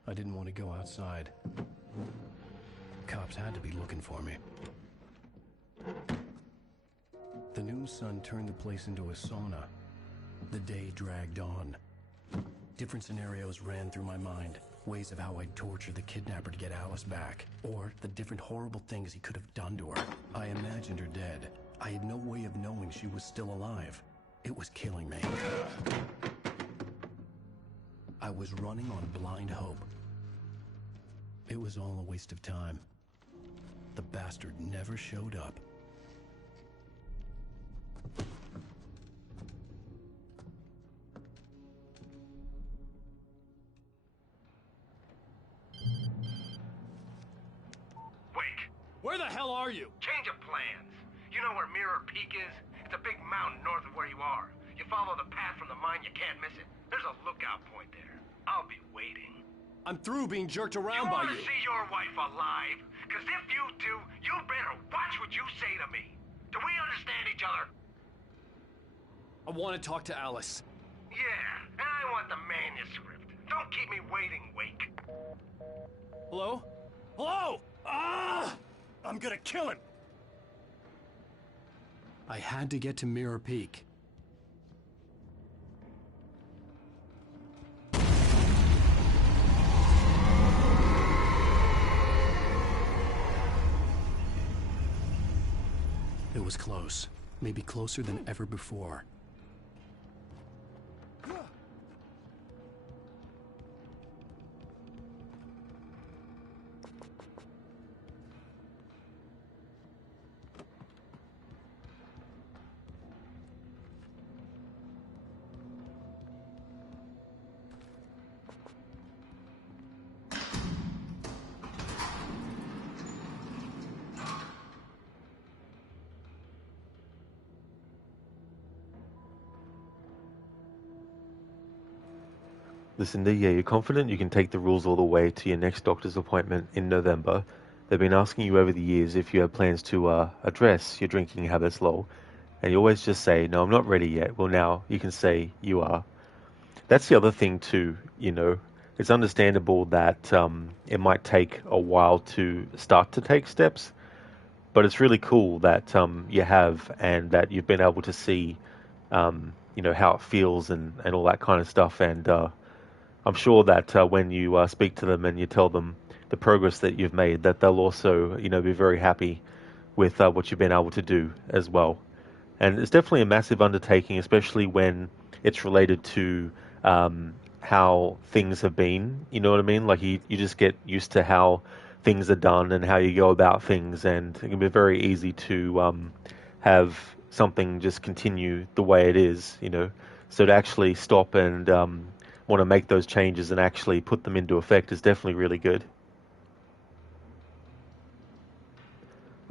I didn't want to go outside. Cops had to be looking for me. The noon sun turned the place into a sauna. The day dragged on. Different scenarios ran through my mind. Ways of how I'd torture the kidnapper to get Alice back. Or the different horrible things he could have done to her. I imagined her dead. I had no way of knowing she was still alive. It was killing me. I was running on blind hope. It was all a waste of time. The bastard never showed up. Wake! Where the hell are you? Change of plans. You know where Mirror Peak is? It's a big mountain north of where you are. You follow the path from the mine, you can't miss it. There's a lookout point there. I'll be waiting. I'm through being jerked around by You you. want to see your wife alive? Because if you do, you better watch what you say to me. Do we understand each other? I want to talk to Alice. Yeah, and I want the manuscript. Don't keep me waiting, Wake. Hello? Hello? Ah! I'm gonna kill him. I had to get to Mirror Peak. It was close. Maybe closer than ever before. Lucinda, yeah, you're confident you can take the rules all the way to your next doctor's appointment in November. They've been asking you over the years if you have plans to address your drinking habits, Lowell. And you always just say, no, I'm not ready yet. Well, now you can say you are. That's the other thing too, It's understandable that it might take a while to start to take steps, but it's really cool that you have and that you've been able to see, how it feels and all that kind of stuff. And I'm sure that when you speak to them and you tell them the progress that you've made, that they'll also, be very happy with what you've been able to do as well. And it's definitely a massive undertaking, especially when it's related to how things have been. You know what I mean? Like you just get used to how things are done and how you go about things, and it can be very easy to have something just continue the way it is. So to actually stop and want to make those changes and actually put them into effect is definitely really good.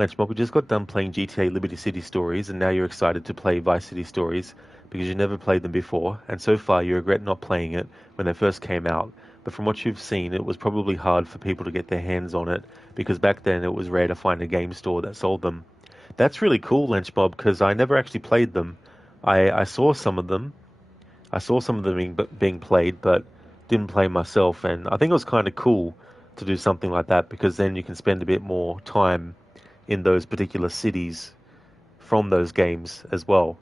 Lenchmob, we just got done playing GTA Liberty City Stories, and now you're excited to play Vice City Stories because you never played them before, and so far you regret not playing it when they first came out. But from what you've seen, it was probably hard for people to get their hands on it because back then it was rare to find a game store that sold them. That's really cool, Lenchmob, because I never actually played them. I saw some of them. I saw some of them being played, but didn't play myself, and I think it was kind of cool to do something like that because then you can spend a bit more time in those particular cities from those games as well.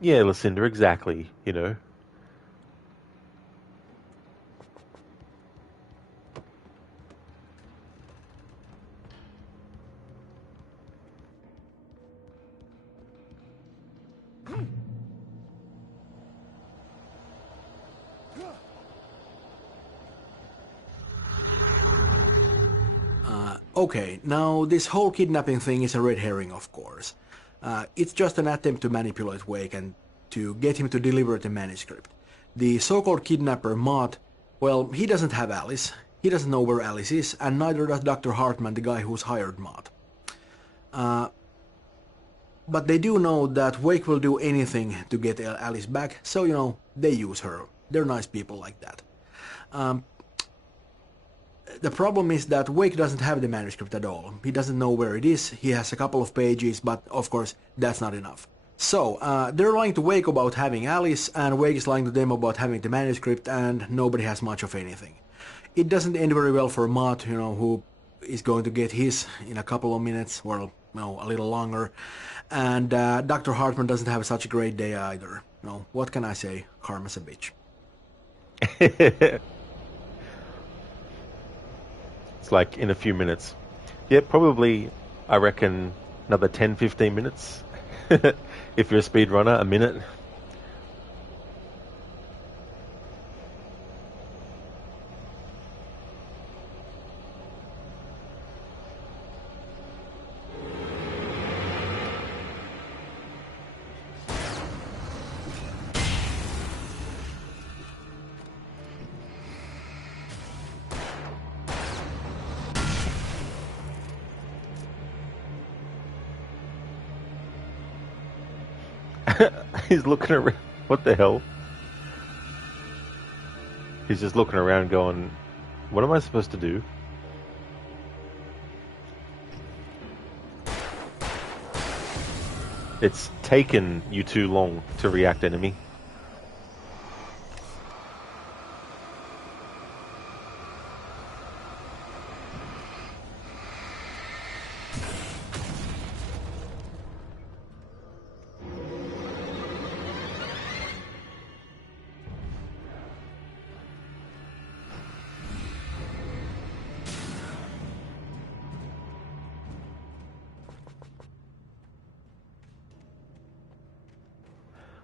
Yeah, Lucinda, exactly, you know. Okay, now this whole kidnapping thing is a red herring, of course. It's just an attempt to manipulate Wake and to get him to deliver the manuscript. The so-called kidnapper, Mott, well, he doesn't have Alice, he doesn't know where Alice is, and neither does Dr. Hartman, the guy who's hired Mott. But they do know that Wake will do anything to get Alice back, so, you know, they use her. They're nice people like that. The problem is that Wake doesn't have the manuscript at all. He doesn't know where it is, he has a couple of pages, but of course that's not enough. So, they're lying to Wake about having Alice, and Wake is lying to them about having the manuscript, and nobody has much of anything. It doesn't end very well for Mott, you know, who is going to get his in a couple of minutes, well, no, a little longer. And Dr. Hartman doesn't have such a great day either. No, what can I say? Karma's a bitch. It's like in a few minutes. Yeah, probably, I reckon, another 10-15 minutes. If you're a speedrunner, a minute. He's looking around. What the hell? He's just looking around going, what am I supposed to do? It's taken you too long to react, enemy.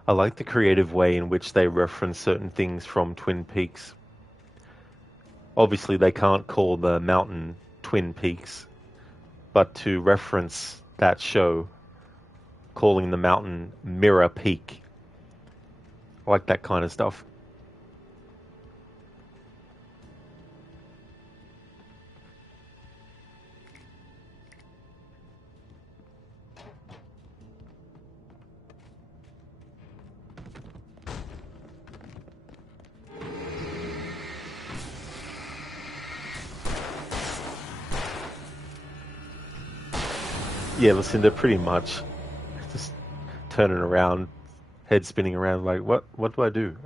I like the creative way in which they reference certain things from Twin Peaks. Obviously, they can't call the mountain Twin Peaks, but to reference that show, calling the mountain Mirror Peak. I like that kind of stuff. Yeah, Lucinda, pretty much. Just turning around, head spinning around like, what do I do?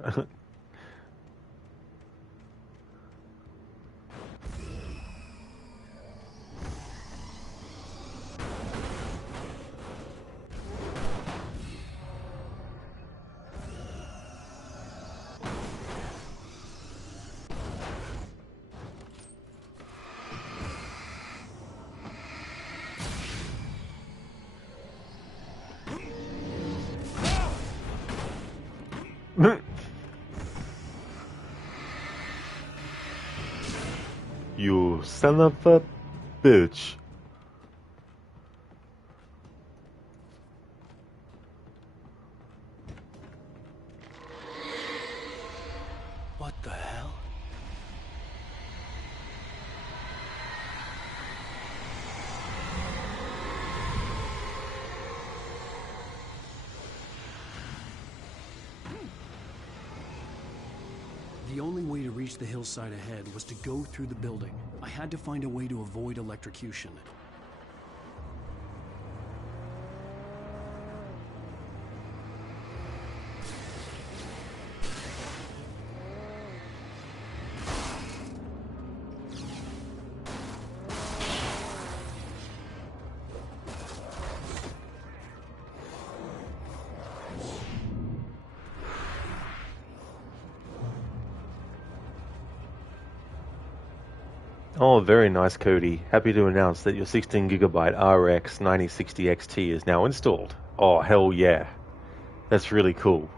You son of a bitch. What the hell? The only way to reach the hillside ahead was to go through the building. I had to find a way to avoid electrocution. Oh, very nice, Cody. Happy to announce that your 16GB RX 9060 XT is now installed. Oh, hell yeah. That's really cool.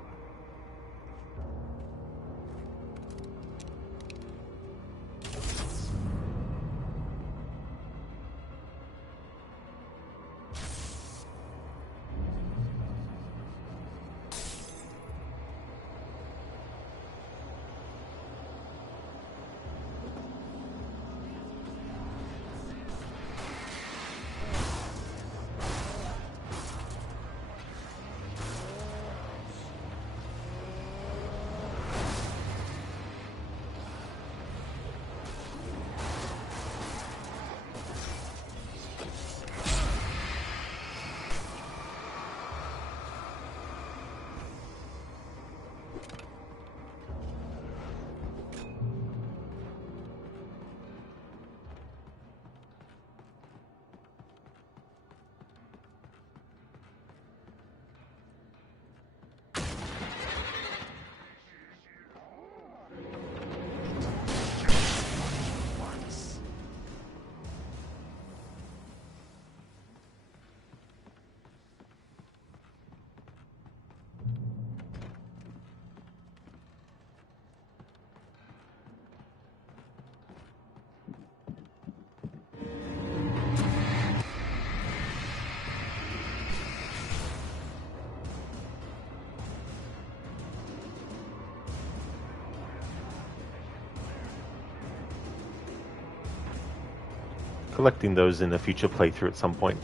Collecting those in a future playthrough at some point.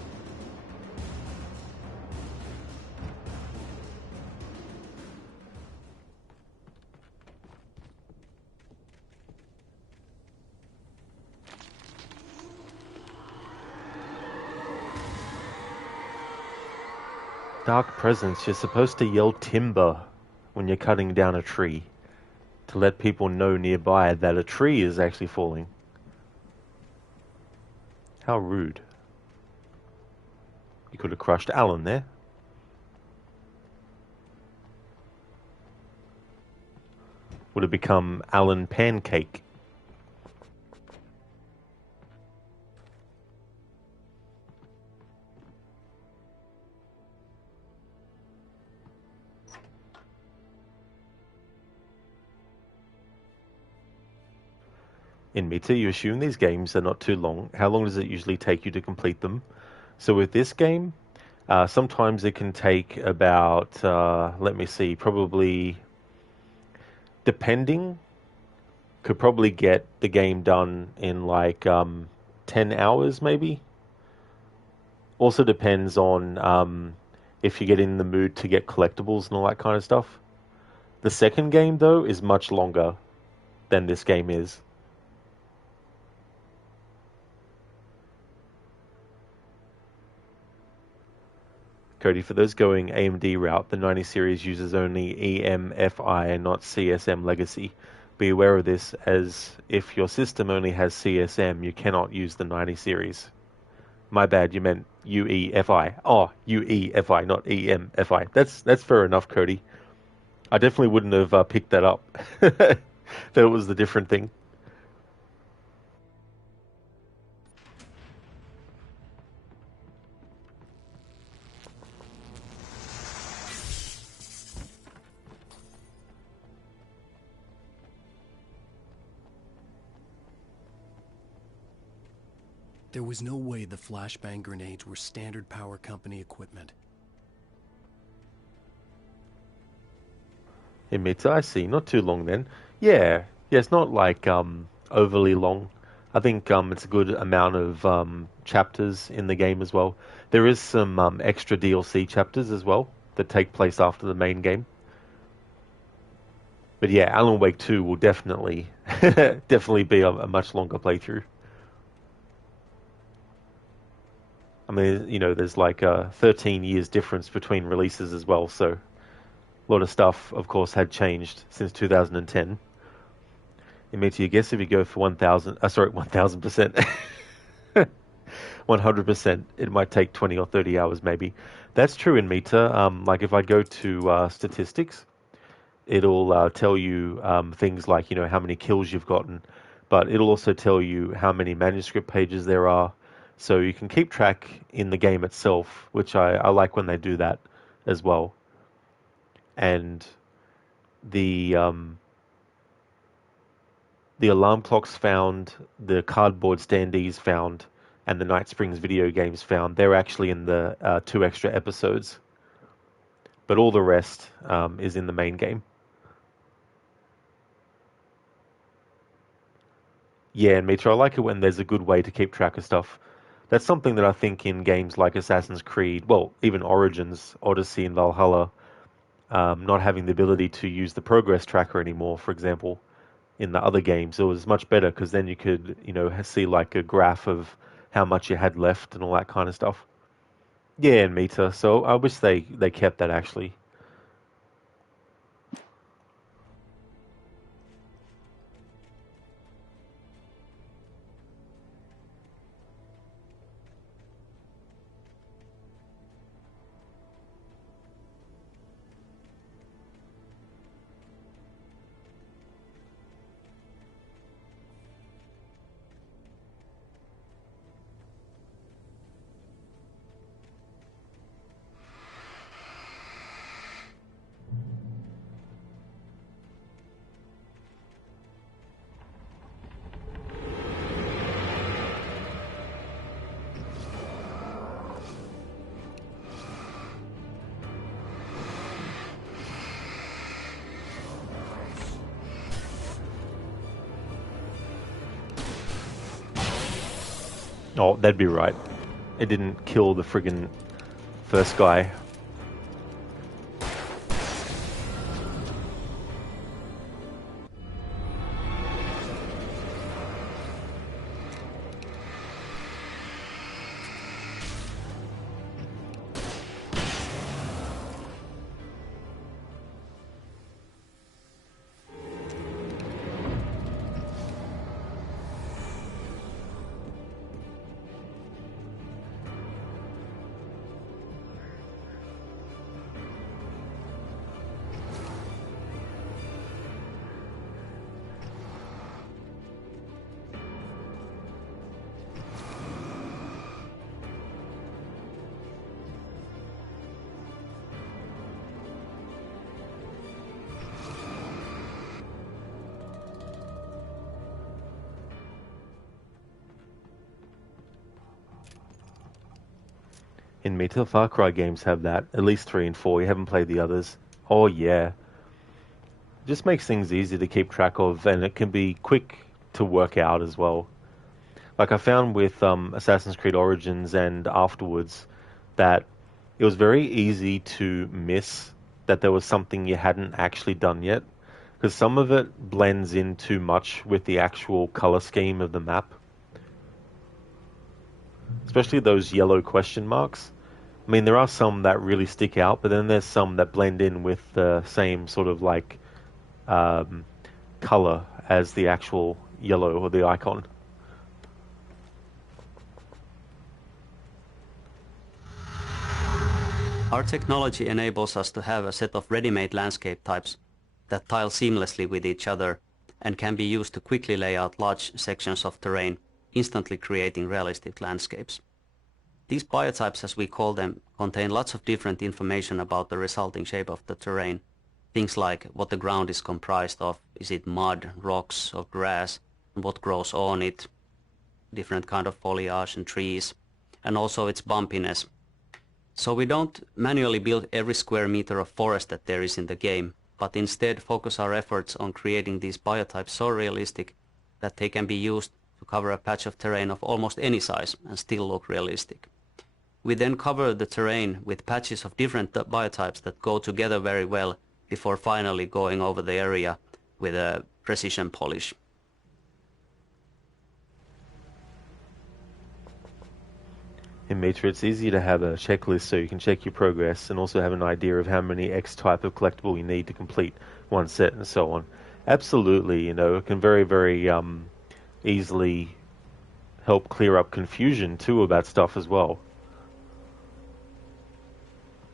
Dark Presence, you're supposed to yell timber when you're cutting down a tree to let people know nearby that a tree is actually falling. How rude. You could have crushed Alan there. Would have become Alan Pancake. In Meta, you assume these games are not too long. How long does it usually take you to complete them? So with this game, sometimes it can take about, let me see, probably, depending, could probably get the game done in like 10 hours maybe. Also depends on if you get in the mood to get collectibles and all that kind of stuff. The second game, though, is much longer than this game is. Cody, for those going AMD route, the 90 series uses only EMFI and not CSM legacy. Be aware of this, as if your system only has CSM, you cannot use the 90 series. My bad, you meant UEFI. Oh, UEFI, not EMFI. That's fair enough, Cody. I definitely wouldn't have picked that up. That was the different thing. There was no way the flashbang grenades were standard power company equipment. Emits, I see. Not too long then. Yeah, it's not like overly long. I think it's a good amount of chapters in the game as well. There is some extra DLC chapters as well that take place after the main game. But yeah, Alan Wake 2 will definitely definitely be a much longer playthrough. I mean, you know, there's like a 13 years difference between releases as well, so a lot of stuff, of course, had changed since 2010. It makes you guess if you go for 1,000%. 100%, it might take 20 or 30 hours maybe. That's true in Meta. Like if I go to statistics, it'll tell you things like, you know, how many kills you've gotten, but it'll also tell you how many manuscript pages there are. So you can keep track in the game itself, which I like when they do that as well. And the alarm clocks found, the cardboard standees found, and the Night Springs video games found, they're actually in the 2 extra episodes. But all the rest is in the main game. Yeah, and Mitra, I like it when there's a good way to keep track of stuff. That's something that I think in games like Assassin's Creed, well, even Origins, Odyssey, and Valhalla, not having the ability to use the progress tracker anymore, for example, in the other games, it was much better because then you could, you know, see like a graph of how much you had left and all that kind of stuff. Yeah, in Meta. So I wish they kept that actually. Oh, that'd be right. It didn't kill the friggin' first guy. In Meta, Far Cry games have that. At least 3 and 4. You haven't played the others. Oh yeah. Just makes things easy to keep track of, and it can be quick to work out as well. Like I found with Assassin's Creed Origins and afterwards that it was very easy to miss that there was something you hadn't actually done yet, because some of it blends in too much with the actual color scheme of the map. Especially those yellow question marks. I mean, there are some that really stick out, but then there's some that blend in with the same sort of like color as the actual yellow or the icon. Our technology enables us to have a set of ready-made landscape types that tile seamlessly with each other and can be used to quickly lay out large sections of terrain, instantly creating realistic landscapes. These biotypes, as we call them, contain lots of different information about the resulting shape of the terrain. Things like what the ground is comprised of, is it mud, rocks or grass, and what grows on it, different kind of foliage and trees, and also its bumpiness. So we don't manually build every square meter of forest that there is in the game, but instead focus our efforts on creating these biotypes so realistic that they can be used to cover a patch of terrain of almost any size and still look realistic. We then cover the terrain with patches of different biotypes that go together very well before finally going over the area with a precision polish. In Mitra, it's easier to have a checklist so you can check your progress and also have an idea of how many X type of collectible you need to complete one set and so on. Absolutely, you know, it can very, very easily help clear up confusion too about stuff as well.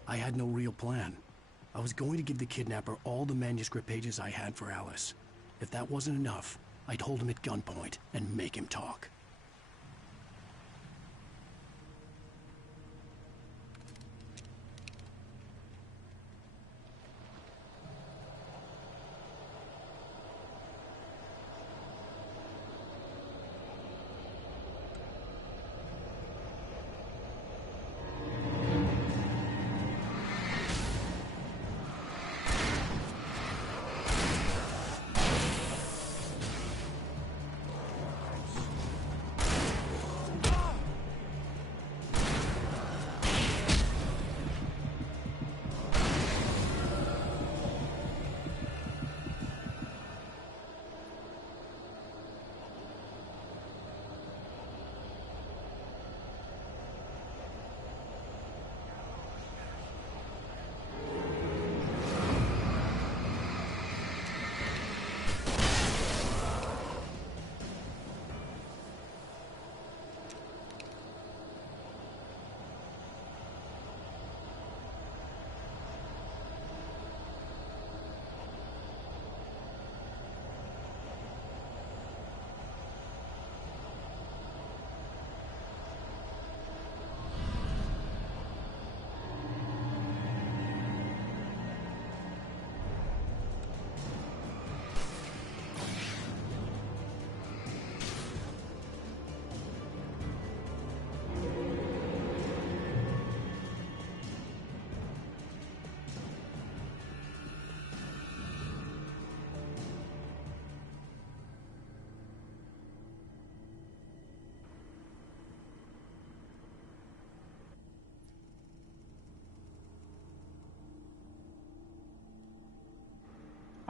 I had no real plan. I was going to give the kidnapper all the manuscript pages I had for Alice. If that wasn't enough, I'd hold him at gunpoint and make him talk.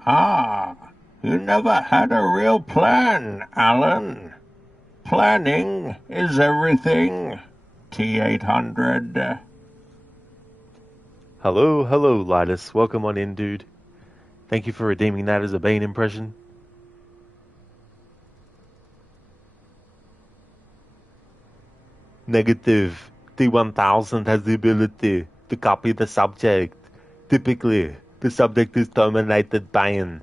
Ah, you never had a real plan, Alan. Planning is everything, T-800. Hello, Lidus. Welcome on in, dude. Thank you for redeeming that as a Bane impression. Negative. T-1000 has the ability to copy the subject. Typically, the subject is terminated by an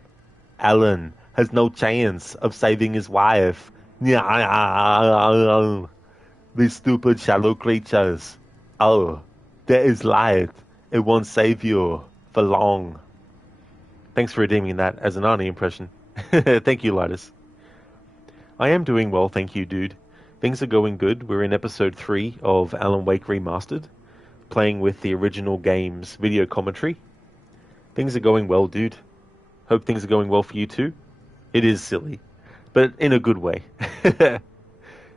Alan has no chance of saving his wife. These stupid shallow creatures. Oh, there is light. It won't save you for long. Thanks for redeeming that as an Arnie impression. Thank you, Lidus. I am doing well, thank you, dude. Things are going good. We're in episode 3 of Alan Wake Remastered, playing with the original game's video commentary. Things are going well, dude. Hope things are going well for you too. It is silly, but in a good way.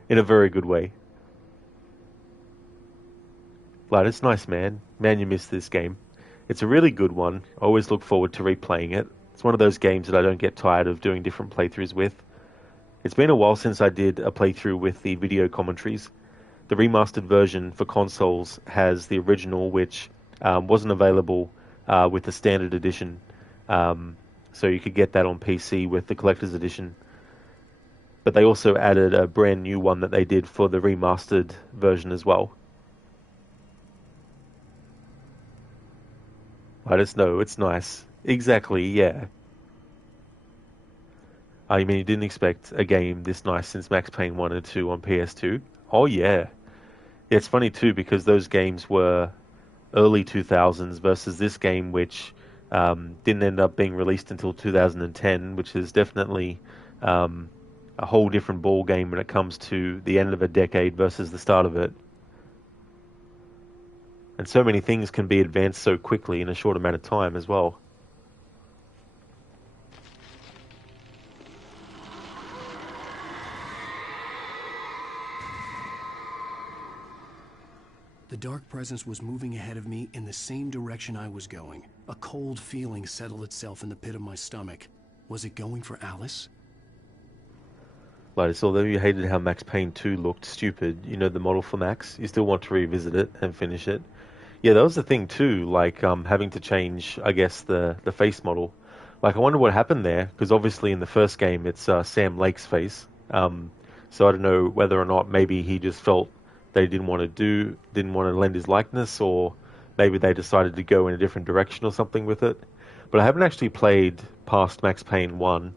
In a very good way. Lad, it's nice, man. Man, you missed this game. It's a really good one. I always look forward to replaying it. It's one of those games that I don't get tired of doing different playthroughs with. It's been a while since I did a playthrough with the video commentaries. The remastered version for consoles has the original, which wasn't available with the standard edition. So you could get that on PC with the collector's edition. But they also added a brand new one that they did for the remastered version as well. I just know, it's nice. Exactly, yeah. I mean, you didn't expect a game this nice since Max Payne 1 and 2 on PS2? Oh, yeah. It's funny, too, because those games were early 2000s versus this game, which didn't end up being released until 2010, which is definitely a whole different ball game when it comes to the end of a decade versus the start of it. And so many things can be advanced so quickly in a short amount of time as well. The dark presence was moving ahead of me in the same direction I was going. A cold feeling settled itself in the pit of my stomach. Was it going for Alice? Like, although you hated how Max Payne 2 looked stupid, you know, the model for Max, you still want to revisit it and finish it. Yeah, that was the thing too, like having to change, I guess, the face model. Like, I wonder what happened there, because obviously in the first game it's Sam Lake's face. So I don't know whether or not maybe he just felt they didn't want to lend his likeness, or maybe they decided to go in a different direction or something with it. But I haven't actually played past Max Payne 1.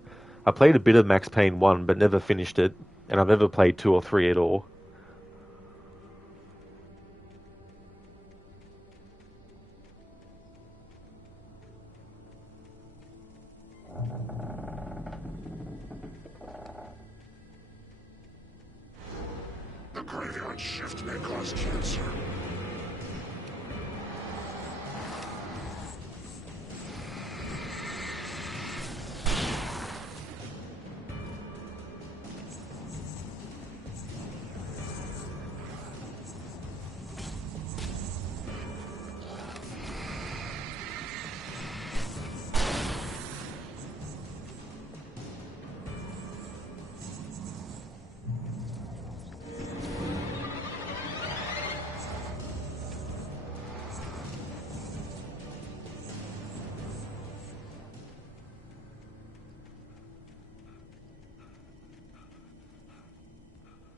I played a bit of Max Payne 1, but never finished it, and I've never played 2 or 3 at all. The graveyard shift may cause cancer.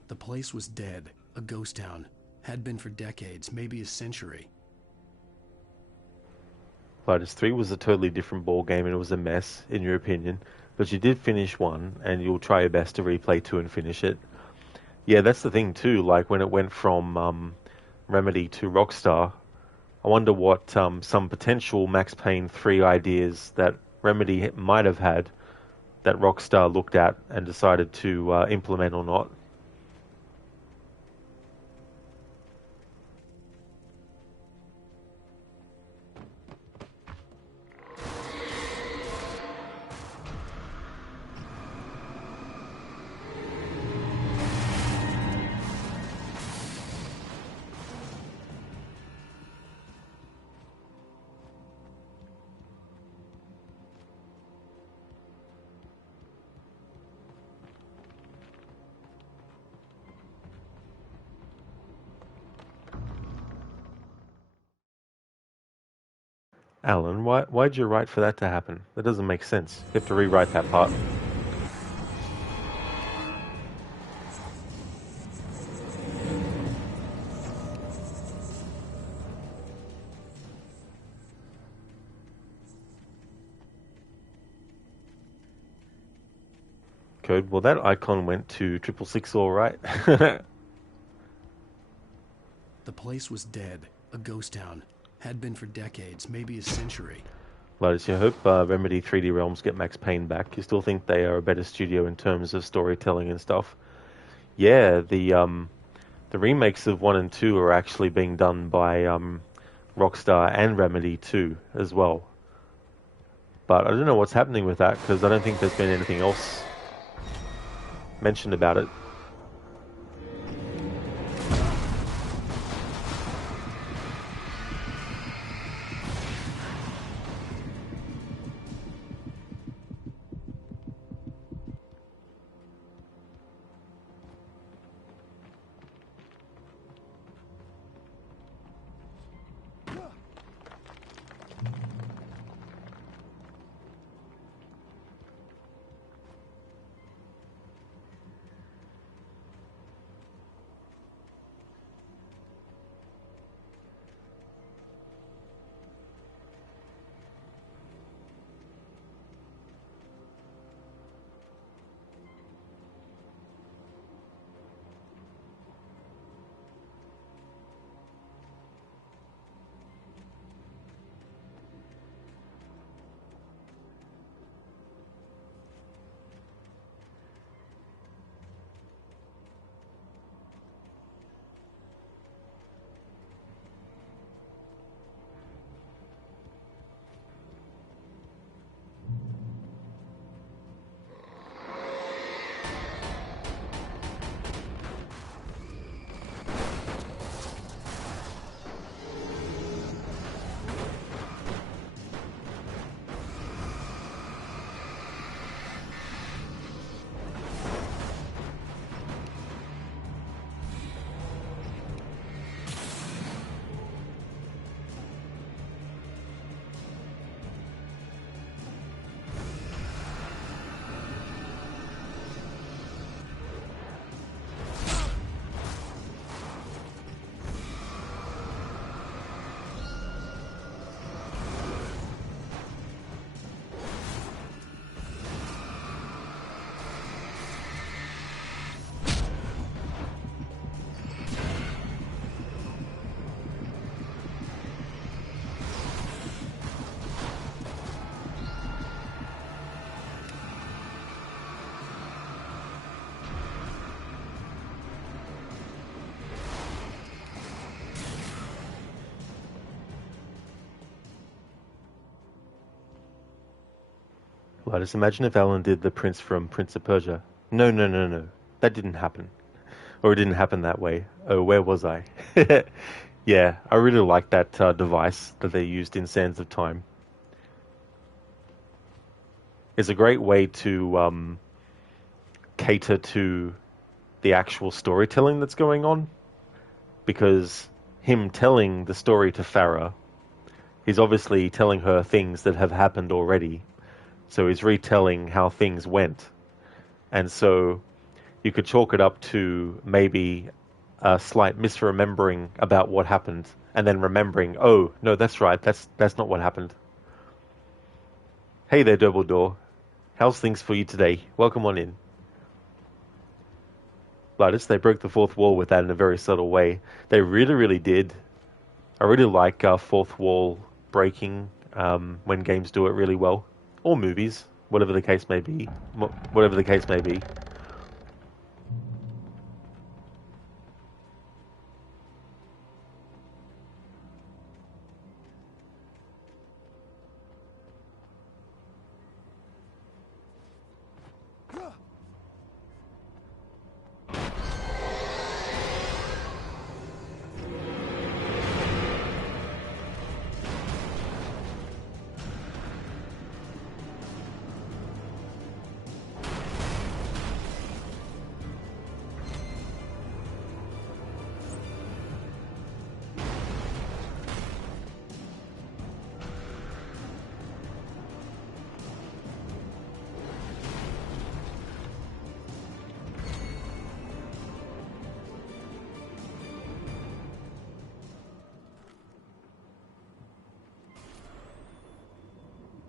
The place was dead, a ghost town. Had been for decades, maybe a century. Fighters 3 was a totally different ball game, and it was a mess, in your opinion. But you did finish 1, and you'll try your best to replay 2 and finish it. Yeah, that's the thing too, like when it went from Remedy to Rockstar, I wonder what some potential Max Payne 3 ideas that Remedy might have had that Rockstar looked at and decided to implement or not. Alan, why'd you write for that to happen? That doesn't make sense. You have to rewrite that part. Code, well, that icon went to 666 all right. The place was dead, a ghost town. Had been for decades, maybe a century. Lotus, you hope Remedy 3D Realms get Max Payne back. You still think they are a better studio in terms of storytelling and stuff? Yeah, the remakes of 1 and 2 are actually being done by Rockstar and Remedy too, as well. But I don't know what's happening with that, because I don't think there's been anything else mentioned about it. Well, just imagine if Alan did the prince from Prince of Persia. No, no, no, no. That didn't happen. Or it didn't happen that way. Oh, where was I? Yeah, I really like that device that they used in Sands of Time. It's a great way to cater to the actual storytelling that's going on, because him telling the story to Farah, he's obviously telling her things that have happened already, so he's retelling how things went. And so you could chalk it up to maybe a slight misremembering about what happened, and then remembering, oh, no, that's right, that's not what happened. Hey there, Dumbledore. How's things for you today? Welcome on in. Lotus, they broke the fourth wall with that in a very subtle way. They really, really did. I really like fourth wall breaking when games do it really well. Or movies, whatever the case may be. Whatever the case may be.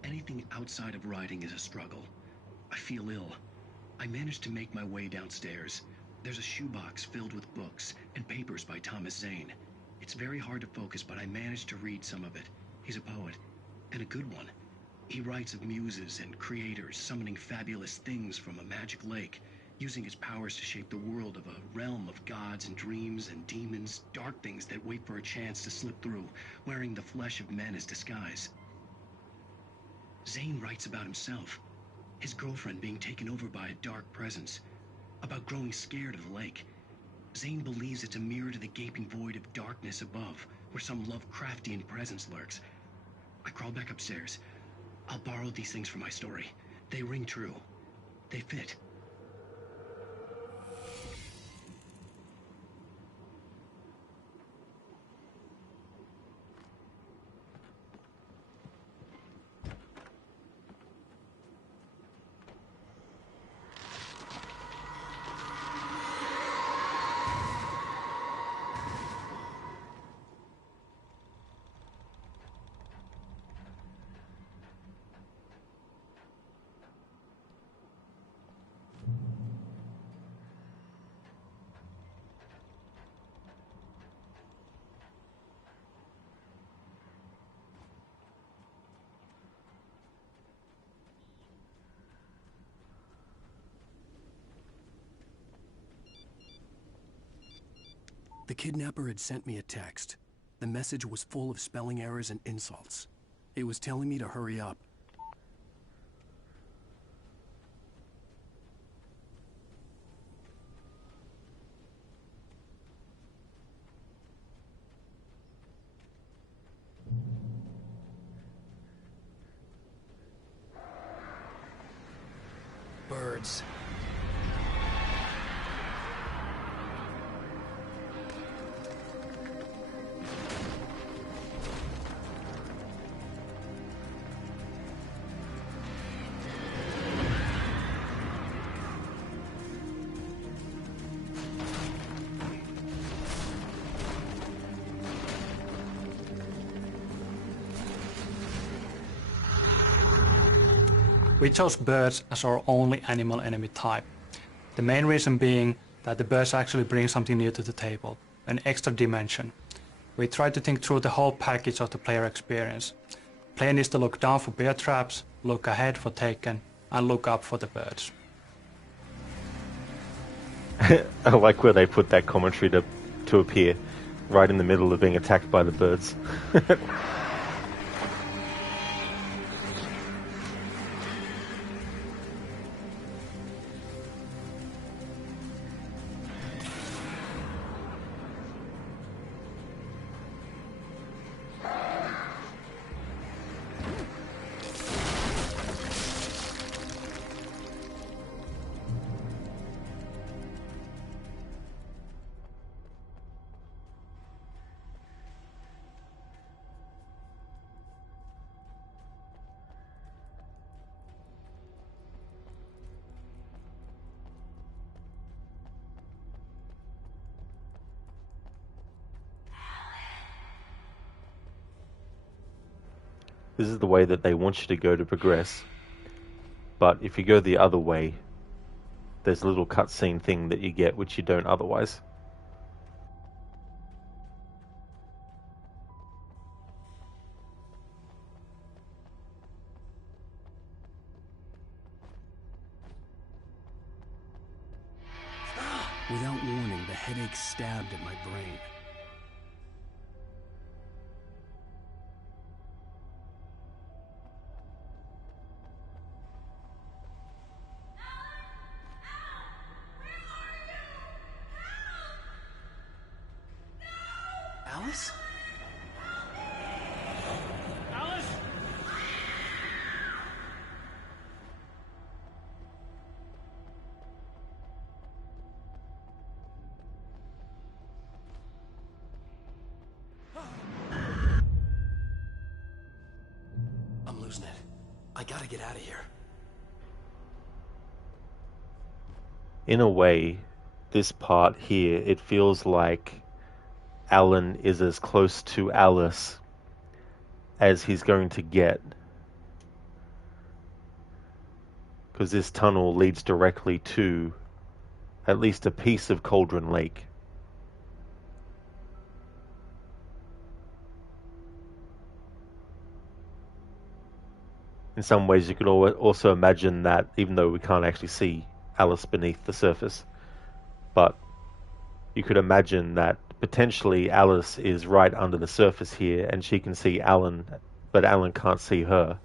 Anything outside of riding is a struggle. I feel ill. I managed to make my way downstairs. There's a shoebox filled with books and papers by Thomas Zane. It's very hard to focus, but I managed to read some of it. He's a poet, and a good one. He writes of muses and creators summoning fabulous things from a magic lake, using his powers to shape the world of a realm of gods and dreams and demons, dark things that wait for a chance to slip through, wearing the flesh of men as disguise. Zane writes about himself, his girlfriend being taken over by a dark presence, about growing scared of the lake. Zane believes it's a mirror to the gaping void of darkness above, where some Lovecraftian presence lurks. I crawl back upstairs. I'll borrow these things for my story. They ring true. They fit. The kidnapper had sent me a text. The message was full of spelling errors and insults. It was telling me to hurry up. Birds. We chose birds as our only animal enemy type. The main reason being that the birds actually bring something new to the table, an extra dimension. We tried to think through the whole package of the player experience. Player needs to look down for bear traps, look ahead for taken, and look up for the birds. I like where they put that commentary to appear, right in the middle of being attacked by the birds. this is the way that they want you to go to progress. But if you go the other way, there's a little cutscene thing that you get which you don't otherwise. Without warning, the headache stabbed at my brain. Alice? Alice? I'm losing it. I gotta get out of here. In a way, this part here, it feels like Alan is as close to Alice as he's going to get. Because this tunnel leads directly to at least a piece of Cauldron Lake. In some ways, you could also imagine that, even though we can't actually see Alice beneath the surface, but you could imagine that potentially Alice is right under the surface here and she can see Alan, but Alan can't see her.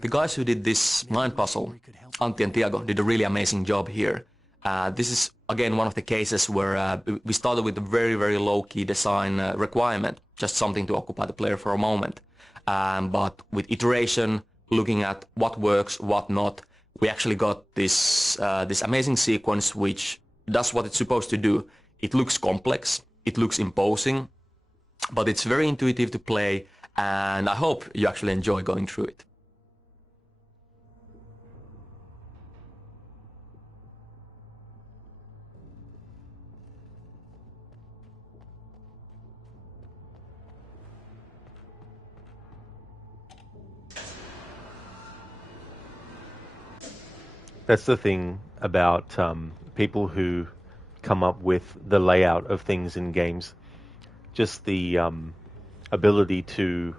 The guys who did this mind puzzle, Antti and Tiago, did a really amazing job here. This is, again, one of the cases where we started with a very, very low-key design requirement, just something to occupy the player for a moment. But with iteration, looking at what works, what not, we actually got this, this amazing sequence which does what it's supposed to do. It looks complex, it looks imposing, but it's very intuitive to play, and I hope you actually enjoy going through it. That's the thing about people who come up with the layout of things in games. Just the ability to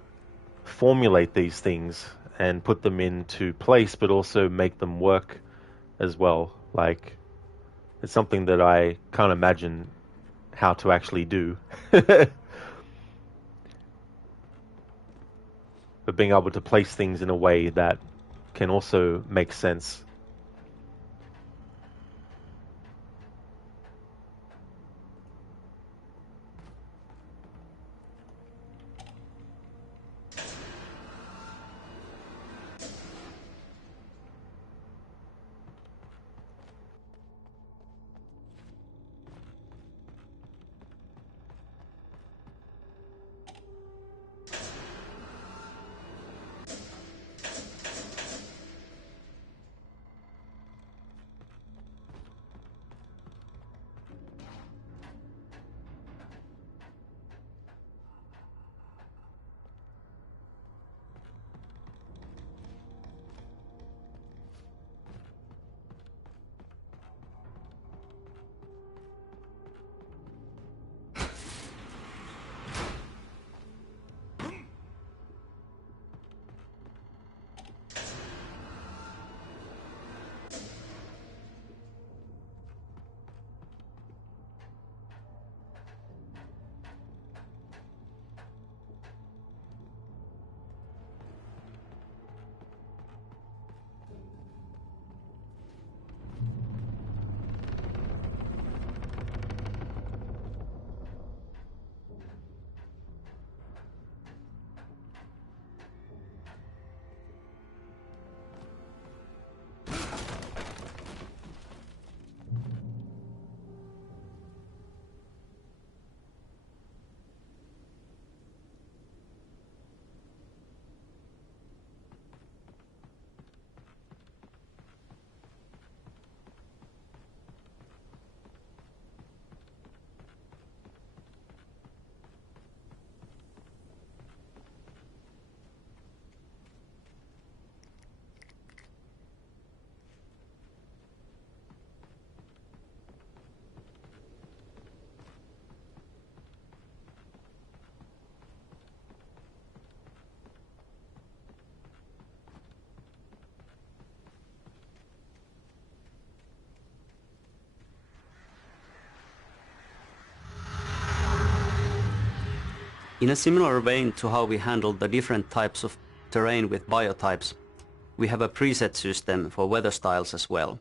formulate these things and put them into place, but also make them work as well. Like, it's something that I can't imagine how to actually do. But being able to place things in a way that can also make sense. In a similar vein to how we handle the different types of terrain with biotypes, we have a preset system for weather styles as well.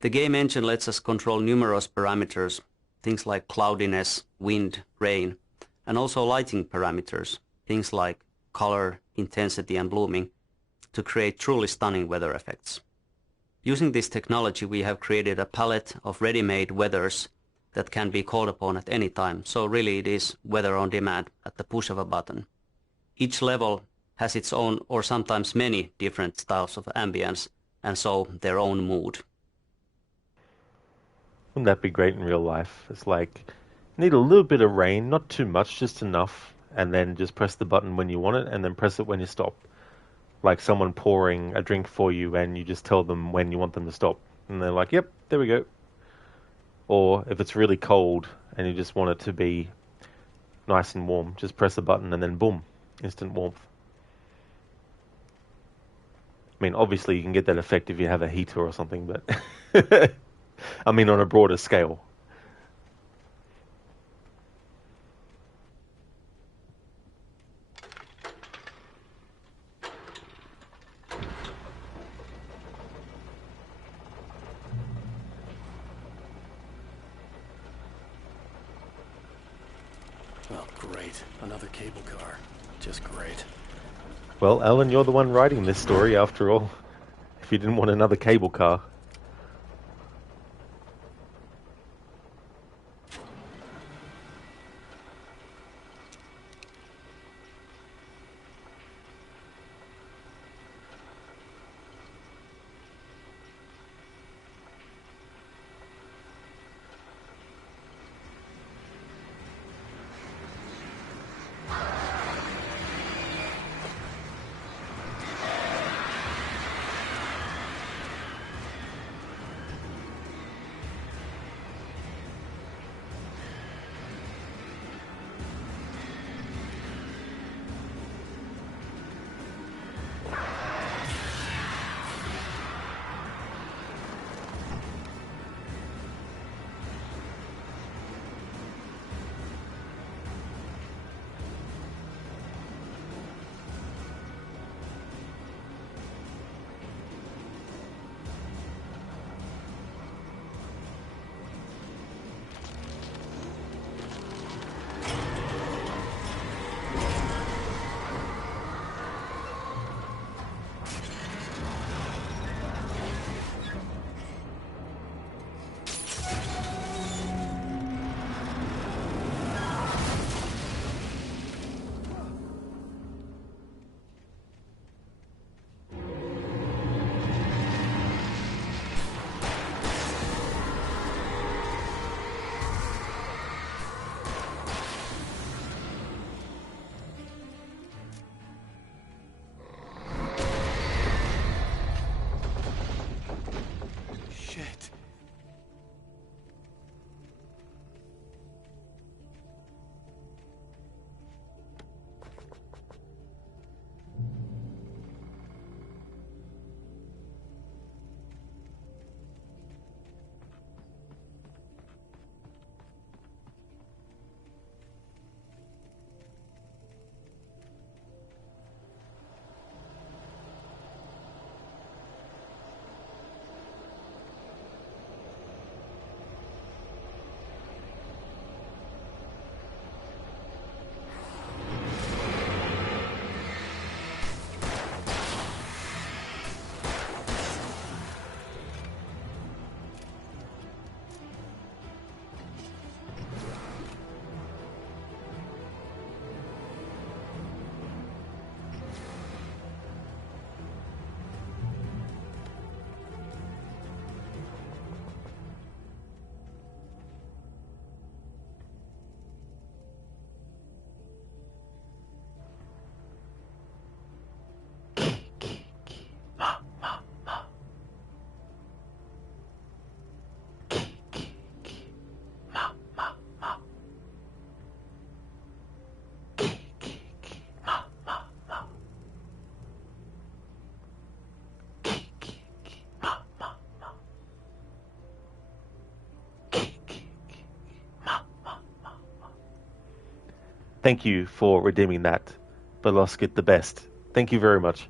The game engine lets us control numerous parameters, things like cloudiness, wind, rain, and also lighting parameters, things like color, intensity and blooming, to create truly stunning weather effects. Using this technology, we have created a palette of ready-made weathers that can be called upon at any time, so really it is weather on demand at the push of a button. Each level has its own, or sometimes many, different styles of ambience, and so their own mood. Wouldn't that be great in real life? It's like, need a little bit of rain, not too much, just enough, and then just press the button when you want it, and then press it when you stop. Like someone pouring a drink for you, and you just tell them when you want them to stop. And they're like, yep, there we go. Or if it's really cold, and you just want it to be nice and warm, just press a button, and then boom, instant warmth. I mean, obviously you can get that effect if you have a heater or something, but I mean on a broader scale. Oh, great. Another cable car. Just great. Well, Alan, you're the one writing this story after all. If you didn't want another cable car. thank you for redeeming that. Veloskit the best. Thank you very much.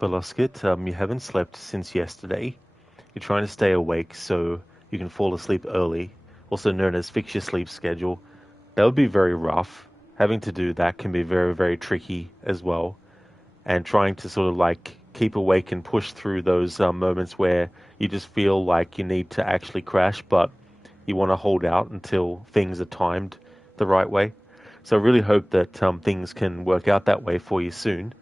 Veloskit, you haven't slept since yesterday. You're trying to stay awake so you can fall asleep early, also known as fix your sleep schedule. That would be very rough. Having to do that can be very, very tricky as well. And trying to sort of like keep awake and push through those moments where you just feel like you need to actually crash, but you want to hold out until things are timed the right way. So I really hope that things can work out that way for you soon.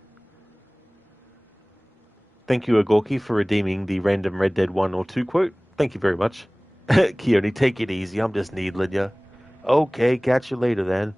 Thank you, Agorki, for redeeming the random Red Dead 1 or 2 quote. Thank you very much. Keone, take it easy. I'm just needling you. Okay, catch you later then.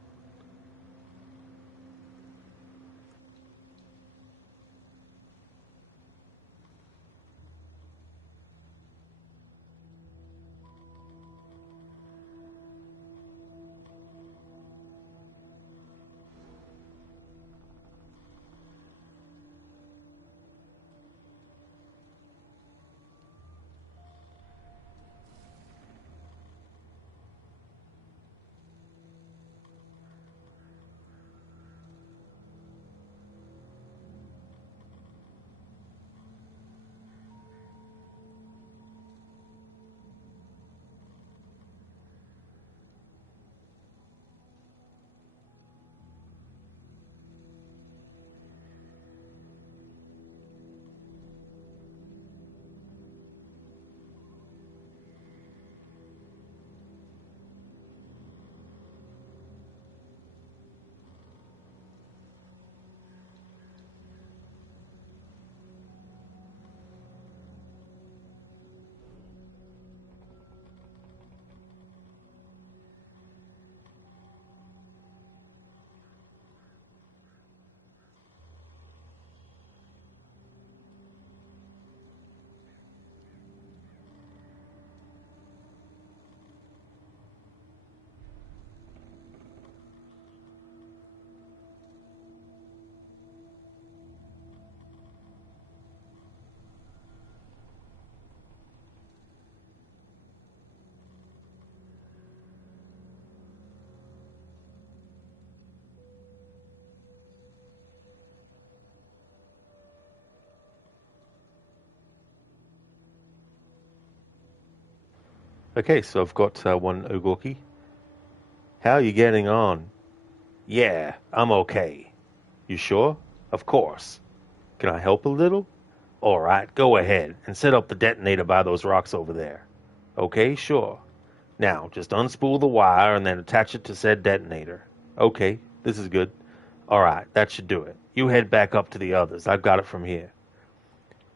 Okay, so I've got one Ogorki. How are you getting on? Yeah, I'm okay. You sure? Of course. Can I help a little? Alright, go ahead and set up the detonator by those rocks over there. Okay, sure. Now, just unspool the wire and then attach it to said detonator. Okay, this is good. Alright, that should do it. You head back up to the others. I've got it from here.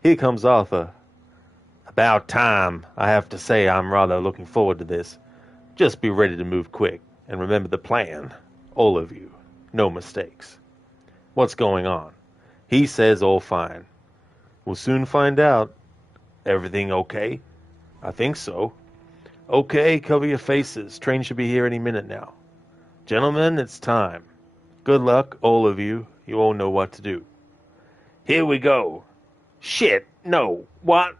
Here comes Arthur. About time. I have to say I'm rather looking forward to this. Just be ready to move quick. And remember the plan. All of you. No mistakes. What's going on? He says all fine. We'll soon find out. Everything okay? I think so. Okay, cover your faces. Train should be here any minute now. Gentlemen, it's time. Good luck, all of you. You all know what to do. Here we go. Shit, no. What?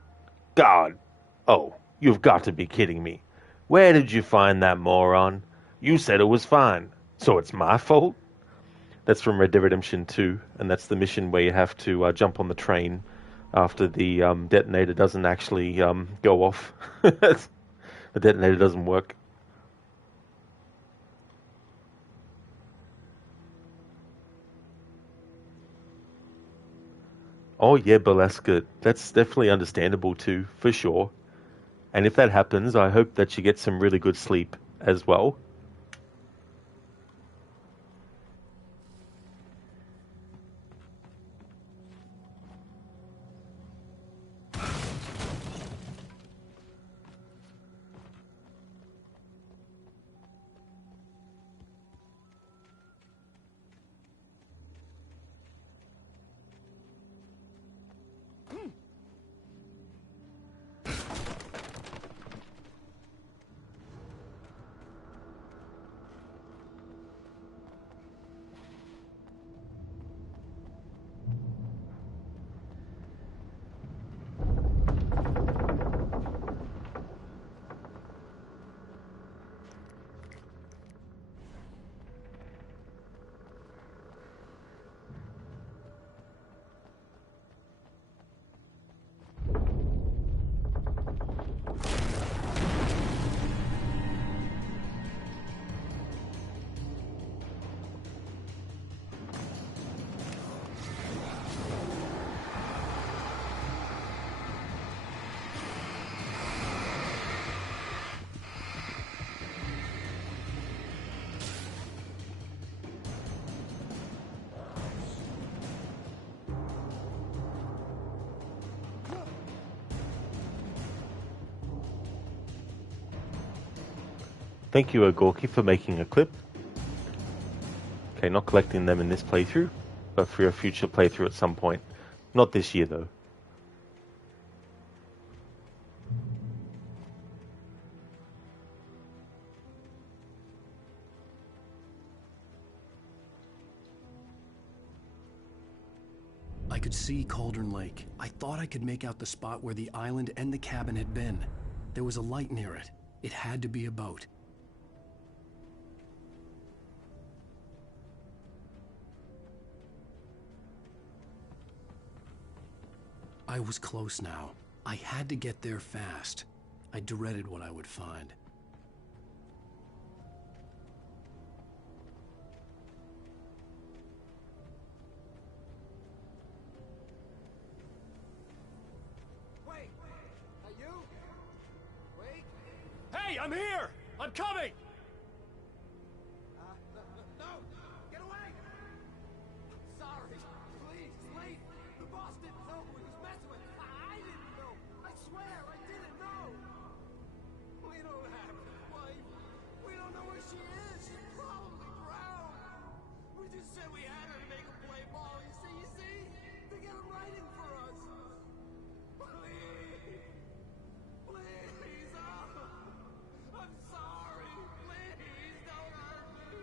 God. Oh, you've got to be kidding me. Where did you find that moron? You said it was fine. So it's my fault? That's from Red Dead Redemption 2, and that's the mission where you have to jump on the train after the detonator doesn't actually go off. The detonator doesn't work. Oh yeah, Balaska, that's definitely understandable too, for sure. And if that happens, I hope that you get some really good sleep as well. Thank you, Agorki, for making a clip. Okay, not collecting them in this playthrough, but for a future playthrough at some point. Not this year, though. I could see Cauldron Lake. I thought I could make out the spot where the island and the cabin had been. There was a light near it. It had to be a boat. I was close now. I had to get there fast. I dreaded what I would find. Wait! Are you? Wait! Hey, I'm here! I'm coming! No! Get away! Sorry. Please, Slate. The boss didn't know who he was messing with. I didn't know. I swear, I didn't know. We don't have his wife. We don't know where she is. She's probably drowned. We just said we had her to make him play ball. You see? They get him writing for us. Please. Please. Oh. I'm sorry. Please don't hurt me.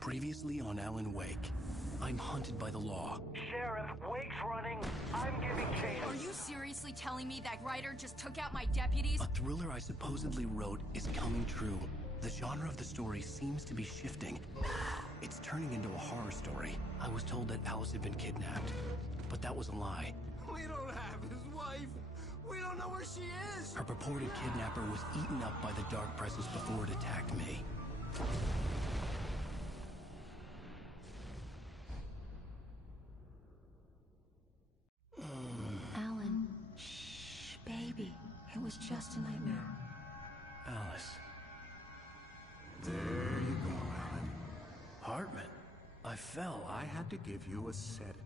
Previously on Alan Wake, I'm hunted by the law. Sheriff, Wake's running. I'm giving chase. Are you seriously telling me that writer just took out my deputies? A thriller I supposedly wrote is coming true. The genre of the story seems to be shifting. It's turning into a horror story. I was told that Alice had been kidnapped, but that was a lie. We don't have his wife. We don't know where she is. Her purported kidnapper was eaten up by the dark presence before it attacked me. Alan, shh, baby. It was just a nightmare. Alice. There you go, Alan. Hartman, I fell. I had to give you a sedative.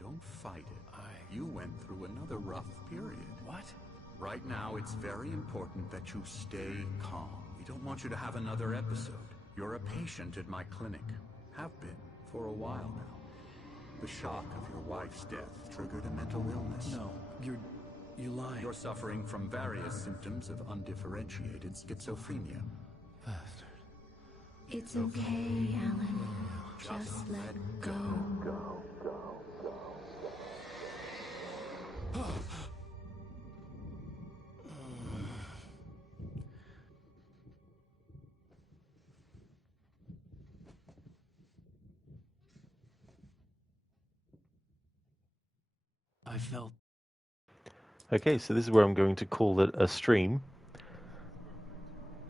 Don't fight it. You went through another rough period. What? Right now, it's very important that you stay calm. We don't want you to have another episode. You're a patient at my clinic. Have been for a while now. The shock of your wife's death triggered a mental illness. No, you're lying. You're suffering from various symptoms of undifferentiated schizophrenia. Bastard. It's okay, Alan. Just let go. I felt... Okay, so this is where I'm going to call it a stream.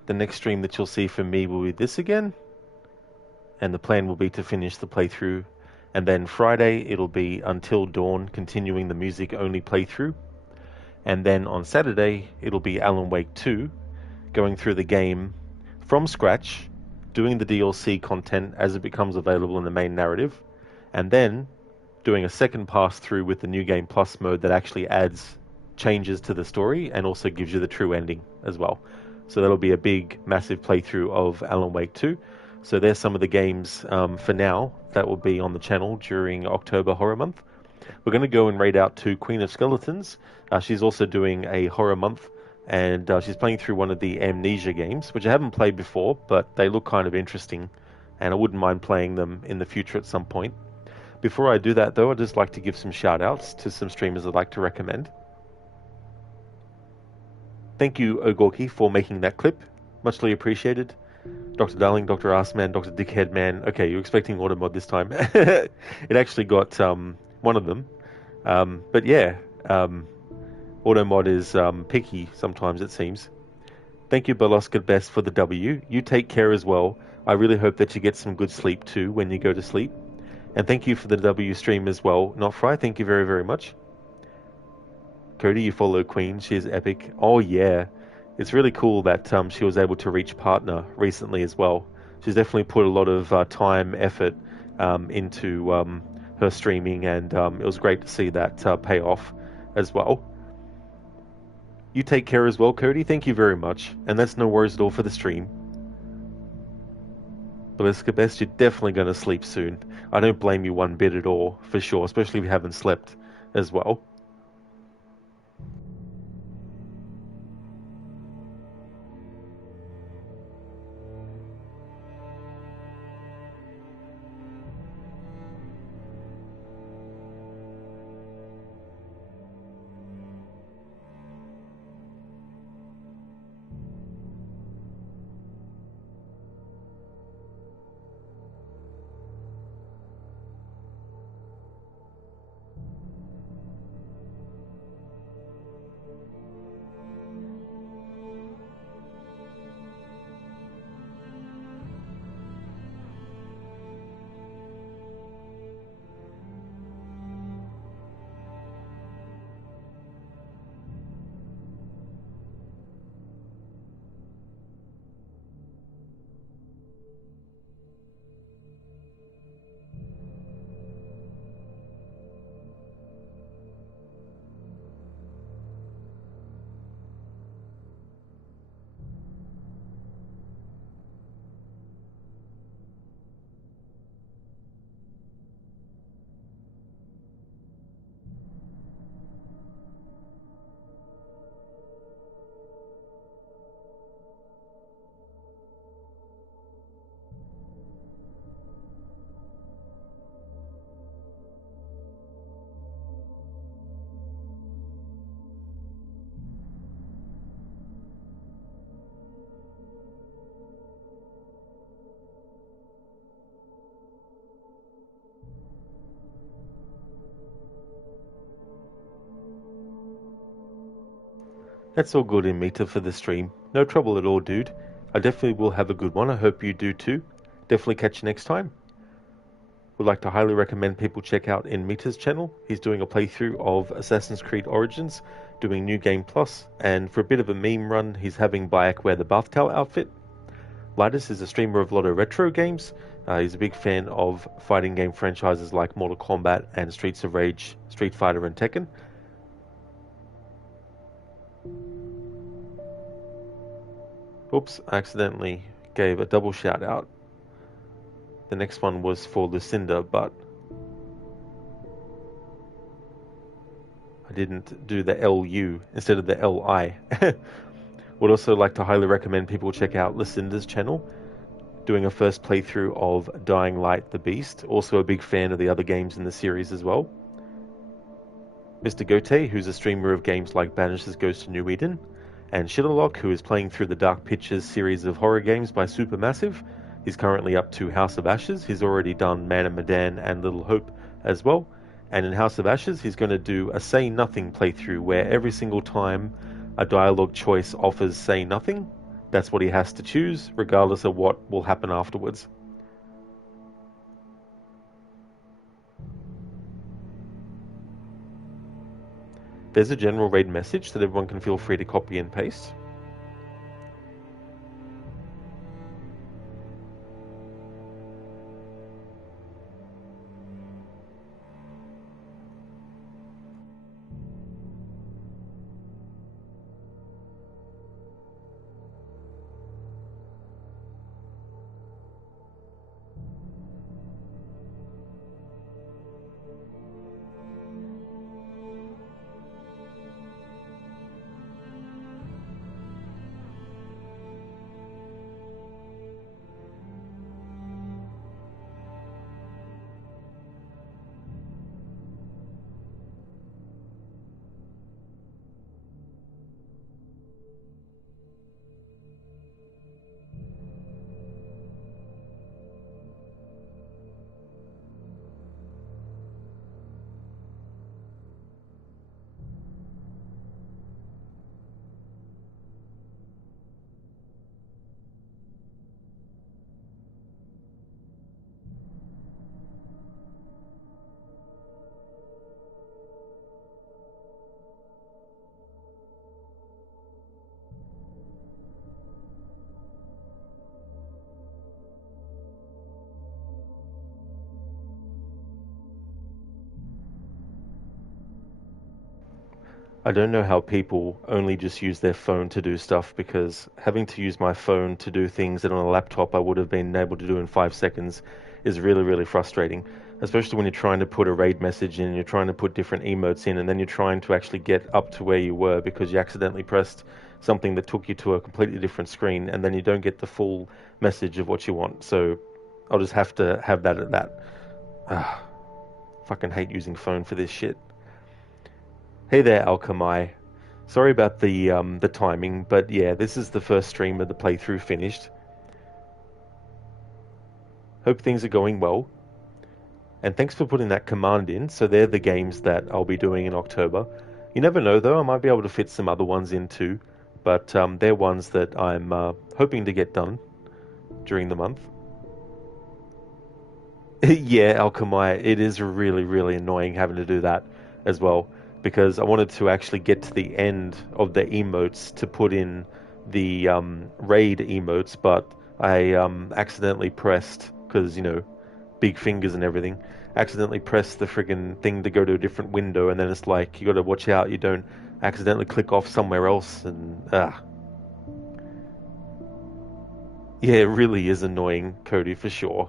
The next stream that you'll see from me will be this again. And the plan will be to finish the playthrough. And then Friday, it'll be Until Dawn, continuing the music-only playthrough. And then on Saturday, it'll be Alan Wake 2, going through the game from scratch, doing the DLC content as it becomes available in the main narrative, and then doing a second pass through with the New Game Plus mode that actually adds changes to the story and also gives you the true ending as well. So that'll be a big, massive playthrough of Alan Wake 2. So there's some of the games for now that will be on the channel during October Horror Month. We're going to go and raid out to Queen of Skeletons. She's also doing a horror month, and she's playing through one of the Amnesia games, which I haven't played before, but they look kind of interesting, and I wouldn't mind playing them in the future at some point. Before I do that, though, I'd just like to give some shout-outs to some streamers I'd like to recommend. Thank you, Ogorki, for making that clip. Muchly appreciated. Dr. Darling, Dr. Arsman, Dr. Dickheadman. Okay, you're expecting Automod this time. It actually got one of them. But yeah, Automod is picky sometimes, it seems. Thank you, Baloska Best, for the W. You take care as well. I really hope that you get some good sleep too when you go to sleep. And thank you for the W stream as well. Not Fry, thank you very, very much. Cody, you follow Queen. She is epic. Oh yeah. It's really cool that she was able to reach partner recently as well. She's definitely put a lot of time, effort into her streaming, and it was great to see that pay off as well. You take care as well, Cody. Thank you very much. And that's no worries at all for the stream. Baleska Best, you're definitely going to sleep soon. I don't blame you one bit at all, for sure, especially if you haven't slept as well. That's all good in Mita for the stream. No trouble at all, dude. I definitely will have a good one. I hope you do too. Definitely catch you next time. Would like to highly recommend people check out in Mita's channel. He's doing a playthrough of Assassin's Creed Origins, doing New Game Plus, and for a bit of a meme run, he's having Bayek wear the bath towel outfit. Lidus is a streamer of a lot of retro games. He's a big fan of fighting game franchises like Mortal Kombat and Streets of Rage, Street Fighter and Tekken. Oops, I accidentally gave a double shout out. The next one was for Lucinda, but I didn't do the LU instead of the LI. Would also like to highly recommend people check out Lucinda's channel, doing a first playthrough of Dying Light the Beast. Also a big fan of the other games in the series as well. Mr. Gote, who's a streamer of games like Banish's Ghost of New Eden, and Shitterlock, who is playing through the Dark Pictures series of horror games by Supermassive. He's currently up to House of Ashes. He's already done Man of Medan and Little Hope as well. And in House of Ashes, he's going to do a Say Nothing playthrough where every single time a dialogue choice offers Say Nothing, that's what he has to choose, regardless of what will happen afterwards. There's a general raid message that everyone can feel free to copy and paste. I don't know how people only just use their phone to do stuff, because having to use my phone to do things that on a laptop I would have been able to do in 5 seconds is really, really frustrating. Especially when you're trying to put a raid message in, you're trying to put different emotes in, and then you're trying to actually get up to where you were because you accidentally pressed something that took you to a completely different screen, and then you don't get the full message of what you want. So I'll just have to have that at that. Fucking hate using phone for this shit. Hey there, Alchemy. Sorry about the timing, but yeah, this is the first stream of the playthrough finished. Hope things are going well. And thanks for putting that command in. So they're the games that I'll be doing in October. You never know though, I might be able to fit some other ones in too. But they're ones that I'm hoping to get done during the month. Yeah, Alchemy, it is really, really annoying having to do that as well. Because I wanted to actually get to the end of the emotes to put in the raid emotes, but I accidentally pressed, because, you know, big fingers and everything, accidentally pressed the friggin' thing to go to a different window, and then it's like, you gotta watch out you don't accidentally click off somewhere else, and yeah, it really is annoying, Cody, for sure.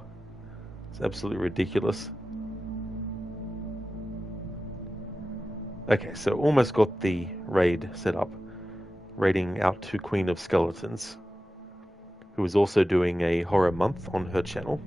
It's absolutely ridiculous. Okay, so almost got the raid set up. Raiding out to Queen of Skeletons, who is also doing a horror month on her channel.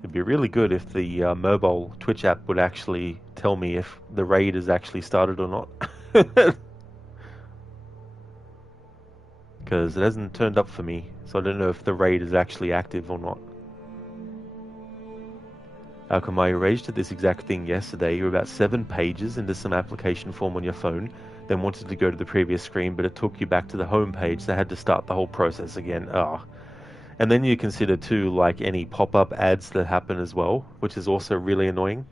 It'd be really good if the mobile Twitch app would actually tell me if the raid has actually started or not. because it hasn't turned up for me, so I don't know if the raid is actually active or not. How come I erased this exact thing yesterday? You're about 7 pages into some application form on your phone, then wanted to go to the previous screen, but it took you back to the home page, so I had to start the whole process again. And then you consider too, like, any pop-up ads that happen as well, which is also really annoying.